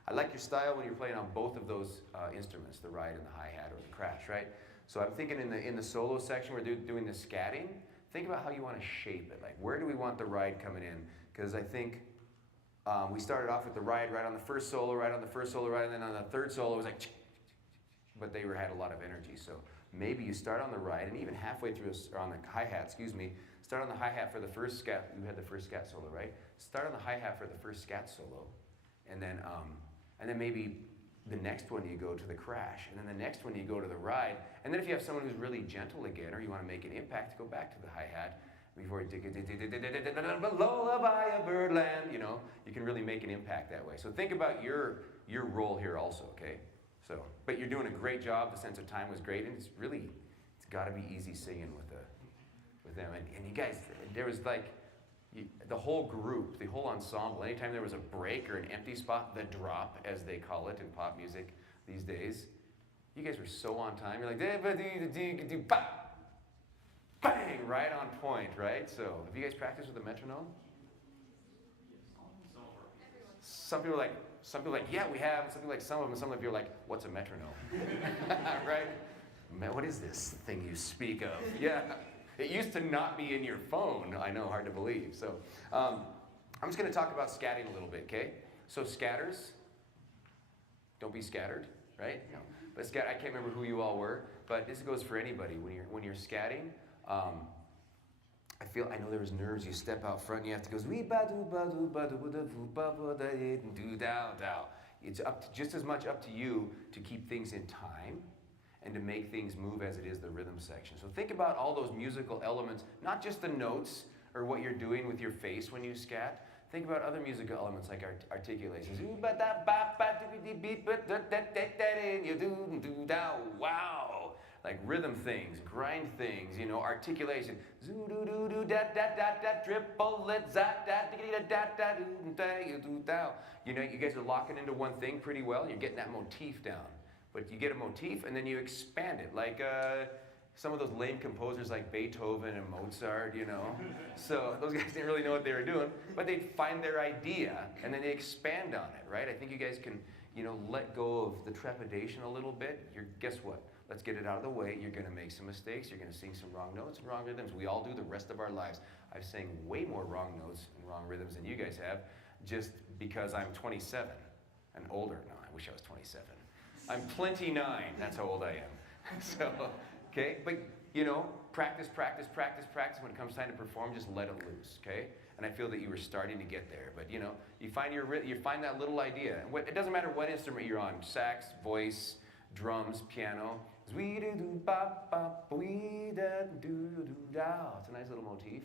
I like your style when you're playing on both of those instruments, the ride and the hi-hat or the crash, right? So I'm thinking in the solo section, we're doing the scatting. Think about how you want to shape it. Like, where do we want the ride coming in? Because I think we started off with the ride right on the first solo, and then on the third solo, it was like, but they had a lot of energy. So maybe you start on the ride, and even halfway through, or on the hi-hat, start on the hi-hat for the first scat. You had the first scat solo, right? Start on the hi-hat for the first scat solo, and then maybe the next one you go to the crash, and then the next one you go to the ride, and then if you have someone who's really gentle again, or you want to make an impact, go back to the hi-hat before you Lullaby of Birdland. You know, you can really make an impact that way. So think about your role here also, okay? So, but you're doing a great job. The sense of time was great, and it's got to be easy singing with them. And you guys, there was like the whole group, the whole ensemble. Anytime there was a break or an empty spot, the drop, as they call it in pop music these days, you guys were so on time. You're like bang, right on point, right? So, have you guys practiced with a metronome? Some people are like, yeah, we have. And some of you are like, what's a metronome? Right? What is this thing you speak of? Yeah. It used to not be in your phone. I know, hard to believe. So I'm just going to talk about scatting a little bit, okay? So scatters, don't be scattered, right? No. But I can't remember who you all were, but this goes for anybody. When you're scatting, I know there was nerves. You step out front, and you have to go It's just as much up to you to keep things in time and to make things move as it is the rhythm section. So think about all those musical elements, not just the notes or what you're doing with your face when you scat. Think about other musical elements like articulations. Wow. Like rhythm things, grind things, articulation. You guys are locking into one thing pretty well. You're getting that motif down. But you get a motif and then you expand it. Like some of those lame composers like Beethoven and Mozart, you know. So those guys didn't really know what they were doing, but they'd find their idea and then they expand on it, right? I think you guys can, you know, let go of the trepidation a little bit. Guess what? Let's get it out of the way. You're gonna make some mistakes. You're gonna sing some wrong notes and wrong rhythms. We all do the rest of our lives. I've sang way more wrong notes and wrong rhythms than you guys have, just because I'm 27 and older. No, I wish I was 27. I'm 29, that's how old I am. So, okay, but you know, practice, practice, practice, practice. When it comes time to perform, just let it loose, okay? And I feel that you were starting to get there, but you know, you find that little idea. And it doesn't matter what instrument you're on, sax, voice, drums, piano. It's a nice little motif.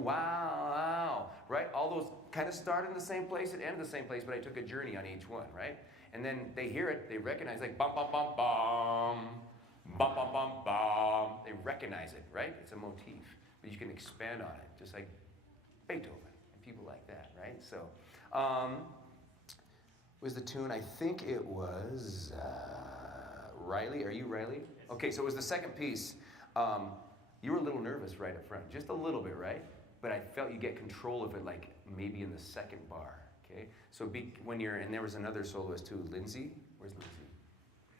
Wow. Wow. Right? All those kind of start in the same place and end in the same place, but I took a journey on each one, right? And then they hear it, they recognize, like bum, bum, bum, bum, bum, bum, bum, bum. They recognize it, right? It's a motif. But you can expand on it, just like Beethoven and people like that, right? So, was the tune, I think it was Riley. Are you Riley? Okay, so it was the second piece. You were a little nervous right up front, just a little bit, right? But I felt you get control of it, like maybe in the second bar, okay? So when you're, and there was another soloist too, Lindsay. Where's Lindsay?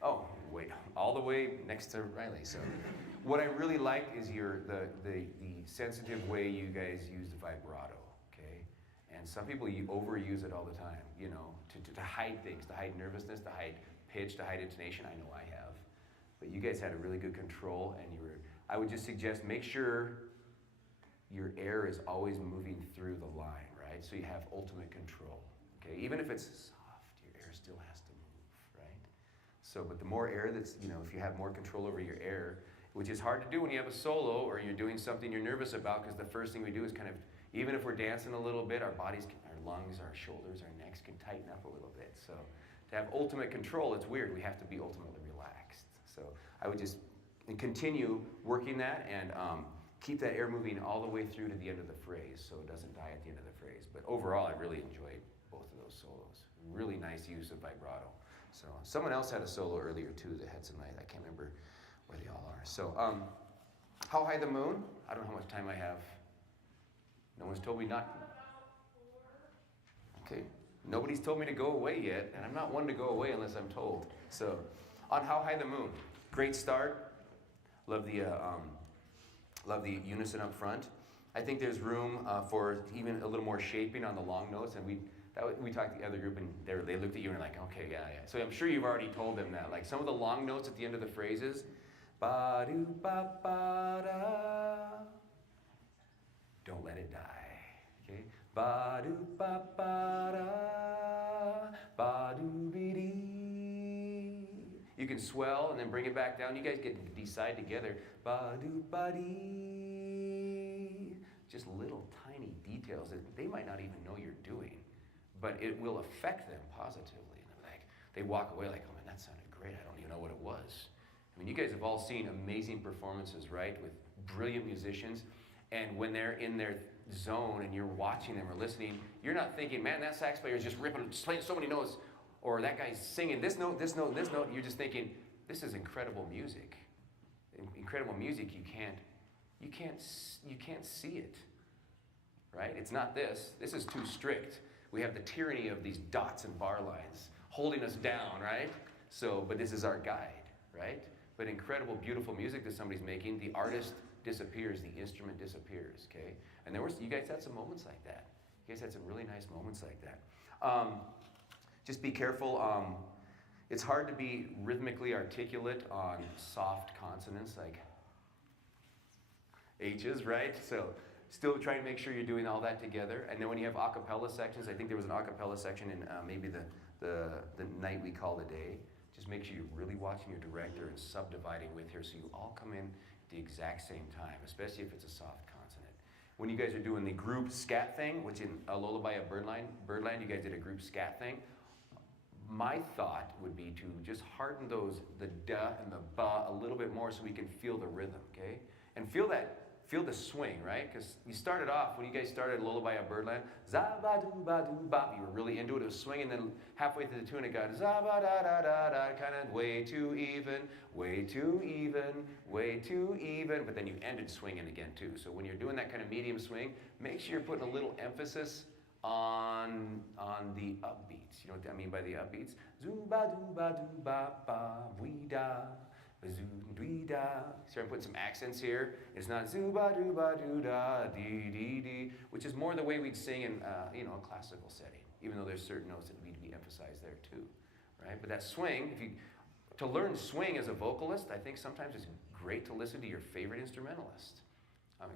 Oh, wait, all the way next to Riley. So what I really like is the sensitive way you guys use the vibrato, okay? And some people overuse it all the time, you know, to hide things, to hide nervousness, to hide pitch, to hide intonation. I know I have. But you guys had a really good control, and I would just suggest make sure your air is always moving through the line, right? So you have ultimate control, okay? Even if it's soft, your air still has to move, right? So, but the more air that's, you know, if you have more control over your air, which is hard to do when you have a solo or you're doing something you're nervous about, because the first thing we do is kind of, even if we're dancing a little bit, our bodies, our lungs, our shoulders, our necks can tighten up a little bit. So to have ultimate control, it's weird. We have to be ultimately relaxed. So I would just continue working that and keep that air moving all the way through to the end of the phrase so it doesn't die at the end of the phrase. But overall, I really enjoyed both of those solos. Really nice use of vibrato. So someone else had a solo earlier too that had some nice, I can't remember where they all are. So How High the Moon? I don't know how much time I have. No one's told me not. Okay. Nobody's told me to go away yet, and I'm not one to go away unless I'm told. So on How High the Moon, great start. Love the unison up front. I think there's room for even a little more shaping on the long notes, and we talked to the other group, and they looked at you and were like, okay, yeah. So I'm sure you've already told them that. Like some of the long notes at the end of the phrases, ba-do, ba-ba-da, don't let it die, okay? Ba-do, ba-ba-da, ba-do-be-dee. You can swell and then bring it back down. You guys get to decide together. Ba-do-ba-dee. Just little tiny details that they might not even know you're doing, but it will affect them positively. And they walk away like, oh man, that sounded great. I don't even know what it was. I mean, you guys have all seen amazing performances, right, with brilliant musicians. And when they're in their zone and you're watching them or listening, you're not thinking, man, that sax player is just playing so many notes, or that guy's singing this note, this note, this note. You're just thinking, this is incredible music. Incredible music. You can't see it, right? It's not this. This is too strict. We have the tyranny of these dots and bar lines holding us down, right? So, but this is our guide, right? But incredible, beautiful music that somebody's making. The artist disappears. The instrument disappears. Okay, and you guys had some moments like that. You guys had some really nice moments like that. Just be careful. It's hard to be rhythmically articulate on soft consonants like H's, right? So still try to make sure you're doing all that together. And then when you have a cappella sections, I think there was an a cappella section in maybe the night we call the day. Just make sure you're really watching your director and subdividing with her so you all come in at the exact same time, especially if it's a soft consonant. When you guys are doing the group scat thing, which in A Lullaby of Birdland, you guys did a group scat thing. My thought would be to just harden the da and the ba a little bit more so we can feel the rhythm, okay? And feel feel the swing, right? Because you started off, when you guys started Lullaby of Birdland, za-ba-doo-ba-doo-bop, you were really into it, it was swinging, then halfway through the tune it got za-ba-da-da-da-da, kind of way too even, way too even, way too even, but then you ended swinging again too. So when you're doing that kind of medium swing, make sure you're putting a little emphasis on the upbeats. You know what I mean by the upbeats? Zoo-ba-doo-ba-doo-ba-ba-wee-da. So I'm putting some accents here. It's not zoo-ba-doo-ba-doo-da, dee-dee-dee, which is more the way we'd sing in a classical setting, even though there's certain notes that need to be emphasized there too, right? But that swing, to learn swing as a vocalist, I think sometimes it's great to listen to your favorite instrumentalist.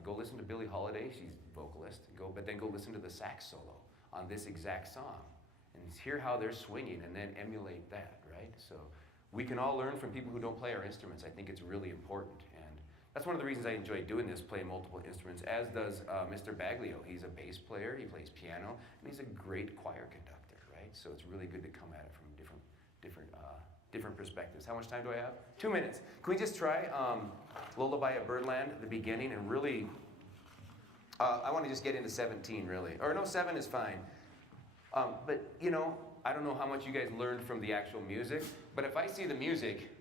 Go listen to Billie Holiday, she's a vocalist, but then go listen to the sax solo on this exact song and hear how they're swinging and then emulate that, right? So we can all learn from people who don't play our instruments. I think it's really important. And that's one of the reasons I enjoy doing this, playing multiple instruments, as does Mr. Baglio. He's a bass player, he plays piano, and he's a great choir conductor, right? So it's really good to come at it from different perspectives. How much time do I have? 2 minutes. Can we just try Lullaby of Birdland at the beginning and really, I want to just get into 17 really. Or no, 7 is fine. But I don't know how much you guys learned from the actual music, but if I see the music,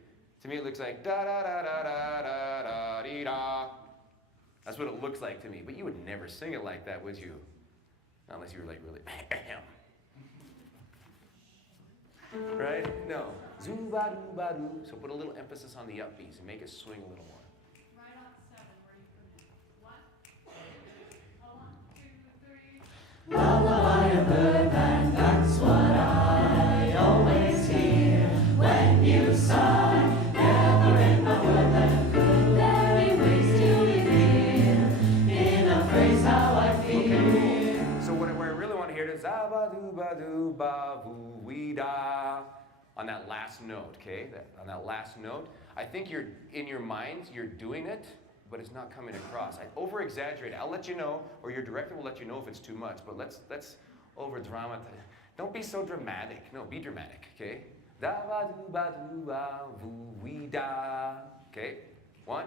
to me it looks like da da da da da da da dee da. That's what it looks like to me. But you would never sing it like that, would you? Unless you were like really right? No. Zoo-ba-doo-ba-doo. So put a little emphasis on the upbeats and make it swing a little more. Right on 7, where you come in. 1, 2, 3. Lullaby of Birdland, that's what I always hear when you sigh. Never in my woodland could there be ways to be clear in a phrase how I feel. Okay. So where I really want to hear it is za-ba-doo-ba-doo-ba-voo-wee-da. On that last note, okay? On that last note, I think you're in your minds, you're doing it, but it's not coming across. I over-exaggerate. I'll let you know, or your director will let you know if it's too much, but let's over-dramatize. Don't be so dramatic. No, be dramatic, okay? Da-ba-doo-ba-doo-ba-voo-wee-da. Okay? 1,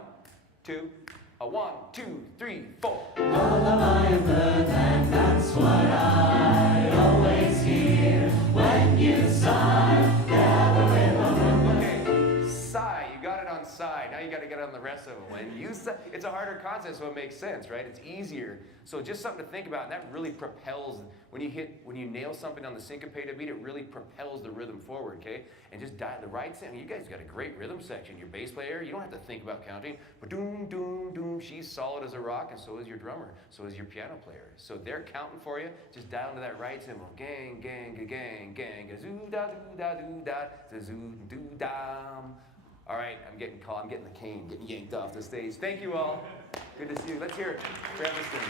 2, 1, 2, 3, 4. Lullaby of Birdland, that's what I always hear when you sigh. Never in my woodland. Okay, sigh. You got it on sigh. Now you got to get on the rest of it. When you sigh, it's a harder concept, so it makes sense, right? It's easier. So just something to think about, and that really propels, when you nail something on the syncopated beat, it really propels the rhythm forward, okay? And just the right sound. You guys got a great rhythm section. Your bass player, you don't have to think about counting. But doom, doom, doom, she's solid as a rock, and so is your drummer. So is your piano player. So they're counting for you. Just dial into that right cymbal. Gang, gang, gang, gang, zoo da doo da doo da, zoo doo dam. All right, I'm getting the cane, getting yanked off the stage. Thank you all. Good to see you. Let's hear it for Evanston.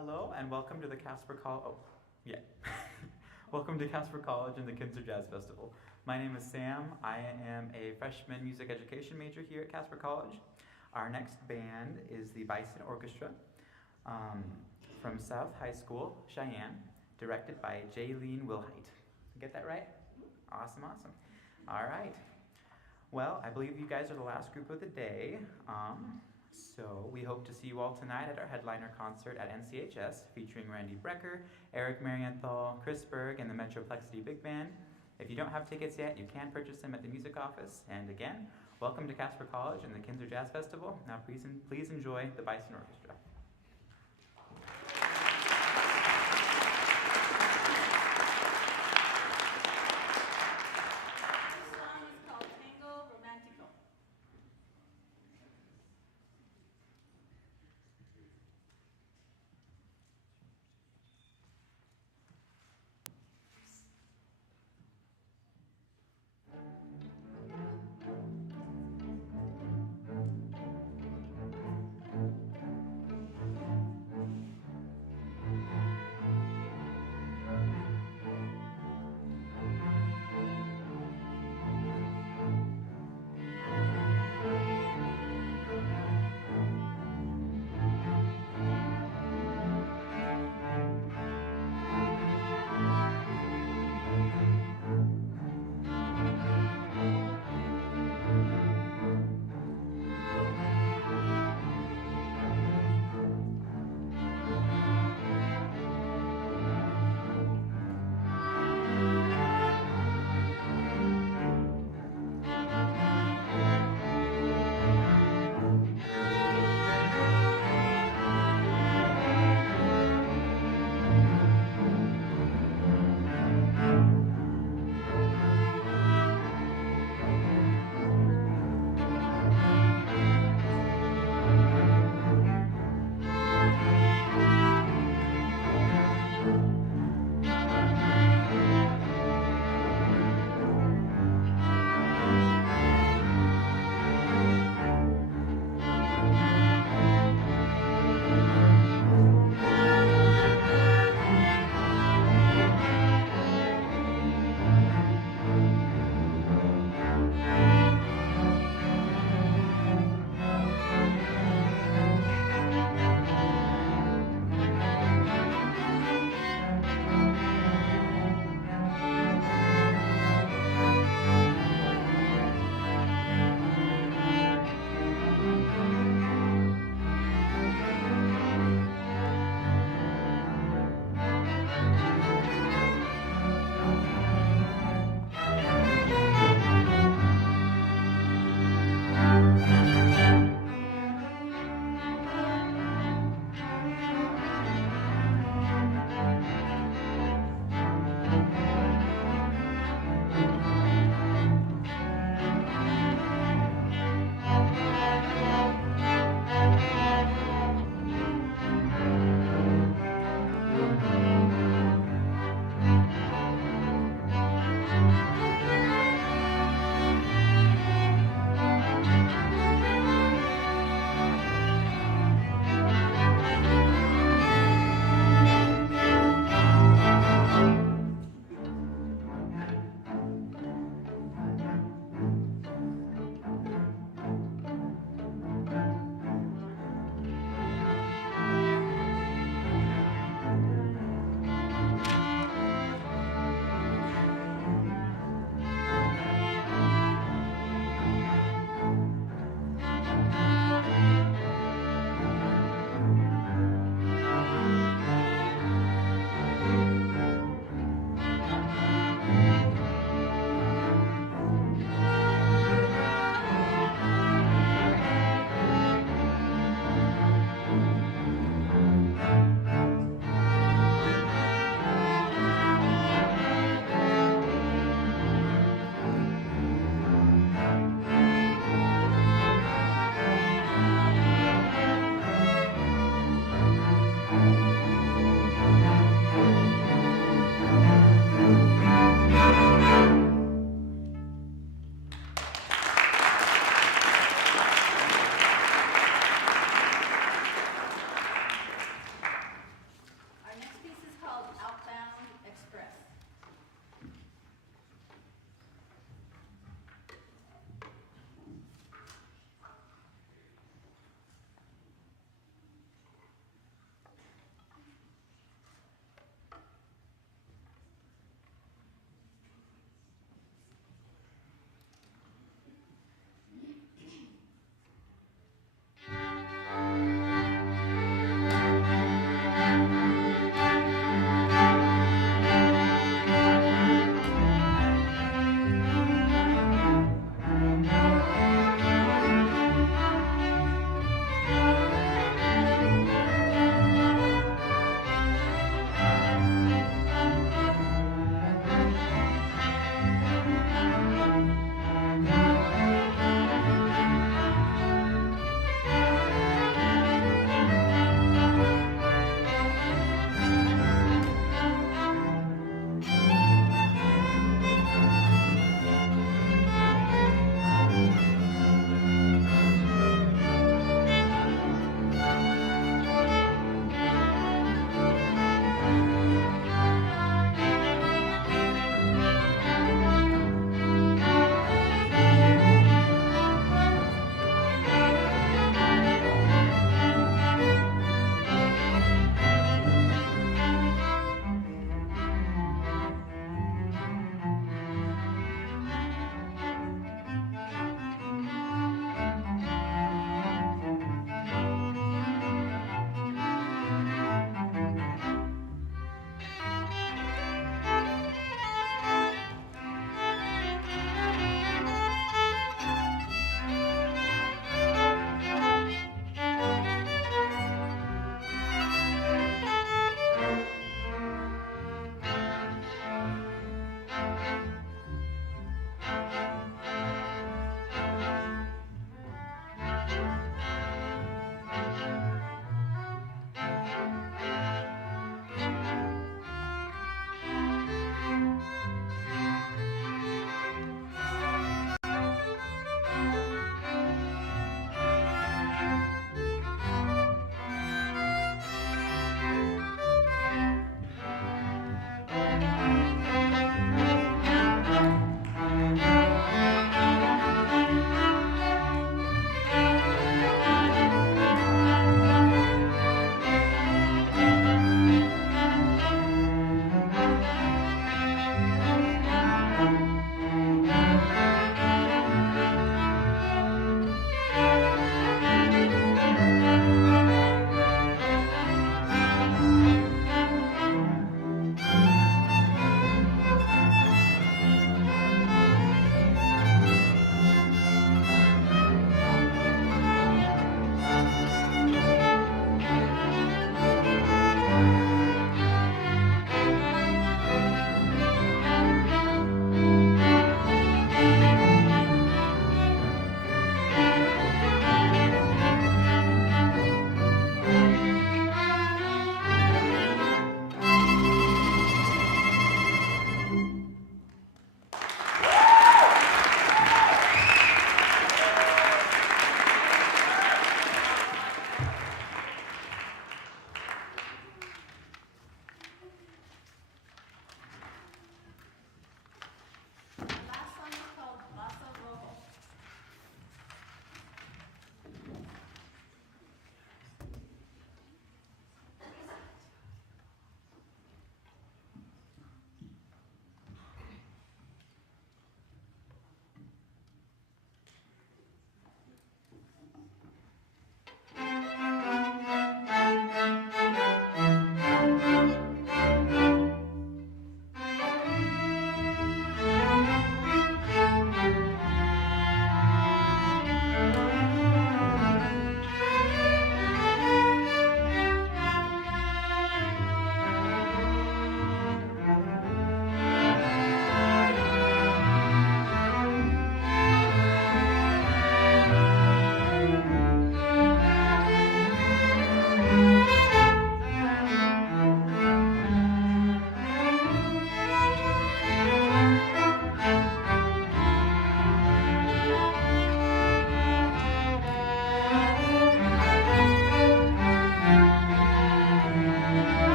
Hello and welcome to the Casper College. Oh, yeah. Welcome to Casper College and the Kinser Jazz Festival. My name is Sam. I am a freshman music education major here at Casper College. Our next band is the Bison Orchestra from South High School, Cheyenne, directed by Jaylene Wilhite. Get that right? Awesome, awesome. All right. Well, I believe you guys are the last group of the day. So we hope to see you all tonight at our headliner concert at NCHS featuring Randy Brecker, Eric Marienthal, Chris Berg, and the Metroplexity Big Band. If you don't have tickets yet, you can purchase them at the music office. And again, welcome to Casper College and the Kinser Jazz Festival. Now please enjoy the Bison Orchestra.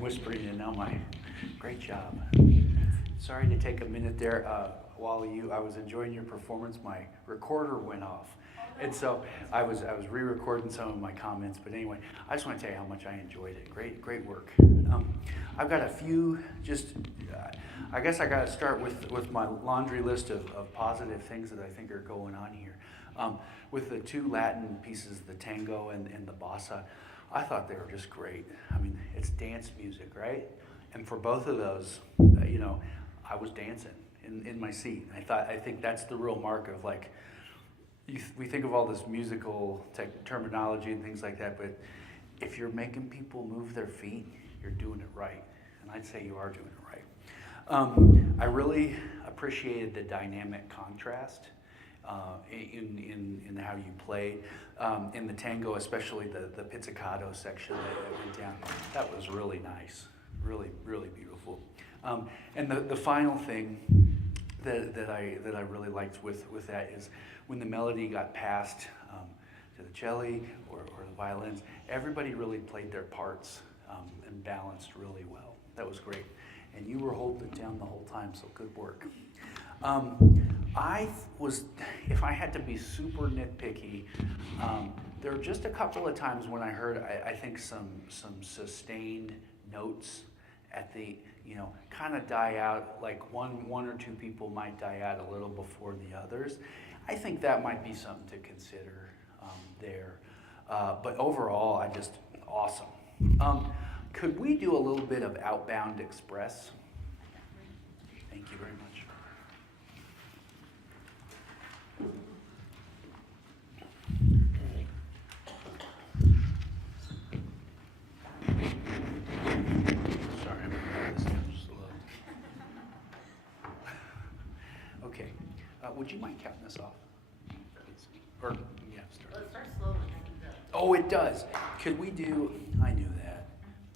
I'm whispering and now my great job. Sorry to take a minute there. While I was enjoying your performance, my recorder went off. And so I was re-recording some of my comments, but anyway, I just want to tell you how much I enjoyed it. Great work. I've got a few, I guess I got to start with my laundry list of positive things that I think are going on here. With the two Latin pieces, the tango and the bossa, I thought they were just great. I mean, it's dance music, right? And for both of those, I was dancing in my seat. I think that's the real mark of like, we think of all this musical terminology and things like that, but if you're making people move their feet, you're doing it right. And I'd say you are doing it right. I really appreciated the dynamic contrast in how you played. In the tango, especially the pizzicato section that went down. That was really nice. Really, really beautiful. And the final thing that I really liked with that is when the melody got passed to the cello or the violins, everybody really played their parts and balanced really well. That was great. And you were holding it down the whole time, so good work. If I had to be super nitpicky, there were just a couple of times when I heard, I think some sustained notes at the, kind of die out, like one or two people might die out a little before the others. I think that might be something to consider there. But overall, awesome. Could we do a little bit of Outbound Express? Thank you very much. Sorry, I'm going to this down slow. Okay. Would you mind counting us off? Or, yeah, start. Well, it starts slowly. Oh, it does. Could we do, I knew that.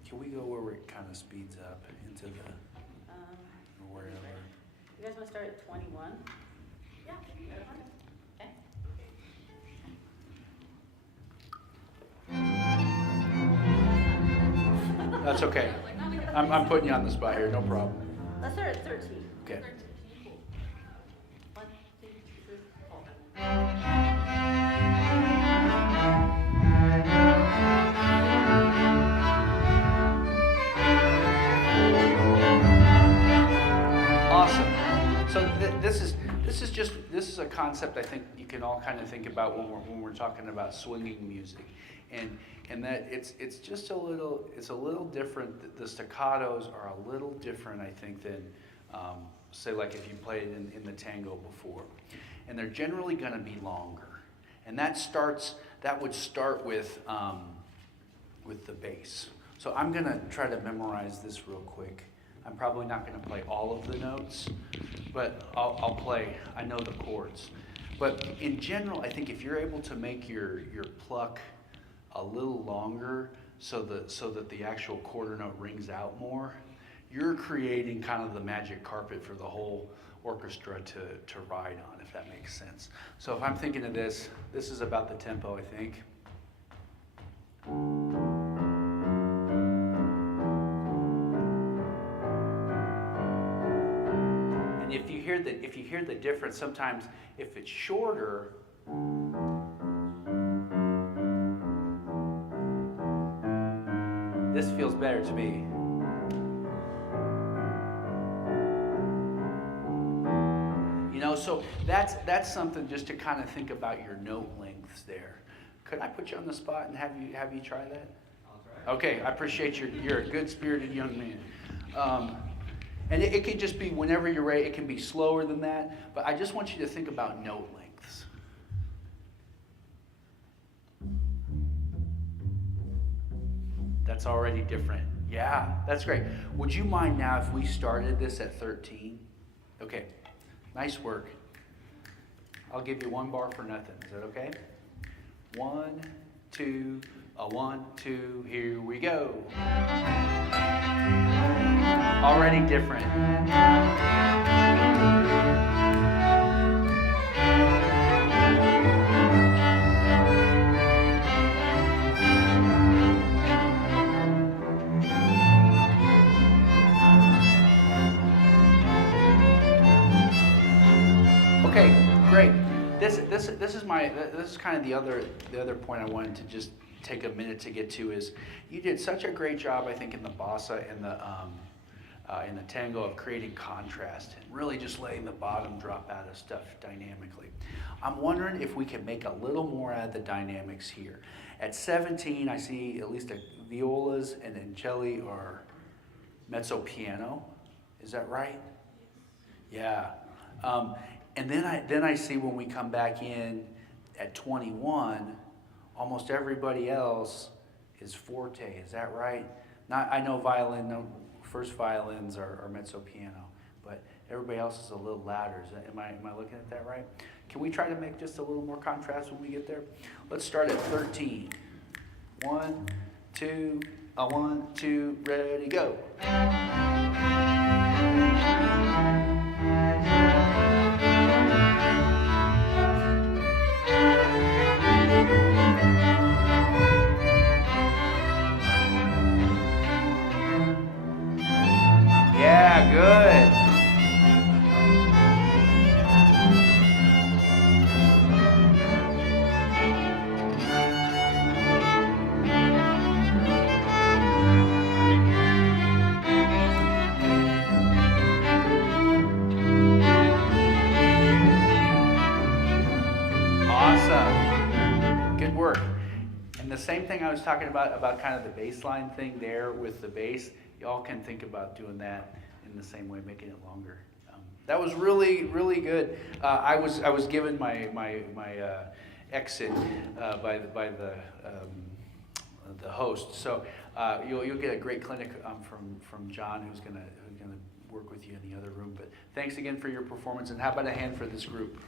Can we go where it kind of speeds up into the, or wherever? You guys want to start at 21? Yeah. Okay. That's okay. I'm putting you on the spot here, no problem. Let's start at 13. Okay. 1, 2, 3, 4. Awesome. So this is a concept I think you can all kind of think about when we're talking about swinging music, and that it's just a little different. The staccatos are a little different, I think, than say like if you played in the tango before, and they're generally going to be longer, and that would start with the bass. So I'm going to try to memorize this real quick. I'm probably not going to play all of the notes, but I'll play. I know the chords. But in general, I think if you're able to make your pluck a little longer so that the actual quarter note rings out more, you're creating kind of the magic carpet for the whole orchestra to ride on, if that makes sense. So if I'm thinking of this is about the tempo, I think. If you hear the difference, sometimes if it's shorter, this feels better to me. So that's something just to kind of think about your note lengths there. Could I put you on the spot and have you try that? I'll try. Okay, I appreciate you're a good-spirited young man. And it can just be whenever you're ready. It can be slower than that. But I just want you to think about note lengths. That's already different. Yeah, that's great. Would you mind now if we started this at 13? Okay, nice work. I'll give you one bar for nothing. Is that okay? 1, 2, 1, 2, here we go. Already different. this is kind of the other point I wanted to just take a minute to get to is you did such a great job, I think, in the bossa and in the tango of creating contrast and really just letting the bottom drop out of stuff dynamically. I'm wondering if we can make a little more out of the dynamics here. At 17, I see at least violas and celli or mezzo piano. Is that right? Yeah. And then I see when we come back in at 21, almost everybody else is forte. Is that right? I know violin. No, first violins are mezzo piano, but everybody else is a little louder. Am I looking at that right? Can we try to make just a little more contrast when we get there? Let's start at 13. 1, 2, 1, 2, ready, go. Yeah, good. Awesome. Good work. And the same thing I was talking about kind of the bass line thing there with the bass, y'all can think about doing that in the same way, making it longer. That was really, really good. I was given my exit by the host, so you'll get a great clinic from John, who's gonna work with you in the other room. But thanks again for your performance, and how about a hand for this group?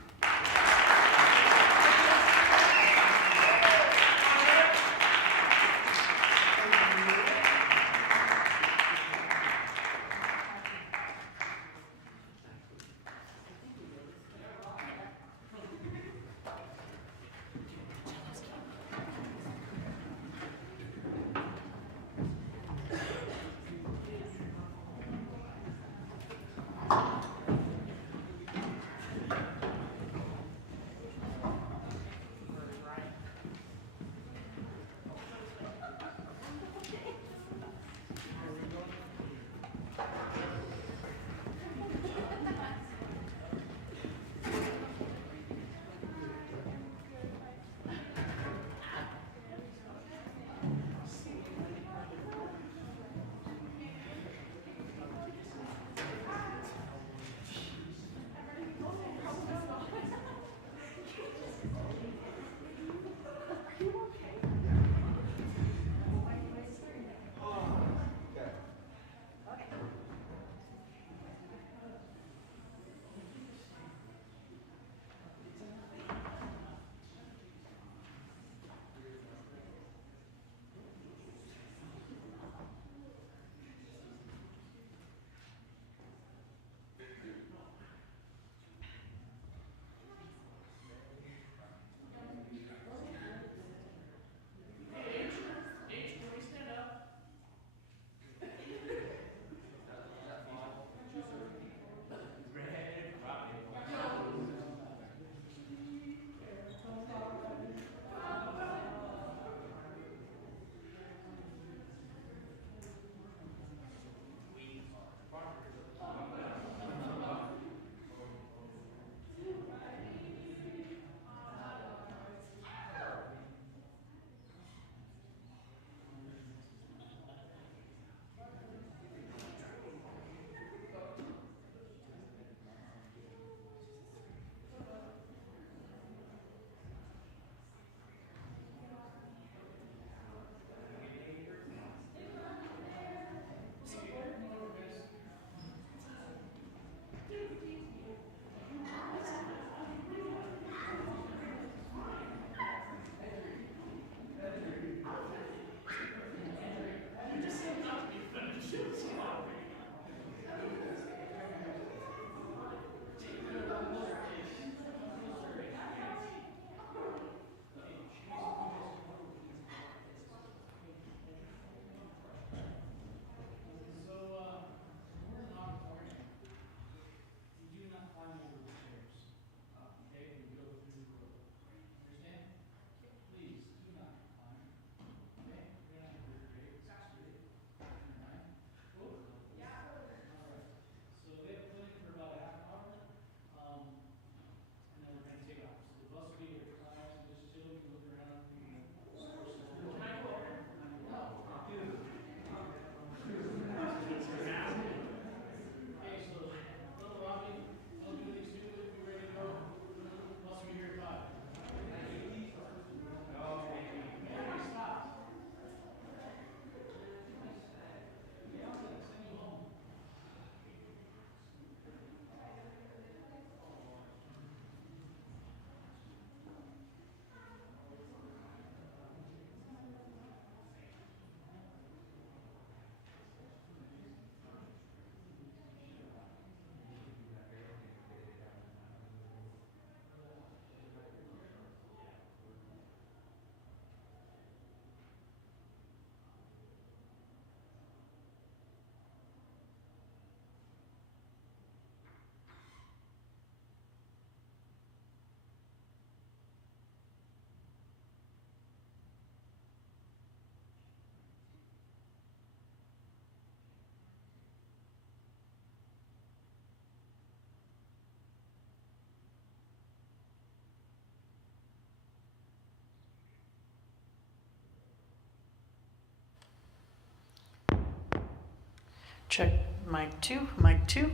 Check, mic 2, mic 2.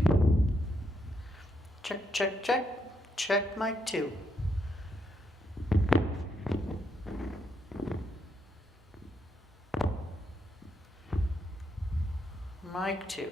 Check, check, check. Check, mic 2. Mic 2.